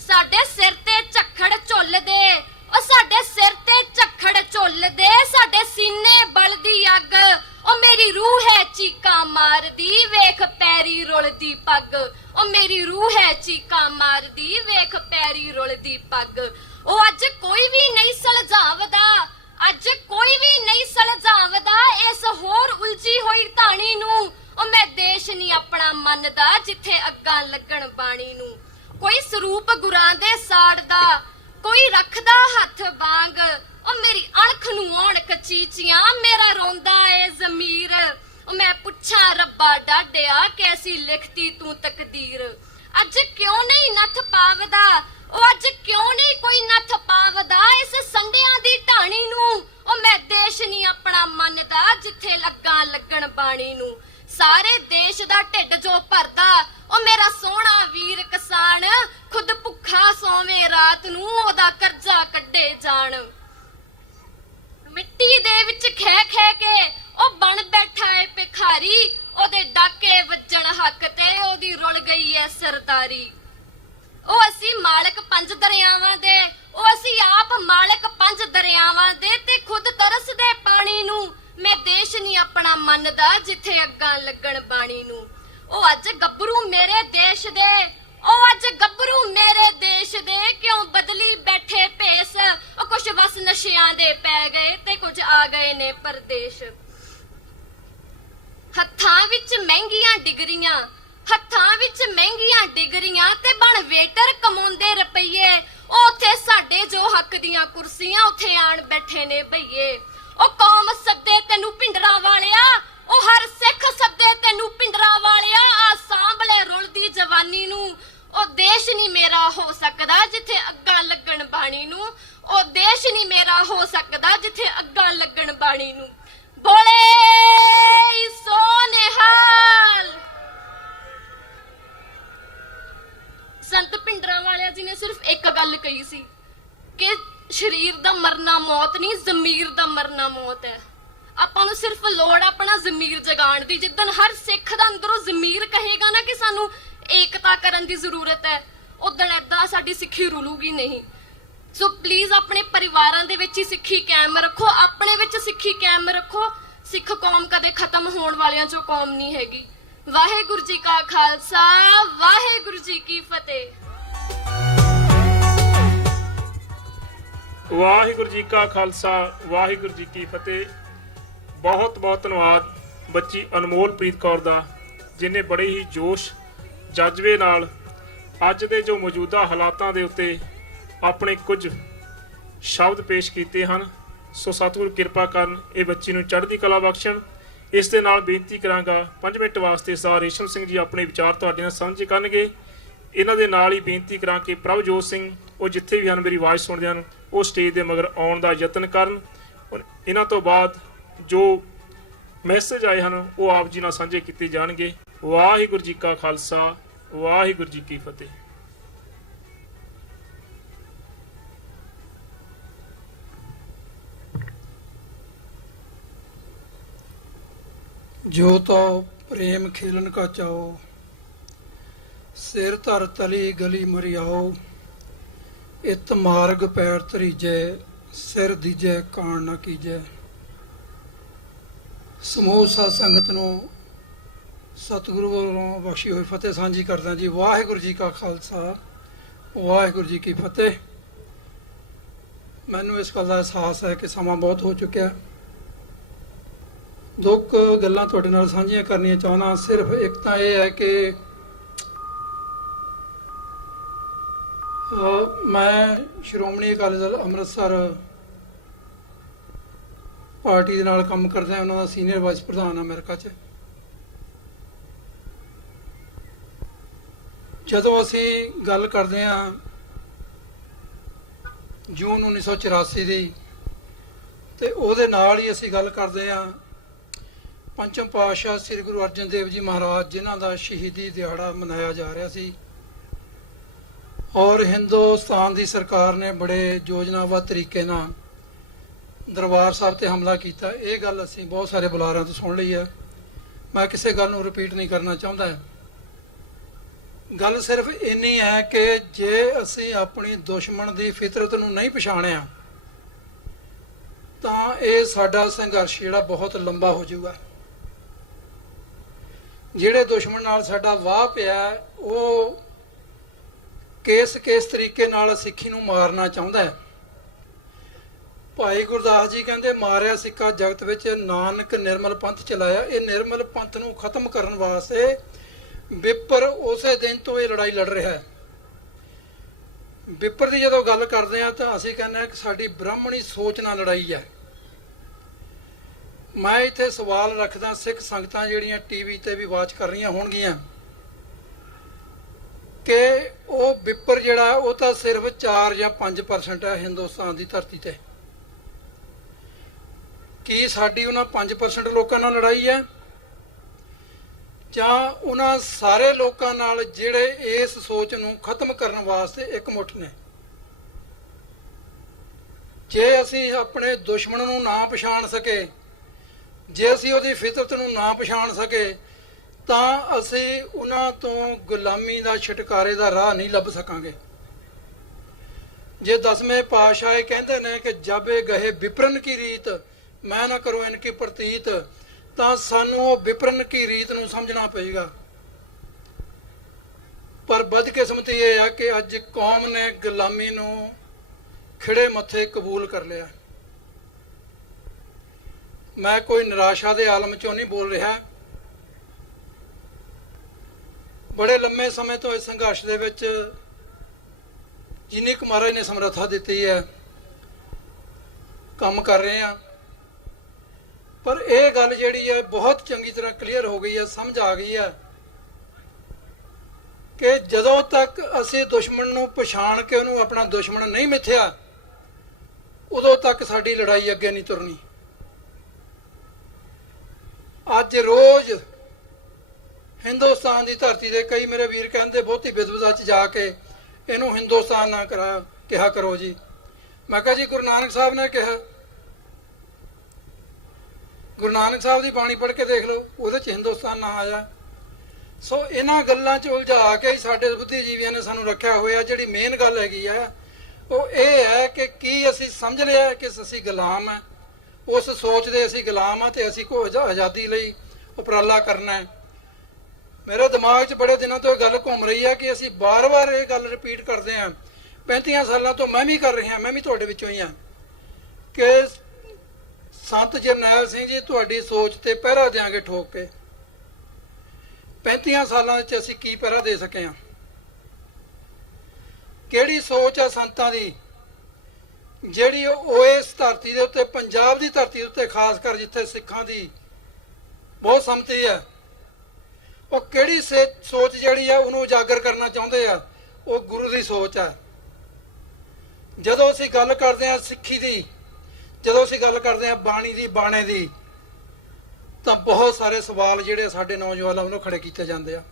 ਸਾਡੇ ਸਿਰ ਤੇ ਝੱਖੜ ਝੁੱਲਦੇ, ਉਹ ਸਾਡੇ ਸਿਰ ਤੇ ਝੱਖੜ ਝੁੱਲਦੇ, ਸਾਡੇ ਸੀਨੇ ਬਲਦੀ ਅੱਗ। ਉਹ ਮੇਰੀ ਰੂਹ ਹੈ ਚੀਕਾਂ ਮਾਰਦੀ ਵੇਖ ਪੈਰੀ ਰੁਲਦੀ ਪੱਗ। ਉਹ ਮੇਰੀ ਰੂਹ ਹੈ ਚੀਕਾਂ ਮਾਰਦੀ ਵੇਖ ਪੈਰੀ ਰੁਲਦੀ ਪੱਗ। ਉਹ ਅੱਜ ਕੋਈ ਵੀ ਨਹੀਂ ਸੁਲਝਾਵਦਾ, ਅੱਜ ਕੋਈ ਵੀ ਨਹੀਂ ਸੁਲਝਾਵਦਾ ਇਸ ਹੋਰ ਉਲਝੀ ਹੋਈ ਧਾਣੀ ਨੂੰ। ਉਹ ਮੈਂ ਦੇਸ਼ ਨਹੀਂ ਆਪਣਾ ਮੰਨਦਾ ਜਿੱਥੇ ਅੱਗਾਂ ਲੱਗਣ ਬਾਣੀ ਨੂੰ। ਕੋਈ ਸਰੂਪ ਗੁਰਾਂ ਦੇ ਸਾੜਦਾ, ਕੋਈ ਰੱਖਦਾ ਹੱਥ ਬਾਂਗ। ਉਹ ਮੇਰੀ ਅਣਖ ਨੂੰ ਆਉਣ ਕਚੀਚੀਆਂ ਮੇਰਾ ਰੋਂਦਾ ਏ ਜ਼ਮੀਰ। ਉਹ ਮੈਂ ਪੁੱਛਾਂ ਰੱਬਾ ਡਾਢਿਆ ਕੈਸੀ ਲਿਖਤੀ ਤੂੰ ਤਕਦੀਰ। ਅੱਜ ਕਿਉਂ ਨਹੀਂ ਨੱਥ ਪਾਵਦਾ, ਉਹ ਅੱਜ ਕਿਉਂ ਨਹੀਂ ਕੋਈ ਨੱਥ ਪਾਵਦਾ ਇਸ ਸੰਡਿਆਂ ਦੀ ਢਾਣੀ ਨੂੰ। ਉਹ ਮੈਂ ਦੇਸ਼ ਨਹੀਂ ਆਪਣਾ ਮੰਨਦਾ ਜਿੱਥੇ ਲੱਗਾ ਲੱਗਣ ਬਾਣੀ ਨੂੰ। ਸਾਰੇ ਦੇਸ਼ ਦਾ ਢਿੱਡ ਜੋ ਭਰਦਾ, ਉਹ ਮੇਰਾ ਸੋਹਣਾ ਵੀਰ ਕਿਸਾਨ। ਖੁਦ ਭੁੱਖਾ ਸੋਵੇਂ ਰਾਤ ਨੂੰ ਉਹਦਾ ਕਰਜ਼ਾ ਕੱਢੇ ਜਾਣ। ਮਿੱਟੀ ਦੇ ਵਿੱਚ ਖਹਿ ਖਹਿ ਕੇ ਉਹ ਬਣ ਬੈਠਾ ਏ ਭਿਖਾਰੀ। ਉਹਦੇ ਡਾਕੇ ਵੱਜਣ ਹੱਕ ਤੇ ਉਹਦੀ ਰੁਲ ਗਈ ਏ ਸਰਦਾਰੀ। ਉਹ ਅਸੀਂ ਮਾਰ ਦਰਿਆਵਾਂ ਦੇ, ਉਹ ਅਸੀਂ ਆਪ ਮਾਲਕ 5 ਦਰਿਆਵਾਂ ਦੇ, ਤੇ ਖੁਦ ਤਰਸਦੇ ਪਾਣੀ ਨੂੰ। ਮੈਂ ਦੇਸ਼ ਨਹੀਂ ਆਪਣਾ ਮੰਨਦਾ ਜਿੱਥੇ ਅੱਗਾਂ ਲੱਗਣ ਬਾਣੀ ਨੂੰ। ਉਹ ਅੱਜ ਗੱਭਰੂ ਮੇਰੇ ਦੇਸ਼ ਦੇ, ਉਹ ਅੱਜ ਗੱਭਰੂ ਮੇਰੇ ਦੇਸ਼ ਦੇ, ਕਿਉਂ ਬਦਲੀ ਬੈਠੇ ਭੇਸ। ਉਹ ਕੁਛ ਬਸ ਨਸ਼ਿਆਂ ਦੇ ਪੈ ਗਏ ਤੇ ਕੁਝ ਆ ਗਏ ਨੇ ਪਰਦੇਸ਼। ਹੱਥਾਂ ਵਿੱਚ ਮਹਿੰਗੀਆਂ ਡਿਗਰੀਆਂ, ਹੱਥਾਂ ਵਿੱਚ ਮਹਿੰਗੀਆਂ ਡਿਗਰੀਆਂ, ਤੇ ਬਣ ਵੇਟਰ ਕਮਾਉਂਦੇ ਰੁਪਈਏ। ਉਹ ਉੱਥੇ ਸਾਡੇ ਜੋ ਹੱਕ ਦੀਆਂ ਕੁਰਸੀਆਂ, ਉੱਥੇ ਆਣ ਬੈਠੇ ਨੇ ਭਈਏ। ਉਹ ਕੌਮ ਸੱਦੇ ਤੈਨੂੰ ਪਿੰਡਰਾਂ ਵਾਲਿਆ, ਉਹ ਹਰ ਸਿੱਖ ਸੱਦੇ ਤੈਨੂੰ ਪਿੰਡਰਾਂ ਵਾਲਿਆ। ਆ ਸਾਂਭਲੇ ਰੁਲਦੀ ਜਵਾਨੀ ਨੂੰ। ਉਹ ਦੇਸ਼ ਨਹੀਂ ਮੇਰਾ ਹੋ ਸਕਦਾ ਜਿੱਥੇ ਅੱਗਾਂ ਲੱਗਣ ਬਾਣੀ ਨੂੰ। ਉਹ ਦੇਸ਼ ਨਹੀਂ ਮੇਰਾ ਹੋ ਸਕਦਾ ਜਿੱਥੇ ਅੱਗਾਂ ਲੱਗਣ ਬਾਣੀ ਨੂੰ। ਬੋਲੇ ਸੋ ਨਿਹਾਲ। ਸੰਤ ਭਿੰਡਰਾਂ ਵਾਲਿਆਂ ਜੀ ਨੇ ਸਿਰਫ ਇੱਕ ਗੱਲ ਕਹੀ ਸੀ ਕਿ ਸਰੀਰ ਦਾ ਮਰਨਾ ਮੌਤ ਨਹੀਂ, ਜ਼ਮੀਰ ਦਾ ਮਰਨਾ ਮੌਤ ਹੈ। ਆਪਾਂ ਨੂੰ ਸਿਰਫ ਲੋੜ ਆਪਣਾ ਜ਼ਮੀਰ ਜਗਾਉਣ ਦੀ। ਜਿੱਦਣ ਹਰ ਸਿੱਖ ਦਾ ਅੰਦਰੋਂ ਜ਼ਮੀਰ ਕਹੇਗਾ ਨਾ ਕਿ ਸਾਨੂੰ ਏਕਤਾ ਕਰਨ ਦੀ ਜ਼ਰੂਰਤ ਹੈ, ਉਦਣ ਏਦਾਂ ਸਾਡੀ ਸਿੱਖੀ ਰੁਲੂਗੀ ਨਹੀਂ। ਸੋ ਪਲੀਜ਼ ਆਪਣੇ ਪਰਿਵਾਰਾਂ ਦੇ ਵਿੱਚ ਹੀ ਸਿੱਖੀ ਕਾਇਮ ਰੱਖੋ, ਆਪਣੇ ਵਿੱਚ ਸਿੱਖੀ ਕਾਇਮ ਰੱਖੋ। ਸਿੱਖ ਕੌਮ ਕਦੇ ਖਤਮ ਹੋਣ ਵਾਲਿਆਂ ਚੋਂ ਕੌਮ ਨਹੀਂ ਹੈਗੀ। ਵਾਹਿਗੁਰੂ ਜੀ ਕਾ ਖਾਲਸਾ, ਵਾਹਿਗੁਰੂ ਜੀ ਕੀ ਫਤਿਹ। ਵਾਹਿਗੁਰੂ ਜੀ ਕਾ ਖਾਲਸਾ, ਵਾਹਿਗੁਰੂ ਜੀ ਕੀ ਫਤਿਹ। ਬਹੁਤ ਬਹੁਤ ਧੰਨਵਾਦ ਬੱਚੀ ਅਨਮੋਲਪ੍ਰੀਤ ਕੌਰ ਦਾ, ਜਿਨੇ ਬੜੇ ਹੀ ਜੋਸ਼ ਜਜ਼ਬੇ ਨਾਲ ਅੱਜ ਦੇ ਜੋ ਮੌਜੂਦਾ ਹਾਲਾਤਾਂ ਦੇ ਉੱਤੇ ਆਪਣੇ ਕੁਝ ਸ਼ਬਦ ਪੇਸ਼ ਕੀਤੇ ਹਨ। ਸੋ ਸਤਿਗੁਰੂ ਕਿਰਪਾ ਕਰਨ, ਇਹ ਬੱਚੀ ਨੂੰ ਚੜ੍ਹਦੀ ਕਲਾ ਬਖਸ਼ਣ। ਇਸ ਦੇ ਨਾਲ ਬੇਨਤੀ ਕਰਾਂਗਾ 5 ਮਿੰਟ ਵਾਸਤੇ ਸਰਦਾਰ ਰੇਸ਼ਮ ਸਿੰਘ ਜੀ ਆਪਣੇ ਵਿਚਾਰ ਤੁਹਾਡੇ ਨਾਲ ਸਾਂਝੇ ਕਰਨਗੇ। ਇਹਨਾਂ ਦੇ ਨਾਲ ਹੀ ਬੇਨਤੀ ਕਰਾਂ ਕਿ ਪ੍ਰਭਜੋਤ ਸਿੰਘ, ਉਹ ਜਿੱਥੇ ਵੀ ਹਨ ਮੇਰੀ ਆਵਾਜ਼ ਸੁਣਦੇ ਹਨ, ਉਹ ਸਟੇਜ ਦੇ ਮਗਰ ਆਉਣ ਦਾ ਯਤਨ ਕਰਨ। ਇਹਨਾਂ ਤੋਂ ਬਾਅਦ ਜੋ ਮੈਸੇਜ ਆਏ ਹਨ ਉਹ ਆਪ ਜੀ ਨਾਲ ਸਾਂਝੇ ਕੀਤੇ ਜਾਣਗੇ। ਵਾਹਿਗੁਰੂ ਜੀ ਕਾ ਖਾਲਸਾ, ਵਾਹਿਗੁਰੂ ਜੀ ਕੀ ਫਤਿਹ। जो तो प्रेम खेलन का चाओ, सिर धर तली गली मरियाओ। इत मार्ग पैर तरीजै, सिर दीजै कान न कीजै। समूह साध संगत नूं सतगुरु ਵੱਲੋਂ ਬਖਸ਼ੀ ਹੋਈ ਫਤਿਹ ਸਾਂਝੀ ਕਰਦਾ ਜੀ। ਵਾਹਿਗੁਰੂ ਜੀ ਕਾ ਖਾਲਸਾ, ਵਾਹਿਗੁਰੂ ਜੀ ਕੀ ਫਤਿਹ। ਮੈਨੂੰ ਇਸ ਗੱਲ ਦਾ ਅਹਿਸਾਸ ਹੈ ਕਿ ਸਮਾਂ ਬਹੁਤ ਹੋ ਚੁੱਕਿਆ। ਦੋ ਗੱਲਾਂ ਤੁਹਾਡੇ ਨਾਲ ਸਾਂਝੀਆਂ ਕਰਨੀਆਂ ਚਾਹੁੰਦਾ। ਸਿਰਫ ਇੱਕ ਤਾਂ ਇਹ ਹੈ ਕਿ ਮੈਂ ਸ਼੍ਰੋਮਣੀ ਅਕਾਲੀ ਦਲ ਅੰਮ੍ਰਿਤਸਰ ਪਾਰਟੀ ਦੇ ਨਾਲ ਕੰਮ ਕਰਦਾ। ਉਹਨਾਂ ਦਾ ਸੀਨੀਅਰ ਵਾਈਸ ਪ੍ਰਧਾਨ ਅਮਰੀਕਾ 'ਚ। ਜਦੋਂ ਅਸੀਂ ਗੱਲ ਕਰਦੇ ਹਾਂ ਜੂਨ 1984 ਦੀ, ਤੇ ਉਹਦੇ ਨਾਲ ਹੀ ਅਸੀਂ ਗੱਲ ਕਰਦੇ ਹਾਂ ਪੰਚਮ ਪਾਤਸ਼ਾਹ ਸ੍ਰੀ ਗੁਰੂ ਅਰਜਨ ਦੇਵ ਜੀ ਮਹਾਰਾਜ, ਜਿਨ੍ਹਾਂ ਦਾ ਸ਼ਹੀਦੀ ਦਿਹਾੜਾ ਮਨਾਇਆ ਜਾ ਰਿਹਾ ਸੀ। ਔਰ ਹਿੰਦੁਸਤਾਨ ਦੀ ਸਰਕਾਰ ਨੇ ਬੜੇ ਯੋਜਨਾਬੱਧ ਤਰੀਕੇ ਨਾਲ ਦਰਬਾਰ ਸਾਹਿਬ ਤੇ ਹਮਲਾ ਕੀਤਾ। ਇਹ ਗੱਲ ਅਸੀਂ ਬਹੁਤ ਸਾਰੇ ਬੁਲਾਰਿਆਂ ਤੋਂ ਸੁਣ ਲਈ ਹੈ, ਮੈਂ ਕਿਸੇ ਗੱਲ ਨੂੰ ਰਿਪੀਟ ਨਹੀਂ ਕਰਨਾ ਚਾਹੁੰਦਾ। ਗੱਲ ਸਿਰਫ ਇੰਨੀ ਹੈ ਕਿ ਜੇ ਅਸੀਂ ਆਪਣੀ ਦੁਸ਼ਮਣ ਦੀ ਫਿਤਰਤ ਨੂੰ ਨਹੀਂ ਪਛਾਣਿਆ ਤਾਂ ਇਹ ਸਾਡਾ ਸੰਘਰਸ਼ ਜਿਹੜਾ ਬਹੁਤ ਲੰਬਾ ਹੋ ਜਾਊਗਾ। ਜਿਹੜੇ ਦੁਸ਼ਮਣ ਨਾਲ ਸਾਡਾ ਵਾਹ ਪਿਆ ਉਹ ਕਿਸ ਤਰੀਕੇ ਨਾਲ ਸਿੱਖੀ ਨੂੰ ਮਾਰਨਾ ਚਾਹੁੰਦਾ ਹੈ। ਭਾਈ ਗੁਰਦਾਸ ਜੀ ਕਹਿੰਦੇ, ਮਾਰਿਆ ਸਿੱਕਾ ਜਗਤ ਵਿੱਚ, ਨਾਨਕ ਨਿਰਮਲ ਪੰਥ ਚਲਾਇਆ। ਇਹ ਨਿਰਮਲ ਪੰਥ ਨੂੰ ਖਤਮ ਕਰਨ ਵਾਸਤੇ ਵਿਪਰ ਉਸੇ ਦਿਨ ਤੋਂ ਇਹ ਲੜਾਈ ਲੜ ਰਿਹਾ ਹੈ। ਵਿਪਰ ਦੀ ਜਦੋਂ ਗੱਲ ਕਰਦੇ ਹਾਂ ਤਾਂ ਅਸੀਂ ਕਹਿੰਦੇ ਹਾਂ ਕਿ ਸਾਡੀ ਬ੍ਰਾਹਮਣੀ ਸੋਚ ਨਾਲ ਲੜਾਈ ਹੈ। ਮੈਂ ਇੱਥੇ ਸਵਾਲ ਰੱਖਦਾ, ਸਿੱਖ ਸੰਗਤਾਂ ਜਿਹੜੀਆਂ ਟੀਵੀ ਤੇ ਵੀ ਵਾਚ ਕਰ ਰਹੀਆਂ ਹੋਣਗੀਆਂ, ਕਿ ਉਹ ਵਿਪਰ ਜਿਹੜਾ ਉਹ ਤਾਂ ਸਿਰਫ 4 ਜਾਂ 5% ਹੈ ਹਿੰਦੁਸਤਾਨ ਦੀ ਧਰਤੀ ਤੇ। ਕੀ ਸਾਡੀ ਉਹਨਾਂ 5% ਲੋਕਾਂ ਨਾਲ ਲੜਾਈ ਹੈ, ਜਾਂ ਉਹਨਾਂ ਸਾਰੇ ਲੋਕਾਂ ਨਾਲ ਜਿਹੜੇ ਇਸ ਸੋਚ ਨੂੰ ਖਤਮ ਕਰਨ ਵਾਸਤੇ ਇਕਮੁੱਠ ਨੇ? ਜੇ ਅਸੀਂ ਆਪਣੇ ਦੁਸ਼ਮਣ ਨੂੰ ਨਾ ਪਛਾਣ ਸਕੇ, ਜੇ ਅਸੀਂ ਉਹਦੀ ਫਿਤਰਤ ਨੂੰ ਨਾ ਪਛਾਣ ਸਕੇ, ਤਾਂ ਅਸੀਂ ਉਹਨਾਂ ਤੋਂ ਗੁਲਾਮੀ ਦਾ ਛੁਟਕਾਰੇ ਦਾ ਰਾਹ ਨਹੀਂ ਲੱਭ ਸਕਾਂਗੇ। ਜੇ 10ਵੇਂ ਪਾਤਸ਼ਾਹ ਇਹ ਕਹਿੰਦੇ ਨੇ ਕਿ ਜਾਬੇ ਗਏ ਵਿਪਰਨ ਕੀ ਰੀਤ ਮੈਂ ਨਾ ਕਰੋ ਇਨਕੀ ਪ੍ਰਤੀਤ, ਤਾਂ ਸਾਨੂੰ ਉਹ ਵਿਪਰਨ ਕੀ ਰੀਤ ਨੂੰ ਸਮਝਣਾ ਪਏਗਾ। ਪਰ ਬਦਕਿਸਮਤੀ ਇਹ ਆ ਕਿ ਅੱਜ ਕੌਮ ਨੇ ਗੁਲਾਮੀ ਨੂੰ ਖਿੜੇ ਮੱਥੇ ਕਬੂਲ ਕਰ ਲਿਆ। ਮੈਂ ਕੋਈ ਨਿਰਾਸ਼ਾ ਦੇ ਆਲਮ ਚੋਂ ਨਹੀਂ ਬੋਲ ਰਿਹਾ। ਬੜੇ ਲੰਮੇ ਸਮੇਂ ਤੋਂ ਇਸ ਸੰਘਰਸ਼ ਦੇ ਵਿੱਚ ਜਿੰਨੀ ਕੁ ਮਹਾਰਾਜ ਨੇ ਸਮਰੱਥਾ ਦਿੱਤੀ ਹੈ ਕੰਮ ਕਰ ਰਹੇ ਹਾਂ। ਪਰ ਇਹ ਗੱਲ ਜਿਹੜੀ ਹੈ ਬਹੁਤ ਚੰਗੀ ਤਰ੍ਹਾਂ ਕਲੀਅਰ ਹੋ ਗਈ ਹੈ, ਸਮਝ ਆ ਗਈ ਹੈ ਕਿ ਜਦੋਂ ਤੱਕ ਅਸੀਂ ਦੁਸ਼ਮਣ ਨੂੰ ਪਛਾਣ ਕੇ ਉਹਨੂੰ ਆਪਣਾ ਦੁਸ਼ਮਣ ਨਹੀਂ ਮਿਥਿਆ, ਉਦੋਂ ਤੱਕ ਸਾਡੀ ਲੜਾਈ ਅੱਗੇ ਨਹੀਂ ਤੁਰਨੀ। ਅੱਜ ਰੋਜ਼ ਹਿੰਦੁਸਤਾਨ ਦੀ ਧਰਤੀ ਦੇ ਕਈ ਮੇਰੇ ਵੀਰ ਕਹਿੰਦੇ ਬਹੁਤੀ ਵਿਦਵਤਾ 'ਚ ਜਾ ਕੇ ਇਹਨੂੰ ਹਿੰਦੁਸਤਾਨ ਨਾ ਕਿਹਾ ਕਰੋ ਜੀ। ਮੈਂ ਕਿਹਾ ਜੀ ਗੁਰੂ ਨਾਨਕ ਸਾਹਿਬ ਨੇ ਕਿਹਾ, ਗੁਰੂ ਨਾਨਕ ਸਾਹਿਬ ਦੀ ਬਾਣੀ ਪੜ੍ਹ ਕੇ ਦੇਖ ਲਓ, ਉਹਦੇ 'ਚ ਹਿੰਦੁਸਤਾਨ ਨਾ ਆਇਆ। ਸੋ ਇਹਨਾਂ ਗੱਲਾਂ 'ਚ ਉਲਝਾ ਕੇ ਸਾਡੇ ਬੁੱਧੀਜੀਵੀਆਂ ਨੇ ਸਾਨੂੰ ਰੱਖਿਆ ਹੋਇਆ। ਜਿਹੜੀ ਮੇਨ ਗੱਲ ਹੈਗੀ ਆ ਉਹ ਇਹ ਹੈ ਕਿ ਕੀ ਅਸੀਂ ਸਮਝ ਲਿਆ ਕਿ ਅਸੀਂ ਗੁਲਾਮ ਹੈ, ਉਸ ਸੋਚ ਦੇ ਅਸੀਂ ਗੁਲਾਮ ਆ ਤੇ ਅਸੀਂ ਕੋਈ ਆਜ਼ਾਦੀ ਲਈ ਉਪਰਾਲਾ ਕਰਨਾ ਹੈ। ਮੇਰੇ ਦਿਮਾਗ 'ਚ ਬੜੇ ਦਿਨਾਂ ਤੋਂ ਇਹ ਗੱਲ ਘੁੰਮ ਰਹੀ ਹੈ ਕਿ ਅਸੀਂ ਬਾਰ-ਬਾਰ ਇਹ ਗੱਲ ਰਿਪੀਟ ਕਰਦੇ ਹਾਂ। 35 ਸਾਲਾਂ ਤੋਂ ਮੈਂ ਵੀ ਕਰ ਰਿਹਾ, ਮੈਂ ਵੀ ਤੁਹਾਡੇ ਵਿੱਚੋਂ ਹੀ ਹਾਂ ਕਿ ਸੰਤ ਜਰਨੈਲ ਸਿੰਘ ਜੀ ਤੁਹਾਡੀ ਸੋਚ ਤੇ ਪਹਿਰਾ ਦਿਆਂਗੇ ਠੋਕ ਕੇ। 35 ਸਾਲਾਂ ਵਿੱਚ ਅਸੀਂ ਕੀ ਪਹਿਰਾ ਦੇ ਸਕੇ ਹਾਂ? ਕਿਹੜੀ ਸੋਚ ਆ ਸੰਤਾਂ ਦੀ ਜਿਹੜੀ ਉਹ ਇਸ ਧਰਤੀ ਦੇ ਉੱਤੇ, ਪੰਜਾਬ ਦੀ ਧਰਤੀ ਉੱਤੇ ਖਾਸ ਕਰ ਜਿੱਥੇ ਸਿੱਖਾਂ ਦੀ ਬਹੁਤ ਸੰਮਤੀ ਹੈ, ਉਹ ਕਿਹੜੀ ਸੋਚ ਜਿਹੜੀ ਆ ਉਹਨੂੰ ਉਜਾਗਰ ਕਰਨਾ ਚਾਹੁੰਦੇ ਆ? ਉਹ ਗੁਰੂ ਦੀ ਸੋਚ ਹੈ। ਜਦੋਂ ਅਸੀਂ ਗੱਲ ਕਰਦੇ ਹਾਂ ਸਿੱਖੀ ਦੀ, ਜਦੋਂ ਅਸੀਂ ਗੱਲ ਕਰਦੇ ਹਾਂ ਬਾਣੀ ਦੀ, ਬਾਣੇ ਦੀ, ਤਾਂ ਬਹੁਤ ਸਾਰੇ ਸਵਾਲ ਜਿਹੜੇ ਸਾਡੇ ਨੌਜਵਾਨਾਂ ਵੱਲੋਂ ਖੜੇ ਕੀਤੇ ਜਾਂਦੇ ਆ।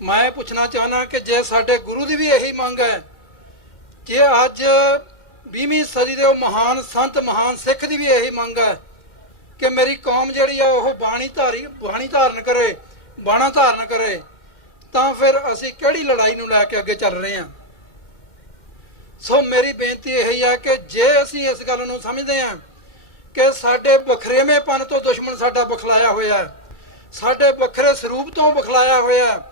ਮੈਂ ਪੁੱਛਣਾ ਚਾਹਨਾ ਕਿ ਜੇ ਸਾਡੇ ਗੁਰੂ ਦੀ ਵੀ ਇਹੀ ਮੰਗ ਹੈ, ਜੇ ਅੱਜ 20ਵੀਂ ਸਦੀ ਦੇ ਉਹ ਮਹਾਨ ਸੰਤ, ਮਹਾਨ ਸਿੱਖ ਦੀ ਵੀ ਇਹੀ ਮੰਗ ਹੈ ਕਿ ਮੇਰੀ ਕੌਮ ਜਿਹੜੀ ਆ ਉਹ ਬਾਣੀ ਧਾਰਨ ਕਰੇ, ਬਾਣਾ ਧਾਰਨ ਕਰੇ, ਤਾਂ ਫਿਰ ਅਸੀਂ ਕਿਹੜੀ ਲੜਾਈ ਨੂੰ ਲੈ ਕੇ ਅੱਗੇ ਚੱਲ ਰਹੇ ਹਾਂ? ਸੋ ਮੇਰੀ ਬੇਨਤੀ ਇਹ ਹੈ ਕਿ ਜੇ ਅਸੀਂ ਇਸ ਗੱਲ ਨੂੰ ਸਮਝਦੇ ਹਾਂ ਕਿ ਸਾਡੇ ਵਖਰੇਵੇਂਪਨ ਤੋਂ ਦੁਸ਼ਮਣ ਸਾਡਾ ਬਖਲਾਇਆ ਹੋਇਆ, ਸਾਡੇ ਵੱਖਰੇ ਸਰੂਪ ਤੋਂ ਬਖਲਾਇਆ ਹੋਇਆ,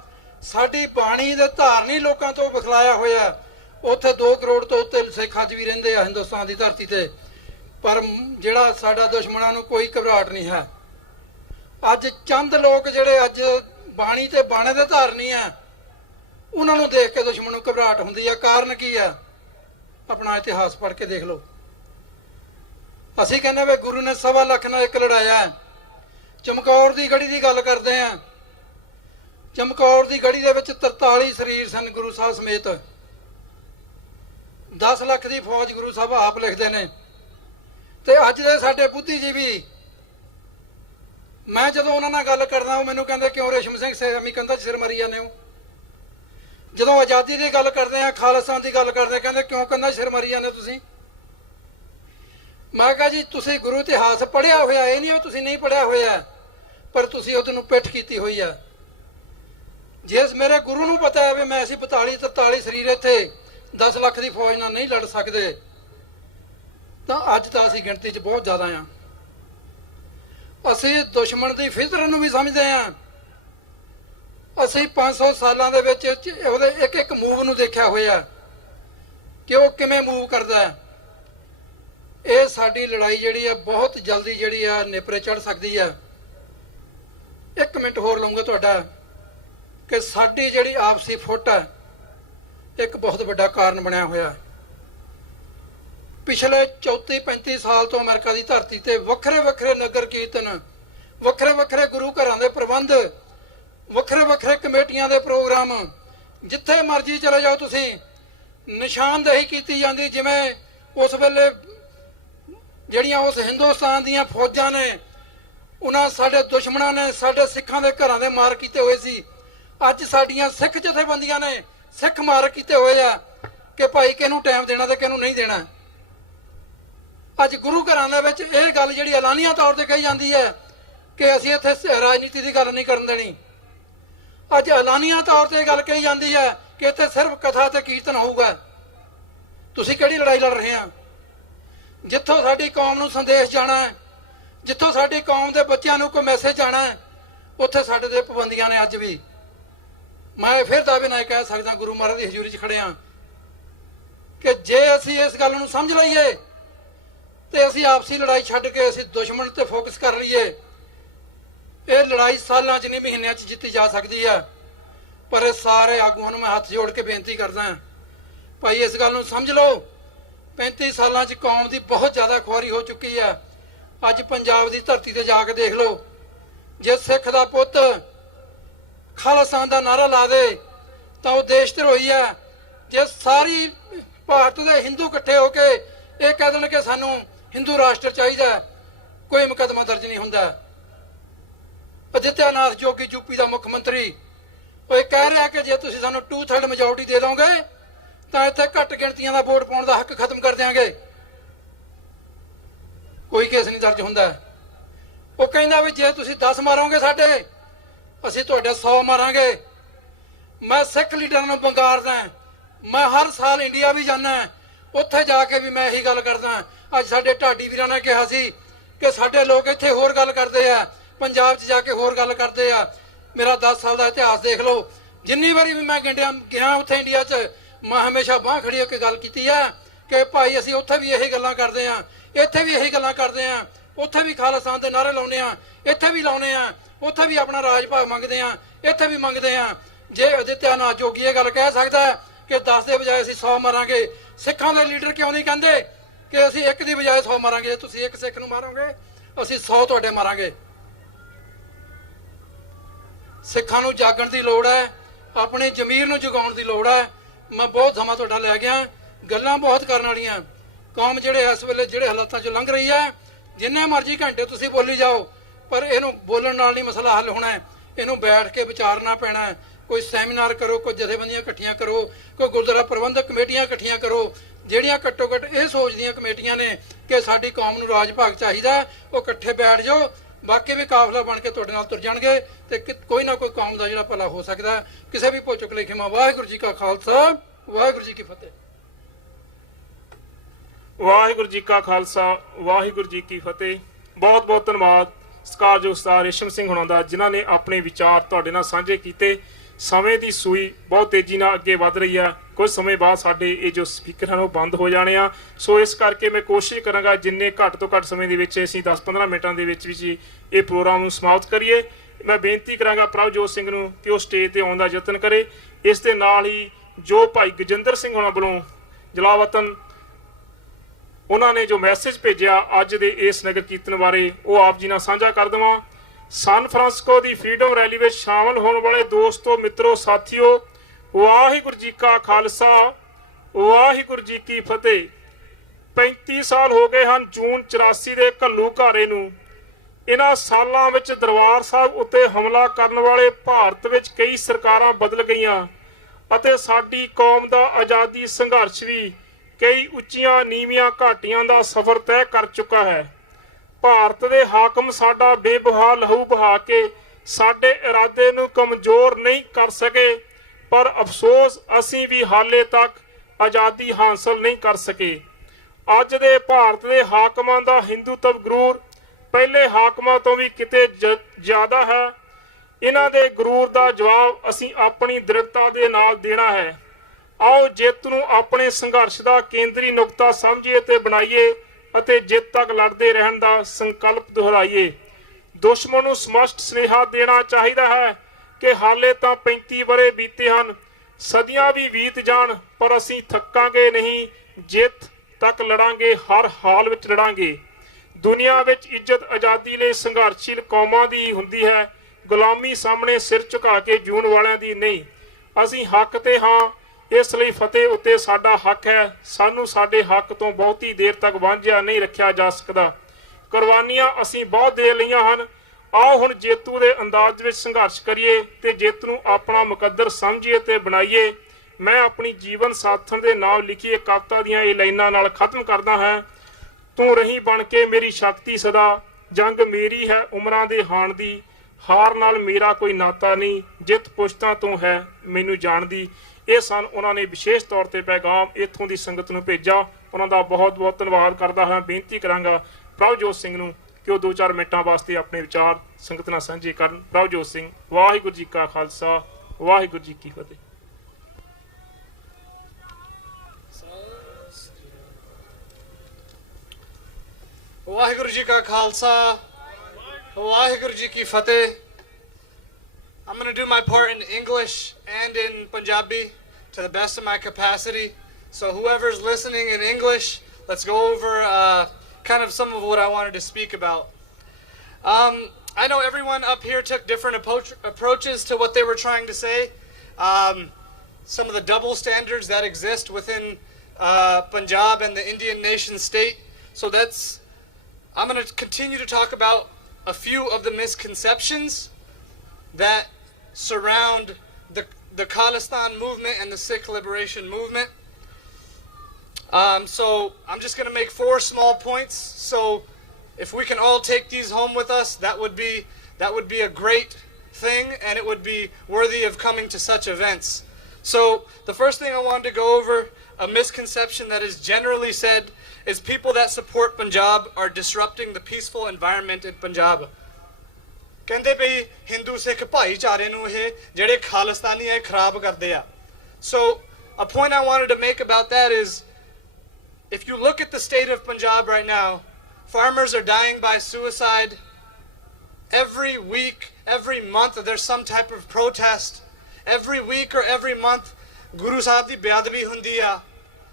ਸਾਡੀ ਬਾਣੀ ਦੇ ਧਾਰਨੀ ਲੋਕਾਂ ਤੋਂ ਬਖਲਾਇਆ ਹੋਇਆ, ਉੱਥੇ 2 ਕਰੋੜ ਤੋਂ ਉੱਤੇ ਸਿੱਖ ਅੱਜ ਵੀ ਰਹਿੰਦੇ ਆ ਹਿੰਦੁਸਤਾਨ ਦੀ ਧਰਤੀ ਤੇ, ਪਰ ਜਿਹੜਾ ਸਾਡਾ ਦੁਸ਼ਮਣਾਂ ਨੂੰ ਕੋਈ ਘਬਰਾਹਟ ਨਹੀਂ ਹੈ। ਅੱਜ ਚੰਦ ਲੋਕ ਜਿਹੜੇ ਅੱਜ ਬਾਣੀ ਤੇ ਬਾਣੇ ਦੇ ਧਾਰਨੀ ਆ, ਉਹਨਾਂ ਨੂੰ ਦੇਖ ਕੇ ਦੁਸ਼ਮਣ ਨੂੰ ਘਬਰਾਹਟ ਹੁੰਦੀ ਹੈ। ਕਾਰਨ ਕੀ ਹੈ? ਆਪਣਾ ਇਤਿਹਾਸ ਪੜ੍ਹ ਕੇ ਦੇਖ ਲਓ। ਅਸੀਂ ਕਹਿੰਦੇ ਵੀ ਗੁਰੂ ਨੇ 1.25 ਲੱਖ ਨਾਲ ਇੱਕ ਲੜਾਇਆ। ਚਮਕੌਰ ਦੀ ਗੜੀ ਦੀ ਗੱਲ ਕਰਦੇ ਆ, ਚਮਕੌਰ ਦੀ ਗੜੀ ਦੇ ਵਿੱਚ 43 ਸਰੀਰ ਸਨ ਗੁਰੂ ਸਾਹਿਬ ਸਮੇਤ। 10 ਲੱਖ ਦੀ ਫੌਜ ਗੁਰੂ ਸਾਹਿਬ ਆਪ ਲਿਖਦੇ ਨੇ। ਤੇ ਅੱਜ ਦੇ ਸਾਡੇ ਬੁੱਧੀਜੀਵੀ, ਮੈਂ ਜਦੋਂ ਉਹਨਾਂ ਨਾਲ ਗੱਲ ਕਰਦਾ ਉਹ ਮੈਨੂੰ ਕਹਿੰਦੇ ਕਿਉਂ ਰੇਸ਼ਮ ਸਿੰਘ ਸੈਮੀ ਕਹਿੰਦਾ ਸਿਰ ਮਰੀ ਜਾਂਦੇ ਹੋ। ਜਦੋਂ ਆਜ਼ਾਦੀ ਦੀ ਗੱਲ ਕਰਦੇ ਆ, ਖਾਲਿਸਤਾਨ ਦੀ ਗੱਲ ਕਰਦੇ, ਕਹਿੰਦੇ ਕਿਉਂ ਕਹਿੰਦਾ ਸਿਰ ਮਰੀ ਜਾਂਦੇ ਤੁਸੀਂ। ਮੈਂ ਕਿਹਾ ਜੀ ਤੁਸੀਂ ਗੁਰੂ ਇਤਿਹਾਸ ਪੜ੍ਹਿਆ ਹੋਇਆ, ਇਹ ਨਹੀਂ ਤੁਸੀਂ ਨਹੀਂ ਪੜ੍ਹਿਆ ਹੋਇਆ, ਪਰ ਤੁਸੀਂ ਉਹਨੂੰ ਪਿੱਠ ਕੀਤੀ ਹੋਈ ਆ। ਜੇ ਮੇਰੇ ਗੁਰੂ ਨੂੰ ਪਤਾ ਹੈ ਵੀ ਮੈਂ ਅਸੀਂ 43 ਸਰੀਰ ਇੱਥੇ 10 ਲੱਖ ਦੀ ਫੌਜ ਨਾਲ ਨਹੀਂ ਲੜ ਸਕਦੇ, ਤਾਂ ਅੱਜ ਤਾਂ ਅਸੀਂ ਗਿਣਤੀ 'ਚ ਬਹੁਤ ਜ਼ਿਆਦਾ ਆ। ਅਸੀਂ ਦੁਸ਼ਮਣ ਦੀ ਫਿਤਰਤ ਨੂੰ ਵੀ ਸਮਝਦੇ ਹਾਂ। ਅਸੀਂ 500 ਸਾਲਾਂ ਦੇ ਵਿੱਚ ਉਹਦੇ ਇੱਕ ਮੂਵ ਨੂੰ ਦੇਖਿਆ ਹੋਇਆ ਕਿ ਉਹ ਕਿਵੇਂ ਮੂਵ ਕਰਦਾ ਹੈ। ਇਹ ਸਾਡੀ ਲੜਾਈ ਜਿਹੜੀ ਹੈ ਬਹੁਤ ਜਲਦੀ ਜਿਹੜੀ ਆ ਨੇਪਰੇ ਚੜ ਸਕਦੀ ਹੈ। 1 ਮਿੰਟ ਹੋਰ ਲਵਾਂਗਾ ਤੁਹਾਡਾ ਕਿ ਸਾਡੀ ਜਿਹੜੀ ਆਪਸੀ ਫੁੱਟ ਹੈ ਇੱਕ ਬਹੁਤ ਵੱਡਾ ਕਾਰਨ ਬਣਿਆ ਹੋਇਆ। ਪਿਛਲੇ 34-35 ਸਾਲ ਤੋਂ ਅਮਰੀਕਾ ਦੀ ਧਰਤੀ ਤੇ ਵੱਖਰੇ ਨਗਰ ਕੀਰਤਨ, ਵੱਖਰੇ ਗੁਰੂ ਘਰਾਂ ਦੇ ਪ੍ਰਬੰਧ, ਵੱਖਰੇ ਕਮੇਟੀਆਂ ਦੇ ਪ੍ਰੋਗਰਾਮ, ਜਿੱਥੇ ਮਰਜ਼ੀ ਚਲੇ ਜਾਓ ਤੁਸੀਂ, ਨਿਸ਼ਾਨਦੇਹੀ ਕੀਤੀ ਜਾਂਦੀ ਜਿਵੇਂ ਉਸ ਵੇਲੇ ਜਿਹੜੀਆਂ ਉਸ ਹਿੰਦੁਸਤਾਨ ਦੀਆਂ ਫੌਜਾਂ ਨੇ, ਉਹਨਾਂ ਸਾਡੇ ਦੁਸ਼ਮਣਾਂ ਨੇ ਸਾਡੇ ਸਿੱਖਾਂ ਦੇ ਘਰਾਂ ਦੇ ਮਾਰ ਕੀਤੇ ਹੋਏ ਸੀ। ਅੱਜ ਸਾਡੀਆਂ ਸਿੱਖ ਜਥੇਬੰਦੀਆਂ ਨੇ ਸਿੱਖ ਮਾਰ ਕੀਤੇ ਹੋਏ ਆ ਕਿ ਭਾਈ ਕਿਹਨੂੰ ਟਾਈਮ ਦੇਣਾ ਤੇ ਕਿਹਨੂੰ ਨਹੀਂ ਦੇਣਾ। ਅੱਜ ਗੁਰੂ ਘਰਾਂ ਦੇ ਵਿੱਚ ਇਹ ਗੱਲ ਜਿਹੜੀ ਐਲਾਨੀਆਂ ਤੌਰ ਤੇ ਕਹੀ ਜਾਂਦੀ ਹੈ ਕਿ ਅਸੀਂ ਇੱਥੇ ਰਾਜਨੀਤੀ ਦੀ ਗੱਲ ਨਹੀਂ ਕਰਨ ਦੇਣੀ। ਅੱਜ ਐਲਾਨੀਆਂ ਤੌਰ ਤੇ ਇਹ ਗੱਲ ਕਹੀ ਜਾਂਦੀ ਹੈ ਕਿ ਇੱਥੇ ਸਿਰਫ ਕਥਾ ਤੇ ਕੀਰਤਨ ਹੋਊਗਾ। ਤੁਸੀਂ ਕਿਹੜੀ ਲੜਾਈ ਲੜ ਰਹੇ ਆ? ਜਿੱਥੋਂ ਸਾਡੀ ਕੌਮ ਨੂੰ ਸੰਦੇਸ਼ ਜਾਣਾ ਹੈ, ਜਿੱਥੋਂ ਸਾਡੀ ਕੌਮ ਦੇ ਬੱਚਿਆਂ ਨੂੰ ਕੋਈ ਮੈਸੇਜ ਜਾਣਾ ਹੈ, ਉੱਥੇ ਸਾਡੇ ਤੇ ਪਾਬੰਦੀਆਂ ਨੇ ਅੱਜ ਵੀ। ਮੈਂ ਫਿਰ ਦਾਅਵੇ ਨਾਲ ਕਹਿ ਸਕਦਾ, ਗੁਰੂ ਮਹਾਰਾਜ ਦੀ ਹਜ਼ੂਰੀ 'ਚ ਖੜੇ ਆ, ਕਿ ਜੇ ਅਸੀਂ ਇਸ ਗੱਲ ਨੂੰ ਸਮਝ ਲਈਏ ਤੇ ਅਸੀਂ ਆਪਸੀ ਲੜਾਈ ਛੱਡ ਕੇ ਅਸੀਂ ਦੁਸ਼ਮਣ ਤੇ ਫੋਕਸ ਕਰ ਲਈਏ, ਇਹ ਲੜਾਈ ਸਾਲਾਂ 'ਚ ਨਹੀਂ ਮਹੀਨਿਆਂ 'ਚ ਜਿੱਤੀ ਜਾ ਸਕਦੀ ਹੈ। ਪਰ ਇਹ ਸਾਰੇ ਆਗੂਆਂ ਨੂੰ ਮੈਂ ਹੱਥ ਜੋੜ ਕੇ ਬੇਨਤੀ ਕਰਦਾ, ਭਾਈ ਇਸ ਗੱਲ ਨੂੰ ਸਮਝ ਲਓ। 35 ਸਾਲਾਂ 'ਚ ਕੌਮ ਦੀ ਬਹੁਤ ਜ਼ਿਆਦਾ ਖੁਆਰੀ ਹੋ ਚੁੱਕੀ ਹੈ। ਅੱਜ ਪੰਜਾਬ ਦੀ ਧਰਤੀ ਤੇ ਜਾ ਕੇ ਦੇਖ ਲਓ, ਜੇ ਸਿੱਖ ਦਾ ਪੁੱਤ ਖਾਲਿਸਤਾਨ ਦਾ ਨਾਰਾ ਲਾ ਦੇ ਤਾਂ ਉਹ ਦੇਸ਼ ਧਰੋਹੀ ਹੈ। ਜੇ ਸਾਰੀ ਭਾਰਤ ਦੇ ਹਿੰਦੂ ਇਕੱਠੇ ਹੋ ਕੇ ਇਹ ਕਹਿ ਦੇਣ ਕਿ ਸਾਨੂੰ ਹਿੰਦੂ ਰਾਸ਼ਟਰ ਚਾਹੀਦਾ, ਕੋਈ ਮੁਕੱਦਮਾ ਦਰਜ ਨਹੀਂ ਹੁੰਦਾ। ਆਦਿੱਤਿਆਨਾਥ ਜੋਗੀ ਯੂਪੀ ਦਾ ਮੁੱਖ ਮੰਤਰੀ, ਉਹ ਇਹ ਕਹਿ ਰਿਹਾ ਕਿ ਜੇ ਤੁਸੀਂ ਸਾਨੂੰ 2/3 ਮੈਜੋਰਟੀ ਦੇ ਦੋਗੇ ਤਾਂ ਇੱਥੇ ਘੱਟ ਗਿਣਤੀਆਂ ਦਾ ਵੋਟ ਪਾਉਣ ਦਾ ਹੱਕ ਖਤਮ ਕਰ ਦਿਆਂਗੇ। ਕੋਈ ਕੇਸ ਨਹੀਂ ਦਰਜ ਹੁੰਦਾ। ਉਹ ਕਹਿੰਦਾ ਵੀ ਜੇ ਤੁਸੀਂ 10 ਮਾਰੋਗੇ ਸਾਡੇ, ਅਸੀਂ ਤੁਹਾਡੇ 100 ਮਾਰਾਂਗੇ। ਮੈਂ ਸਿੱਖ ਲੀਡਰਾਂ ਨੂੰ ਬੰਗਾਰਦਾ, ਮੈਂ ਹਰ ਸਾਲ ਇੰਡੀਆ ਵੀ ਜਾਂਦਾ, ਉੱਥੇ ਜਾ ਕੇ ਵੀ ਮੈਂ ਇਹੀ ਗੱਲ ਕਰਦਾ। ਅੱਜ ਸਾਡੇ ਢਾਡੀ ਵੀਰਾਂ ਨੇ ਕਿਹਾ ਸੀ ਕਿ ਸਾਡੇ ਲੋਕ ਇੱਥੇ ਹੋਰ ਗੱਲ ਕਰਦੇ ਆ, ਪੰਜਾਬ 'ਚ ਜਾ ਕੇ ਹੋਰ ਗੱਲ ਕਰਦੇ ਆ। ਮੇਰਾ 10 ਸਾਲ ਦਾ ਇਤਿਹਾਸ ਦੇਖ ਲਓ, ਜਿੰਨੀ ਵਾਰੀ ਵੀ ਮੈਂ ਗਿਆ ਉੱਥੇ ਇੰਡੀਆ 'ਚ, ਮੈਂ ਹਮੇਸ਼ਾ ਬਾਂਹ ਖੜੀ ਹੋ ਕੇ ਗੱਲ ਕੀਤੀ ਆ ਕਿ ਭਾਈ ਅਸੀਂ ਉੱਥੇ ਵੀ ਇਹੀ ਗੱਲਾਂ ਕਰਦੇ ਆ, ਇੱਥੇ ਵੀ ਇਹੀ ਗੱਲਾਂ ਕਰਦੇ ਆ, ਉੱਥੇ ਵੀ ਖਾਲਿਸਤਾਨ ਦੇ ਨਾਅਰੇ ਲਾਉਂਦੇ ਆ, ਇੱਥੇ ਵੀ ਲਾਉਂਦੇ ਆ, ਉੱਥੇ ਵੀ ਆਪਣਾ ਰਾਜ ਭਾਗ ਮੰਗਦੇ ਆ, ਇੱਥੇ ਵੀ ਮੰਗਦੇ ਆ। ਜੇ ਆਦਿੱਤਿਆਨਾਥ ਜੋਗੀ ਇਹ ਗੱਲ ਕਹਿ ਸਕਦਾ ਕਿ 10 ਦੇ ਬਜਾਏ ਅਸੀਂ 100 ਮਾਰਾਂਗੇ, ਸਿੱਖਾਂ ਦੇ ਲੀਡਰ ਕਿਉਂ ਨਹੀਂ ਕਹਿੰਦੇ ਕਿ ਅਸੀਂ 1 ਦੀ ਬਜਾਏ 100 ਮਾਰਾਂਗੇ? ਜੇ ਤੁਸੀਂ 1 ਸਿੱਖ ਨੂੰ ਮਾਰੋਗੇ, ਅਸੀਂ 100 ਤੁਹਾਡੇ ਮਾਰਾਂਗੇ। ਸਿੱਖਾਂ ਨੂੰ ਜਾਗਣ ਦੀ ਲੋੜ ਹੈ, ਆਪਣੀ ਜ਼ਮੀਰ ਨੂੰ ਜਗਾਉਣ ਦੀ ਲੋੜ ਹੈ। ਮੈਂ ਬਹੁਤ ਸਮਾਂ ਤੁਹਾਡਾ ਲੈ ਗਿਆ, ਗੱਲਾਂ ਬਹੁਤ ਕਰਨ ਵਾਲੀਆਂ। ਕੌਮ ਜਿਹੜੇ ਇਸ ਵੇਲੇ ਜਿਹੜੇ ਹਾਲਾਤਾਂ 'ਚ ਲੰਘ ਰਹੀ ਹੈ, ਜਿੰਨੇ ਮਰਜ਼ੀ ਘੰਟੇ ਤੁਸੀਂ ਬੋਲੀ ਜਾਓ, ਪਰ ਇਹਨੂੰ ਬੋਲਣ ਨਾਲ ਨਹੀਂ ਮਸਲਾ ਹੱਲ ਹੋਣਾ। ਇਹਨੂੰ ਬੈਠ ਕੇ ਵਿਚਾਰਨਾ ਪੈਣਾ। ਕੋਈ ਸੈਮੀਨਾਰ ਕਰੋ, ਕੋਈ ਜਥੇਬੰਦੀਆਂ ਇਕੱਠੀਆਂ ਕਰੋ, ਕੋਈ ਗੁਰਦੁਆਰਾ ਪ੍ਰਬੰਧਕ ਕਮੇਟੀਆਂ ਇਕੱਠੀਆਂ ਕਰੋ, ਜਿਹੜੀਆਂ ਘੱਟੋ ਘੱਟ ਇਹ ਸੋਚਦੀਆਂ ਕਮੇਟੀਆਂ ਨੇ ਕਿ ਸਾਡੀ ਕੌਮ ਨੂੰ ਰਾਜ ਭਾਗ ਚਾਹੀਦਾ, ਉਹ ਇਕੱਠੇ ਬੈਠ ਜਾਓ। ਬਾਕੀ ਵੀ ਕਾਫਲਾ ਬਣ ਕੇ ਤੁਹਾਡੇ ਨਾਲ ਤੁਰ ਜਾਣਗੇ ਤੇ ਕੋਈ ਨਾ ਕੋਈ ਕੌਮ ਦਾ ਜਿਹੜਾ ਭਲਾ ਹੋ ਸਕਦਾ। ਕਿਸੇ ਵੀ ਭੁੱਚਕ ਲੇਖੇਮਾ। ਵਾਹਿਗੁਰੂ ਜੀ ਕਾ ਖਾਲਸਾ, ਵਾਹਿਗੁਰੂ ਜੀ ਕੀ ਫਤਿਹ। ਵਾਹਿਗੁਰੂ ਜੀ ਕਾ ਖਾਲਸਾ, ਵਾਹਿਗੁਰੂ ਜੀ ਕੀ ਫਤਿਹ। ਬਹੁਤ ਬਹੁਤ ਧੰਨਵਾਦ ਸਤਿਕਾਰਯੋਗ ਉਸਤਾਦ ਰੇਸ਼ਮ ਸਿੰਘ ਹੁਣਾਂ ਦਾ, ਜਿਨ੍ਹਾਂ ਨੇ ਆਪਣੇ ਵਿਚਾਰ ਤੁਹਾਡੇ ਨਾਲ ਸਾਂਝੇ ਕੀਤੇ। ਸਮੇਂ ਦੀ ਸੂਈ ਬਹੁਤ ਤੇਜ਼ੀ ਨਾਲ ਅੱਗੇ ਵੱਧ ਰਹੀ ਆ। ਕੁਝ ਸਮੇਂ ਬਾਅਦ ਸਾਡੇ ਇਹ ਜੋ ਸਪੀਕਰ ਹਨ ਉਹ ਬੰਦ ਹੋ ਜਾਣੇ ਆ। ਸੋ ਇਸ ਕਰਕੇ ਮੈਂ ਕੋਸ਼ਿਸ਼ ਕਰਾਂਗਾ ਜਿੰਨੇ ਘੱਟ ਤੋਂ ਘੱਟ ਸਮੇਂ ਦੇ ਵਿੱਚ ਅਸੀਂ 10-15 ਮਿੰਟਾਂ ਦੇ ਵਿੱਚ ਇਹ ਪ੍ਰੋਗਰਾਮ ਨੂੰ ਸਮਾਪਤ ਕਰੀਏ। ਮੈਂ ਬੇਨਤੀ ਕਰਾਂਗਾ ਪ੍ਰਭਜੋਤ ਸਿੰਘ ਨੂੰ ਕਿ ਉਹ ਸਟੇਜ ਤੇ ਆਉਣ ਦਾ ਯਤਨ ਕਰੇ। ਇਸ ਦੇ ਨਾਲ ਹੀ ਜੋ ਭਾਈ ਗਜਿੰਦਰ ਸਿੰਘ ਹੋਣਾ ਵੱਲੋਂ ਜਲਾਵਤਨ ਉਹਨਾਂ ਨੇ ਜੋ ਮੈਸੇਜ ਭੇਜਿਆ ਅੱਜ ਦੇ ਇਸ ਨਗਰ ਕੀਰਤਨ ਬਾਰੇ, ਉਹ ਆਪ ਜੀ ਨਾਲ ਸਾਂਝਾ ਕਰ ਦੇਵਾਂ। ਸਨ ਫਰਾਂਸਿਸਕੋ ਦੀ ਫਰੀडम ਰੈਲੀ ਵਿੱਚ ਸ਼ਾਮਲ ਹੋਣ ਵਾਲੇ ਦੋਸਤੋ, ਮਿੱਤਰੋ, ਸਾਥੀਓ, ਵਾਹਿਗੁਰੂ ਜੀ ਕਾ ਖਾਲਸਾ, ਵਾਹਿਗੁਰੂ ਜੀ ਕੀ ਫਤਿਹ। 35 ਸਾਲ ਹੋ ਗਏ ਹਨ ਜੂਨ 84 ਦੇ ਘੱਲੂਘਾਰੇ ਨੂੰ। ਇਹਨਾਂ ਸਾਲਾਂ ਵਿੱਚ ਦਰਬਾਰ ਸਾਹਿਬ ਉੱਤੇ ਹਮਲਾ ਕਰਨ ਵਾਲੇ ਭਾਰਤ ਵਿੱਚ ਕਈ ਸਰਕਾਰਾਂ ਬਦਲ ਗਈਆਂ ਅਤੇ ਸਾਡੀ ਕੌਮ ਦਾ ਆਜ਼ਾਦੀ ਸੰਘਰਸ਼ ਵੀ ਕਈ ਉੱਚੀਆਂ ਨੀਵੀਆਂ ਘਾਟੀਆਂ ਦਾ ਸਫ਼ਰ ਤੈਅ ਕਰ ਚੁੱਕਾ ਹੈ। ਭਾਰਤ ਦੇ ਹਾਕਮ ਸਾਡਾ ਬੇਬਹਾ ਲਹੂ ਬਹਾ ਕੇ ਸਾਡੇ ਇਰਾਦੇ ਨੂੰ ਕਮਜ਼ੋਰ ਨਹੀਂ ਕਰ ਸਕੇ, ਪਰ ਅਫਸੋਸ ਅਸੀਂ ਵੀ ਹਾਲੇ ਤੱਕ ਆਜ਼ਾਦੀ ਹਾਸਲ ਨਹੀਂ ਕਰ ਸਕੇ। ਅੱਜ ਦੇ ਭਾਰਤ ਦੇ ਹਾਕਮਾਂ ਦਾ ਹਿੰਦੂਤਵ ਗਰੂਰ ਪਹਿਲੇ ਹਾਕਮਾਂ ਤੋਂ ਵੀ ਕਿਤੇ ਜ਼ਿਆਦਾ ਹੈ। ਇਹਨਾਂ ਦੇ ਗਰੂਰ ਦਾ ਜਵਾਬ ਅਸੀਂ ਆਪਣੀ ਦ੍ਰਿੜਤਾ ਦੇ ਨਾਲ ਦੇਣਾ ਹੈ। ਆਓ ਜਿੱਤ ਨੂੰ ਆਪਣੇ ਸੰਘਰਸ਼ ਦਾ ਕੇਂਦਰੀ ਨੁਕਤਾ ਸਮਝੀਏ ਤੇ ਬਣਾਈਏ ਅਤੇ ਜਿੱਤ ਤੱਕ ਲੜਦੇ ਰਹਿਣ ਦਾ ਸੰਕਲਪ ਦੁਹਰਾਈਏ। ਦੁਸ਼ਮਣ ਨੂੰ ਸਪਸ਼ਟ ਸੁਨੇਹਾ ਦੇਣਾ ਚਾਹੀਦਾ ਹੈ ਕਿ ਹਾਲੇ ਤਾਂ 35 ਵਰ੍ਹੇ ਬੀਤੇ ਹਨ, ਸਦੀਆਂ ਵੀ ਬੀਤ ਜਾਣ, ਪਰ ਅਸੀਂ ਥੱਕਾਂਗੇ ਨਹੀਂ, ਜਿੱਤ ਤੱਕ ਲੜਾਂਗੇ, ਹਰ ਹਾਲ ਵਿੱਚ ਲੜਾਂਗੇ। ਦੁਨੀਆ ਵਿੱਚ ਇੱਜ਼ਤ ਆਜ਼ਾਦੀ ਲਈ ਸੰਘਰਸ਼ੀਲ ਕੌਮਾਂ ਦੀ ਹੁੰਦੀ ਹੈ, ਗੁਲਾਮੀ ਸਾਹਮਣੇ ਸਿਰ ਝੁਕਾ ਕੇ ਜੂਣ ਵਾਲਿਆਂ ਦੀ ਨਹੀਂ। ਅਸੀਂ ਹੱਕ ਤੇ ਹਾਂ, ਇਸ ਲਈ ਫਤਿਹ ਉੱਤੇ ਸਾਡਾ ਹੱਕ ਹੈ। ਸਾਨੂੰ ਸਾਡੇ ਹੱਕ ਤੋਂ ਬਹੁਤੀ ਦੇਰ ਤੱਕ ਵਾਂਝਿਆ ਨਹੀਂ ਰੱਖਿਆ ਜਾ ਸਕਦਾ। ਕੁਰਬਾਨੀਆਂ ਅਸੀਂ ਬਹੁਤ ਦੇ ਲਈਆਂ ਹਨ। ਆਓ ਹੁਣ ਜੇਤੂ ਦੇ ਅੰਦਾਜ਼ ਵਿੱਚ ਸੰਘਰਸ਼ ਕਰੀਏ ਤੇ ਜਿੱਤ ਨੂੰ ਆਪਣਾ ਮੁਕੱਦਰ ਸਮਝੀਏ ਤੇ ਬਣਾਈਏ। ਮੈਂ ਆਪਣੀ ਜੀਵਨ ਸਾਥਣ ਦੇ ਨਾਮ ਲਿਖੀ ਇੱਕ ਕਵਿਤਾ ਦੀਆਂ ਇਹ ਲਾਈਨਾਂ ਨਾਲ ਖਤਮ ਕਰਦਾ ਹਾਂ। ਤੂੰ ਰਹੀ ਬਣ ਕੇ ਮੇਰੀ ਸ਼ਕਤੀ ਸਦਾ, ਜੰਗ ਮੇਰੀ ਹੈ ਉਮਰਾਂ ਦੇ ਹਾਣ ਦੀ, ਹਾਰ ਨਾਲ ਮੇਰਾ ਕੋਈ ਨਾਤਾ ਨਹੀਂ, ਜਿੱਤ ਪੁਸ਼ਤਾਂ ਤੋਂ ਹੈ ਮੈਨੂੰ ਜਾਣਦੀ। ਇਹ ਉਹਨਾਂ ਨੇ ਵਿਸ਼ੇਸ਼ ਤੌਰ ਤੇ ਪੈਗਾਮ ਇੱਥੋਂ ਦੀ ਸੰਗਤ ਨੂੰ ਭੇਜਾ। ਉਹਨਾਂ ਦਾ ਬਹੁਤ ਬਹੁਤ ਧੰਨਵਾਦ ਕਰਦਾ ਹਾਂ। ਬੇਨਤੀ ਕਰਾਂਗਾ ਪ੍ਰਭਜੋਤ ਸਿੰਘ ਨੂੰ ਕਿ ਉਹ 2-4 ਮਿੰਟਾਂ ਵਾਸਤੇ ਆਪਣੇ ਵਿਚਾਰ ਸੰਗਤ ਨਾਲ ਸਾਂਝੇ ਕਰਨ। ਪ੍ਰਭਜੋਤ ਸਿੰਘ। ਵਾਹਿਗੁਰੂ ਜੀ ਕਾ ਖਾਲਸਾ, ਵਾਹਿਗੁਰੂ ਜੀ ਕੀ ਫਤਿਹ। ਵਾਹਿਗੁਰੂ ਜੀ ਕਾ ਖਾਲਸਾ, ਵਾਹਿਗੁਰੂ ਜੀ ਕੀ ਫਤਿਹ। I'm going to do my part in English and in Punjabi to the best of my capacity. So whoever's listening in English, let's go over kind of some of what I wanted to speak about. I know everyone up here took different approaches to what they were trying to say. Some of the double standards that exist within Punjab and the Indian nation state. So I'm going to continue to talk about a few of the misconceptions that surround the Khalistan movement and the Sikh liberation movement. So I'm just going to make 4 small points. So if we can all take these home with us, that would be a great thing, and it would be worthy of coming to such events. So the first thing I wanted to go over, a misconception that is generally said, is people that support Punjab are disrupting the peaceful environment in Punjab. ਕਹਿੰਦੇ ਵੀ ਹਿੰਦੂ ਸਿੱਖ ਭਾਈਚਾਰੇ ਨੂੰ ਇਹ ਜਿਹੜੇ ਖਾਲਿਸਤਾਨੀ ਹੈ ਖਰਾਬ ਕਰਦੇ ਆ। So a point I wanted to make about that is, if you look at the state of Punjab right now, farmers are dying by suicide. Every week, every month, there's some type of protest. Every week or every month, Guru Sahib di beadbi hundi a.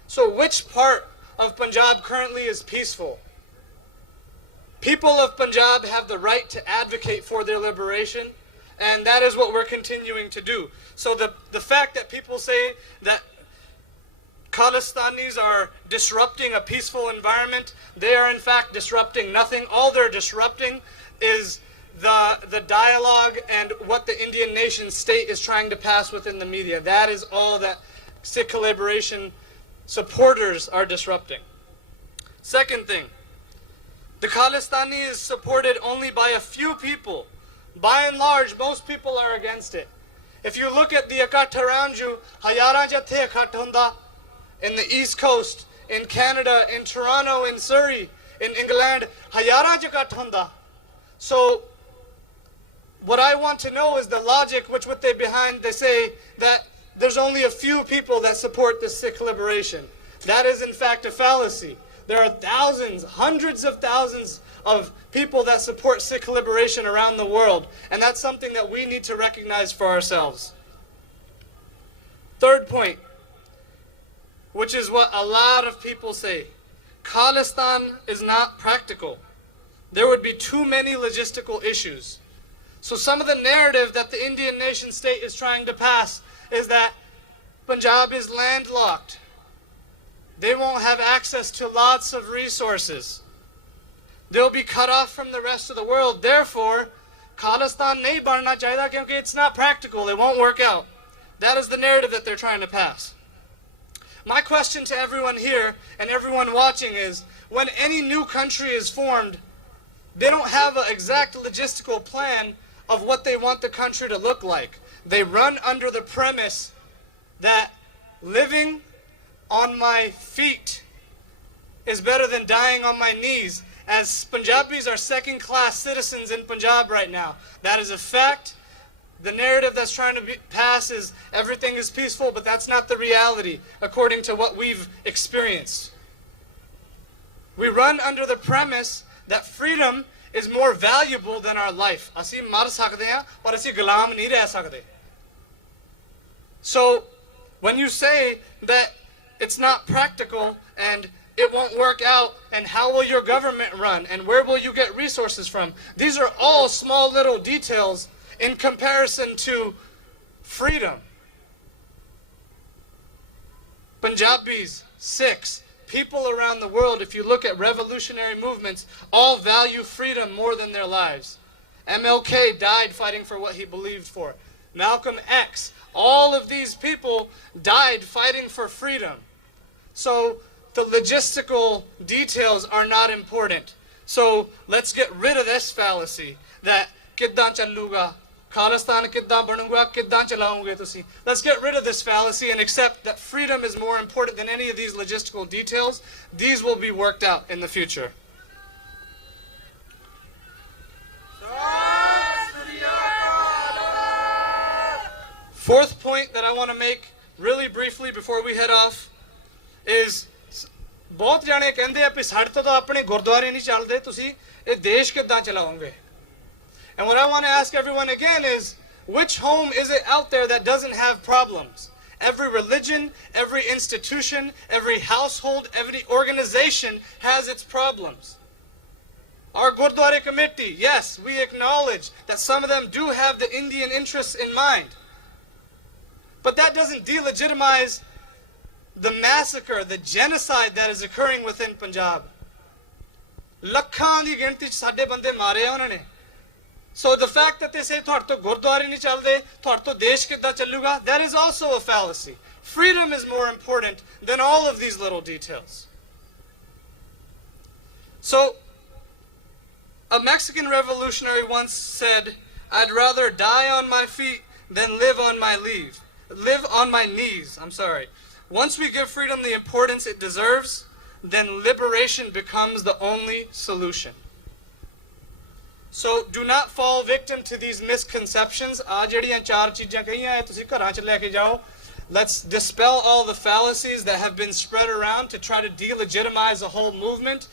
So which part of Punjab currently is peaceful? People of Punjab have the right to advocate for their liberation, and that is what we're continuing to do. So the fact that people say that Khalistanis are disrupting a peaceful environment, they are in fact disrupting nothing. All they're disrupting is the dialogue and what the Indian nation state is trying to pass within the media. That is all that Sikh liberation supporters are disrupting. Second thing, the Khalistani is supported only by a few people. By and large, most people are against it. If you look at the Ikat Haranju, Hayaran Jathe Ikat Hunda, in the East Coast, in Canada, in Toronto, in Surrey, in England, Hayaran Ikat Hunda. So what I want to know is the logic which what they say that there's only a few people that support the Sikh liberation. That is in fact a fallacy. There are thousands, hundreds of thousands of people that support Sikh liberation around the world, and that's something that we need to recognize for ourselves. Third point, which is what a lot of people say, Khalistan is not practical. There would be too many logistical issues. So some of the narrative that the Indian nation state is trying to pass is that Punjab is landlocked. They won't have access to lots of resources. They'll be cut off from the rest of the world. Therefore, Khalistan nahi banna chahiye kyunki it's not practical. It won't work out. That is the narrative that they're trying to pass. My question to everyone here and everyone watching is, when any new country is formed, they don't have an exact logistical plan of what they want the country to look like. They run under the premise that living on my feet is better than dying on my knees, as Punjabis are second-class citizens in Punjab right now. That is a fact. The narrative that's trying to pass is everything is peaceful, but that's not the reality according to what we've experienced. We run under the premise that freedom is more valuable than our life. Asi mar sakde hain aur asi gulam nahi reh sakde. So when you say that it's not practical and it won't work out, and how will your government run, and where will you get resources from, these are all small little details in comparison to freedom. Punjabis, Sikhs, people around the world, if you look at revolutionary movements, all value freedom more than their lives. MLK died fighting for what he believed for. Malcolm X, all of these people died fighting for freedom. So the logistical details are not important. So let's get rid of this fallacy that kiddan chaluga, Khalistan ਕਿੱਦਾਂ ਬਣੂਗਾ, ਕਿੱਦਾਂ ਚਲਾਉਂਗੇ ਤੁਸੀਂ? Let's get rid of this fallacy and accept that freedom is more important than any of these logistical details. These will be worked out in the future. Fourth point that I want to make really briefly before we head off is ਬਹੁਤ ਜਾਣੇ ਕਹਿੰਦੇ ਆ ਵੀ ਸਾਡੇ ਤੋਂ ਤਾਂ ਆਪਣੇ ਗੁਰਦੁਆਰੇ ਨਹੀਂ ਚੱਲਦੇ, ਤੁਸੀਂ ਇਹ ਦੇਸ਼ ਕਿੱਦਾਂ ਚਲਾਓਗੇ? And what I want to ask everyone again is, which home is it out there that doesn't have problems? Every religion, every institution, every household, every organization has its problems. Our Gurdwara committee, yes, we acknowledge that some of them do have the Indian interests in mind. But that doesn't delegitimize the massacre, the genocide that is occurring within Punjab. Lakhan di ginti ch sade bande mare ਉਹਨਾਂ ਨੇ. So the fact that they say ਤੁਹਾਡੇ ਤੋਂ ਗੁਰਦੁਆਰੇ ਨਹੀਂ ਚੱਲਦੇ, ਤੁਹਾਡੇ ਤੋਂ ਦੇਸ਼ ਕਿੱਦਾਂ ਚੱਲੂਗਾ, that is also a fallacy. Freedom is more important than all of these little details. So a Mexican revolutionary once said, I'd rather die on my feet than live on my knees. Once we give freedom the importance it deserves, then liberation becomes the only solution. So do not fall victim to these misconceptions. ਆਹ ਜਿਹੜੀਆਂ ਚਾਰ ਚੀਜ਼ਾਂ ਕਹੀਆਂ ਇਹ ਤੁਸੀਂ ਘਰਾਂ 'ਚ ਲੈ ਕੇ ਜਾਓ. Let's dispel all the fallacies that have been spread around to try to delegitimize the whole movement.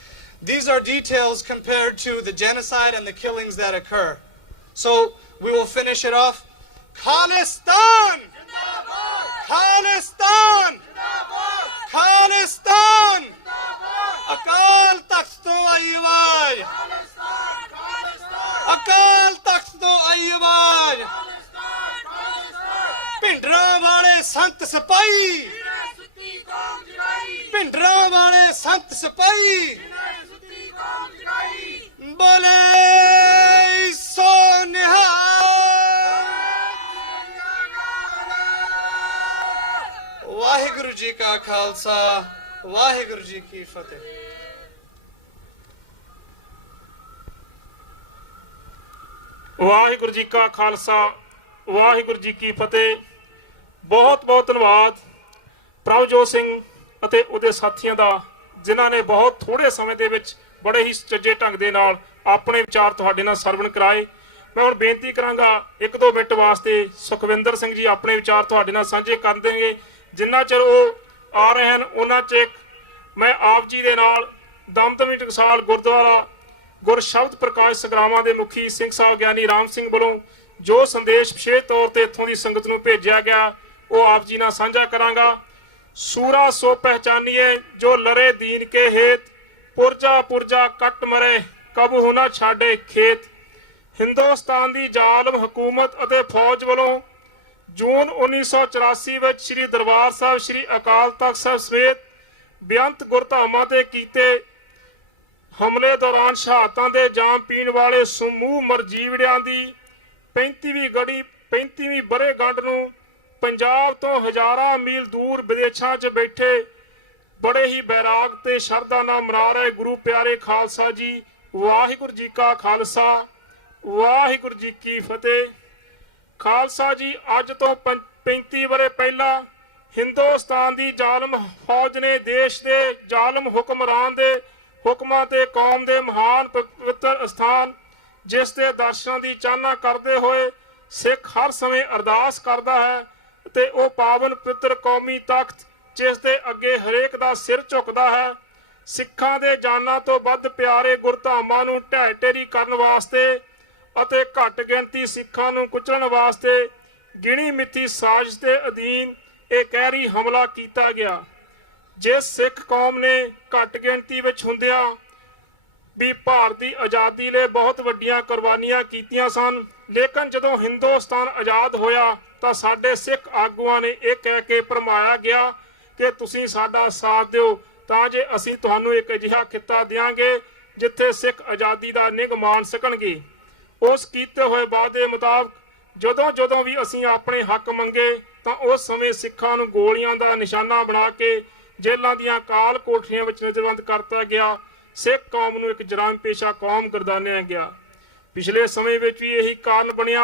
These are details compared to the genocide and the killings that occur. So we will finish it off. Khalistan! Khalistan! Khalistan! Akal Takht to aayi awaaz! Akal Takht to aayi awaaz! Phindran wale sant sipahi! Phindran wale sant sipahi! Bole so Waheguru ji ਕਾ ਖਾਲਸਾ ਵਾਹਿਗੁਰੂ ਜੀ ਕੀ ਫਤਿਹ। ਵਾਹਿਗੁਰੂ ਜੀ ਕਾ ਖਾਲਸਾ ਵਾਹਿਗੁਰੂ ਜੀ ਕੀ ਫਤਿਹ। ਬਹੁਤ ਬਹੁਤ ਧੰਨਵਾਦ ਪ੍ਰਭਜੋਤ ਸਿੰਘ ਅਤੇ ਉਹਦੇ ਸਾਥੀਆਂ ਦਾ, ਜਿਨ੍ਹਾਂ ਨੇ ਬਹੁਤ ਥੋੜੇ ਸਮੇਂ ਦੇ ਵਿੱਚ ਬੜੇ ਹੀ ਸੁਚੱਜੇ ਢੰਗ ਦੇ ਨਾਲ ਆਪਣੇ ਵਿਚਾਰ ਤੁਹਾਡੇ ਨਾਲ ਸਰਵਣ ਕਰਾਏ। ਮੈਂ ਹੁਣ ਬੇਨਤੀ ਕਰਾਂਗਾ 1-2 ਮਿੰਟ ਵਾਸਤੇ ਸੁਖਵਿੰਦਰ ਸਿੰਘ ਜੀ ਆਪਣੇ ਵਿਚਾਰ ਤੁਹਾਡੇ ਨਾਲ ਸਾਂਝੇ ਕਰ ਦੇਣਗੇ। ਜਿੰਨਾ ਚਿਰ ਉਹ ਆ ਰਹੇ ਹਨ ਉਹਨਾਂ ਚਿਰ ਮੈਂ ਆਪ ਜੀ ਦੇ ਨਾਲ ਦਮਦਮੀ ਟਕਸਾਲ ਗੁਰਦੁਆਰਾ ਗੁਰਸ਼ਬਦ ਪ੍ਰਕਾਸ਼ ਸੰਗਰਾਮਾਂ ਦੇ ਮੁਖੀ ਸਿੰਘ ਸਾਹਿਬ ਗਿਆਨੀ ਰਾਮ ਸਿੰਘ ਵੱਲੋਂ ਜੋ ਸੰਦੇਸ਼ ਵਿਸ਼ੇਸ਼ ਤੌਰ ਤੇ ਇੱਥੋਂ ਦੀ ਸੰਗਤ ਨੂੰ ਭੇਜਿਆ ਗਿਆ ਉਹ ਆਪ ਜੀ ਨਾਲ ਸਾਂਝਾ ਕਰਾਂਗਾ। ਸੂਰਾ ਸੋ ਪਹਿਚਾਨੀਏ ਜੋ ਲਰੇ ਦੀਨ ਕੇ ਹੇਤ, ਪੁਰਜਾ ਪੁਰਜਾ ਕੱਟ ਮਰੇ ਕਬੂ ਨਾ ਛਾੜੇ ਖੇਤ। ਹਿੰਦੁਸਤਾਨ ਦੀ ਜ਼ਾਲਮ ਹਕੂਮਤ ਅਤੇ ਫੌਜ ਵੱਲੋਂ ਜੂਨ 1984 ਵਿੱਚ ਸ੍ਰੀ ਦਰਬਾਰ ਸਾਹਿਬ ਸ੍ਰੀ ਅਕਾਲ ਤਖਤ ਸਾਹਿਬ ਸਮੇਤ ਬੇਅੰਤ ਗੁਰਧਾਮਾਂ ਤੇ ਕੀਤੇ ਹਮਲੇ ਦੌਰਾਨ ਸ਼ਹਾਦਤਾਂ ਦੇ ਜਾਮ ਪੀਣ ਵਾਲੇ ਸਮੂਹ ਮਰਜੀਵੜਿਆਂ ਦੀ 35ਵੀਂ ਵਰ੍ਹੇਗੰਢ ਨੂੰ ਪੰਜਾਬ ਤੋਂ ਹਜ਼ਾਰਾਂ ਮੀਲ ਦੂਰ ਵਿਦੇਸ਼ਾਂ 'ਚ ਬੈਠੇ ਬੜੇ ਹੀ ਬੈਰਾਗ ਤੇ ਸ਼ਰਧਾ ਨਾਲ ਮਨਾ ਰਹੇ ਗੁਰੂ ਪਿਆਰੇ ਖਾਲਸਾ ਜੀ। ਵਾਹਿਗੁਰੂ ਜੀ ਕਾ ਖਾਲਸਾ ਵਾਹਿਗੁਰੂ ਜੀ ਕੀ ਫਤਿਹ। ਖਾਲਸਾ ਜੀ, ਅੱਜ ਤੋਂ 35 ਵਰ੍ਹੇ ਪਹਿਲਾਂ ਹਿੰਦੁਸਤਾਨ ਦੀ ਜ਼ਾਲਮ ਫੌਜ ਨੇ ਦੇਸ਼ ਦੇ ਜ਼ਾਲਮ ਹੁਕਮਰਾਨ ਦੇ ਹੁਕਮਾਂ ਤੇ ਕੌਮ ਦੇ ਮਹਾਨ ਪਵਿੱਤਰ ਸਥਾਨ ਜਿਸ ਦੇ ਦਰਸ਼ਨਾਂ ਦੀ ਚਾਹਨਾ ਕਰਦੇ ਹੋਏ ਸਿੱਖ ਹਰ ਸਮੇਂ ਅਰਦਾਸ ਕਰਦਾ ਹੈ ਤੇ ਉਹ ਪਾਵਨ ਪਵਿੱਤਰ ਕੌਮੀ ਤਖਤ ਜਿਸ ਦੇ ਅੱਗੇ ਹਰੇਕ ਦਾ ਸਿਰ ਝੁਕਦਾ ਹੈ, ਸਿੱਖਾਂ ਦੇ ਜਾਨਾਂ ਤੋਂ ਵੱਧ ਪਿਆਰੇ ਗੁਰਧਾਮਾਂ ਨੂੰ ਢਹਿ ਢੇਰੀ ਕਰਨ ਵਾਸਤੇ ਅਤੇ ਘੱਟ ਗਿਣਤੀ ਸਿੱਖਾਂ ਨੂੰ ਕੁਚਲਣ ਵਾਸਤੇ ਗਿਣੀ ਮਿੱਥੀ ਸਾਜ਼ਿਸ਼ ਦੇ ਅਧੀਨ ਇਹ ਕਹਿਰੀ ਹਮਲਾ ਕੀਤਾ ਗਿਆ। ਜਿਸ ਸਿੱਖ ਕੌਮ ਨੇ ਘੱਟ ਗਿਣਤੀ ਵਿੱਚ ਹੁੰਦਿਆਂ ਵੀ ਭਾਰਤ ਦੀ ਆਜ਼ਾਦੀ ਲਈ ਬਹੁਤ ਵੱਡੀਆਂ ਕੁਰਬਾਨੀਆਂ ਕੀਤੀਆਂ ਸਨ, ਲੇਕਿਨ ਜਦੋਂ ਹਿੰਦੁਸਤਾਨ ਆਜ਼ਾਦ ਹੋਇਆ ਤਾਂ ਸਾਡੇ ਸਿੱਖ ਆਗੂਆਂ ਨੇ ਇਹ ਕਹਿ ਕੇ ਭਰਮਾਇਆ ਗਿਆ ਕਿ ਤੁਸੀਂ ਸਾਡਾ ਸਾਥ ਦਿਓ ਤਾਂ ਜੇ ਅਸੀਂ ਤੁਹਾਨੂੰ ਇੱਕ ਅਜਿਹਾ ਖਿੱਤਾ ਦਿਆਂਗੇ ਜਿੱਥੇ ਸਿੱਖ ਆਜ਼ਾਦੀ ਦਾ ਨਿੱਘ ਮਾਣ ਸਕਣਗੇ। ਉਸ ਕੀਤੇ ਹੋਏ ਵਾਅਦੇ ਮੁਤਾਬਕ ਜਦੋਂ ਵੀ ਅਸੀਂ ਆਪਣੇ ਹੱਕ ਮੰਗੇ ਤਾਂ ਉਸ ਸਮੇਂ ਸਿੱਖਾਂ ਨੂੰ ਗੋਲੀਆਂ ਦਾ ਨਿਸ਼ਾਨਾ ਬਣਾ ਕੇ ਜੇਲ੍ਹਾਂ ਦੀਆਂ ਕਾਲ ਕੋਠੀਆਂ ਵਿੱਚ ਨਜ਼ਰਬੰਦ ਕਰਤਾ ਗਿਆ। ਸਿੱਖ ਕੌਮ ਨੂੰ ਇੱਕ ਜਰਾਮ ਪੇਸ਼ਾ ਕੌਮ ਗਰਦਾਨਿਆ ਗਿਆ। ਪਿਛਲੇ ਸਮੇਂ ਵਿੱਚ ਵੀ ਇਹੀ ਕਾਰਨ ਬਣਿਆ।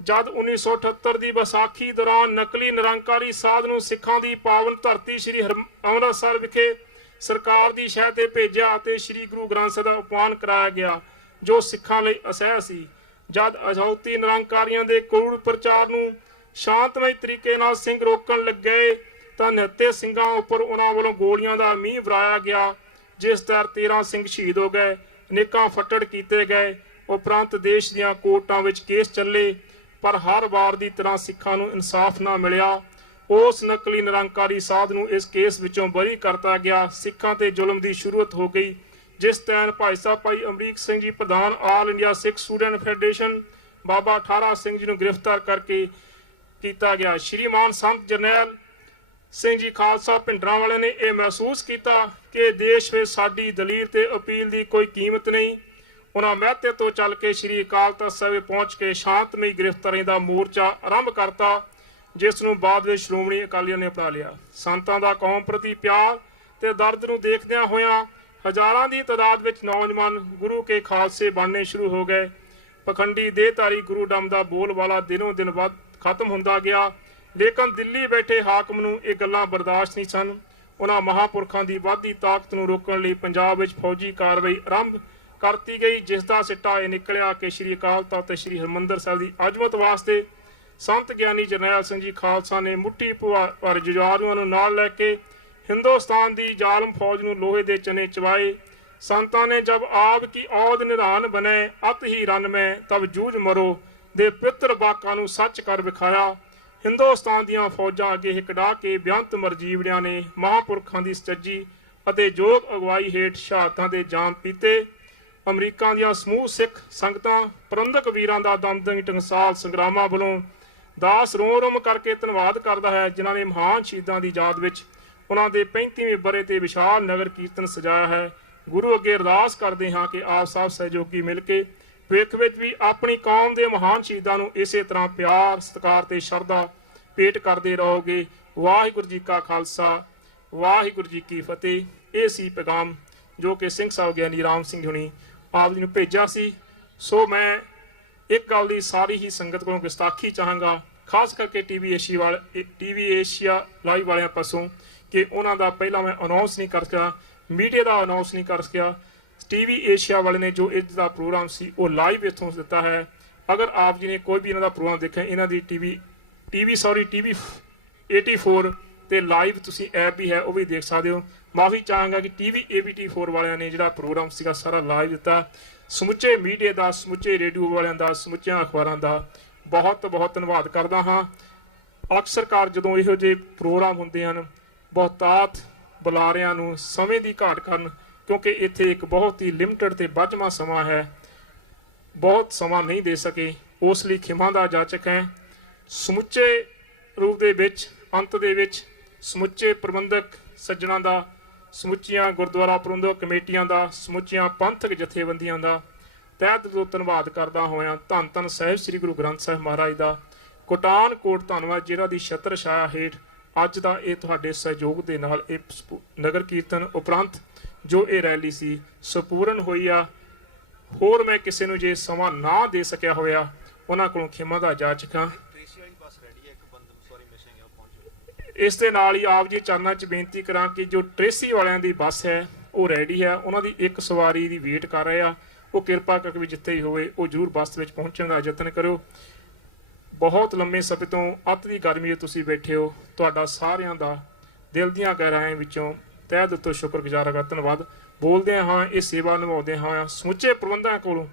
ਜਦ 1978 ਦੀ ਵਿਸਾਖੀ ਦੌਰਾਨ ਨਕਲੀ ਨਿਰੰਕਾਰੀ ਸਾਧ ਨੂੰ ਸਿੱਖਾਂ ਦੀ ਪਾਵਨ ਧਰਤੀ ਸ੍ਰੀ ਅੰਮ੍ਰਿਤਸਰ ਵਿਖੇ ਸਰਕਾਰ ਦੀ ਸ਼ਹਿ ਤੇ ਭੇਜਿਆ ਅਤੇ ਸ੍ਰੀ ਗੁਰੂ ਗ੍ਰੰਥ ਸਾਹਿਬ ਦਾ ਉਪਾਨ ਕਰਾਇਆ ਗਿਆ, ਜੋ ਸਿੱਖਾਂ ਲਈ ਅਸਹਿ ਸੀ। ਜਦ ਅਜੌਤੀ ਨਿਰੰਕਾਰੀਆਂ ਦੇ ਕਰੂਰ ਪ੍ਰਚਾਰ ਨੂੰ ਸ਼ਾਂਤਮਈ ਤਰੀਕੇ ਨਾਲ ਸਿੰਘ ਰੋਕਣ ਲੱਗੇ ਤਾਂ ਨਿਹੱਥੇ ਸਿੰਘਾਂ ਉੱਪਰ ਉਹਨਾਂ ਵੱਲੋਂ ਗੋਲੀਆਂ ਦਾ ਮੀਂਹ ਵਰਾਇਆ ਗਿਆ, ਜਿਸ ਤਹਿਤ 13 ਸਿੰਘ ਸ਼ਹੀਦ ਹੋ ਗਏ, ਅਨੇਕਾਂ ਫੱਟੜ ਕੀਤੇ ਗਏ। ਉਪਰੰਤ ਦੇਸ਼ ਦੀਆਂ ਕੋਰਟਾਂ ਵਿੱਚ ਕੇਸ ਚੱਲੇ, ਪਰ ਹਰ ਵਾਰ ਦੀ ਤਰ੍ਹਾਂ ਸਿੱਖਾਂ ਨੂੰ ਇਨਸਾਫ ਨਾ ਮਿਲਿਆ। ਉਸ ਨਕਲੀ ਨਿਰੰਕਾਰੀ ਸਾਧ ਨੂੰ ਇਸ ਕੇਸ ਵਿੱਚੋਂ ਬਰੀ ਕਰਤਾ ਗਿਆ। ਸਿੱਖਾਂ ਤੇ ਜ਼ੁਲਮ ਦੀ ਸ਼ੁਰੂਆਤ ਹੋ ਗਈ, ਜਿਸ ਤਹਿਤ ਭਾਈ ਸਾਹਿਬ ਭਾਈ ਅਮਰੀਕ ਸਿੰਘ ਜੀ ਪ੍ਰਧਾਨ ਆਲ ਇੰਡੀਆ ਸਿੱਖ ਸਟੂਡੈਂਟ ਫੈਡਰੇਸ਼ਨ ਬਾਬਾ ਠਾਰਾ ਸਿੰਘ ਜੀ ਨੂੰ ਗ੍ਰਿਫਤਾਰ ਕਰਕੇ ਕੀਤਾ ਗਿਆ। ਸ਼੍ਰੀਮਾਨ ਸੰਤ ਜਰਨੈਲ ਸਿੰਘ ਜੀ ਖਾਲਸਾ ਭਿੰਡਰਾਂ ਵਾਲੇ ਨੇ ਇਹ ਮਹਿਸੂਸ ਕੀਤਾ ਕਿ ਦੇਸ਼ ਵਿੱਚ ਸਾਡੀ ਦਲੀਲ ਤੇ ਅਪੀਲ ਦੀ ਕੋਈ ਕੀਮਤ ਨਹੀਂ। ਉਹਨਾਂ ਮਹਿਤੇ ਤੋਂ ਚੱਲ ਕੇ ਸ੍ਰੀ ਅਕਾਲ ਤਖਤ ਸਾਹਿਬ ਪਹੁੰਚ ਕੇ ਸ਼ਾਂਤਮਈ ਗ੍ਰਿਫਤਾਰੀ ਦਾ ਮੋਰਚਾ ਆਰੰਭ ਕਰਤਾ, ਜਿਸ ਨੂੰ ਬਾਅਦ ਵਿੱਚ ਸ਼੍ਰੋਮਣੀ ਅਕਾਲੀਆਂ ਨੇ ਅਪਣਾ ਲਿਆ। ਸੰਤਾਂ ਦਾ ਕੌਮ ਪ੍ਰਤੀ ਪਿਆਰ ਤੇ ਦਰਦ ਨੂੰ ਦੇਖਦਿਆਂ ਹੋਇਆਂ ਹਜ਼ਾਰਾਂ ਦੀ ਤਾਦਾਦ ਵਿੱਚ ਨੌਜਵਾਨ ਗੁਰੂ ਕੇ ਖਾਲਸੇ ਬਣਨੇ ਸ਼ੁਰੂ ਹੋ ਗਏ। ਪਖੰਡੀ ਦੇਹਧਾਰੀ ਗੁਰੂ ਡੰਮ ਦਾ ਬੋਲਬਾਲਾ ਦਿਨੋਂ ਦਿਨ ਵੱਧ ਖਤਮ ਹੁੰਦਾ ਗਿਆ, ਲੇਕਿਨ ਦਿੱਲੀ ਬੈਠੇ ਹਾਕਮ ਨੂੰ ਇਹ ਗੱਲਾਂ ਬਰਦਾਸ਼ਤ ਨਹੀਂ ਸਨ। ਉਹਨਾਂ ਮਹਾਂਪੁਰਖਾਂ ਦੀ ਵੱਧਦੀ ਤਾਕਤ ਨੂੰ ਰੋਕਣ ਲਈ ਪੰਜਾਬ ਵਿੱਚ ਫੌਜੀ ਕਾਰਵਾਈ ਆਰੰਭ ਕਰਤੀ ਗਈ, ਜਿਸ ਦਾ ਸਿੱਟਾ ਇਹ ਨਿਕਲਿਆ ਕਿ ਸ੍ਰੀ ਅਕਾਲ ਤਖਤ ਤੇ ਸ੍ਰੀ ਹਰਿਮੰਦਰ ਸਾਹਿਬ ਦੀ ਅਜ਼ਮਤ ਵਾਸਤੇ ਸੰਤ ਗਿਆਨੀ ਜਰਨੈਲ ਸਿੰਘ ਜੀ ਖਾਲਸਾ ਨੇ ਮੁੱਠੀ ਭਰ ਜੁਝਾਰੂਆਂ ਨੂੰ ਨਾਲ ਲੈ ਕੇ ਹਿੰਦੁਸਤਾਨ ਦੀ ਜ਼ਾਲਮ ਫੌਜ ਨੂੰ ਲੋਹੇ ਦੇ ਚਨੇ ਚਵਾਏ। ਸੰਤਾਂ ਨੇ ਜਬ ਆਗ ਕੀ ਔਦ ਨਿਧਾਨ ਬਨੇ ਅਤ ਹੀ ਰਨ ਮੈਂ ਤਬ ਜੂਝ ਮਰੋ ਦੇ ਪਿੱਤਰ ਬਾਕਾਂ ਨੂੰ ਸੱਚ ਕਰ ਵਿਖਾਇਆ। ਹਿੰਦੁਸਤਾਨ ਦੀਆਂ ਫੌਜਾਂ ਅੱਗੇ ਹਿਕੜਾ ਕੇ ਬੇਅੰਤ ਮਰਜੀਵੜਿਆਂ ਨੇ ਮਹਾਂਪੁਰਖਾਂ ਦੀ ਸੱਚੀ ਅਤੇ ਯੋਗ ਅਗਵਾਈ ਹੇਠ ਸ਼ਹਾਦਤਾਂ ਦੇ ਜਾਮ ਪੀਤੇ। ਅਮਰੀਕਾ ਦੀਆਂ ਸਮੂਹ ਸਿੱਖ ਸੰਗਤਾਂ ਪ੍ਰਬੰਧਕ ਵੀਰਾਂ ਦਾ ਦਮਦਮੀ ਟਕਸਾਲ ਸੰਗਰਾਮਾਂ ਵੱਲੋਂ ਦਾਸ ਰੋਮ ਕਰਕੇ ਧੰਨਵਾਦ ਕਰਦਾ ਹੈ, ਜਿਨ੍ਹਾਂ ਨੇ ਮਹਾਨ ਸ਼ਹੀਦਾਂ ਦੀ ਯਾਦ ਵਿੱਚ ਉਹਨਾਂ ਦੇ 35ਵੇਂ ਬਰੇ ਤੇ ਵਿਸ਼ਾਲ ਨਗਰ ਕੀਰਤਨ ਸਜਾਇਆ ਹੈ। ਗੁਰੂ ਅੱਗੇ ਅਰਦਾਸ ਕਰਦੇ ਹਾਂ ਕਿ ਆਪ ਸਭ ਸਹਿਯੋਗੀ ਮਿਲ ਕੇ ਭਵਿੱਖ ਵਿੱਚ ਵੀ ਆਪਣੀ ਕੌਮ ਦੇ ਮਹਾਨ ਸ਼ਹੀਦਾਂ ਨੂੰ ਇਸੇ ਤਰ੍ਹਾਂ ਪਿਆਰ ਸਤਿਕਾਰ ਤੇ ਸ਼ਰਧਾ ਭੇਟ ਕਰਦੇ ਰਹੋਗੇ। ਵਾਹਿਗੁਰੂ ਜੀ ਕਾ ਖਾਲਸਾ, ਵਾਹਿਗੁਰੂ ਜੀ ਕੀ ਫਤਿਹ। ਇਹ ਸੀ ਪੈਗਾਮ ਜੋ ਕਿ ਸਿੰਘ ਸਾਹਿਬ ਗਿਆਨੀ ਰਾਮ ਸਿੰਘ ਹੁਣੀ ਆਪ ਜੀ ਨੂੰ ਭੇਜਿਆ ਸੀ। ਸੋ ਮੈਂ ਇੱਕ ਗੱਲ ਦੀ ਸਾਰੀ ਹੀ ਸੰਗਤ ਕੋਲੋਂ ਗੁਸਤਾਖੀ ਚਾਹਾਂਗਾ, ਖਾਸ ਕਰਕੇ ਟੀਵੀ ਏਸ਼ੀਆ ਲਾਈਵ ਵਾਲਿਆਂ ਪਾਸੋਂ, ਕਿ ਉਹਨਾਂ ਦਾ ਪਹਿਲਾਂ ਮੈਂ ਅਨਾਉਂਸ ਨਹੀਂ ਕਰ ਸਕਿਆ, ਮੀਡੀਆ ਦਾ ਅਨਾਉਂਸ ਨਹੀਂ ਕਰ ਸਕਿਆ। ਟੀਵੀ ਏਸ਼ੀਆ ਵਾਲੇ ਨੇ ਜੋ ਇਸ ਦਾ ਪ੍ਰੋਗਰਾਮ ਸੀ ਉਹ ਲਾਈਵ ਇੱਥੋਂ ਦਿੱਤਾ ਹੈ। ਅਗਰ ਆਪ ਜੀ ਨੇ ਕੋਈ ਵੀ ਇਹਨਾਂ ਦਾ ਪ੍ਰੋਗਰਾਮ ਦੇਖਿਆ, ਇਹਨਾਂ ਦੀ ਟੀਵੀ 84 ਤੇ ਲਾਈਵ ਤੁਸੀਂ ਐਪ ਵੀ ਹੈ ਉਹ ਵੀ ਦੇਖ ਸਕਦੇ ਹੋ। ਮਾਫੀ ਚਾਹਾਂਗਾ ਕਿ ਟੀਵੀ ABT4 ਵਾਲਿਆਂ ਨੇ ਜਿਹੜਾ ਪ੍ਰੋਗਰਾਮ ਸੀਗਾ ਸਾਰਾ ਲਾਈਵ ਦਿੱਤਾ। ਸਮੁੱਚੇ ਮੀਡੀਆ ਦਾ, ਸਮੁੱਚੇ ਰੇਡੀਓ ਵਾਲਿਆਂ ਦਾ, ਸਮੁੱਚਿਆਂ ਅਖਬਾਰਾਂ ਦਾ ਬਹੁਤ ਬਹੁਤ ਧੰਨਵਾਦ ਕਰਦਾ ਹਾਂ। ਅਕਸਰਕਾਰ ਜਦੋਂ ਇਹੋ ਜਿਹੇ ਪ੍ਰੋਗਰਾਮ ਹੁੰਦੇ ਹਨ, ਬਹੁਤਾਤ ਬੁਲਾਰਿਆਂ ਨੂੰ ਸਮੇਂ ਦੀ ਘਾਟ ਕਾਰਨ, ਕਿਉਂਕਿ ਇੱਥੇ ਇੱਕ ਬਹੁਤ ਹੀ ਲਿਮਟਿਡ ਤੇ ਬੱਝਵਾਂ ਸਮਾਂ ਹੈ, ਬਹੁਤ ਸਮਾਂ ਨਹੀਂ ਦੇ ਸਕੇ, ਉਸ ਲਈ ਖਿਮਾ ਦਾ ਜਾਚਕ ਹੈ। ਸਮੁੱਚੇ ਰੂਪ ਦੇ ਵਿੱਚ ਅੰਤ ਦੇ ਵਿੱਚ ਸਮੁੱਚੇ ਪ੍ਰਬੰਧਕ ਸੱਜਣਾਂ ਦਾ, ਸਮੁੱਚੀਆਂ ਗੁਰਦੁਆਰਾ ਪ੍ਰਬੰਧਕ ਕਮੇਟੀਆਂ ਦਾ, ਸਮੁੱਚੀਆਂ ਪੰਥਕ ਜਥੇਬੰਦੀਆਂ ਦਾ ਤਹਿ ਦਿਲੋਂ ਧੰਨਵਾਦ ਕਰਦਾ ਹੋਇਆਂ ਧੰਨ ਧੰਨ ਸਾਹਿਬ ਸ੍ਰੀ ਗੁਰੂ ਗ੍ਰੰਥ ਸਾਹਿਬ ਮਹਾਰਾਜ ਦਾ ਕੋਟਾਨ ਕੋਟ ਧੰਨਵਾਦ, ਜਿਹੜਾ ਦੀ ਛਤਰ ਛਾਇਆ ਹੇਠ ਅੱਜ ਦਾ ਇਹ ਤੁਹਾਡੇ ਸਹਿਯੋਗ ਦੇ ਨਾਲ ਇਹ ਨਗਰ ਕੀਰਤਨ ਉਪਰੰਤ ਜੋ ਇਹ ਰੈਲੀ ਸੀ ਸੰਪੂਰਨ ਹੋਈ ਆ। ਹੋਰ ਮੈਂ ਕਿਸੇ ਨੂੰ ਜੇ ਸਮਾਂ ਨਾ ਦੇ ਸਕਿਆ ਹੋਇਆ, ਉਹਨਾਂ ਕੋਲੋਂ ਖਿਮਾ ਦਾ ਜਾਚਕ ਹਾਂ। ਇਸ ਦੇ ਨਾਲ ਹੀ ਆਪ ਜੀ ਚਰਨਾਂ 'ਚ ਬੇਨਤੀ ਕਰਾਂ ਕਿ ਜੋ ਟ੍ਰੇਸੀ ਵਾਲਿਆਂ ਦੀ ਬੱਸ ਹੈ ਉਹ ਰੈਡੀ ਹੈ, ਉਹਨਾਂ ਦੀ ਇੱਕ ਸਵਾਰੀ ਦੀ ਵੇਟ ਕਰ ਰਹੇ ਆ। ਉਹ ਕਿਰਪਾ ਕਰਕੇ ਵੀ ਜਿੱਥੇ ਹੀ ਹੋਵੇ ਉਹ ਜ਼ਰੂਰ ਬੱਸ ਵਿੱਚ ਪਹੁੰਚਣ ਦਾ ਯਤਨ ਕਰਿਓ। ਬਹੁਤ ਲੰਮੇ ਸਮੇਂ ਤੋਂ ਅੱਤ ਦੀ ਗਰਮੀ 'ਚ ਤੁਸੀਂ ਬੈਠੇ ਹੋ, ਤੁਹਾਡਾ ਸਾਰਿਆਂ ਦਾ ਦਿਲ ਦੀਆਂ ਗਹਿਰਾਈਆਂ ਵਿੱਚੋਂ ਤਹਿ ਦਿਲ ਤੋਂ ਸ਼ੁਕਰਗੁਜ਼ਾਰ ਹਾਂ, ਧੰਨਵਾਦ ਬੋਲਦੇ ਹਾਂ। ਇਹ ਸੇਵਾ ਨਿਭਾਉਂਦੇ ਹਾਂ ਸਮੁੱਚੇ ਪ੍ਰਬੰਧਕਾਂ ਕੋਲੋਂ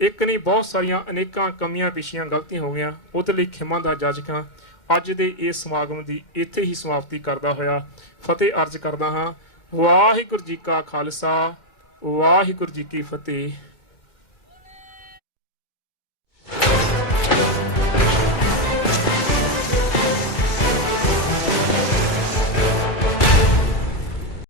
ਇੱਕ ਨਹੀਂ ਬਹੁਤ ਸਾਰੀਆਂ ਅਨੇਕਾਂ ਕਮੀਆਂ ਪੇਸ਼ੀਆਂ ਗਲਤੀਆਂ ਹੋ ਗਈਆਂ, ਉਹਦੇ ਲਈ ਖਿਮਾ ਦਾ ਜਾਚਕ ਹਾਂ। ਅੱਜ ਦੇ ਇਸ ਸਮਾਗਮ ਦੀ ਇੱਥੇ ਹੀ ਸਮਾਪਤੀ ਕਰਦਾ ਹੋਇਆ ਫਤਿਹ ਅਰਜ਼ ਕਰਦਾ ਹਾਂ। ਵਾਹਿਗੁਰੂ ਜੀ ਕਾ ਖਾਲਸਾ, ਵਾਹਿਗੁਰੂ ਜੀ ਕੀ ਫਤਿਹ।